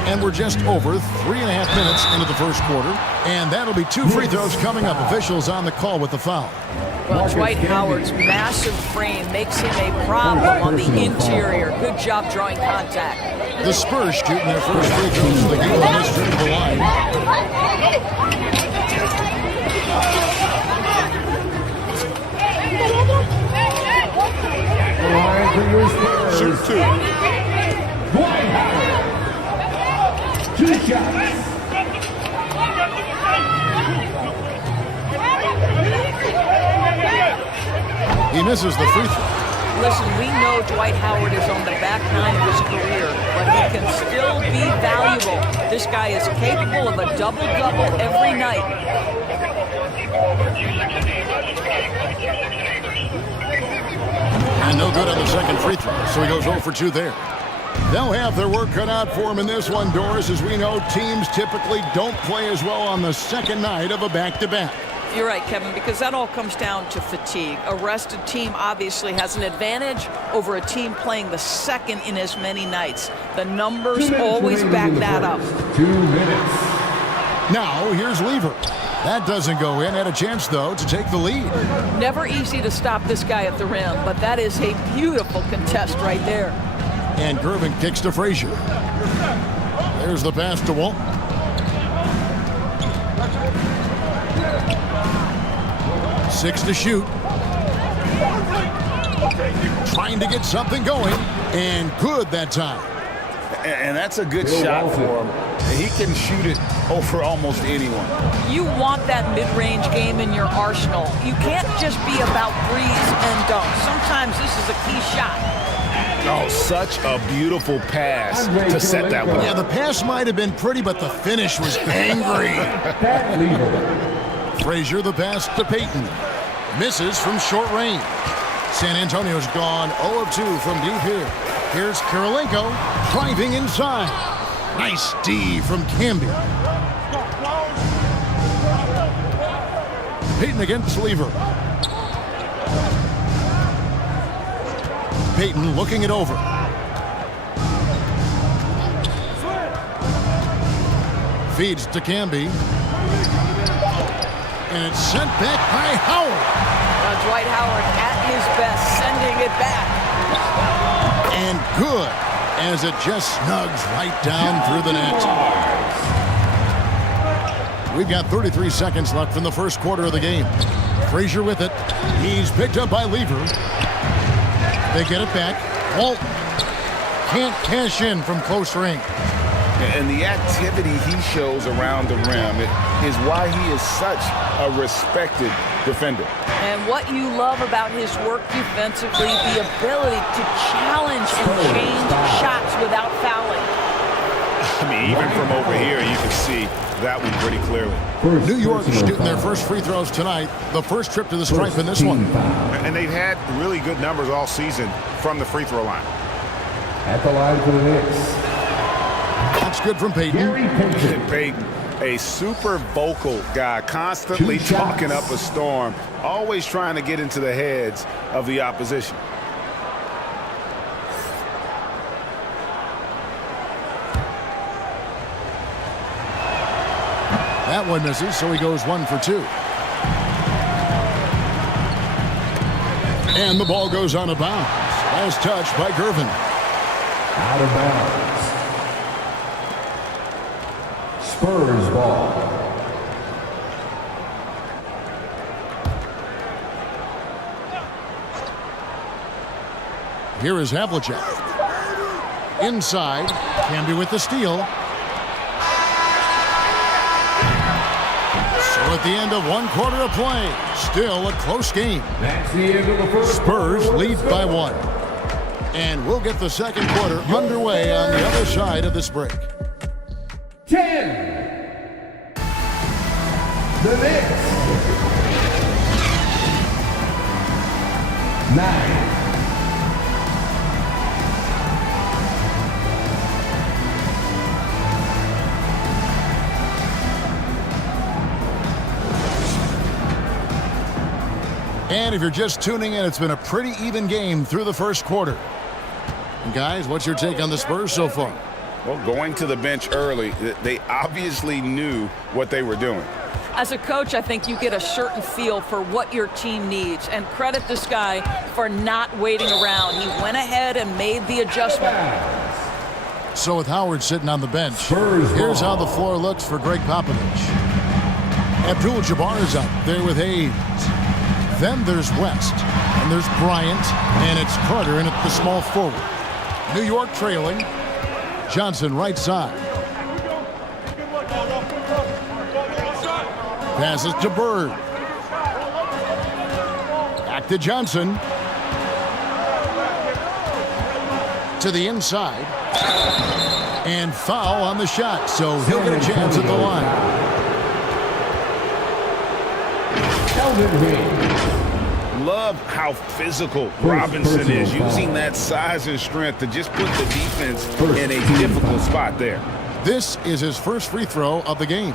And we're just over 3.5 minutes into the first quarter. And that'll be 2 free throws coming up. Officials on the call with the foul. Well, Dwight Howard's massive frame makes him a problem on the interior. Good job drawing contact. The Spurs shooting their first free throws of the game on this trip to the line. Shoot 2. Dwight Howard. 2 shots. He misses the free throw. Listen, we know Dwight Howard is on the back nine of his career, but he can still be valuable. This guy is capable of a double-double every night. And no good on the second free throw, so he goes 0 for 2 there. They'll have their work cut out for him in this one, Doris. As we know, teams typically don't play as well on the second night of a back-to-back. You're right, Kevin, because that all comes down to fatigue. A rested team obviously has an advantage over a team playing the second in as many nights. The numbers always back that up. 2 minutes. Now, here's Lever. That doesn't go in. Had a chance, though, to take the lead. Never easy to stop this guy at the rim, but that is a beautiful contest right there. And Gervin kicks to Frazier. There's the pass to Walton. Six to shoot. Trying to get something going, and good that time. And that's a good shot for him. He can shoot it over almost anyone. You want that mid-range game in your arsenal. You can't just be about threes and dunks. Sometimes this is a key shot. Oh, such a beautiful pass to set that one. Yeah, the pass might have been pretty, but the finish was angry. Frazier the pass to Payton. Misses from short range. San Antonio's gone 0 of 2 from deep here. Here's Kirilenko driving inside. Nice D from Camby. Payton against Lever. Payton looking it over. Feeds to Camby. And it's sent back by Howard. Dwight Howard at his best, sending it back. And good, as it just snugs right down through the net. We've got 33 seconds left from the first quarter of the game. Frazier with it. He's picked up by Lever. They get it back. Walton can't cash in from close range. And the activity he shows around the rim is why he is such a respected defender. And what you love about his work defensively, the ability to challenge and change shots without fouling. I mean, even from over here, you can see that one pretty clearly. New York shooting their first free throws tonight. The first trip to the stripe in this one. And they've had really good numbers all season from the free throw line. At the line for the Knicks. That's good from Payton. And Payton, a super vocal guy, constantly talking up a storm, always trying to get into the heads of the opposition. That one misses, so he goes 1 for 2. And the ball goes out of bounds. Last touch by Gervin. Out of bounds. Spurs ball. Here is Havlicek. Inside, Camby with the steal. So at the end of 1 quarter of play, still a close game. That's the end of the first. Spurs lead by 1. And we'll get the second quarter underway on the other side of this break. 10. The Knicks. 9. And if you're just tuning in, it's been a pretty even game through the first quarter. And guys, what's your take on the Spurs so far? Well, going to the bench early, they obviously knew what they were doing. As a coach, I think you get a certain feel for what your team needs, and credit this guy for not waiting around. He went ahead and made the adjustment. So with Howard sitting on the bench, here's how the floor looks for Greg Popovich. Abdul-Jabbar is up there with Hayes. Then there's West, and there's Bryant, and it's Carter in at the small forward. New York trailing. Johnson right side. Passes to Bird. Back to Johnson. To the inside. And foul on the shot, so he'll get a chance at the line. Love how physical Robinson is, using that size and strength to just put the defense in a difficult spot there. This is his first free throw of the game.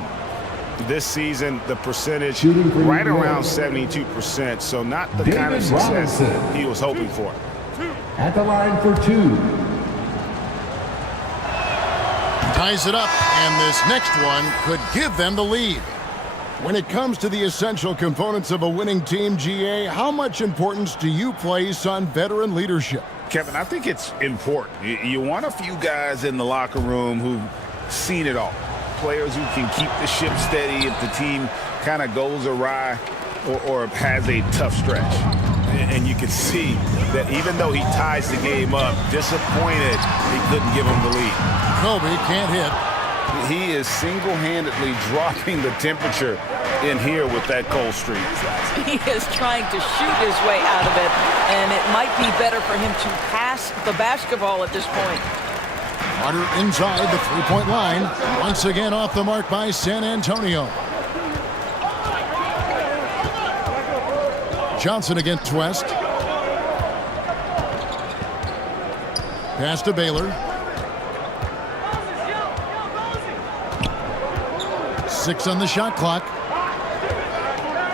This season, the percentage right around 72%, so not the kind of success he was hoping for. At the line for 2. Ties it up, and this next one could give them the lead. When it comes to the essential components of a winning team, GA, how much importance do you place on veteran leadership? Kevin, I think it's important. You want a few guys in the locker room who've seen it all. Players who can keep the ship steady if the team kind of goes awry or has a tough stretch. And you can see that even though he ties the game up, disappointed he couldn't give him the lead. Kobe can't hit. He is single-handedly dropping the temperature in here with that cold streak. He is trying to shoot his way out of it, and it might be better for him to pass the basketball at this point. Carter inside the three-point line. Once again off the mark by San Antonio. Johnson against West. Pass to Baylor. 6 on the shot clock.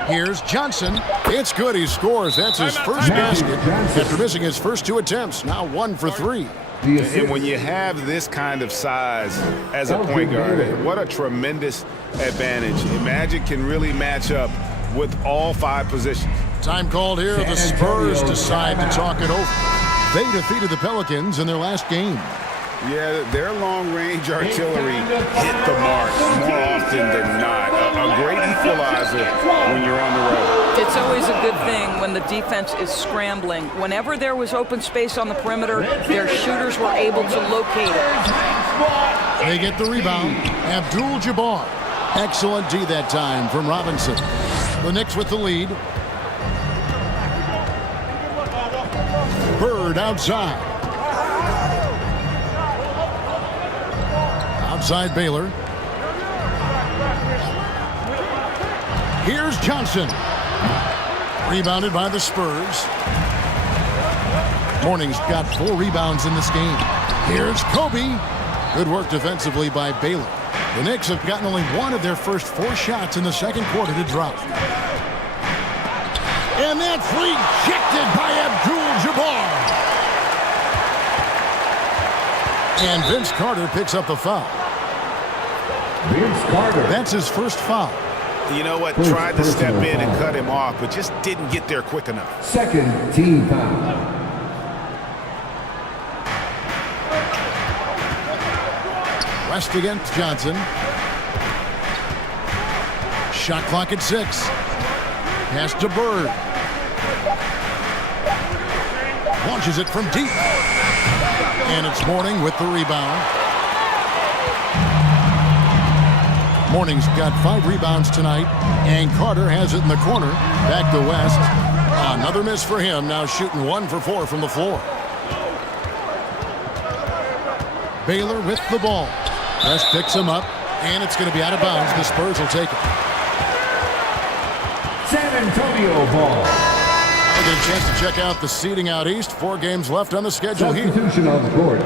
Here's Johnson. It's good. He scores. That's his first basket after missing his first 2 attempts. Now 1 for 3. And when you have this kind of size as a point guard, what a tremendous advantage. Magic can really match up with all 5 positions. Time called here. The Spurs decide to talk it over. They defeated the Pelicans in their last game. Yeah, their long-range artillery hit the mark more often than not. A great equalizer when you're on the road. It's always a good thing when the defense is scrambling. Whenever there was open space on the perimeter, their shooters were able to locate it. They get the rebound. Abdul-Jabbar. Excellent D that time from Robinson. The Knicks with the lead. Bird outside. Outside Baylor. Here's Johnson. Rebounded by the Spurs. Morning's got 4 rebounds in this game. Here's Kobe. Good work defensively by Baylor. The Knicks have gotten only 1 of their first 4 shots in the second quarter to drop. And that's rejected by Abdul-Jabbar. And Vince Carter picks up the foul. Vince Carter. That's his first foul. You know what? Tried to step in and cut him off, but just didn't get there quick enough. Second team foul. West against Johnson. Shot clock at 6. Pass to Bird. Launches it from deep. And it's Morning with the rebound. Morning's got 5 rebounds tonight. And Carter has it in the corner. Back to West. Another miss for him. Now shooting 1 for 4 from the floor. Baylor with the ball. West picks him up. And it's going to be out of bounds. The Spurs will take it. San Antonio ball. We'll get a chance to check out the seeding out east. 4 games left on the schedule here. Substitution on the court.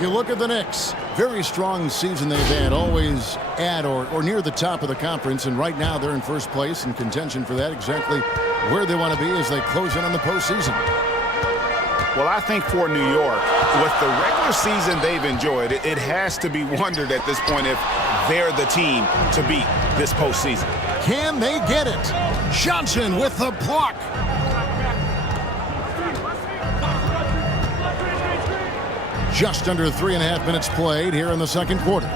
You look at the Knicks. very strong season they've had, always at or near the top of the conference, and right now they're in first place in contention for that, exactly where they want to be as they close in on the postseason. Well, I think for New York, with the regular season they've enjoyed, it has to be wondered at this point if they're the team to beat this postseason. Can they get it? Johnson with the block. Just under 3.5 minutes played here in the second quarter.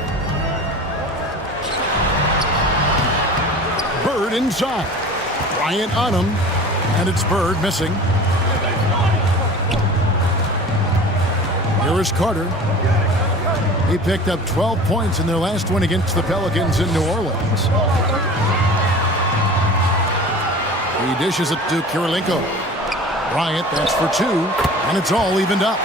Bird inside. Bryant on him, and it's Bird missing. Here is Carter. He picked up 12 points in their last win against the Pelicans in New Orleans. He dishes it to Kirilenko. Bryant, that's for 2, and it's all evened up.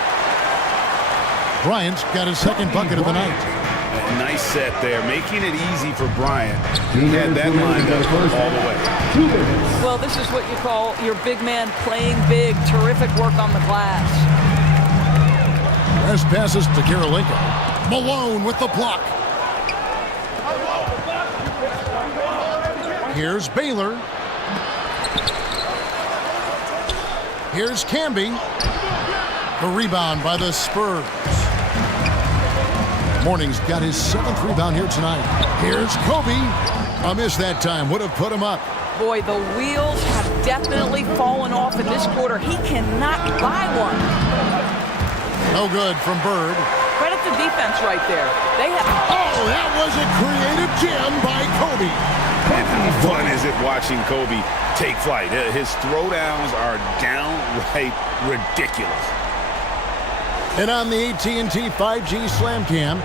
Bryant's got his second bucket of the night. A nice set there, making it easy for Bryant. He had that lined up all the way. Well, this is what you call your big man playing big. Terrific work on the glass. Last passes to Kirilenko. Malone with the block. Here's Baylor. Here's Camby. The rebound by the Spurs. Morning's got his 7th rebound here tonight. Here's Kobe. A miss that time. Would have put him up. Boy, the wheels have definitely fallen off in this quarter. He cannot buy one. No good from Bird. Credit the defense right there. They have. Oh, that was a creative jam by Kobe. And how fun is it watching Kobe take flight? His throwdowns are downright ridiculous. And on the AT&T 5G Slam Cam,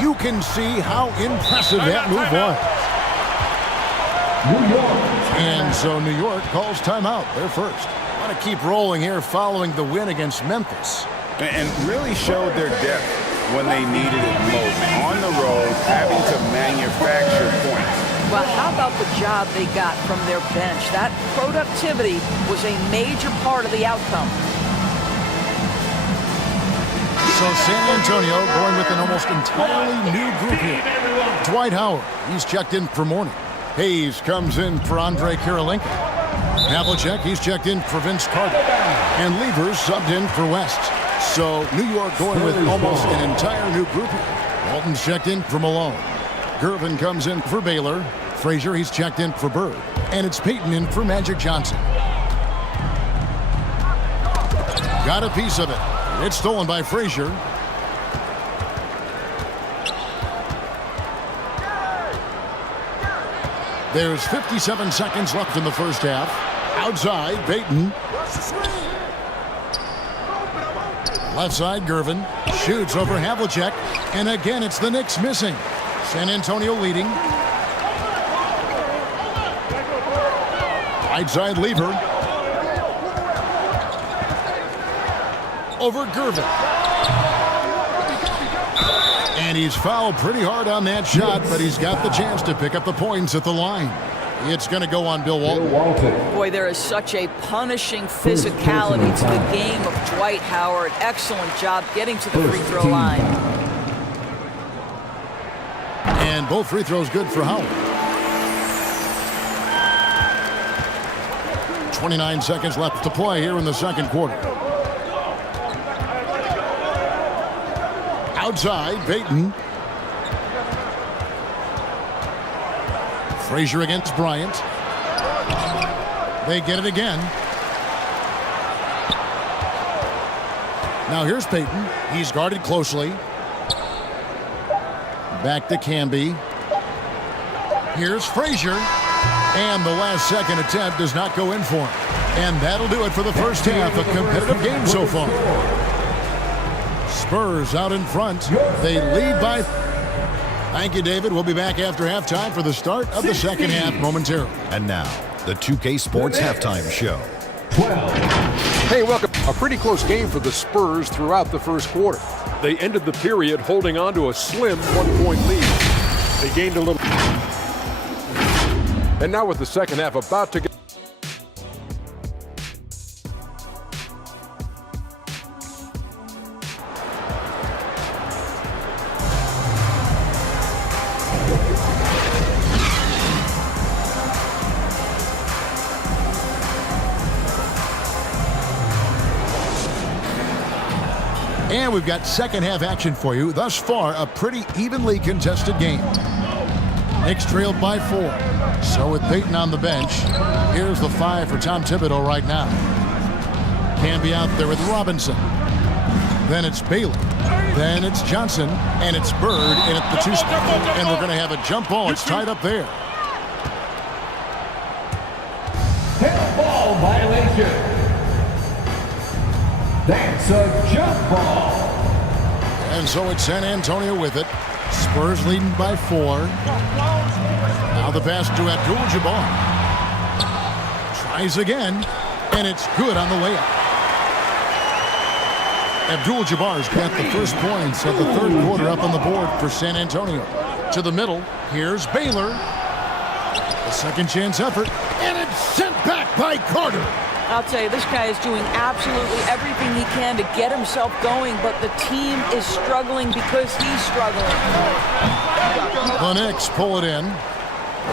you can see how impressive that move was. New York. And so New York calls timeout. They're first. Want to keep rolling here following the win against Memphis. And really showed their depth when they needed it most. On the road, having to manufacture points. Well, how about the job they got from their bench? That productivity was a major part of the outcome. So San Antonio going with an almost entirely new group here. Dwight Howard, he's checked in for Morning. Hayes comes in for Andre Kirilenko. Havlicek, he's checked in for Vince Carter. And Levers subbed in for West. So New York going with almost an entire new group here. Walton's checked in for Malone. Gervin comes in for Baylor. Frazier, he's checked in for Bird. And it's Peyton in for Magic Johnson. Got a piece of it. It's stolen by Frazier. There's 57 seconds left in the first half. Outside, Peyton. Left side, Gervin. Shoots over Havlicek. And again, it's the Knicks missing. San Antonio leading. Right side, Lever. Over Gervin. And he's fouled pretty hard on that shot, but he's got the chance to pick up the points at the line. It's going to go on Bill Walton. Boy, there is such a punishing physicality to the game of Dwight Howard. Excellent job getting to the free throw line. And both free throws good for Howard. 29 seconds left to play here in the second quarter. Outside, Peyton. Frazier against Bryant. They get it again. Now here's Peyton. He's guarded closely. Back to Camby. Here's Frazier. And the last second attempt does not go in for him. And that'll do it for the first half. A competitive game so far. Spurs out in front. They lead by... Thank you, David. We'll be back after halftime for the start of the second half momentarily. And now, the 2K Sports Halftime Show. 12. Hey, welcome. A pretty close game for the Spurs throughout the first quarter. They ended the period holding on to a slim 1-point lead. They gained a little... And now with the second half about to get... And we've got second half action for you. Thus far, a pretty evenly contested game. Knicks trailed by 4. So with Peyton on the bench, here's the 5 for Tom Thibodeau right now. Camby out there with Robinson. Then it's Bailey. Then it's Johnson. And it's Bird in at the 2 spot. And we're going to have a jump ball. It's tied up there. Ball violation. That's a jump ball. And so it's San Antonio with it. Spurs leading by 4. Now the pass to Abdul-Jabbar. Tries again, and it's good on the layup. Abdul-Jabbar's got the first points of the third quarter up on the board for San Antonio. To the middle, here's Baylor. A second chance effort, and it's sent back by Carter. I'll tell you, this guy is doing absolutely everything he can to get himself going, but the team is struggling because he's struggling. The Knicks pull it in.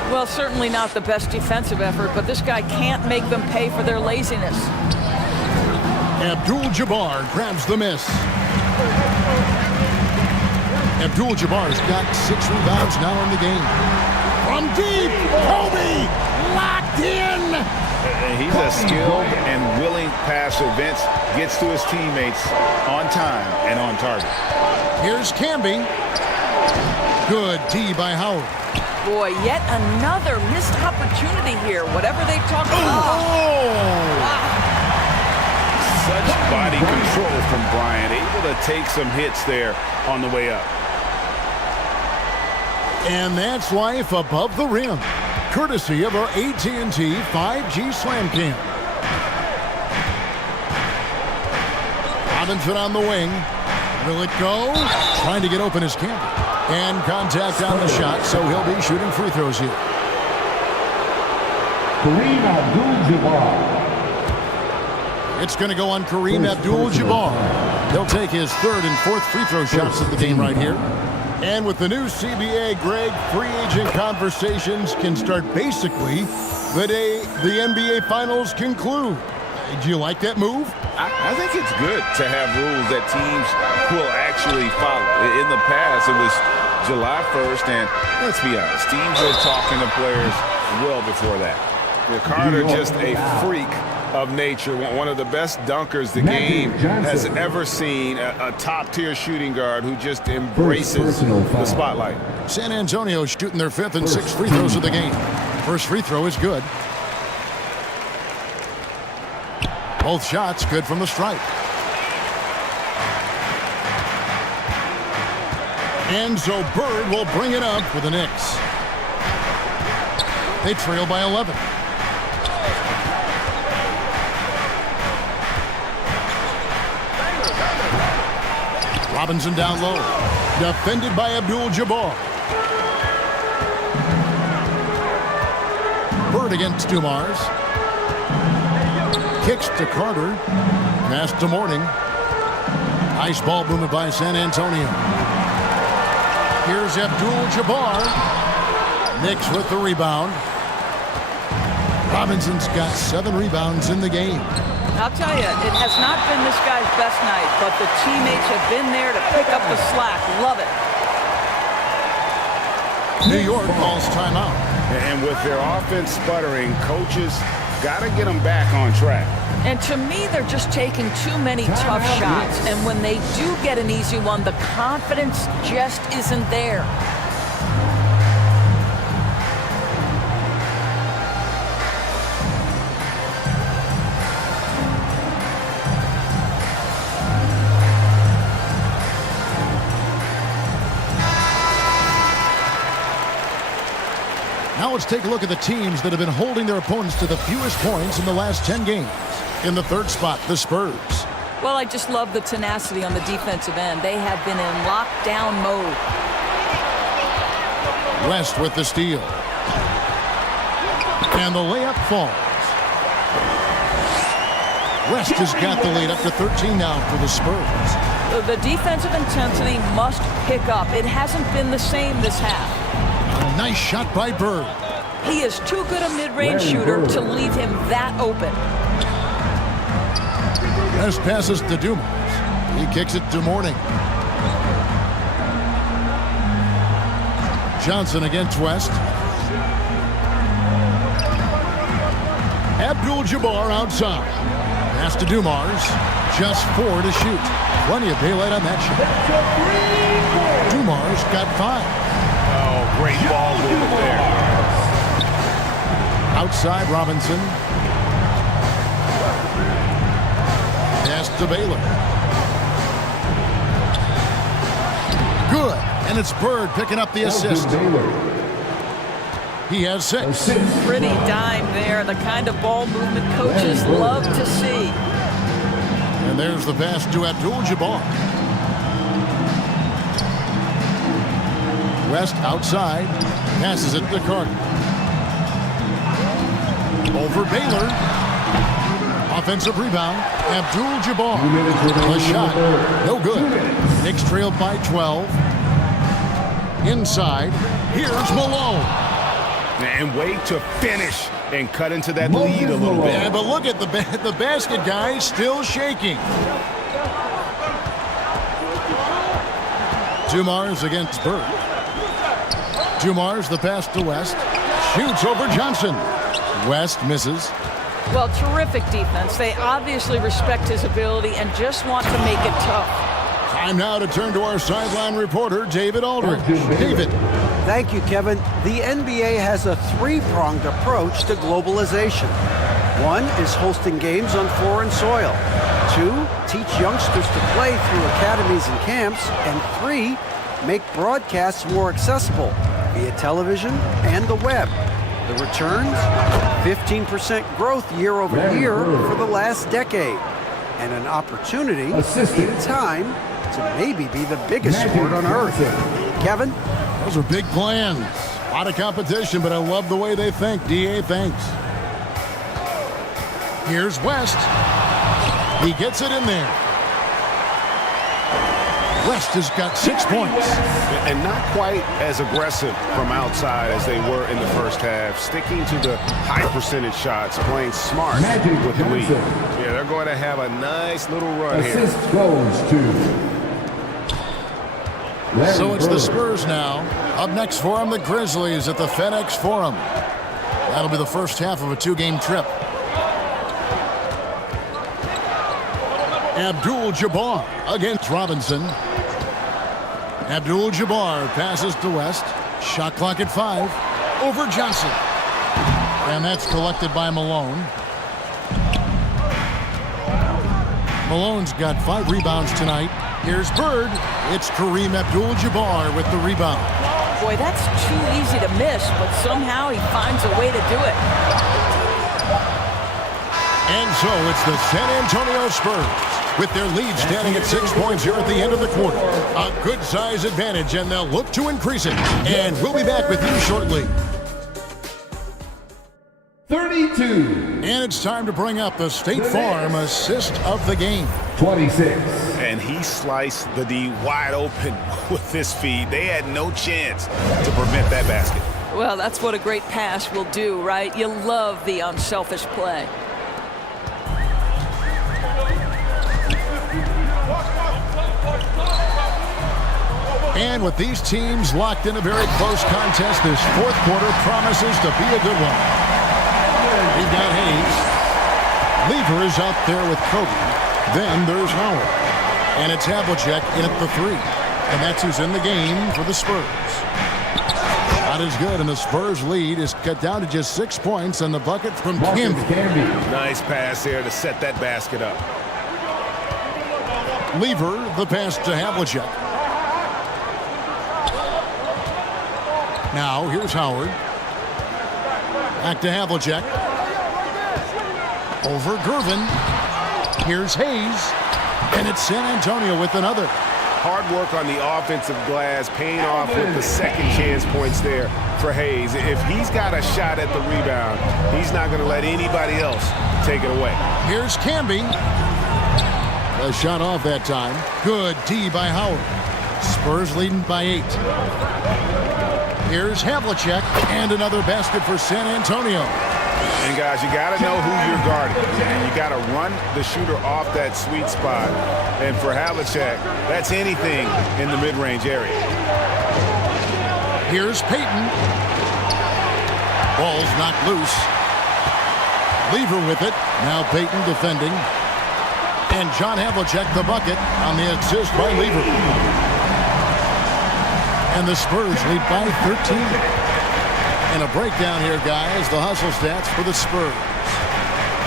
Well, certainly not the best defensive effort, but this guy can't make them pay for their laziness. Abdul-Jabbar grabs the miss. Abdul-Jabbar's got 6 rebounds now in the game. From deep, Kobe locked in. He's a skilled and willing passer. Vince gets to his teammates on time and on target. Here's Camby. Good D by Howard. Boy, yet another missed opportunity here. Whatever they talk about. Wow. Such body control from Bryant. Able to take some hits there on the way up. And that's life above the rim. Courtesy of our AT&T 5G Slam Cam. Robinson on the wing. Will it go? Trying to get open is Camby. And contact on the shot, so he'll be shooting free throws here. Kareem Abdul-Jabbar. It's going to go on Kareem Abdul-Jabbar. He'll take his 3rd and 4th free throw shots of the game right here. And with the new CBA, Greg, free agent conversations can start basically the day the NBA Finals conclude. Do you like that move? I think it's good to have rules that teams will actually follow. In the past, it was July 1st, and let's be honest, teams were talking to players well before that. Carter, just a freak of nature, one of the best dunkers the game has ever seen, a top-tier shooting guard who just embraces the spotlight. San Antonio shooting their 5th and 6th free throws of the game. First free throw is good. Both shots good from the stripe. And so Bird will bring it up for the Knicks. They trail by 11. Robinson down low. Defended by Abdul-Jabbar. Bird against Dumars. Kicks to Carter. Pass to Morning. Nice ball movement by San Antonio. Here's Abdul-Jabbar. Knicks with the rebound. Robinson's got 7 rebounds in the game. I'll tell you, it has not been this guy's best night, but the teammates have been there to pick up the slack. Love it. New York calls timeout. And with their offense sputtering, coaches got to get them back on track. And to me, they're just taking too many tough shots. And when they do get an easy one, the confidence just isn't there. Now let's take a look at the teams that have been holding their opponents to the fewest points in the last 10 games. In the 3rd spot, the Spurs. Well, I just love the tenacity on the defensive end. They have been in lockdown mode. West with the steal. And the layup falls. West has got the lead up to 13 now for the Spurs. The defensive intensity must pick up. It hasn't been the same this half. A nice shot by Bird. He is too good a mid-range shooter to leave him that open. West passes to Dumars. He kicks it to Mourning. Johnson against West. Abdul-Jabbar outside. Pass to Dumars. Just 4 to shoot. Plenty of daylight on that shot. Dumars got 5. Oh, great ball movement there. Outside Robinson. Pass to Baylor. Good. And it's Bird picking up the assist. He has 6. Pretty dime there. The kind of ball movement coaches love to see. And there's the pass to Abdul-Jabbar. West outside. Passes it to Carter. Over Baylor. Offensive rebound. Abdul-Jabbar. The shot. No good. Knicks trailed by 12. Inside. Here's Malone. And wait to finish and cut into that lead a little bit. Yeah, but look at the basket, guys, still shaking. Dumars against Bird. Dumars the pass to West. Shoots over Johnson. West misses. Well, terrific defense. They obviously respect his ability and just want to make it tough. Time now to turn to our sideline reporter, David Aldridge. David. Thank you, Kevin. The NBA has a 3-pronged approach to globalization. 1 is hosting games on foreign soil. 2, teach youngsters to play through academies and camps. And 3, make broadcasts more accessible via television and the web. The returns? 15% growth year over year for the last decade. And an opportunity in time to maybe be the biggest sport on earth. Kevin? Those are big plans. A lot of competition, but I love the way they think. DA, thanks. Here's West. He gets it in there. West has got 6 points. And not quite as aggressive from outside as they were in the first half. Sticking to the high percentage shots, playing smart with the lead. Yeah, they're going to have a nice little run here. Assist goes to So it's the Spurs now. Up next for them, the Grizzlies at the FedEx Forum. That'll be the first half of a 2-game trip. Abdul-Jabbar against Robinson. Abdul-Jabbar passes to West. Shot clock at 5. Over Johnson. And that's collected by Malone. Malone's got 5 rebounds tonight. Here's Bird. It's Kareem Abdul-Jabbar with the rebound. Boy, that's too easy to miss, but somehow he finds a way to do it. And so it's the San Antonio Spurs with their lead standing at 6 points here at the end of the quarter. A good size advantage, and they'll look to increase it. And we'll be back with you shortly. 32. And it's time to bring up the State Farm assist of the game. 26. And he sliced the D wide open with this feed. They had no chance to prevent that basket. Well, that's what a great pass will do, right? You love the unselfish play. And with these teams locked in a very close contest, this fourth quarter promises to be a good one. We've got Hayes. Lever is out there with Kobe. Then there's Howard. And it's Havlicek in at the 3. And that's who's in the game for the Spurs. Not as good, and the Spurs lead is cut down to just 6 points, and the bucket from Camby. Nice pass there to set that basket up. Lever, the pass to Havlicek. Now, here's Howard. Back to Havlicek. Over Gervin. Here's Hayes. And it's San Antonio with another. Hard work on the offensive glass, paying off with the second chance points there for Hayes. If he's got a shot at the rebound, he's not going to let anybody else take it away. Here's Camby. A shot off that time. Good D by Howard. Spurs leading by 8. Here's Havlicek, and another basket for San Antonio. And guys, you got to know who you're guarding. And you got to run the shooter off that sweet spot. And for Havlicek, that's anything in the mid-range area. Here's Payton. Ball's knocked loose. Lever with it. Now Payton defending. And John Havlicek the bucket on the assist by Lever. And the Spurs lead by 13. And a breakdown here, guys. The hustle stats for the Spurs.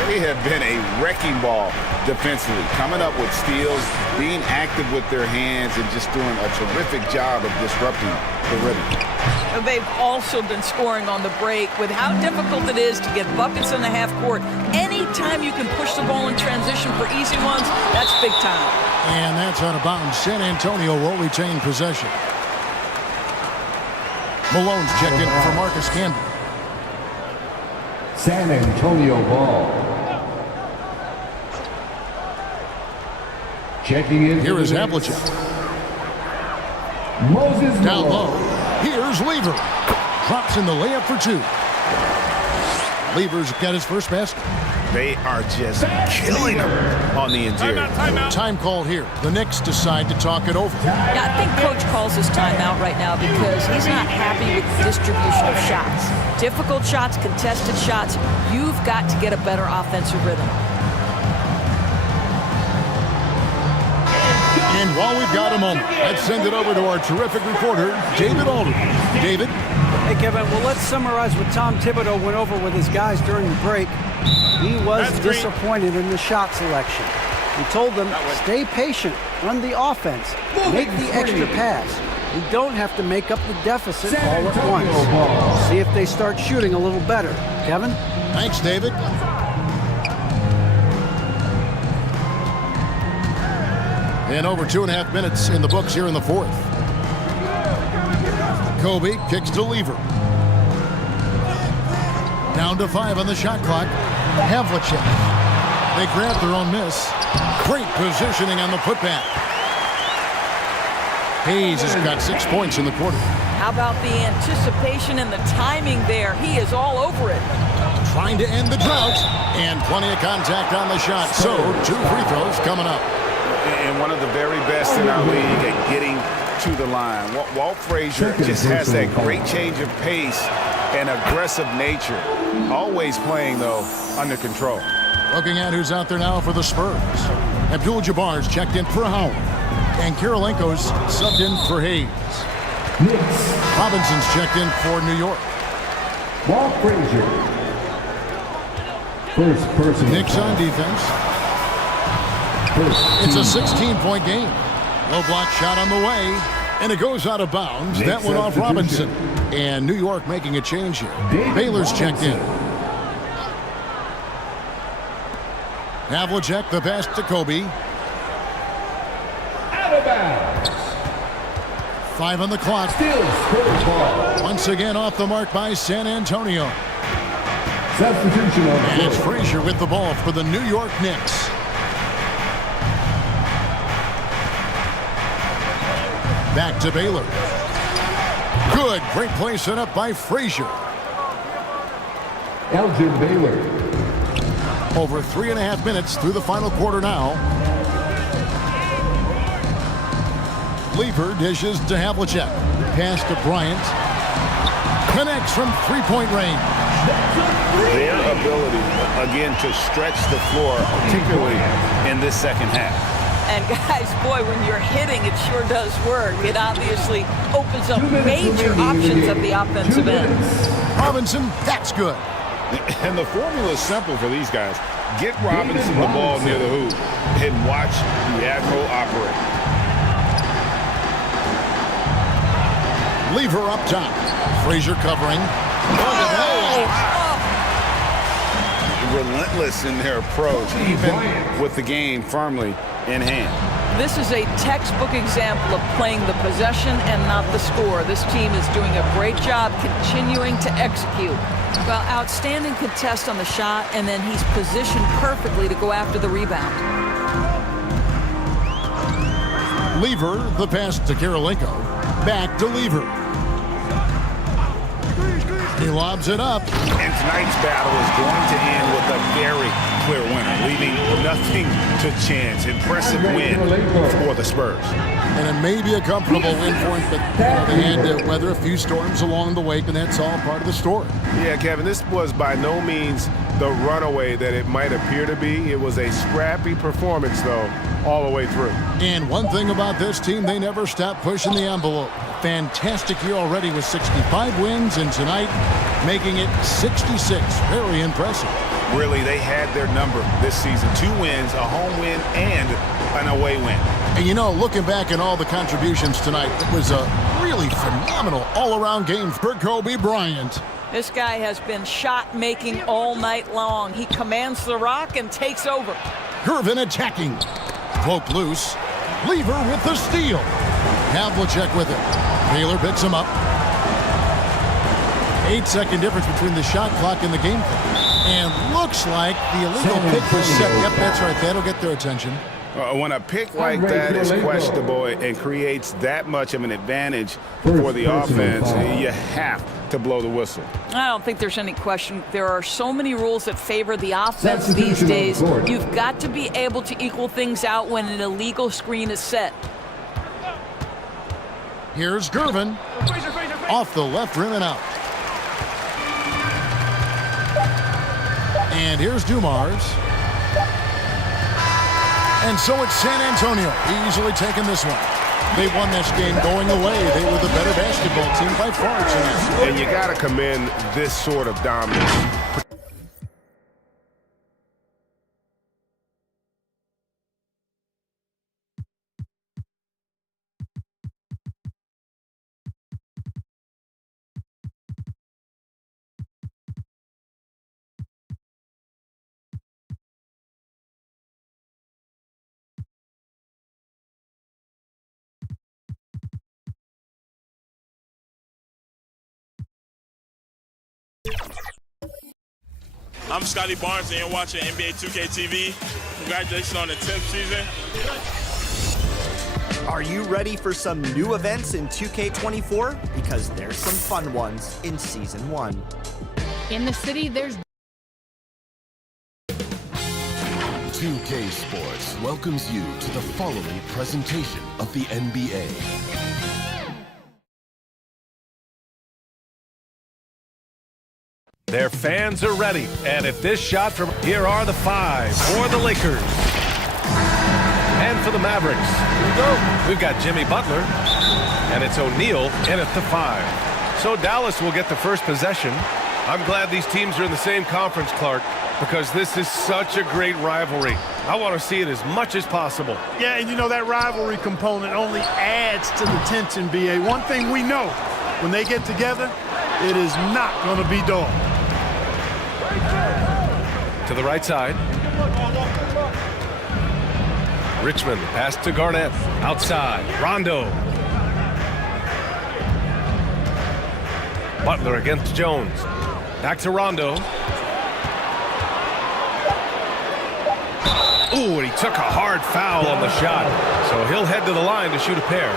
They have been a wrecking ball defensively, coming up with steals, being active with their hands, and just doing a terrific job of disrupting the rhythm. They've also been scoring on the break. With how difficult it is to get buckets in the half court, anytime you can push the ball in transition for easy ones, that's big time. And that's out of bounds. San Antonio will retain possession. Malone's checked in for Marcus Camby. San Antonio ball. Checking in. Here is Havlicek. Moses down low. Here's Lever. Drops in the layup for two. Lever's got his first basket. They are just killing him on the interior. Time called here. The Knicks decide to talk it over. Yeah, I think Coach calls his timeout right now because he's not happy with the distribution of shots. Difficult shots, contested shots. You've got to get a better offensive rhythm. And while we've got a moment, let's send it over to our terrific reporter, David Alden. David? Hey, Kevin, well, let's summarize what Tom Thibodeau went over with his guys during the break. He was disappointed in the shot selection. He told them, stay patient, run the offense, make the extra pass. You don't have to make up the deficit all at once. See if they start shooting a little better. Kevin? Thanks, David. And over 2.5 minutes in the books here in the fourth. Kobe kicks to Lever. Down to 5 on the shot clock. Havlicek. They grab their own miss. Great positioning on the putback. Hayes has got 6 points in the quarter. How about the anticipation and the timing there? He is all over it. Trying to end the drought. And plenty of contact on the shot. So 2 free throws coming up. And one of the very best in our league at getting to the line. Walt Frazier just has that great change of pace and aggressive nature. Always playing, though, under control. Looking at who's out there now for the Spurs. Abdul-Jabbar's checked in for Howard. And Kirilenko's subbed in for Hayes. Robinson's checked in for New York. Walt Frazier. First person. Knicks on defense. It's a 16-point game. Low block shot on the way. And it goes out of bounds. That went off Robinson. And New York making a change here. Baylor's checked in. Havlicek the pass to Kobe. Out of bounds. 5 on the clock. Still Spurs ball. Once again off the mark by San Antonio. Substitution on and it's Frazier with the ball for the New York Knicks. Back to Baylor. Good. Great play set up by Frazier. Elgin Baylor. Over 3.5 minutes through the final quarter now. Lever dishes to Havlicek. Pass to Bryant. Connects from three-point range. Their ability, again, to stretch the floor, particularly in this second half. And guys, boy, when you're hitting, it sure does work. It obviously opens up major options at the offensive end. Robinson, that's good. And the formula is simple for these guys. Get Robinson the ball near the hoop and watch the Admiral operate. Lever up top. Frazier covering. Relentless in their approach, even with the game firmly in hand. This is a textbook example of playing the possession and not the score. This team is doing a great job continuing to execute. Well, outstanding contest on the shot, and then he's positioned perfectly to go after the rebound. Lever, the pass to Kirilenko. Back to Lever. He lobs it up. And tonight's battle is going to end with a very clear winner, leaving nothing to chance. Impressive win for the Spurs. And it may be a comfortable win for him, but they had to weather a few storms along the way, and that's all part of the story. Yeah, Kevin, this was by no means the runaway that it might appear to be. It was a scrappy performance, though, all the way through. And one thing about this team, they never stop pushing the envelope. Fantastic year already with 65 wins, and tonight making it 66. Very impressive. Really, they had their number this season. 2 wins, a home win, and an away win. And you know, looking back at all the contributions tonight, it was a really phenomenal all-around game for Kobe Bryant. This guy has been shot-making all night long. He commands the rock and takes over. Gervin attacking. Poke loose. Lever with the steal. Havlicek with it. Taylor picks him up. 8-second difference between the shot clock and the game clock. And looks like the illegal pick was set. Yep, that's right. That'll get their attention. When a pick like that is questionable and creates that much of an advantage for the offense, you have to blow the whistle. I don't think there's any question. There are so many rules that favor the offense these days. You've got to be able to equal things out when an illegal screen is set. Here's Gervin. Off the left rim and out. And here's Dumars. And so it's San Antonio easily taking this one. They won this game going away. They were the better basketball team by far tonight. And you got to commend this sort of dominance. I'm Scotty Barnes, and you're watching NBA 2K TV. Congratulations on the 10th season. Are you ready for some new events in 2K24? Because there's some fun ones in Season 1. In the city, there's 2K Sports welcomes you to the following presentation of the NBA. Their fans are ready, and if this shot from here are the 5 for the Lakers. And for the Mavericks, here we go. We've got Jimmy Butler, and it's O'Neal in at the 5. So Dallas will get the first possession. I'm glad these teams are in the same conference, Clark, because this is such a great rivalry. I want to see it as much as possible. Yeah, and you know that rivalry component only adds to the tension, B.A. One thing we know, when they get together, it is not going to be dull. To the right side. Richmond pass to Garnett. Outside. Rondo. Butler against Jones. Back to Rondo. Ooh, and he took a hard foul on the shot. So he'll head to the line to shoot a pair.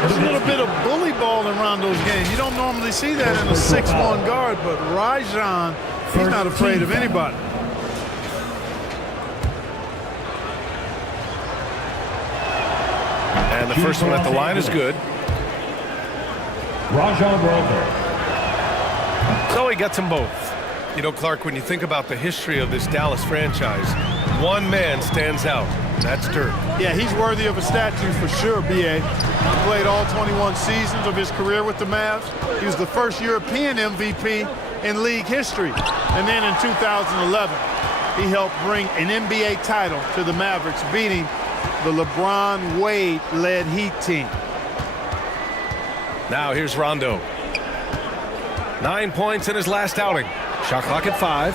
There's a little bit of bully ball in Rondo's game. You don't normally see that in a 6'1" guard, but Rajon, he's not afraid of anybody. And the first one at the line is good. Rajon Rondo. So he gets them both. You know, Clark, when you think about the history of this Dallas franchise, one man stands out. That's Dirk. Yeah, he's worthy of a statue for sure, B.A. He played all 21 seasons of his career with the Mavs. He was the first European MVP in league history. And then in 2011, he helped bring an NBA title to the Mavericks, beating the LeBron Wade-led Heat team. Now here's Rondo. 9 points in his last outing. Shot clock at 5.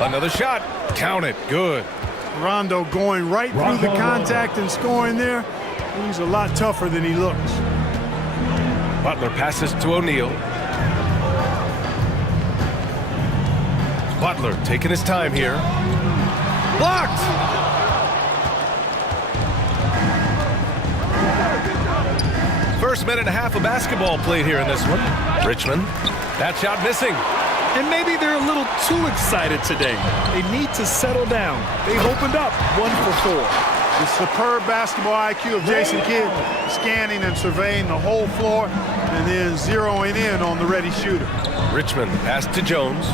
Another shot. Count it. Good. Rondo going right through the contact and scoring there. He's a lot tougher than he looks. Butler passes to O'Neal. Butler taking his time here. Blocked! First minute and a half of basketball played here in this one. Richmond. That shot missing. And maybe they're a little too excited today. They need to settle down. They've opened up 1 for 4. The superb basketball IQ of Jason Kidd, scanning and surveying the whole floor and then zeroing in on the ready shooter. Richmond pass to Jones.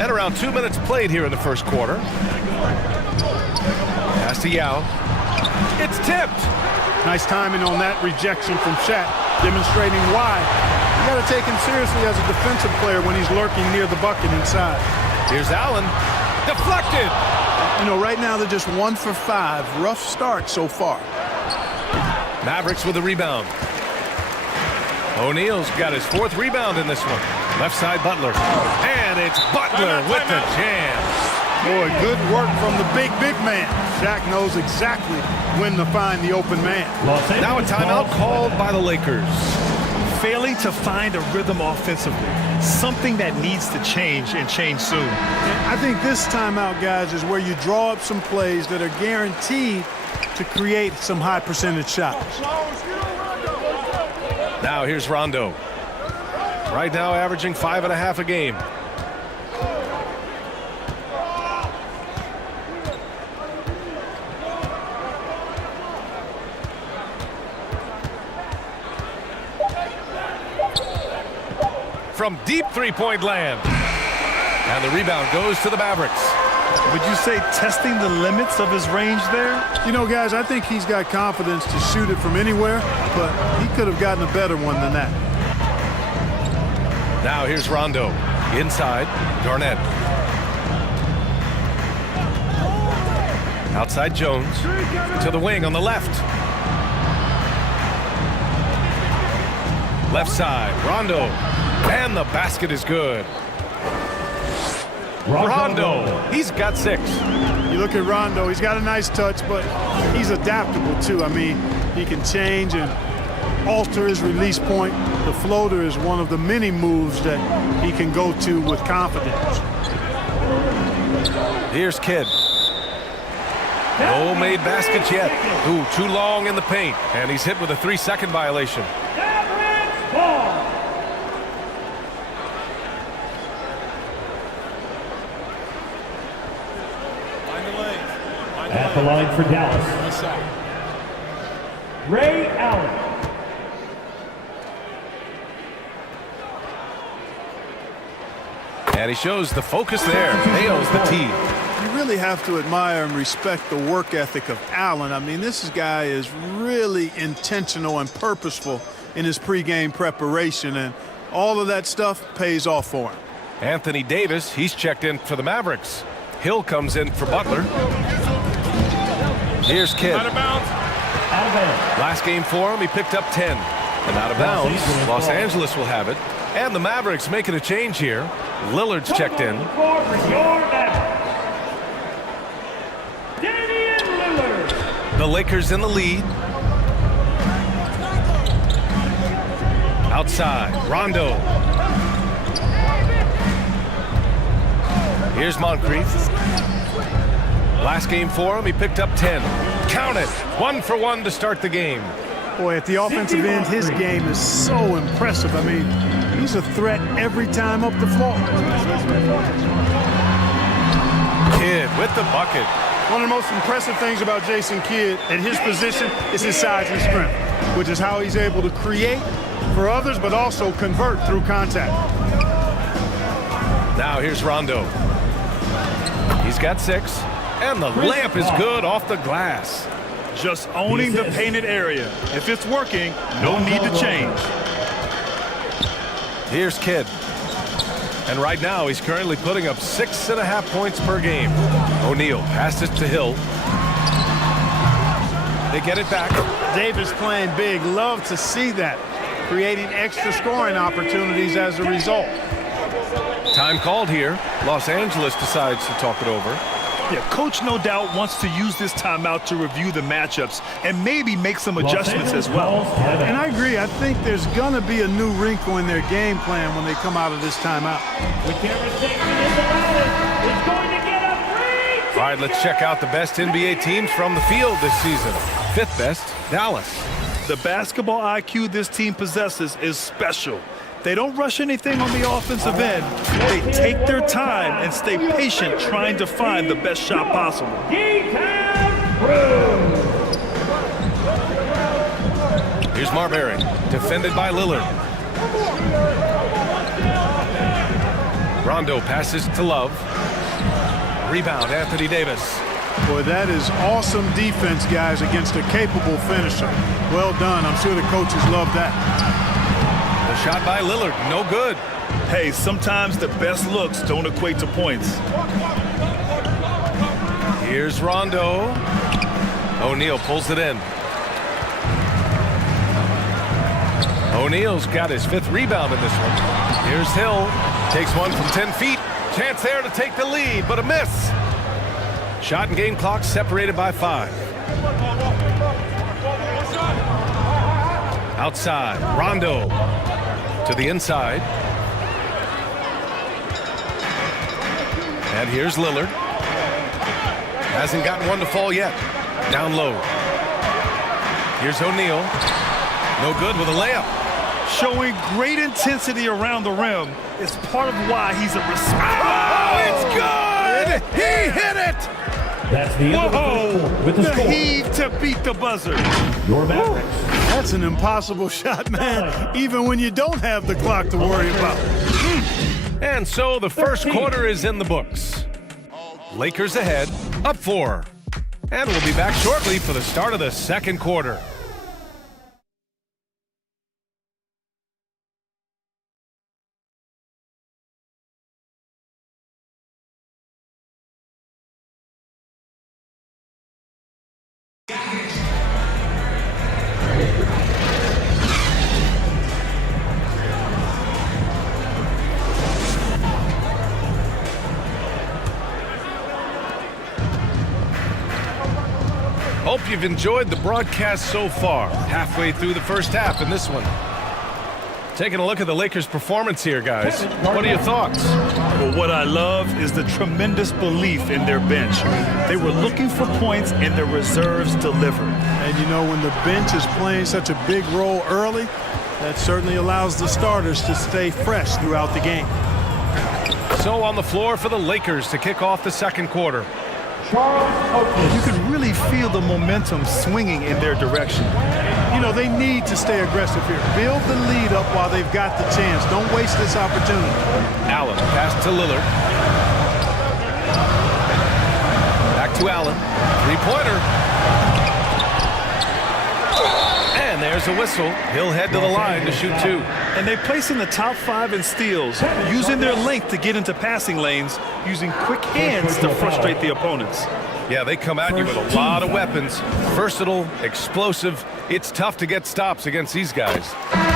And around 2 minutes played here in the first quarter. Pass to Yao. It's tipped. Nice timing on that rejection from Shaq, demonstrating why you got to take him seriously as a defensive player when he's lurking near the bucket inside. Here's Allen. Deflected. You know, right now they're just 1 for 5. Rough start so far. Mavericks with a rebound. O'Neal's got his 4th rebound in this one. Left side Butler. And it's Butler with the jam. Boy, good work from the big man. Shaq knows exactly when to find the open man. Now a timeout called by the Lakers. Failing to find a rhythm offensively. Something that needs to change and change soon. I think this timeout, guys, is where you draw up some plays that are guaranteed to create some high percentage shots. Now here's Rondo. Right now averaging 5.5 a game. From deep three-point land. And the rebound goes to the Mavericks. Would you say testing the limits of his range there? You know, guys, I think he's got confidence to shoot it from anywhere, but he could have gotten a better one than that. Now here's Rondo. Inside, Garnett. Outside Jones. To the wing on the left. Left side, Rondo. And the basket is good. Rondo, he's got 6. You look at Rondo, he's got a nice touch, but he's adaptable too. I mean, he can change and alter his release point. The floater is one of the many moves that he can go to with confidence. Here's Kidd. No made baskets yet. Ooh, too long in the paint. And he's hit with a 3-second violation. At the line for Dallas, Ray Allen. And he shows the focus there. Nails the tee. You really have to admire and respect the work ethic of Allen. I mean, this guy is really intentional and purposeful in his pregame preparation, and all of that stuff pays off for him. Anthony Davis, he's checked in for the Mavericks. Hill comes in for Butler. Here's Kidd. Out of bounds. Last game for him, he picked up 10. And out of bounds, Los Angeles will have it. And the Mavericks making a change here. Lillard's checked in. The Lakers in the lead. Outside, Rondo. Here's Moncrief. Last game for him, he picked up 10. Count it, 1 for 1 to start the game. Boy, at the offensive end, his game is so impressive. I mean, he's a threat every time up the floor. Kidd with the bucket. One of the most impressive things about Jason Kidd at his position is his size and strength, which is how he's able to create for others, but also convert through contact. Now here's Rondo. He's got 6. And the layup is good off the glass. Just owning the painted area. If it's working, no need to change. Here's Kidd. And right now, he's currently putting up 6.5 points per game. O'Neal passes to Hill. They get it back. Davis playing big. Love to see that. Creating extra scoring opportunities as a result. Time called here. Los Angeles decides to talk it over. Yeah, coach no doubt wants to use this timeout to review the matchups and maybe make some adjustments as well. And I agree. I think there's going to be a new wrinkle in their game plan when they come out of this timeout. All right, let's check out the best NBA teams from the field this season. 5th best, Dallas. The basketball IQ this team possesses is special. They don't rush anything on the offensive end. They take their time and stay patient trying to find the best shot possible. Here's Marbury, defended by Lillard. Rondo passes to Love. Rebound, Anthony Davis. Boy, that is awesome defense, guys, against a capable finisher. Well done. I'm sure the coaches love that. The shot by Lillard, no good. Hey, sometimes the best looks don't equate to points. Here's Rondo. O'Neal pulls it in. O'Neal's got his 5th rebound in this one. Here's Hill. Takes one from 10 feet. Chance there to take the lead, but a miss. Shot and game clock separated by 5. Outside, Rondo to the inside. And here's Lillard. Hasn't gotten one to fall yet. Down low. Here's O'Neal. No good with a layup. Showing great intensity around the rim is part of why he's a Oh, it's good! He hit it! That's the end of the first quarter with the score. Heave to beat the buzzer. Your Mavericks. That's an impossible shot, man, even when you don't have the clock to worry about. And so the first quarter is in the books. Lakers ahead, up 4. And we'll be back shortly for the start of the second quarter. Hope you've enjoyed the broadcast so far. Halfway through the first half in this one. Taking a look at the Lakers' performance here, guys. What are your thoughts? Well, what I love is the tremendous belief in their bench. They were looking for points and their reserves delivered. And you know, when the bench is playing such a big role early, that certainly allows the starters to stay fresh throughout the game. So on the floor for the Lakers to kick off the second quarter. You can really feel the momentum swinging in their direction. You know, they need to stay aggressive here. Build the lead up while they've got the chance. Don't waste this opportunity. Allen pass to Lillard. Back to Allen. Three-pointer. And there's a whistle. He'll head to the line to shoot 2. And they place in the top 5 in steals, using their length to get into passing lanes, using quick hands to frustrate the opponents. Yeah, they come at you with a lot of weapons. Versatile, explosive. It's tough to get stops against these guys.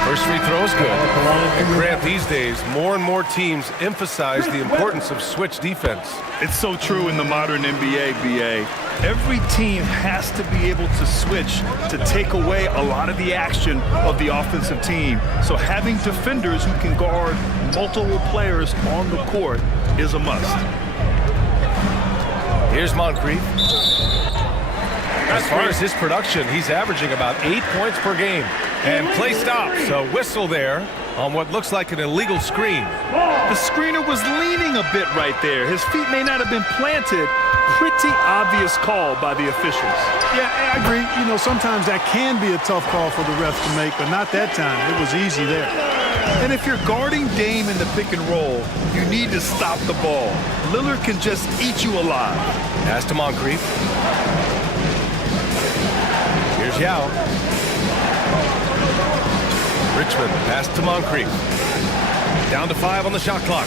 First free throw is good. And Grant, these days, more and more teams emphasize the importance of switch defense. It's so true in the modern NBA, BA. Every team has to be able to switch to take away a lot of the action of the offensive team. So having defenders who can guard multiple players on the court is a must. Here's Moncrief. As far as his production, he's averaging about 8 points per game. And play stops. So whistle there on what looks like an illegal screen. The screener was leaning a bit right there. His feet may not have been planted. Pretty obvious call by the officials. Yeah, I agree. You know, sometimes that can be a tough call for the refs to make, but not that time. It was easy there. And if you're guarding Dame in the pick and roll, you need to stop the ball. Lillard can just eat you alive. Pass to Moncrief. Here's Yao. Richmond pass to Moncrief. Down to 5 on the shot clock.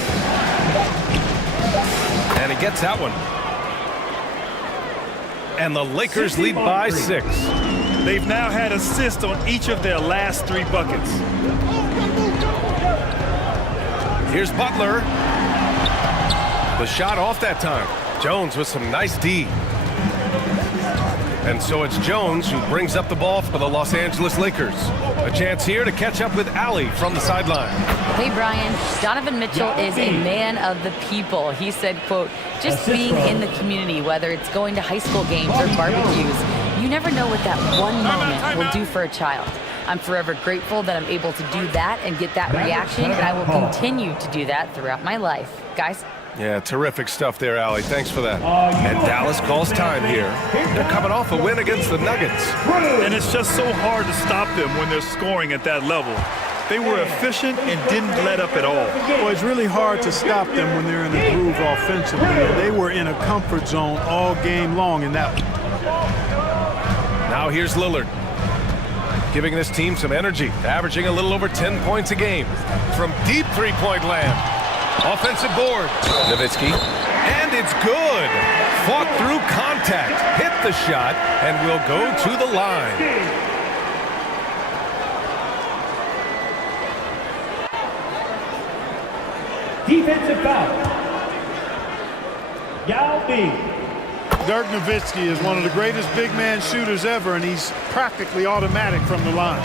And he gets that one. And the Lakers lead by 6. They've now had assists on each of their last 3 buckets. Here's Butler. The shot off that time. Jones with some nice D. And so it's Jones who brings up the ball for the Los Angeles Lakers. A chance here to catch up with Allie from the sideline. Hey, Brian. Donovan Mitchell is a man of the people. He said, quote, just being in the community, whether it's going to high school games or barbecues, You never know what that one moment will do for a child. I'm forever grateful that I'm able to do that and get that reaction, and I will continue to do that throughout my life. Guys? Yeah, terrific stuff there, Allie. Thanks for that. And Dallas calls time here. They're coming off a win against the Nuggets. And it's just so hard to stop them when they're scoring at that level. They were efficient and didn't let up at all. Well, it's really hard to stop them when they're in a groove offensively. They were in a comfort zone all game long in that one. Now here's Lillard, giving this team some energy, averaging a little over 10 points a game. From deep three-point land. Offensive board. Nowitzki. And it's good. Fought through contact. Hit the shot and will go to the line. Defensive foul. Yao Ming. Dirk Nowitzki is one of the greatest big man shooters ever, and he's practically automatic from the line.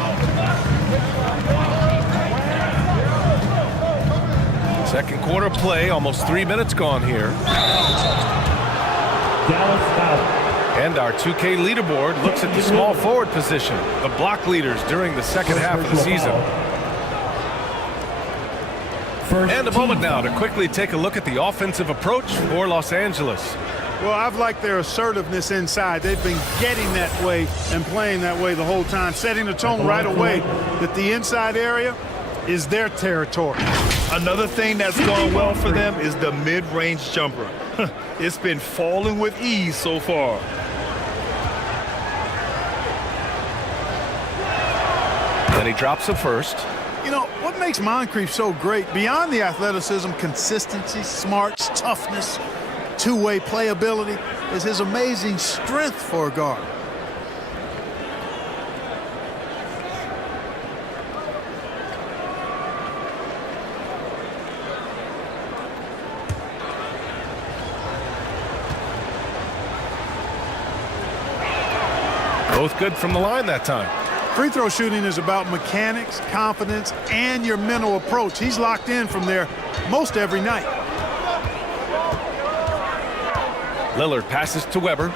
Second quarter play, almost 3 minutes gone here. Dallas foul. And our 2K leaderboard looks at the small forward position, the block leaders during the second half of the season. And a moment now to quickly take a look at the offensive approach for Los Angeles. Well, I've liked their assertiveness inside. They've been getting that way and playing that way the whole time, setting the tone right away that the inside area is their territory. Another thing that's gone well for them is the mid-range jumper. It's been falling with ease so far. And he drops the first. You know, what makes Moncrief so great, beyond the athleticism, consistency, smarts, toughness, two-way playability, is his amazing strength for a guard. Both good from the line that time. Free throw shooting is about mechanics, confidence, and your mental approach. He's locked in from there most every night. Lillard passes to Weber.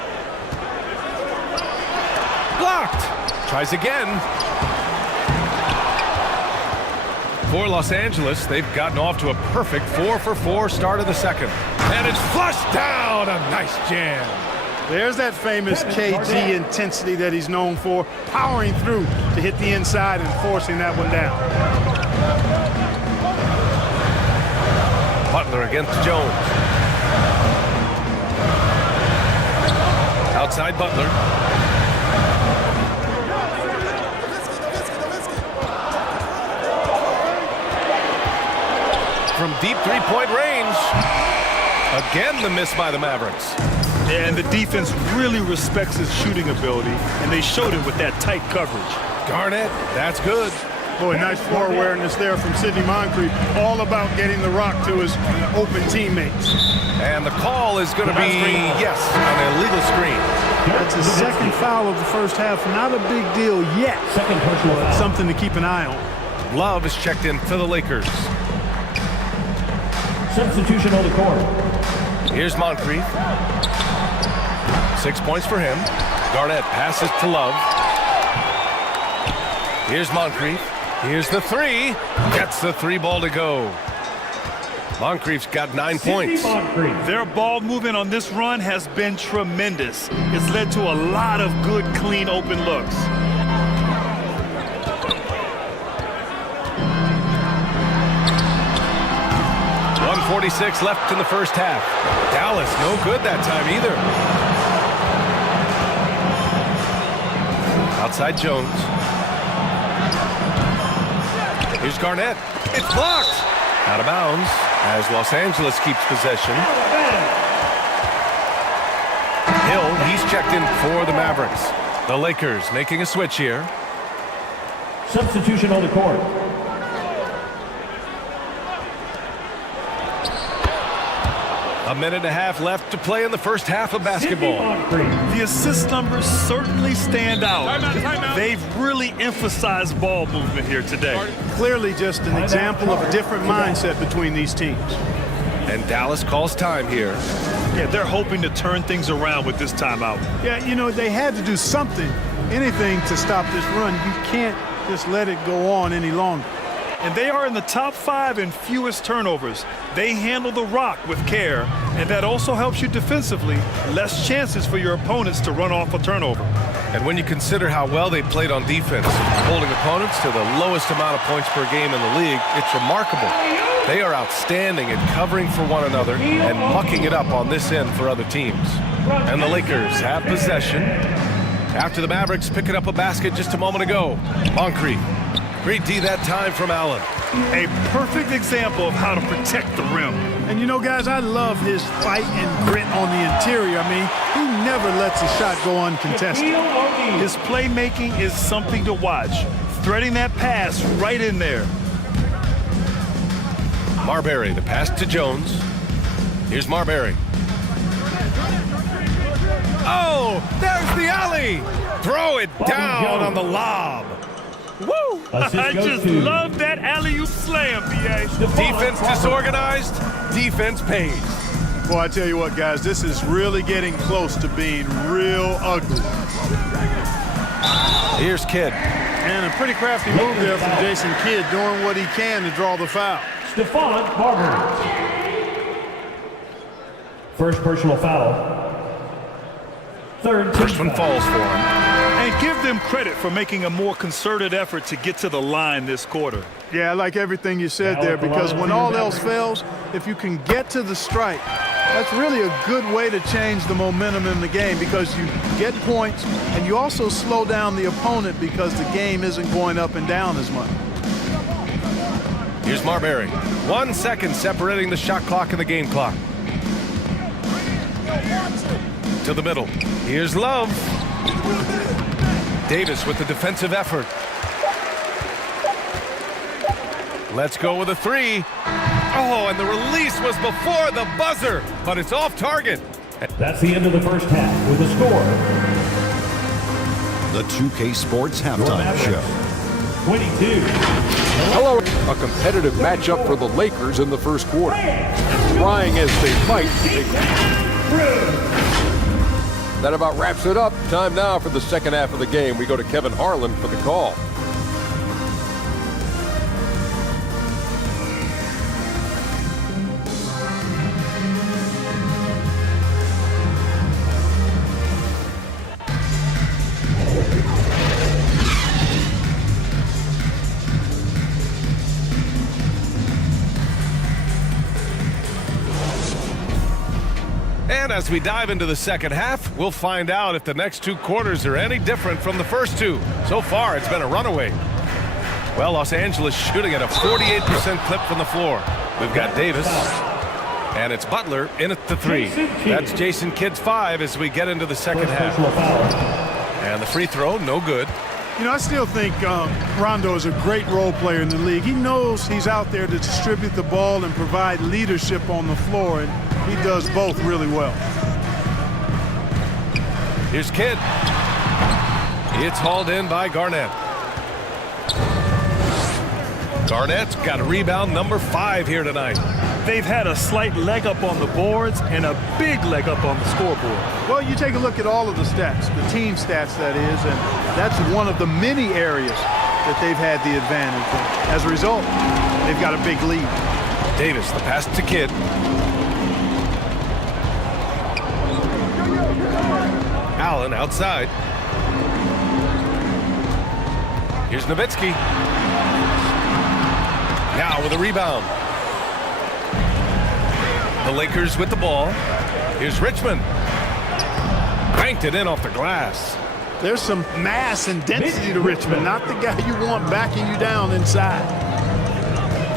Blocked. Tries again. For Los Angeles, they've gotten off to a perfect 4-for-4 start of the second. And it's flushed down. A nice jam. There's that famous KG intensity that he's known for, powering through to hit the inside and forcing that one down. Butler against Jones. Outside Butler. From deep three-point range. Again, the miss by the Mavericks. And the defense really respects his shooting ability, and they showed it with that tight coverage. Garnett, that's good. Boy, nice floor awareness there from Sidney Moncrief. All about getting the rock to his open teammates. And the call is going to be, yes, an illegal screen. That's his second foul of the first half. Not a big deal yet. Second personal foul. Something to keep an eye on. Love is checked in for the Lakers. Substitution on the court. Here's Moncrief. 6 points for him. Garnett passes to Love. Here's Moncrief. Here's the three. Gets the three ball to go. Moncrief's got 9 points. Their ball movement on this run has been tremendous. It's led to a lot of good, clean, open looks. .146 left in the first half. Dallas no good that time either. Outside Jones. Here's Garnett. It's blocked. Out of bounds as Los Angeles keeps possession. Hill, he's checked in for the Mavericks. The Lakers making a switch here. Substitution on the court. A minute and a half left to play in the first half of basketball. The assist numbers certainly stand out. Timeout. They've really emphasized ball movement here today. Clearly just an example of a different mindset between these teams. And Dallas calls time here. Yeah, they're hoping to turn things around with this timeout. Yeah, you know, they had to do something, anything to stop this run. You can't just let it go on any longer. And they are in the top 5 in fewest turnovers. They handle the rock with care, and that also helps you defensively. Less chances for your opponents to run off a turnover. And when you consider how well they played on defense, holding opponents to the lowest amount of points per game in the league, it's remarkable. They are outstanding at covering for one another and mucking it up on this end for other teams. And the Lakers have possession after the Mavericks picking up a basket just a moment ago. Moncrief. Great D that time from Allen. A perfect example of how to protect the rim. And you know, guys, I love his fight and grit on the interior. I mean, he never lets a shot go uncontested. His playmaking is something to watch. Threading that pass right in there. Marbury, the pass to Jones. Here's Marbury. Oh, there's the alley. Throw it down on the lob. Woo! I just love that alley-oop slam, B.A. Defense disorganized, defense pays. Boy, I tell you what, guys, this is really getting close to being real ugly. Here's Kidd. And a pretty crafty move there from Jason Kidd, doing what he can to draw the foul. Stephon Marbury. First personal foul. First one falls for him. And give them credit for making a more concerted effort to get to the line this quarter. Yeah, I like everything you said there, because when all else fails, if you can get to the strike, that's really a good way to change the momentum in the game, because you get points and you also slow down the opponent because the game isn't going up and down as much. Here's Marbury. 1 second separating the shot clock and the game clock. To the middle. Here's Love. Davis with the defensive effort. Let's go with a 3. Oh, and the release was before the buzzer, but it's off target. That's the end of the first half with the score. The 2K Sports Halftime Show. 22. Hello. A competitive matchup for the Lakers in the first quarter. Trying as they might. That about wraps it up. Time now for the second half of the game. We go to Kevin Harlan for the call. And as we dive into the second half, we'll find out if the next 2 quarters are any different from the first 2. So far, it's been a runaway. Well, Los Angeles shooting at a 48% clip from the floor. We've got Davis, and it's Butler in at the 3. That's Jason Kidd's 5 as we get into the second half. And the free throw, no good. You know, I still think Rondo is a great role player in the league. He knows he's out there to distribute the ball and provide leadership on the floor, and he does both really well. Here's Kidd. It's hauled in by Garnett. Garnett's got a rebound number 5 here tonight. They've had a slight leg up on the boards and a big leg up on the scoreboard. Well, you take a look at all of the stats, the team stats, that is, and that's one of the many areas that they've had the advantage. And as a result, they've got a big lead. Davis, the pass to Kidd. Allen outside. Here's Nowitzki. Now with a rebound. The Lakers with the ball. Here's Richmond. Banked it in off the glass. There's some mass and density to Richmond, not the guy you want backing you down inside.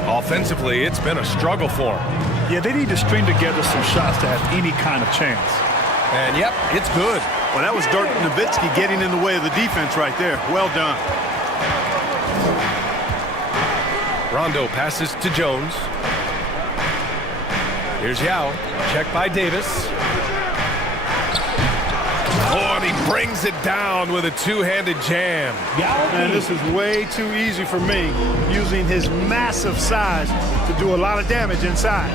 Offensively, it's been a struggle for him. Yeah, they need to string together some shots to have any kind of chance. And yep, it's good. Well, that was Dirk Nowitzki getting in the way of the defense right there. Well done. Rondo passes to Jones. Here's Yao. Check by Davis. Oh, and he brings it down with a two-handed jam. Man, this is way too easy for me, using his massive size to do a lot of damage inside.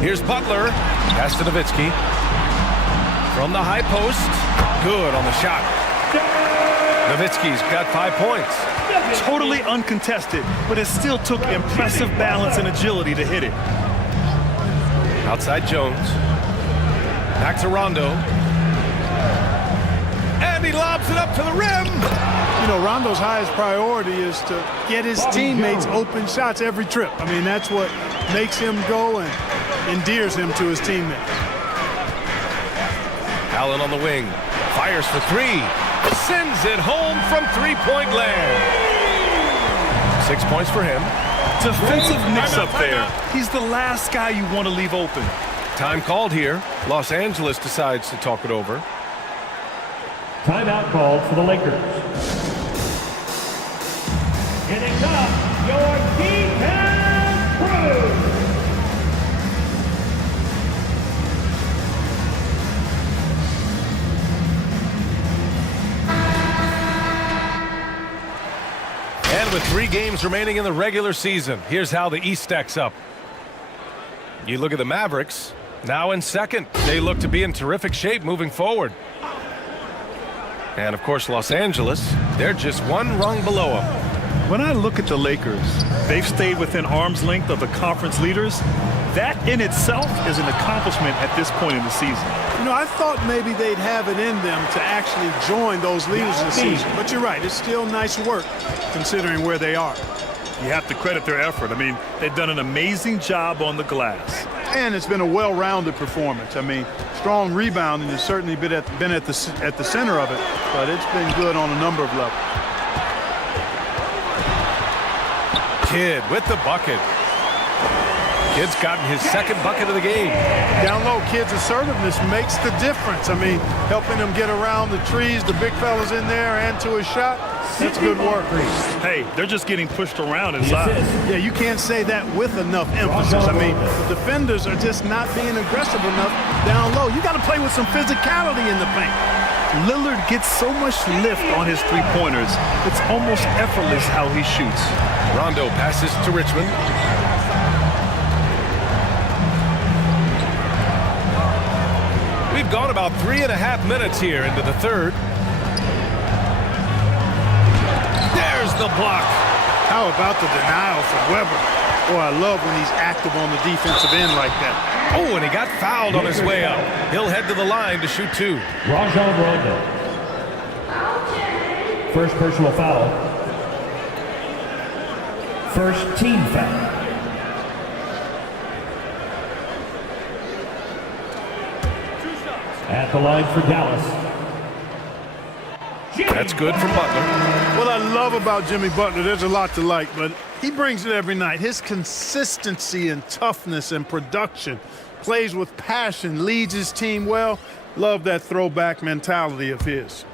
Here's Butler. Pass to Nowitzki. From the high post. Good on the shot. Nowitzki's got 5 points. Totally uncontested, but it still took impressive balance and agility to hit it. Outside Jones. Back to Rondo. And he lobs it up to the rim. You know, Rondo's highest priority is to get his teammates open shots every trip. I mean, that's what makes him go and endears him to his teammates. Allen on the wing. Fires for 3. Sends it home from three-point land. 6 points for him. Defensive mix-up there. He's the last guy you want to leave open. Time called here. Los Angeles decides to talk it over. Timeout called for the Lakers. Getting up your defense crew. And with 3 games remaining in the regular season, here's how the East stacks up. You look at the Mavericks, now in second. They look to be in terrific shape moving forward. And of course, Los Angeles, they're just 1 rung below them. When I look at the Lakers, they've stayed within arm's length of the conference leaders. That in itself is an accomplishment at this point in the season. You know, I thought maybe they'd have it in them to actually join those leaders this season. But you're right, it's still nice work considering where they are. You have to credit their effort. I mean, they've done an amazing job on the glass. And it's been a well-rounded performance. I mean, strong rebounding has certainly been at the center of it, but it's been good on a number of levels. Kidd with the bucket. Kidd's gotten his second bucket of the game. Down low, Kidd's assertiveness makes the difference. I mean, helping them get around the trees, the big fellas in there, and to his shot. That's good work. Hey, they're just getting pushed around inside. Yeah, you can't say that with enough emphasis. I mean, the defenders are just not being aggressive enough down low. You got to play with some physicality in the paint. Lillard gets so much lift on his three-pointers. It's almost effortless how he shoots. Rondo passes to Richmond. We've gone about 3.5 minutes here into the third. There's the block. How about the denial from Weber? Oh, I love when he's active on the defensive end like that. Oh, and he got fouled on his way out. He'll head to the line to shoot 2. Rajon Rondo. First personal foul. First team foul. At the line for Dallas. That's good from Butler. What I love about Jimmy Butler, there's a lot to like, but he brings it every night. His consistency and toughness and production, plays with passion, leads his team well. Love that throwback mentality of his.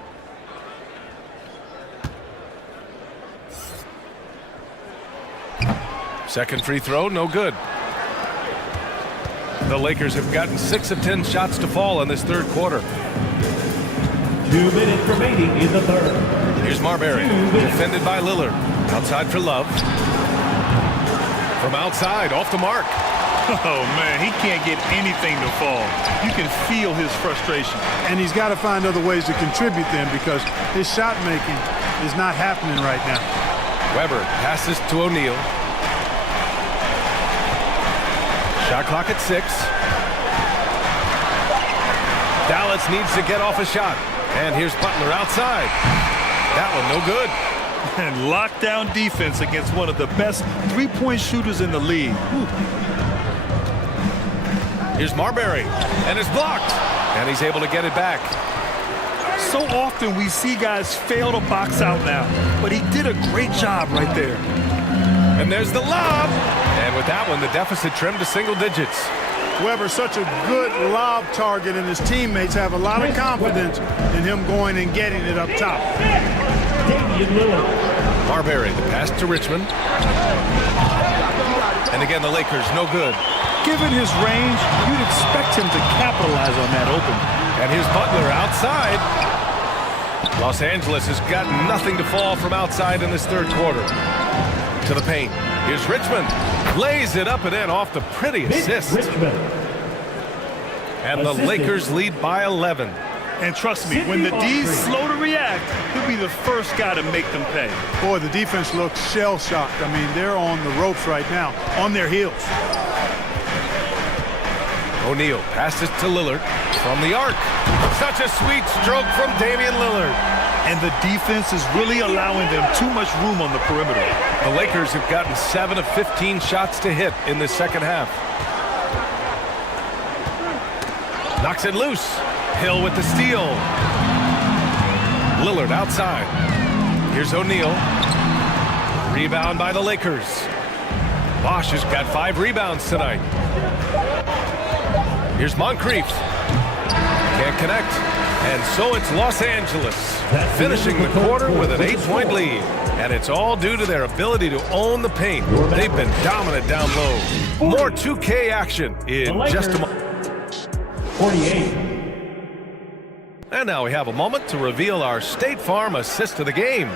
Second free throw, no good. The Lakers have gotten 6 of 10 shots to fall in this third quarter. 2 minutes remaining in the third. Here's Marbury, defended by Lillard. Outside for Love. From outside, off the mark. Oh, man, he can't get anything to fall. You can feel his frustration. And he's got to find other ways to contribute then because his shot making is not happening right now. Weber passes to O'Neal. Shot clock at 6. Dallas needs to get off a shot. And here's Butler outside. That one no good. And lockdown defense against one of the best three-point shooters in the league. Whew. Here's Marbury. And it's blocked. And he's able to get it back. So often we see guys fail to box out now. But he did a great job right there. And there's the lob. And with that one, the deficit trimmed to single digits. Weber's such a good lob target, and his teammates have a lot of confidence in him going and getting it up top. Marbury, the pass to Richmond. And again, the Lakers, no good. Given his range, you'd expect him to capitalize on that open. And here's Butler outside. Los Angeles has got nothing to fall from outside in this third quarter. to the paint. Here's Richmond. Lays it up and in off the pretty assist. And the Lakers lead by 11. And trust me, when the D's slow to react, he'll be the first guy to make them pay. Boy, the defense looks shell-shocked. I mean, they're on the ropes right now, on their heels. O'Neal passes to Lillard from the arc. Such a sweet stroke from Damian Lillard. And the defense is really allowing them too much room on the perimeter. The Lakers have gotten 7 of 15 shots to hit in the second half. Knocks it loose. Hill with the steal. Lillard outside. Here's O'Neal. Rebound by the Lakers. Bosch has got 5 rebounds tonight. Here's Moncrief. Can't connect. And so it's Los Angeles finishing the quarter with an 8-point lead. And it's all due to their ability to own the paint. They've been dominant down low. More 2K action in just a moment. 48. And now we have a moment to reveal our State Farm assist of the game.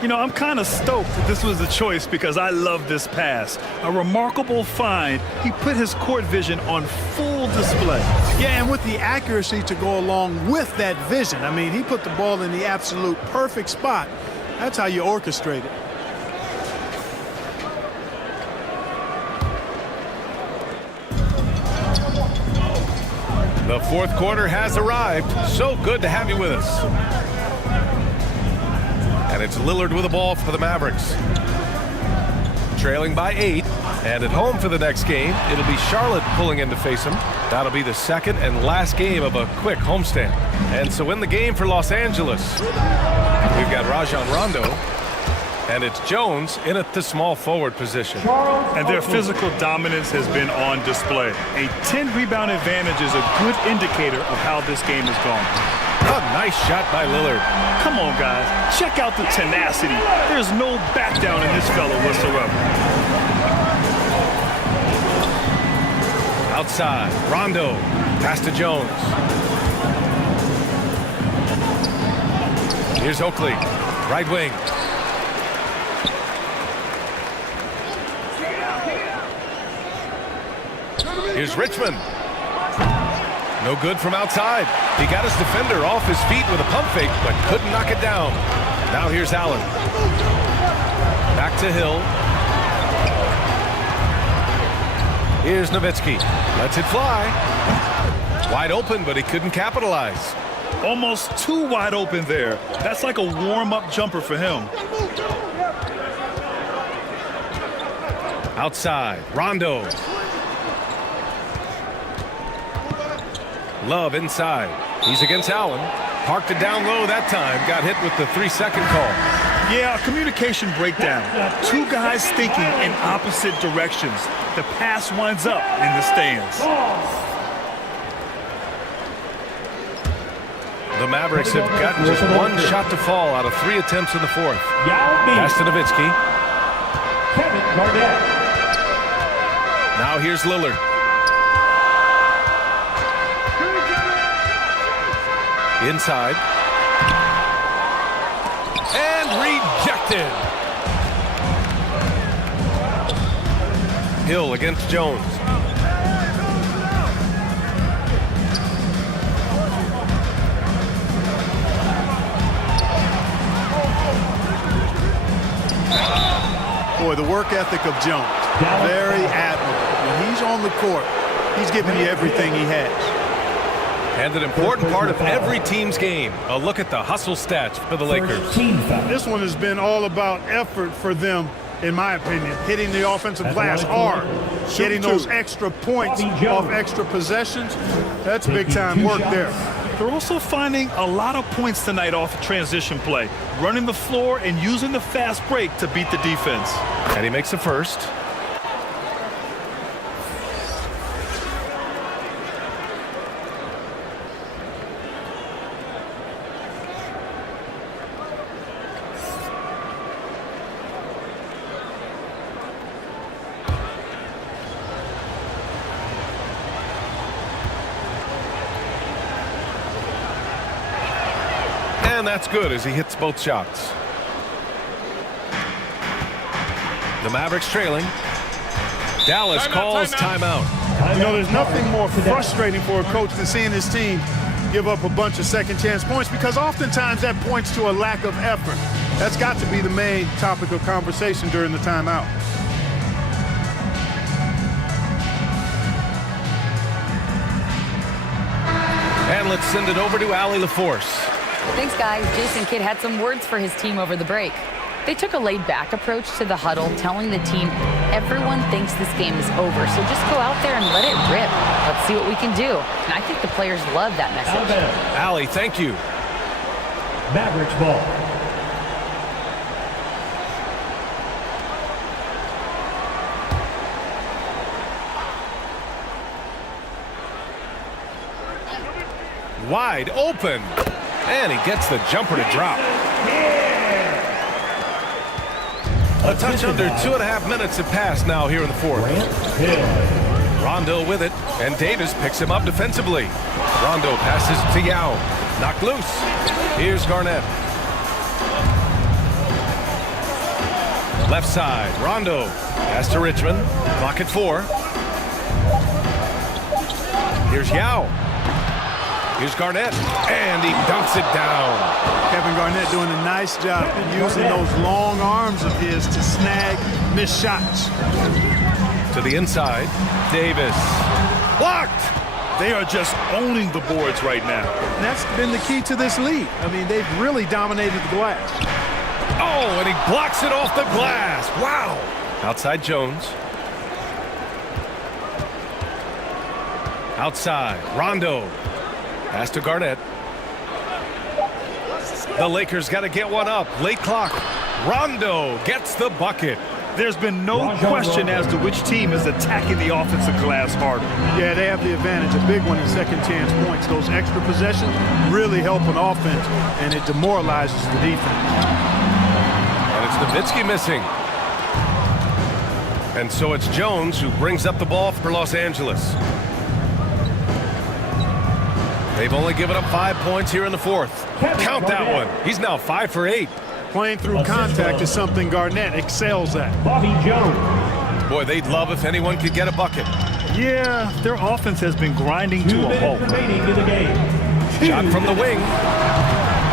You know, I'm kind of stoked that this was the choice because I love this pass. A remarkable find. He put his court vision on full display. Yeah, and with the accuracy to go along with that vision. I mean, he put the ball in the absolute perfect spot. That's how you orchestrate it. The fourth quarter has arrived. So good to have you with us. And it's Lillard with the ball for the Mavericks. Trailing by 8. And at home for the next game, it'll be Charlotte pulling in to face him. That'll be the second and last game of a quick homestand. And so in the game for Los Angeles, we've got Rajon Rondo. And it's Jones in at the small forward position. And their physical dominance has been on display. A 10-rebound advantage is a good indicator of how this game has gone. A nice shot by Lillard. Come on, guys. Check out the tenacity. There's no back down in this fellow whatsoever. Outside, Rondo. Pass to Jones. Here's Oakley. Right wing. Here's Richmond. No good from outside. He got his defender off his feet with a pump fake, but couldn't knock it down. Now here's Allen. Back to Hill. Here's Nowitzki. Lets it fly. Wide open, but he couldn't capitalize. Almost too wide open there. That's like a warm-up jumper for him. Outside, Rondo. Love inside. He's against Allen. Parked it down low that time. Got hit with the 3-second call. Yeah, communication breakdown. Two guys thinking in opposite directions. The pass winds up in the stands. The Mavericks have gotten just one shot to fall out of 3 attempts in the fourth. Pass to Nowitzki. Garnett. Now here's Lillard. Inside. And rejected. Hill against Jones. Boy, the work ethic of Jones, very admirable. When he's on the court, he's giving you everything he has. And an important part of every team's game. A look at the hustle stats for the Lakers. This one has been all about effort for them, in my opinion. Hitting the offensive glass hard. Getting those extra points off extra possessions. That's big-time work there. They're also finding a lot of points tonight off transition play. Running the floor and using the fast break to beat the defense. And he makes a first. And that's good as he hits both shots. The Mavericks trailing. Dallas calls timeout. You know, there's nothing more frustrating for a coach than seeing his team give up a bunch of second chance points, because oftentimes that points to a lack of effort. That's got to be the main topic of conversation during the timeout. And let's send it over to Allie LaForce. Thanks, guys. Jason Kidd had some words for his team over the break. They took a laid-back approach to the huddle, telling the team everyone thinks this game is over, so just go out there and let it rip. Let's see what we can do. And I think the players love that message. Allie, thank you. Mavericks ball. Wide open. And he gets the jumper to drop. A touch under 2.5 minutes have passed now here in the fourth. Rondo with it, and Davis picks him up defensively. Rondo passes to Yao. Knocked loose. Here's Garnett. Left side, Rondo. Pass to Richmond. Clock at 4. Here's Yao. Here's Garnett, and he dunks it down. Kevin Garnett doing a nice job using those long arms of his to snag missed shots. To the inside, Davis. Blocked! They are just owning the boards right now. And that's been the key to this league. I mean, they've really dominated the glass. Oh, and he blocks it off the glass. Wow. Outside Jones. Outside, Rondo. Pass to Garnett. The Lakers got to get one up. Late clock. Rondo gets the bucket. There's been no question as to which team is attacking the offensive glass harder. Yeah, they have the advantage. A big one in second chance points. Those extra possessions really help an offense, and it demoralizes the defense. And it's Nowitzki missing. And so it's Jones who brings up the ball for Los Angeles. They've only given up 5 points here in the fourth. Count that one. He's now 5 for 8. Playing through contact is something Garnett excels at. Bobby Jones. Boy, they'd love if anyone could get a bucket. Yeah, their offense has been grinding to a halt. Remaining in the game. Shot from the wing.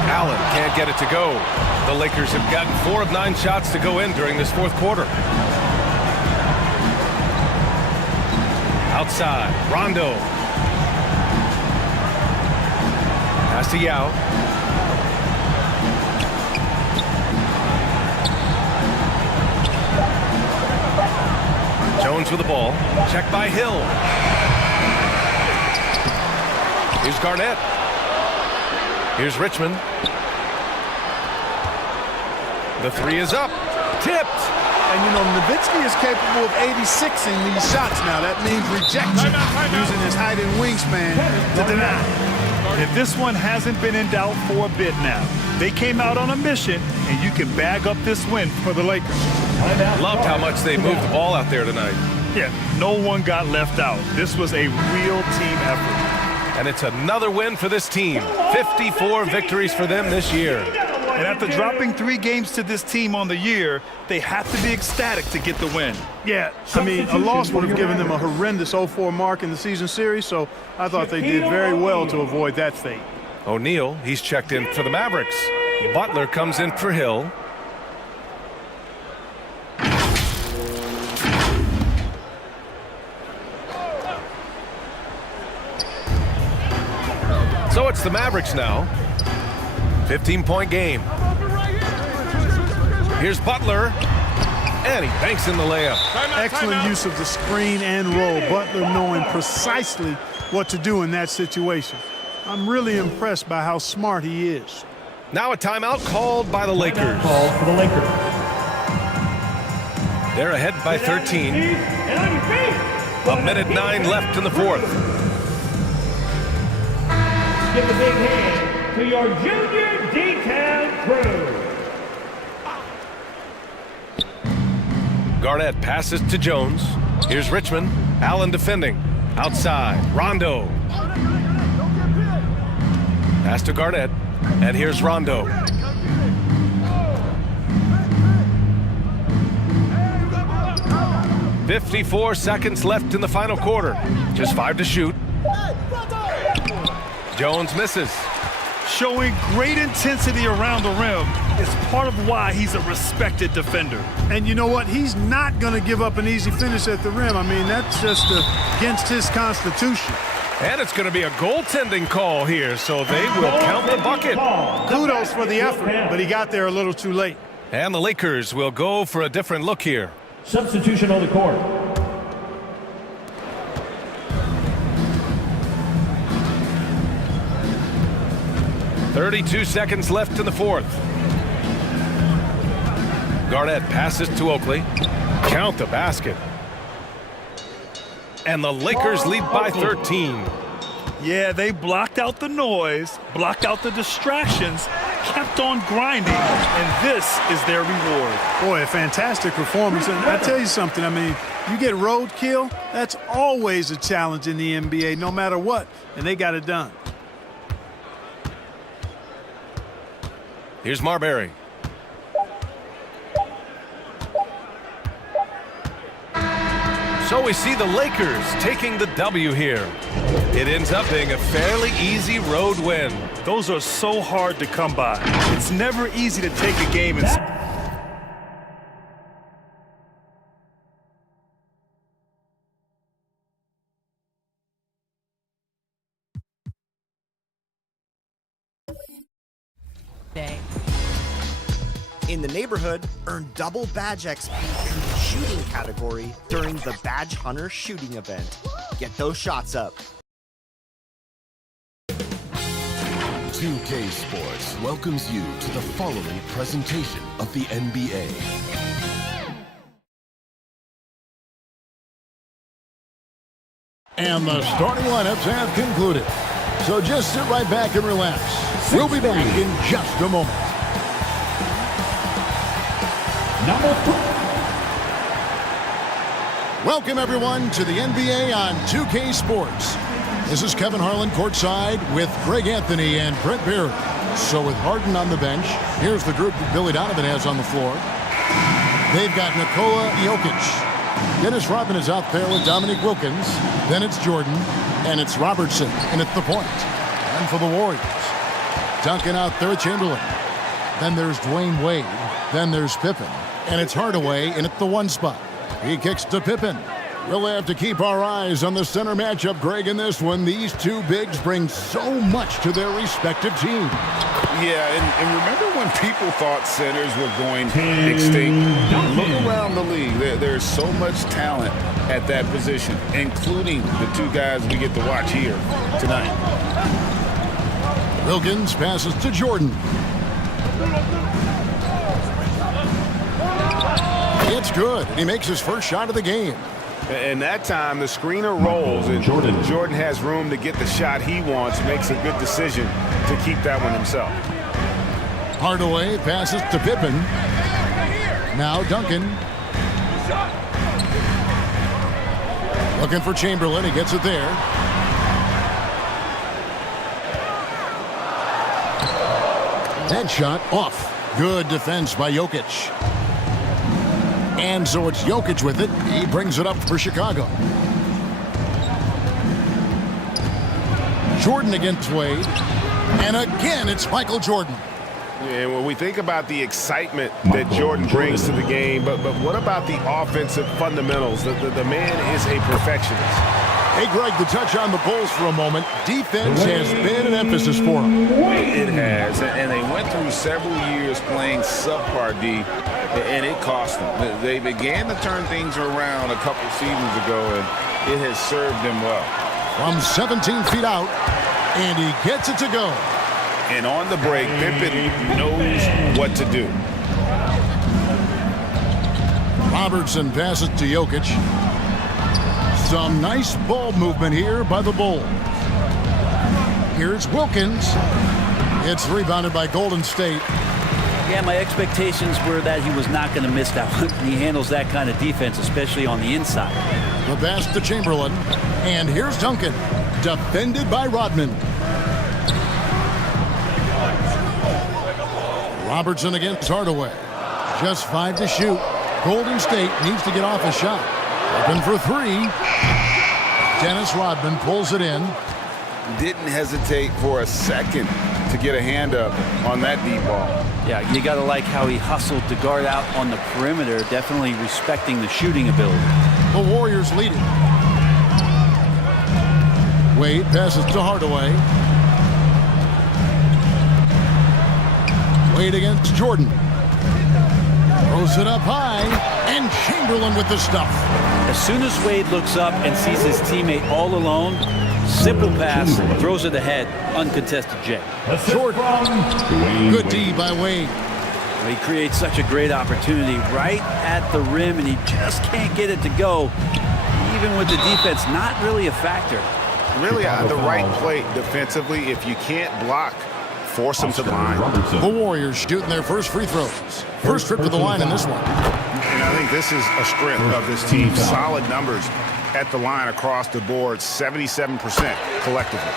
Allen can't get it to go. The Lakers have gotten 4 of 9 shots to go in during this fourth quarter. Outside, Rondo. Pass to Yao. Jones with the ball. Checked by Hill. Here's Garnett. Here's Richmond. The 3 is up. Tipped. And, you know, Nowitzki is capable of 86ing these shots now. That means rejection, using his height and wingspan to deny. And this one hasn't been in doubt for a bit now. They came out on a mission, and you can bag up this win for the Lakers. Loved how much they moved the ball out there tonight. Yeah, no one got left out. This was a real team effort. And it's another win for this team. 54 victories for them this year. And after dropping 3 games to this team on the year, they have to be ecstatic to get the win. Yeah, I mean, a loss would have given them a horrendous 0-4 mark in the season series, so I thought they did very well to avoid that fate. O'Neal, he's checked in for the Mavericks. Butler comes in for Hill. So it's the Mavericks now. 15-point game. Here's Butler. And he banks in the layup. Excellent use of the screen and roll. Butler knowing precisely what to do in that situation. I'm really impressed by how smart he is. Now a timeout called by the Lakers. Call for the Lakers. They're ahead by 13. A minute 9 left in the fourth. Give a big hand to your junior D-Town crew. Garnett passes to Jones. Here's Richmond. Allen defending. Outside. Rondo. Pass to Garnett. And here's Rondo. 54 seconds left in the final quarter. Just 5 to shoot. Jones misses. Showing great intensity around the rim is part of why he's a respected defender. And you know what? He's not going to give up an easy finish at the rim. I mean, that's just against his constitution. And it's going to be a goaltending call here, so they will count the bucket. Kudos for the effort, but he got there a little too late. And the Lakers will go for a different look here. Substitution on the court. .32 seconds left in the fourth. Garnett passes to Oakley. Count the basket. And the Lakers lead by 13. Yeah, they blocked out the noise, blocked out the distractions, kept on grinding, and this is their reward. Boy, a fantastic performance. And I tell you something, I mean, you get roadkill, that's always a challenge in the NBA, no matter what, and they got it done. Here's Marbury. So we see the Lakers taking the W here. It ends up being a fairly easy road win. Those are so hard to come by. It's never easy to take a game and... In the neighborhood, earn double badge XP in the shooting category during the Badge Hunter shooting event. Get those shots up. 2K Sports welcomes you to the following presentation of the NBA. And the starting lineups have concluded. So just sit right back and relax. We'll be back in just a moment. Welcome, everyone, to the NBA on 2K Sports. This is Kevin Harlan courtside with Greg Anthony and Brent Barry. So with Harden on the bench, here's the group that Billy Donovan has on the floor. They've got Nikola Jokic. Dennis Rodman is out there with Dominique Wilkins. Then it's Jordan, and it's Robertson in at the point. And for the Warriors, Duncan out there with Chamberlain. Then there's Dwayne Wade. Then there's Pippen. And it's Hardaway in at the one spot. He kicks to Pippen. We'll have to keep our eyes on the center matchup, Greg, in this one. These two bigs bring so much to their respective teams. Yeah, and remember when people thought centers were going extinct? Look around the league. There's so much talent at that position, including the two guys we get to watch here tonight. Wilkins passes to Jordan. It's good. He makes his first shot of the game. And that time, the screener rolls, and Jordan has room to get the shot he wants, makes a good decision to keep that one himself. Hardaway passes to Pippen. Now Duncan. Looking for Chamberlain. He gets it there. Headshot off. Good defense by Jokic. And so it's Jokic with it. He brings it up for Chicago. Jordan against Wade. And again, it's Michael Jordan. And when we think about the excitement that Jordan brings to the game, but what about the offensive fundamentals? The man is a perfectionist. Hey, Greg, to touch on the Bulls for a moment, defense has been an emphasis for them. It has, and they went through several years playing subpar D, and it cost them. They began to turn things around a couple seasons ago, and it has served them well. From 17 feet out, and he gets it to go. And on the break, Pippen knows what to do. Robertson passes to Jokic. Some nice ball movement here by the Bulls. Here's Wilkins. It's rebounded by Golden State. Yeah, my expectations were that he was not going to miss that one. He handles that kind of defense, especially on the inside. The pass to Chamberlain. And here's Duncan. Defended by Rodman. Robertson against Hardaway. Just 5 to shoot. Golden State needs to get off a shot. Open for three. Dennis Rodman pulls it in. Didn't hesitate for a second to get a hand up on that deep ball. Yeah, you got to like how he hustled to guard out on the perimeter, definitely respecting the shooting ability. The Warriors lead it. Wade passes to Hardaway. Wade against Jordan. Throws it up high, and Chamberlain with the stuff. As soon as Wade looks up and sees his teammate all alone, simple pass, throws it ahead, uncontested J. Jordan. Good D by Wade. He creates such a great opportunity right at the rim, and he just can't get it to go. Even with the defense, not really a factor. Really the right play defensively. If you can't block, force them to the line. The Warriors shooting their first free throws. First trip to the line in this one. And I think this is a strength of this team. Solid numbers at the line across the board, 77% collectively.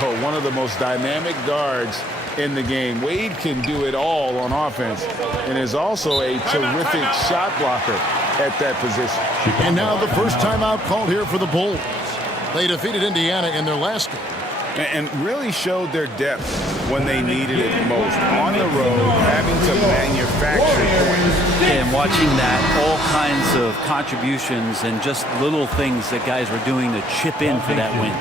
Oh, one of the most dynamic guards in the game. Wade can do it all on offense and is also a terrific shot blocker at that position. And now the first timeout called here for the Bulls. They defeated Indiana in their last game. And really showed their depth when they needed it most. On the road, having to manufacture points. And watching that, all kinds of contributions and just little things that guys were doing to chip in for that win.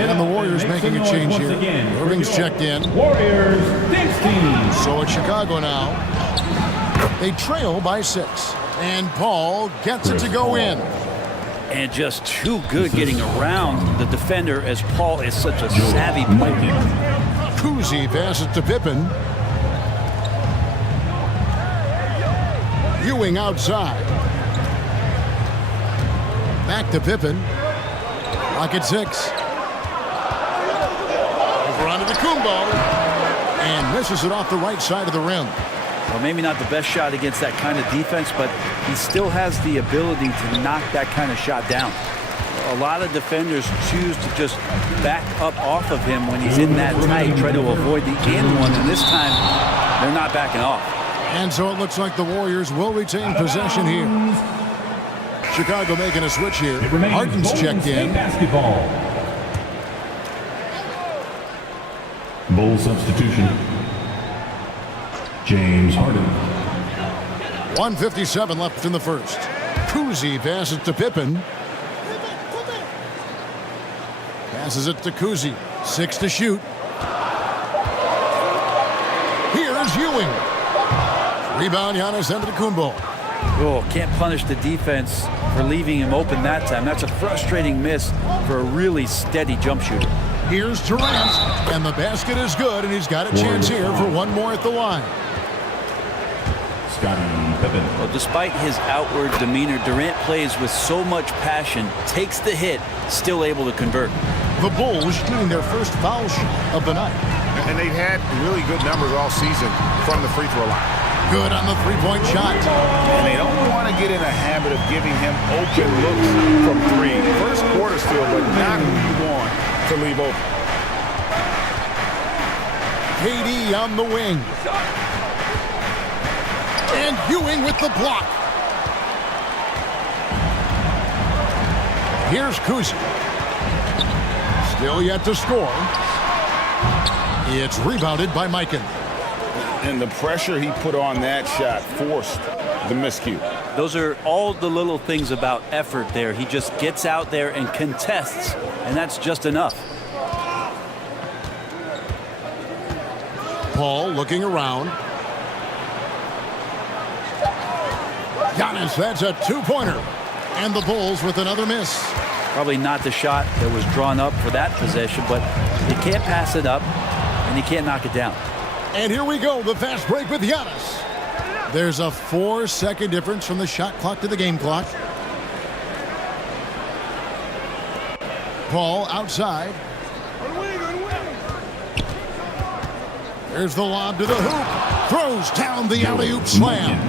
And the Warriors making a change here. Irving's checked in. Warriors, thanks team. So it's Chicago now. They trail by 6. And Paul gets it to go in. And just too good getting around the defender, as Paul is such a savvy player. Kuzi passes to Pippen. Ewing outside. Back to Pippen. Rocket 6. Over onto the Kumbo. And misses it off the right side of the rim. Well, maybe not the best shot against that kind of defense, but he still has the ability to knock that kind of shot down. A lot of defenders choose to just back up off of him when he's in that tight, try to avoid the and one, and this time they're not backing off. And so it looks like the Warriors will retain possession here. Chicago making a switch here. Harden's checked in. Basketball. Bull substitution. James Harden. 1:57 left in the first. Kuzi passes to Pippen. Passes it to Kuzi. 6 to shoot. Here's Ewing. Rebound, Giannis Antetokounmpo. Oh, can't punish the defense for leaving him open that time. That's a frustrating miss for a really steady jump shooter. Here's Durant, and the basket is good, and he's got a chance here for one more at the line. Well, despite his outward demeanor, Durant plays with so much passion, takes the hit, still able to convert. The Bulls shooting their first foul shot of the night. And they've had really good numbers all season from the free throw line. Good on the three-point shot. And they don't want to get in a habit of giving him open looks from 3. First quarter still, but not who you want to leave open. KD on the wing. And Ewing with the block. Here's Kuzi. Still yet to score. It's rebounded by Mikan. And the pressure he put on that shot forced the miscue. Those are all the little things about effort there. He just gets out there and contests, and that's just enough. Paul looking around. Giannis, that's a two-pointer. And the Bulls with another miss. Probably not the shot that was drawn up for that possession, but you can't pass it up, and you can't knock it down. And here we go, the fast break with Giannis. There's a 4-second difference from the shot clock to the game clock. Paul outside. There's the lob to the hoop. Throws down the alley-oop slam.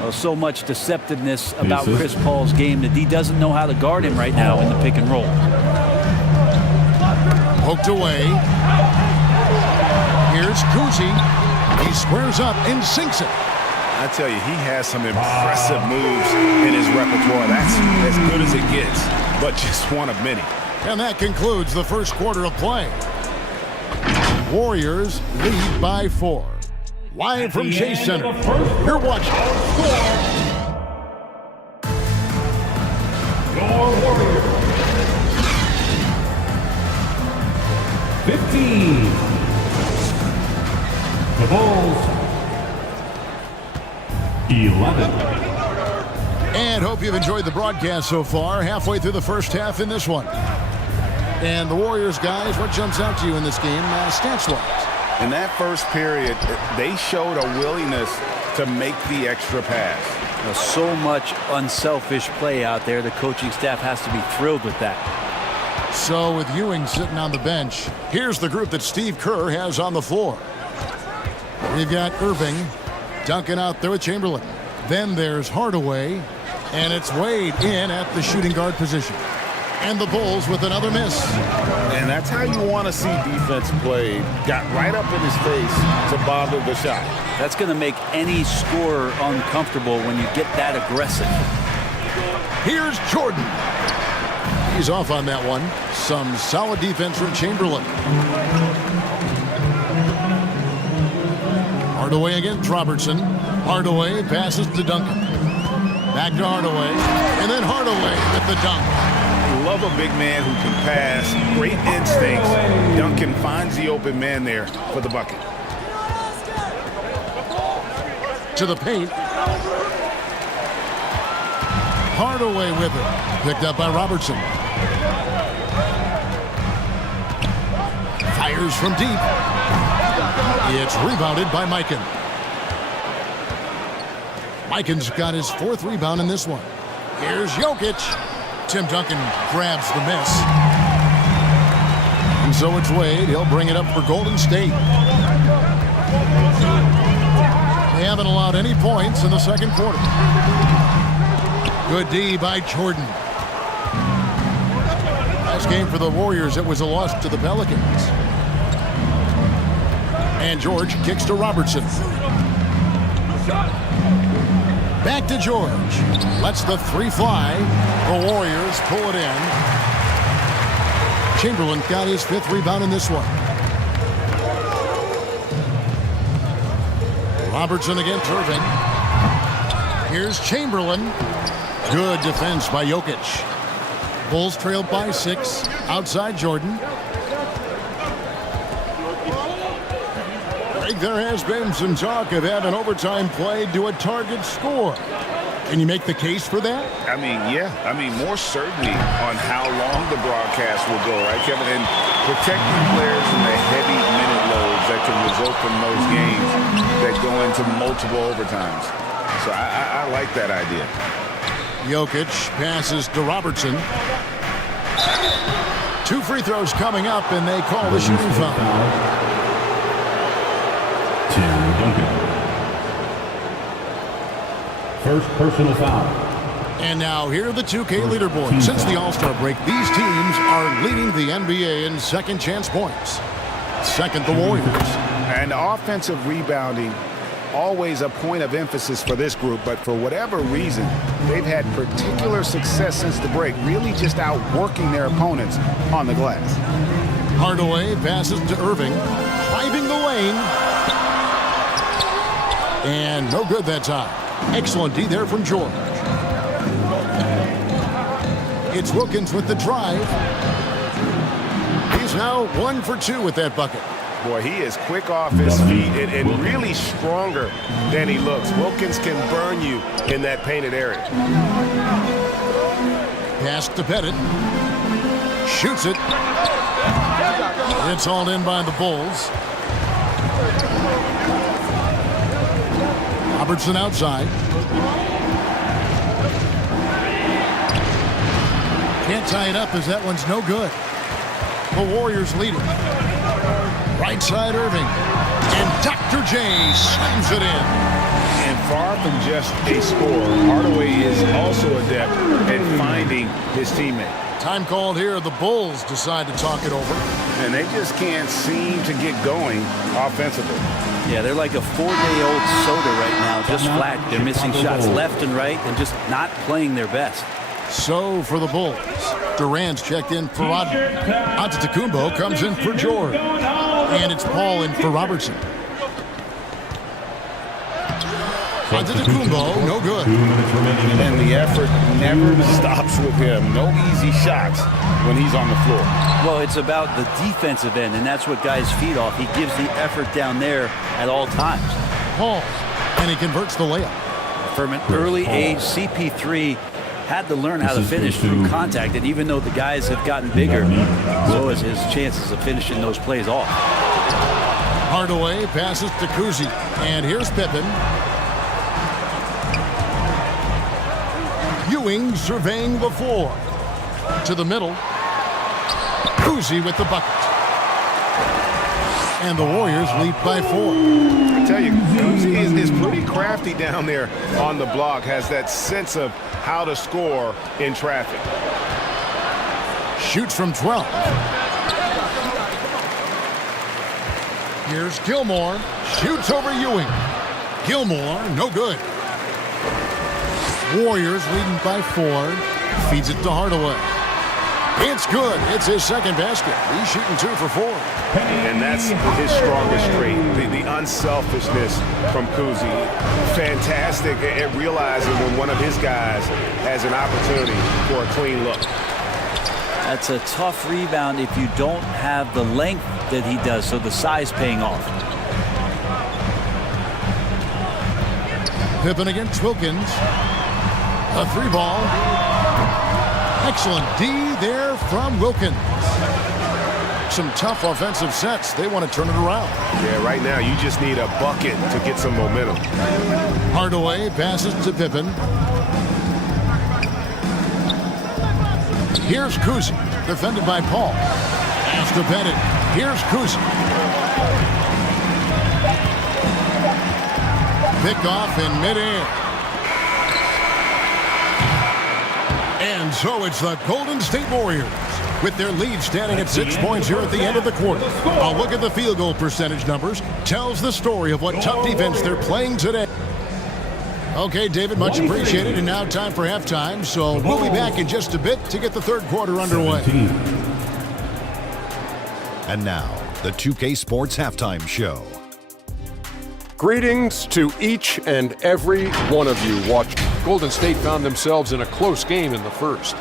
Oh, so much deceptiveness about Chris Paul's game that he doesn't know how to guard him right now in the pick and roll. Poked away. Here's Kuzi. He squares up and sinks it. I tell you, he has some impressive moves in his repertoire. That's as good as it gets, but just one of many. And that concludes the first quarter of play. Warriors lead by 4. Live from Chase Center, you're watching. Your Warriors. 15. The Bulls. 11. And hope you've enjoyed the broadcast so far. Halfway through the first half in this one. And the Warriors, guys, what jumps out to you in this game, stats-wise? In that first period, they showed a willingness to make the extra pass. So much unselfish play out there. The coaching staff has to be thrilled with that. So with Ewing sitting on the bench, here's the group that Steve Kerr has on the floor. We've got Irving, Duncan out there with Chamberlain. Then there's Hardaway, and it's Wade in at the shooting guard position. And the Bulls with another miss. And that's how you want to see defense played. Got right up in his face to bother the shot. That's going to make any scorer uncomfortable when you get that aggressive. Here's Jordan. He's off on that one. Some solid defense from Chamberlain. Hardaway against Robertson. Hardaway passes to Duncan. Back to Hardaway. And then Hardaway with the dunk. Love a big man who can pass. Great instincts. Duncan finds the open man there for the bucket. To the paint. Hardaway with it. Picked up by Robertson. Fires from deep. It's rebounded by Mikan. Mikan's got his 4th rebound in this one. Here's Jokic. Tim Duncan grabs the miss. And so it's Wade. He'll bring it up for Golden State. They haven't allowed any points in the second quarter. Good D by Jordan. Last game for the Warriors, it was a loss to the Pelicans. And George kicks to Robertson. Back to George. Lets the 3 fly. The Warriors pull it in. Chamberlain got his 5th rebound in this one. Robertson against Irving. Here's Chamberlain. Good defense by Jokic. Bulls trailed by 6. Outside Jordan. There has been some talk of having overtime played to a target score. Can you make the case for that? I mean, yeah. I mean, more certainty on how long the broadcast will go, right, Kevin? And protecting players from the heavy minute loads that can result from those games that go into multiple overtimes. So I like that idea. Jokic passes to Robertson. 2 free throws coming up, and they call the shooting foul. Duncan. First personal foul. And now here are the 2K leaderboard. Since the All-Star break, these teams are leading the NBA in second chance points. Second, the Warriors. And offensive rebounding, always a point of emphasis for this group, but for whatever reason, they've had particular success since the break, really just outworking their opponents on the glass. Hardaway passes to Irving, driving the lane. And no good that time. Excellent D there from George. It's Wilkins with the drive. He's now 1 for 2 with that bucket. Boy, he is quick off his feet and really stronger than he looks. Wilkins can burn you in that painted area. Pass to Pettit. Shoots it. It's hauled in by the Bulls. Robertson outside. Can't tie it up as that one's no good. The Warriors lead it. Right side Irving. And Dr. J slams it in. And far from just a scorer, Hardaway is also adept at finding defending his teammate. Time called here. The Bulls decide to talk it over. And they just can't seem to get going offensively. Yeah, they're like a 4-day-old soda right now, just flat. They're missing shots left and right and just not playing their best. So for the Bulls, Durant's checked in for Rodman. Antetokounmpo comes in for George. And it's Paul in for Robertson. Antetokounmpo, no good. And the effort never stops with him. No easy shots when he's on the floor. Well, it's about the defensive end, and that's what guys feed off. He gives the effort down there at all times. Paul, and he converts the layup. From an early age, CP3 had to learn how to finish through contact, and even though the guys have gotten bigger, so is his chances of finishing those plays off. Hardaway passes to Kuzi, and here's Pippen. Ewing surveying the floor. To the middle. Kuzi with the bucket. And the Warriors lead by 4. I tell you, Kuzi is pretty crafty down there on the block. Has that sense of how to score in traffic. Shoots from 12. Here's Gilmore. Shoots over Ewing. Gilmore, no good. Warriors leading by 4. Feeds it to Hardaway. It's good. It's his second basket. He's shooting 2 for 4. And that's his strongest trait, the unselfishness from Kuzi. Fantastic at realizing when one of his guys has an opportunity for a clean look. That's a tough rebound if you don't have the length that he does, so the size paying off. Pippen against Wilkins. A 3-ball. Excellent D there from Wilkins. Some tough offensive sets. They want to turn it around. Yeah, right now you just need a bucket to get some momentum. Hardaway passes to Pippen. Here's Kuzi, defended by Paul. Pass to Bennett. Here's Kuzi. Pick off in midair. And so it's the Golden State Warriors with their lead standing at 6 points here at the end of the quarter. A look at the field goal percentage numbers tells the story of what tough defense they're playing today. Okay, David, much appreciated. And now time for halftime. So we'll be back in just a bit to get the third quarter underway. And now, the 2K Sports Halftime Show. Greetings to each and every one of you watching. Golden State found themselves in a close game in the first.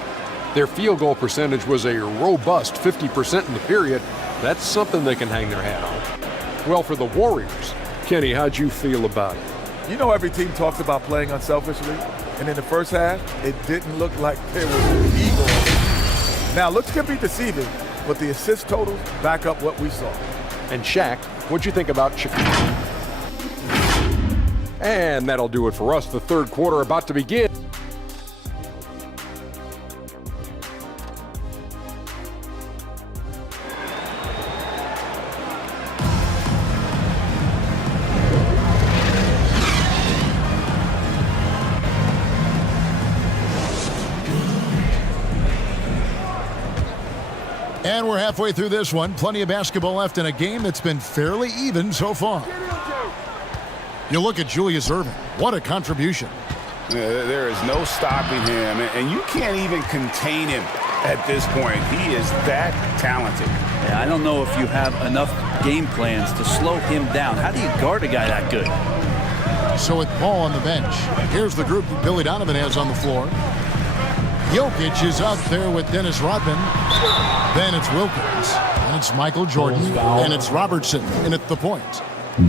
Their field goal percentage was a robust 50% in the period. That's something they can hang their hat on. Well, for the Warriors, Kenny, how'd you feel about it? You know, every team talks about playing unselfishly, and in the first half, it didn't look like there was an ego. Now, looks can be deceiving, but the assist totals back up what we saw. And Shaq, what'd you think about Chicago? And that'll do it for us. The third quarter about to begin. And we're halfway through this one. Plenty of basketball left in a game that's been fairly even so far. You look at Julius Erving. What a contribution. There is no stopping him, and you can't even contain him at this point. He is that talented. Yeah, I don't know if you have enough game plans to slow him down. How do you guard a guy that good? So with Paul on the bench, here's the group that Billy Donovan has on the floor. Jokic is out there with Dennis Rodman. Then it's Wilkins. And it's Michael Jordan. And it's Robertson in at the point.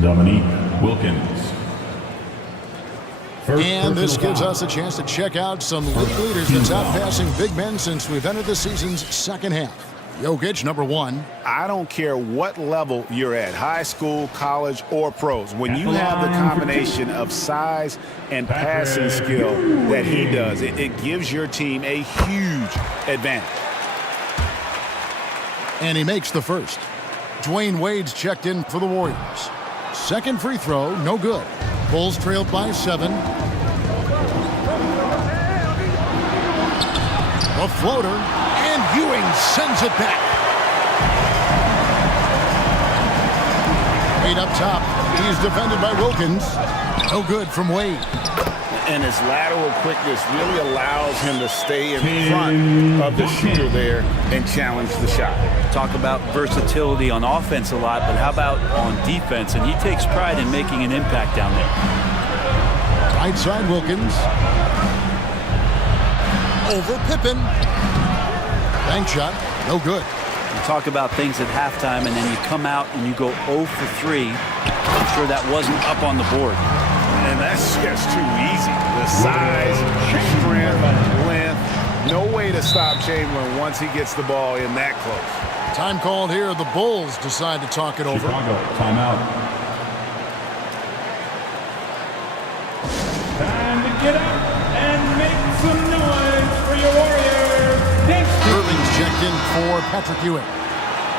Dominique Wilkins. And this gives us a chance to check out some league leaders that's outpassing big men since we've entered the season's second half. Jokic, number 1. I don't care what level you're at, high school, college, or pros. When you have the combination of size and passing skill that he does, it gives your team a huge advantage. And he makes the first. Dwayne Wade's checked in for the Warriors. Second free throw, no good. Bulls trailed by 7. The floater, and Ewing sends it back. Wade up top. He's defended by Wilkins. No good from Wade. And his lateral quickness really allows him to stay in front of the shooter there and challenge the shot. Talk about versatility on offense a lot, but how about on defense? And he takes pride in making an impact down there. Right side Wilkins. Over Pippen. Bank shot. No good. You talk about things at halftime, and then you come out and you go 0 for 3. I'm sure that wasn't up on the board. And that's just too easy. The size, strength, length. No way to stop Chamberlain once he gets the ball in that close. Time called here. The Bulls decide to talk it over. Chicago, timeout. Time to get up and make some noise for your Warriors. Irving's checked in for Patrick Ewing.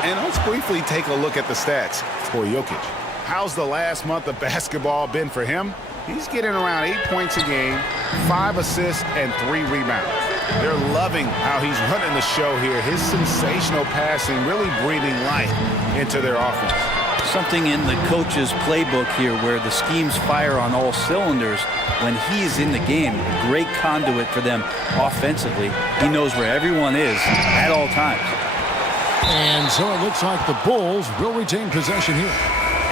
And let's briefly take a look at the stats for Jokic. How's the last month of basketball been for him? He's getting around 8 points a game, 5 assists, and 3 rebounds. They're loving how he's running the show here. His sensational passing really breathing life into their offense. Something in the coach's playbook here where the schemes fire on all cylinders. When he's in the game, a great conduit for them offensively. He knows where everyone is at all times. And so it looks like the Bulls will retain possession here.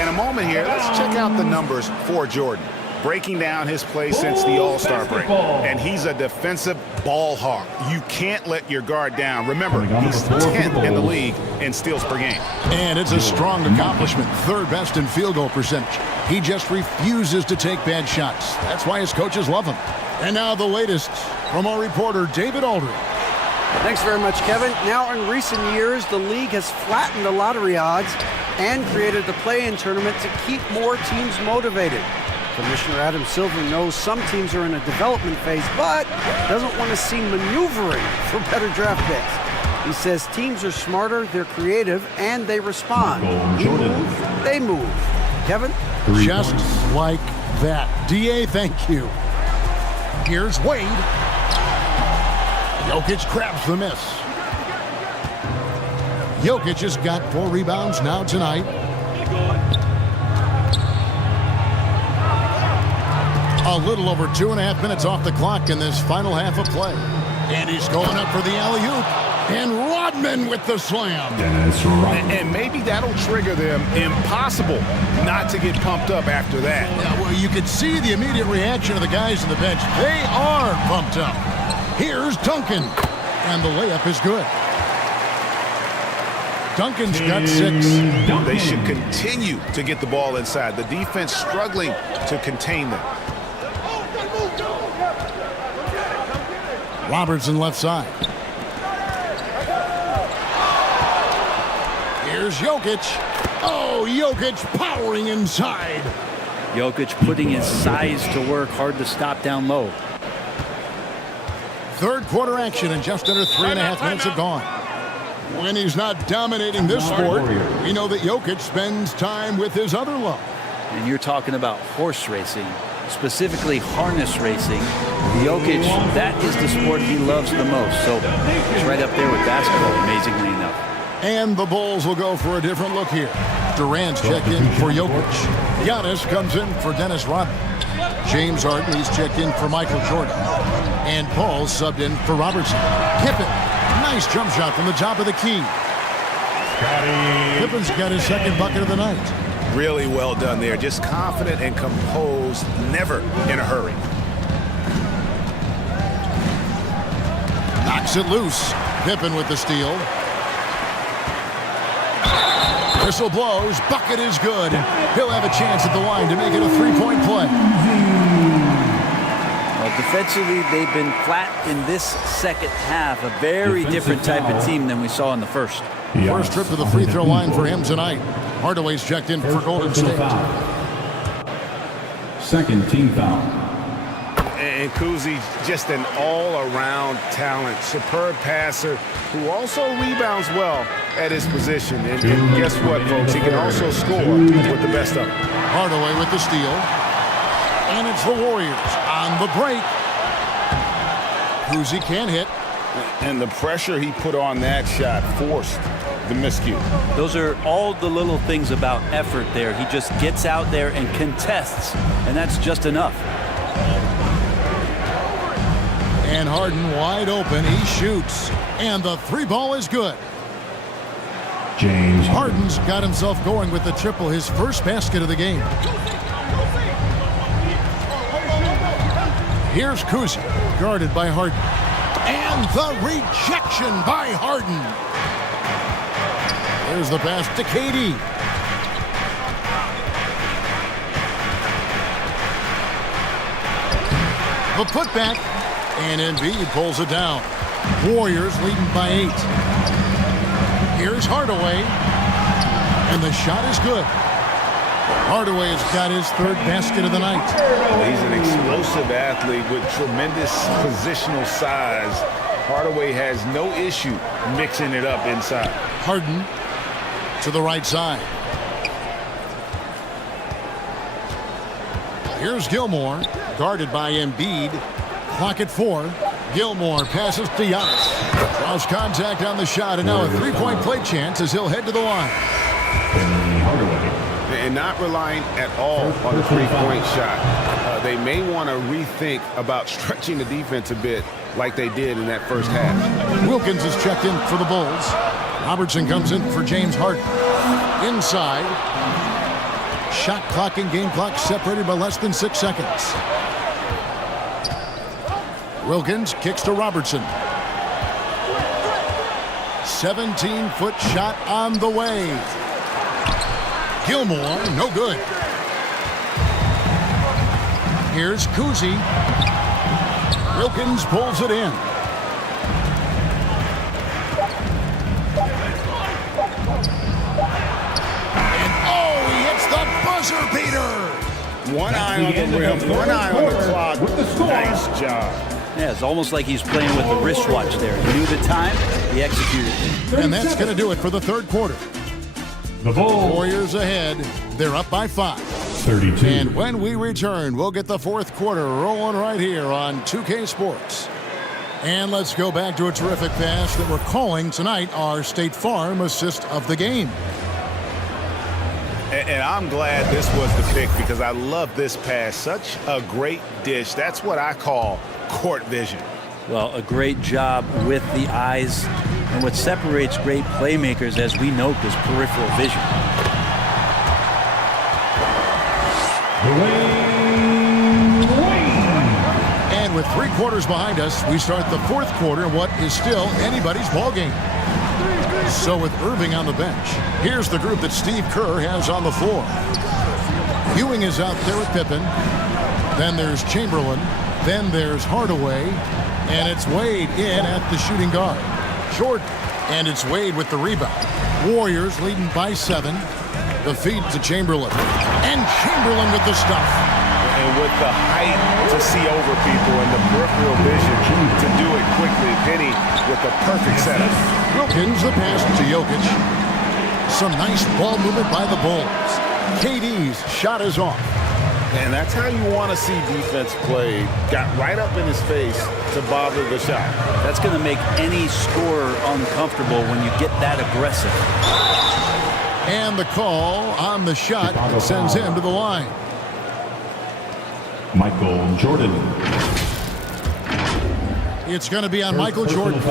In a moment here, let's check out the numbers for Jordan. Breaking down his play since the All-Star break. And he's a defensive ball hawk. You can't let your guard down. Remember, he's 10th in the league in steals per game. And it's a strong accomplishment. Third best in field goal percentage. He just refuses to take bad shots. That's why his coaches love him. And now the latest from our reporter, David Aldridge. Thanks very much, Kevin. Now, in recent years, the league has flattened the lottery odds and created the play-in tournament to keep more teams motivated. Commissioner Adam Silver knows some teams are in a development phase, but doesn't want to see maneuvering for better draft picks. He says teams are smarter, they're creative, and they respond. You move, they move. Kevin? Just like that. D.A., thank you. Here's Wade. Jokic grabs the miss. Jokic has got 4 rebounds now tonight. A little over 2.5 minutes off the clock in this final half of play. And he's going up for the alley-oop. And Rodman with the slam. And maybe that'll trigger them. Impossible not to get pumped up after that. Yeah, well, you could see the immediate reaction of the guys on the bench. They are pumped up. Here's Duncan. And the layup is good. Duncan's got 6. They should continue to get the ball inside. The defense struggling to contain them. Robertson left side. Here's Jokic. Oh, Jokic powering inside. Jokic putting his size to work, hard to stop down low. Third quarter action and just under 3.5 minutes have gone. When he's not dominating this sport, we know that Jokic spends time with his other love. And you're talking about horse racing, specifically harness racing. Jokic, that is the sport he loves the most. So it's right up there with basketball, amazingly enough. And the Bulls will go for a different look here. Durant's checked in for Jokic. Giannis comes in for Dennis Rodman. James Harden, he's checked in for Michael Jordan. And Paul's subbed in for Robertson. Pippen, nice jump shot from the top of the key. Pippen's got his second bucket of the night. Really well done there. Just confident and composed, never in a hurry. Knocks it loose. Pippen with the steal. Whistle blows. Bucket is good. He'll have a chance at the line to make it a 3-point play. Well, defensively, they've been flat in this second half. A very different type of team than we saw in the first. First trip to the free throw line for him tonight. Hardaway's checked in for Golden State. Second team foul. And Kuzi, just an all-around talent, superb passer who also rebounds well at his position. And guess what, folks? He can also score with the best of them. Hardaway with the steal. And it's the Warriors on the break. Kuzi can't hit. And the pressure he put on that shot forced the miscue. Those are all the little things about effort there. He just gets out there and contests, and that's just enough. And Harden wide open. He shoots. And the three ball is good. James Harden's got himself going with the triple, his first basket of the game. Here's Kuzi, guarded by Harden. And the rejection by Harden. There's the pass to KD. The putback. And Embiid pulls it down. Warriors leading by 8. Here's Hardaway. And the shot is good. Hardaway has got his third basket of the night. He's an explosive athlete with tremendous positional size. Hardaway has no issue mixing it up inside. Harden to the right side. Here's Gilmore, guarded by Embiid. Clock at 4. Gilmore passes to Giannis. Draws contact on the shot, and now a three-point play chance as he'll head to the line. And not relying at all on the three-point shot. They may want to rethink about stretching the defense a bit like they did in that first half. Wilkins is checked in for the Bulls. Robertson comes in for James Harden. Inside. Shot clock and game clock separated by less than 6 seconds. Wilkins kicks to Robertson. 17-foot shot on the way. Gilmore, no good. Here's Kuzi. Wilkins pulls it in. And he hits the buzzer beater. One eye on the rim, one eye on the clock. Nice job. Yeah, it's almost like he's playing with the wristwatch there. He knew the time, he executed. And that's going to do it for the third quarter. The Bulls. Warriors ahead. They're up by 5. 32. And when we return, we'll get the fourth quarter rolling right here on 2K Sports. And let's go back to a terrific pass that we're calling tonight our State Farm assist of the game. And I'm glad this was the pick because I love this pass. Such a great dish. That's what I call court vision. Well, a great job with the eyes. And what separates great playmakers, as we note, is peripheral vision. And with 3 quarters behind us, we start the fourth quarter in what is still anybody's ball game. So with Irving on the bench, here's the group that Steve Kerr has on the floor. Ewing is out there with Pippen. Then there's Chamberlain. Then there's Hardaway. And it's Wade in at the shooting guard. Jordan. And it's Wade with the rebound. Warriors leading by 7. The feed to Chamberlain. And Chamberlain with the stuff. And with the height to see over people and the peripheral vision to do it quickly. Penny with the perfect setup. Wilkins the pass to Jokic. Some nice ball movement by the Bulls. KD's shot is off. And that's how you want to see defense play. Got right up in his face to bother the shot. That's going to make any scorer uncomfortable when you get that aggressive. And the call on the shot sends him to the line. Michael Jordan. It's going to be on Michael Jordan. So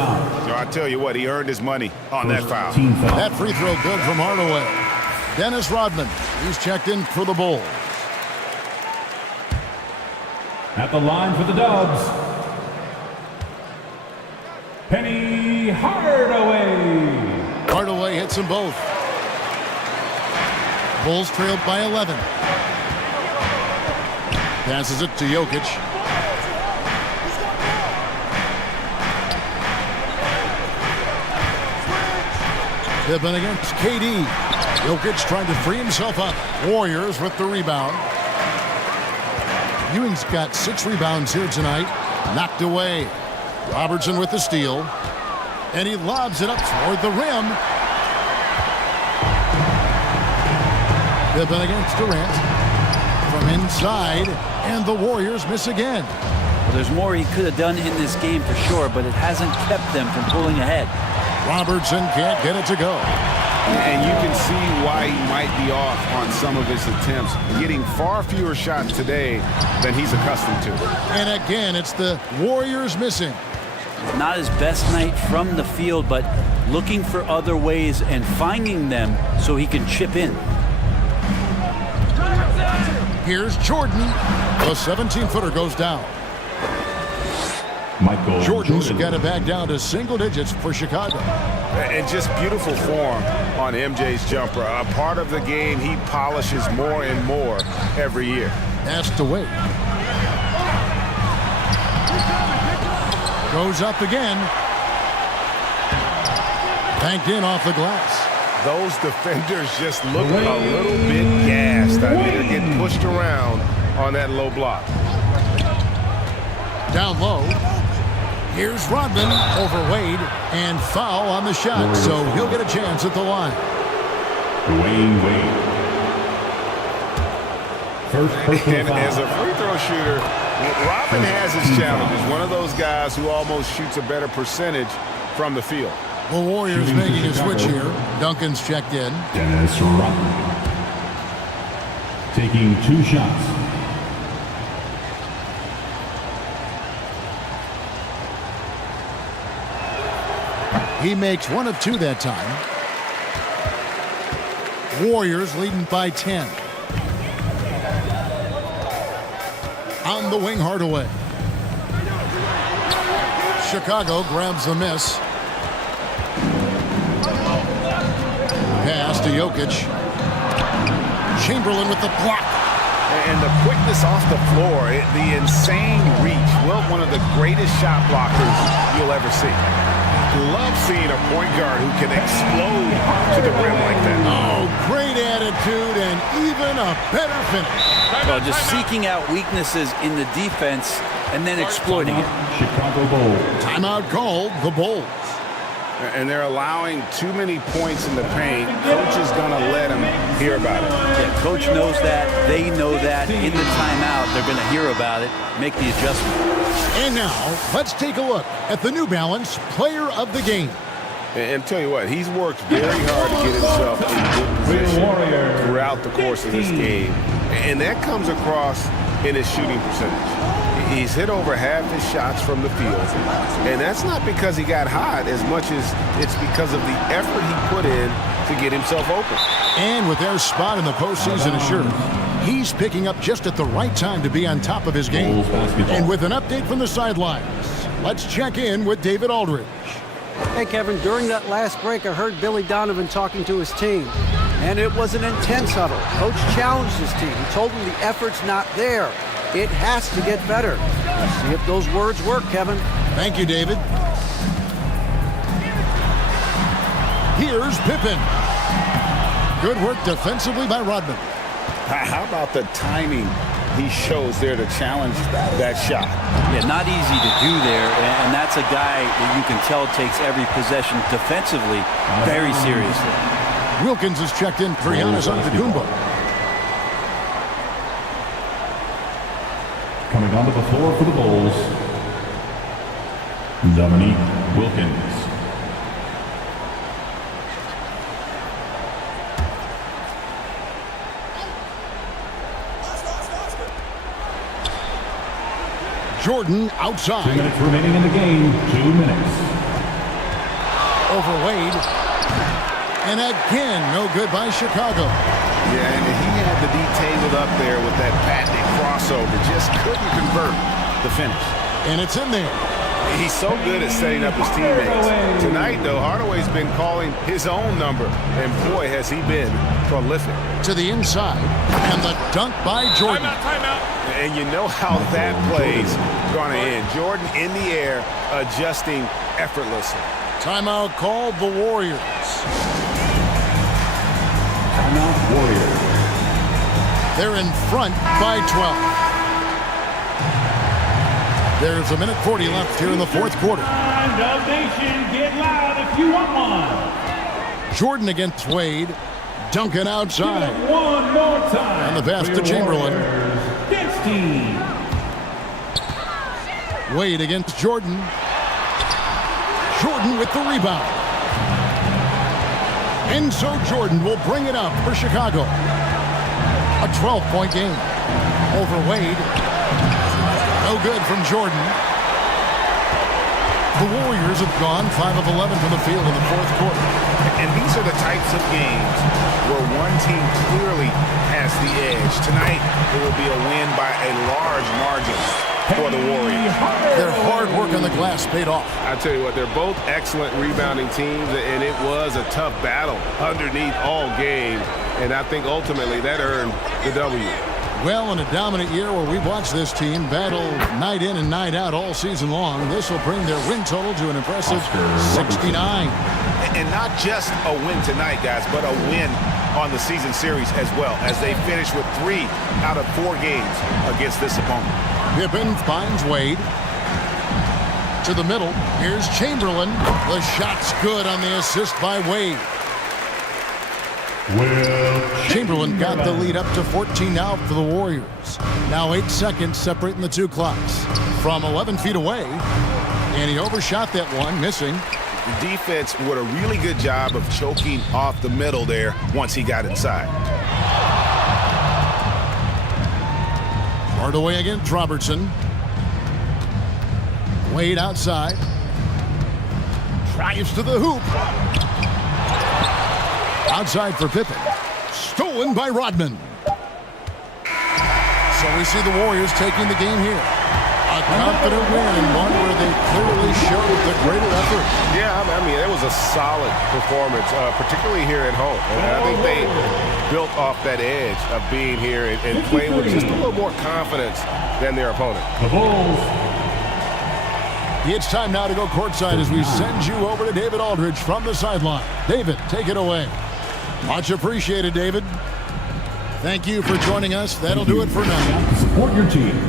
I tell you what, he earned his money on that foul. That free throw good from Hardaway. Dennis Rodman, he's checked in for the Bulls. At the line for the Dubs, Penny Hardaway. Hardaway hits them both. Bulls trailed by 11. Passes it to Jokic. Pippen against KD. Jokic trying to free himself up. Warriors with the rebound. Ewing's got 6 rebounds here tonight. Knocked away. Robertson with the steal. And he lobs it up toward the rim. Pippen against Durant. From inside. And the Warriors miss again. there's more he could have done in this game for sure, but it hasn't kept them from pulling ahead. Robertson can't get it to go. And you can see why he might be off on some of his attempts, getting far fewer shots today than he's accustomed to. And again, it's the Warriors missing. Not his best night from the field, but looking for other ways and finding them so he can chip in. Here's Jordan. The 17-footer goes down. Jordan's got it back down to single digits for Chicago. And just beautiful form on MJ's jumper. A part of the game he polishes more and more every year. Pass to Wade. Goes up again. Banked in off the glass. Those defenders just look a little bit gassed. I mean, they're getting pushed around on that low block. Down low. Here's Rodman over Wade, and foul on the shot, so he'll get a chance at the line. Dwayne Wade. And as a free throw shooter, Rodman has his challenges. One of those guys who almost shoots a better percentage from the field. The Warriors making a switch here. Duncan's checked in. Dennis Rodman. Taking 2 shots. He makes 1 of 2 that time. Warriors leading by 10. On the wing, Hardaway. Chicago grabs the miss. Pass to Jokic. Chamberlain with the block. And the quickness off the floor, the insane reach. Well, one of the greatest shot blockers you'll ever see. Love seeing a point guard who can explode to the rim like that. Oh, great attitude and even a better finish. Well, just seeking out weaknesses in the defense and then exploiting it. Chicago Bulls. Timeout called the Bulls. And they're allowing too many points in the paint. Coach is going to let them hear about it. Yeah, coach knows that. They know that. In the timeout, they're going to hear about it, make the adjustment. And now, let's take a look at the New Balance Player of the Game. And tell you what, he's worked very hard to get himself in good position throughout the course of this game. And that comes across in his shooting percentage. He's hit over half his shots from the field. And that's not because he got hot as much as it's because of the effort he put in to get himself open. And with their spot in the postseason assured, he's picking up just at the right time to be on top of his game. And with an update from the sidelines, let's check in with David Aldridge. Hey, Kevin, during that last break, I heard Billy Donovan talking to his team, and it was an intense huddle. Coach challenged his team. He told them the effort's not there. It has to get better. Let's see if those words work, Kevin. Thank you, David. Here's Pippen. Good work defensively by Rodman. How about the timing he shows there to challenge that shot? Yeah, not easy to do there, and that's a guy that you can tell takes every possession defensively very seriously. Wilkins is checked in for Giannis Antetokounmpo. Coming onto the floor for the Bulls, Dominique Wilkins. Jordan outside. 2 minutes remaining in the game. 2 minutes. Over Wade. And again, no good by Chicago. Yeah, and he had the D tangled up there with that patented crossover. Just couldn't convert the finish. And it's in there. He's so good at setting up his teammates. Tonight, though, Hardaway's been calling his own number. And boy, has he been prolific. To the inside. And the dunk by Jordan. Timeout. And you know how that play's going to end. Jordan in the air, adjusting effortlessly. Timeout called the Warriors. Timeout Warriors. They're in front by 12. There's 1:40 left here in the fourth quarter. Nation, get loud if you want one. Jordan against Wade. Duncan outside. One more time. And the pass to Chamberlain. This team. Wade against Jordan. Jordan with the rebound. And so Jordan will bring it up for Chicago. A 12-point game. Over Wade. No good from Jordan. The Warriors have gone 5 of 11 from the field in the fourth quarter. And these are the types of games where one team clearly has the edge. Tonight, it will be a win by a large margin for the Warriors. Their hard work on the glass paid off. I tell you what, they're both excellent rebounding teams, and it was a tough battle underneath all game. And I think ultimately that earned the W. Well, in a dominant year where we've watched this team battle night in and night out all season long, this will bring their win total to an impressive 69. And not just a win tonight, guys, but a win on the season series as well, as they finish with 3 out of 4 games against this opponent. Pippen finds Wade. To the middle. Here's Chamberlain. The shot's good on the assist by Wade. Chamberlain got the lead up to 14 now for the Warriors. Now 8 seconds separating the two clocks. From 11 feet away. And he overshot that one, missing. The defense did a really good job of choking off the middle there once he got inside. Hardaway against Robertson. Wade outside. Drives to the hoop. Outside for Pippen. Stolen by Rodman. So we see the Warriors taking the game here. A confident win and one where they clearly showed the greater effort. Yeah, I mean, it was a solid performance, particularly here at home. And I think they built off that edge of being here and playing with just a little more confidence than their opponent. The Bulls. It's time now to go courtside as we send you over to David Aldridge from the sideline. David, take it away. Much appreciated, David. Thank you for joining us. That'll do it for now. Support your team.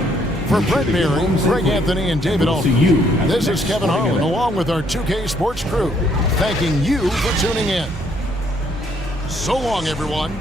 For Brett Berry, Greg Anthony, and David Aldridge, this is Kevin Harlan along with our 2K Sports crew, thanking you for tuning in. So long, everyone.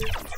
it.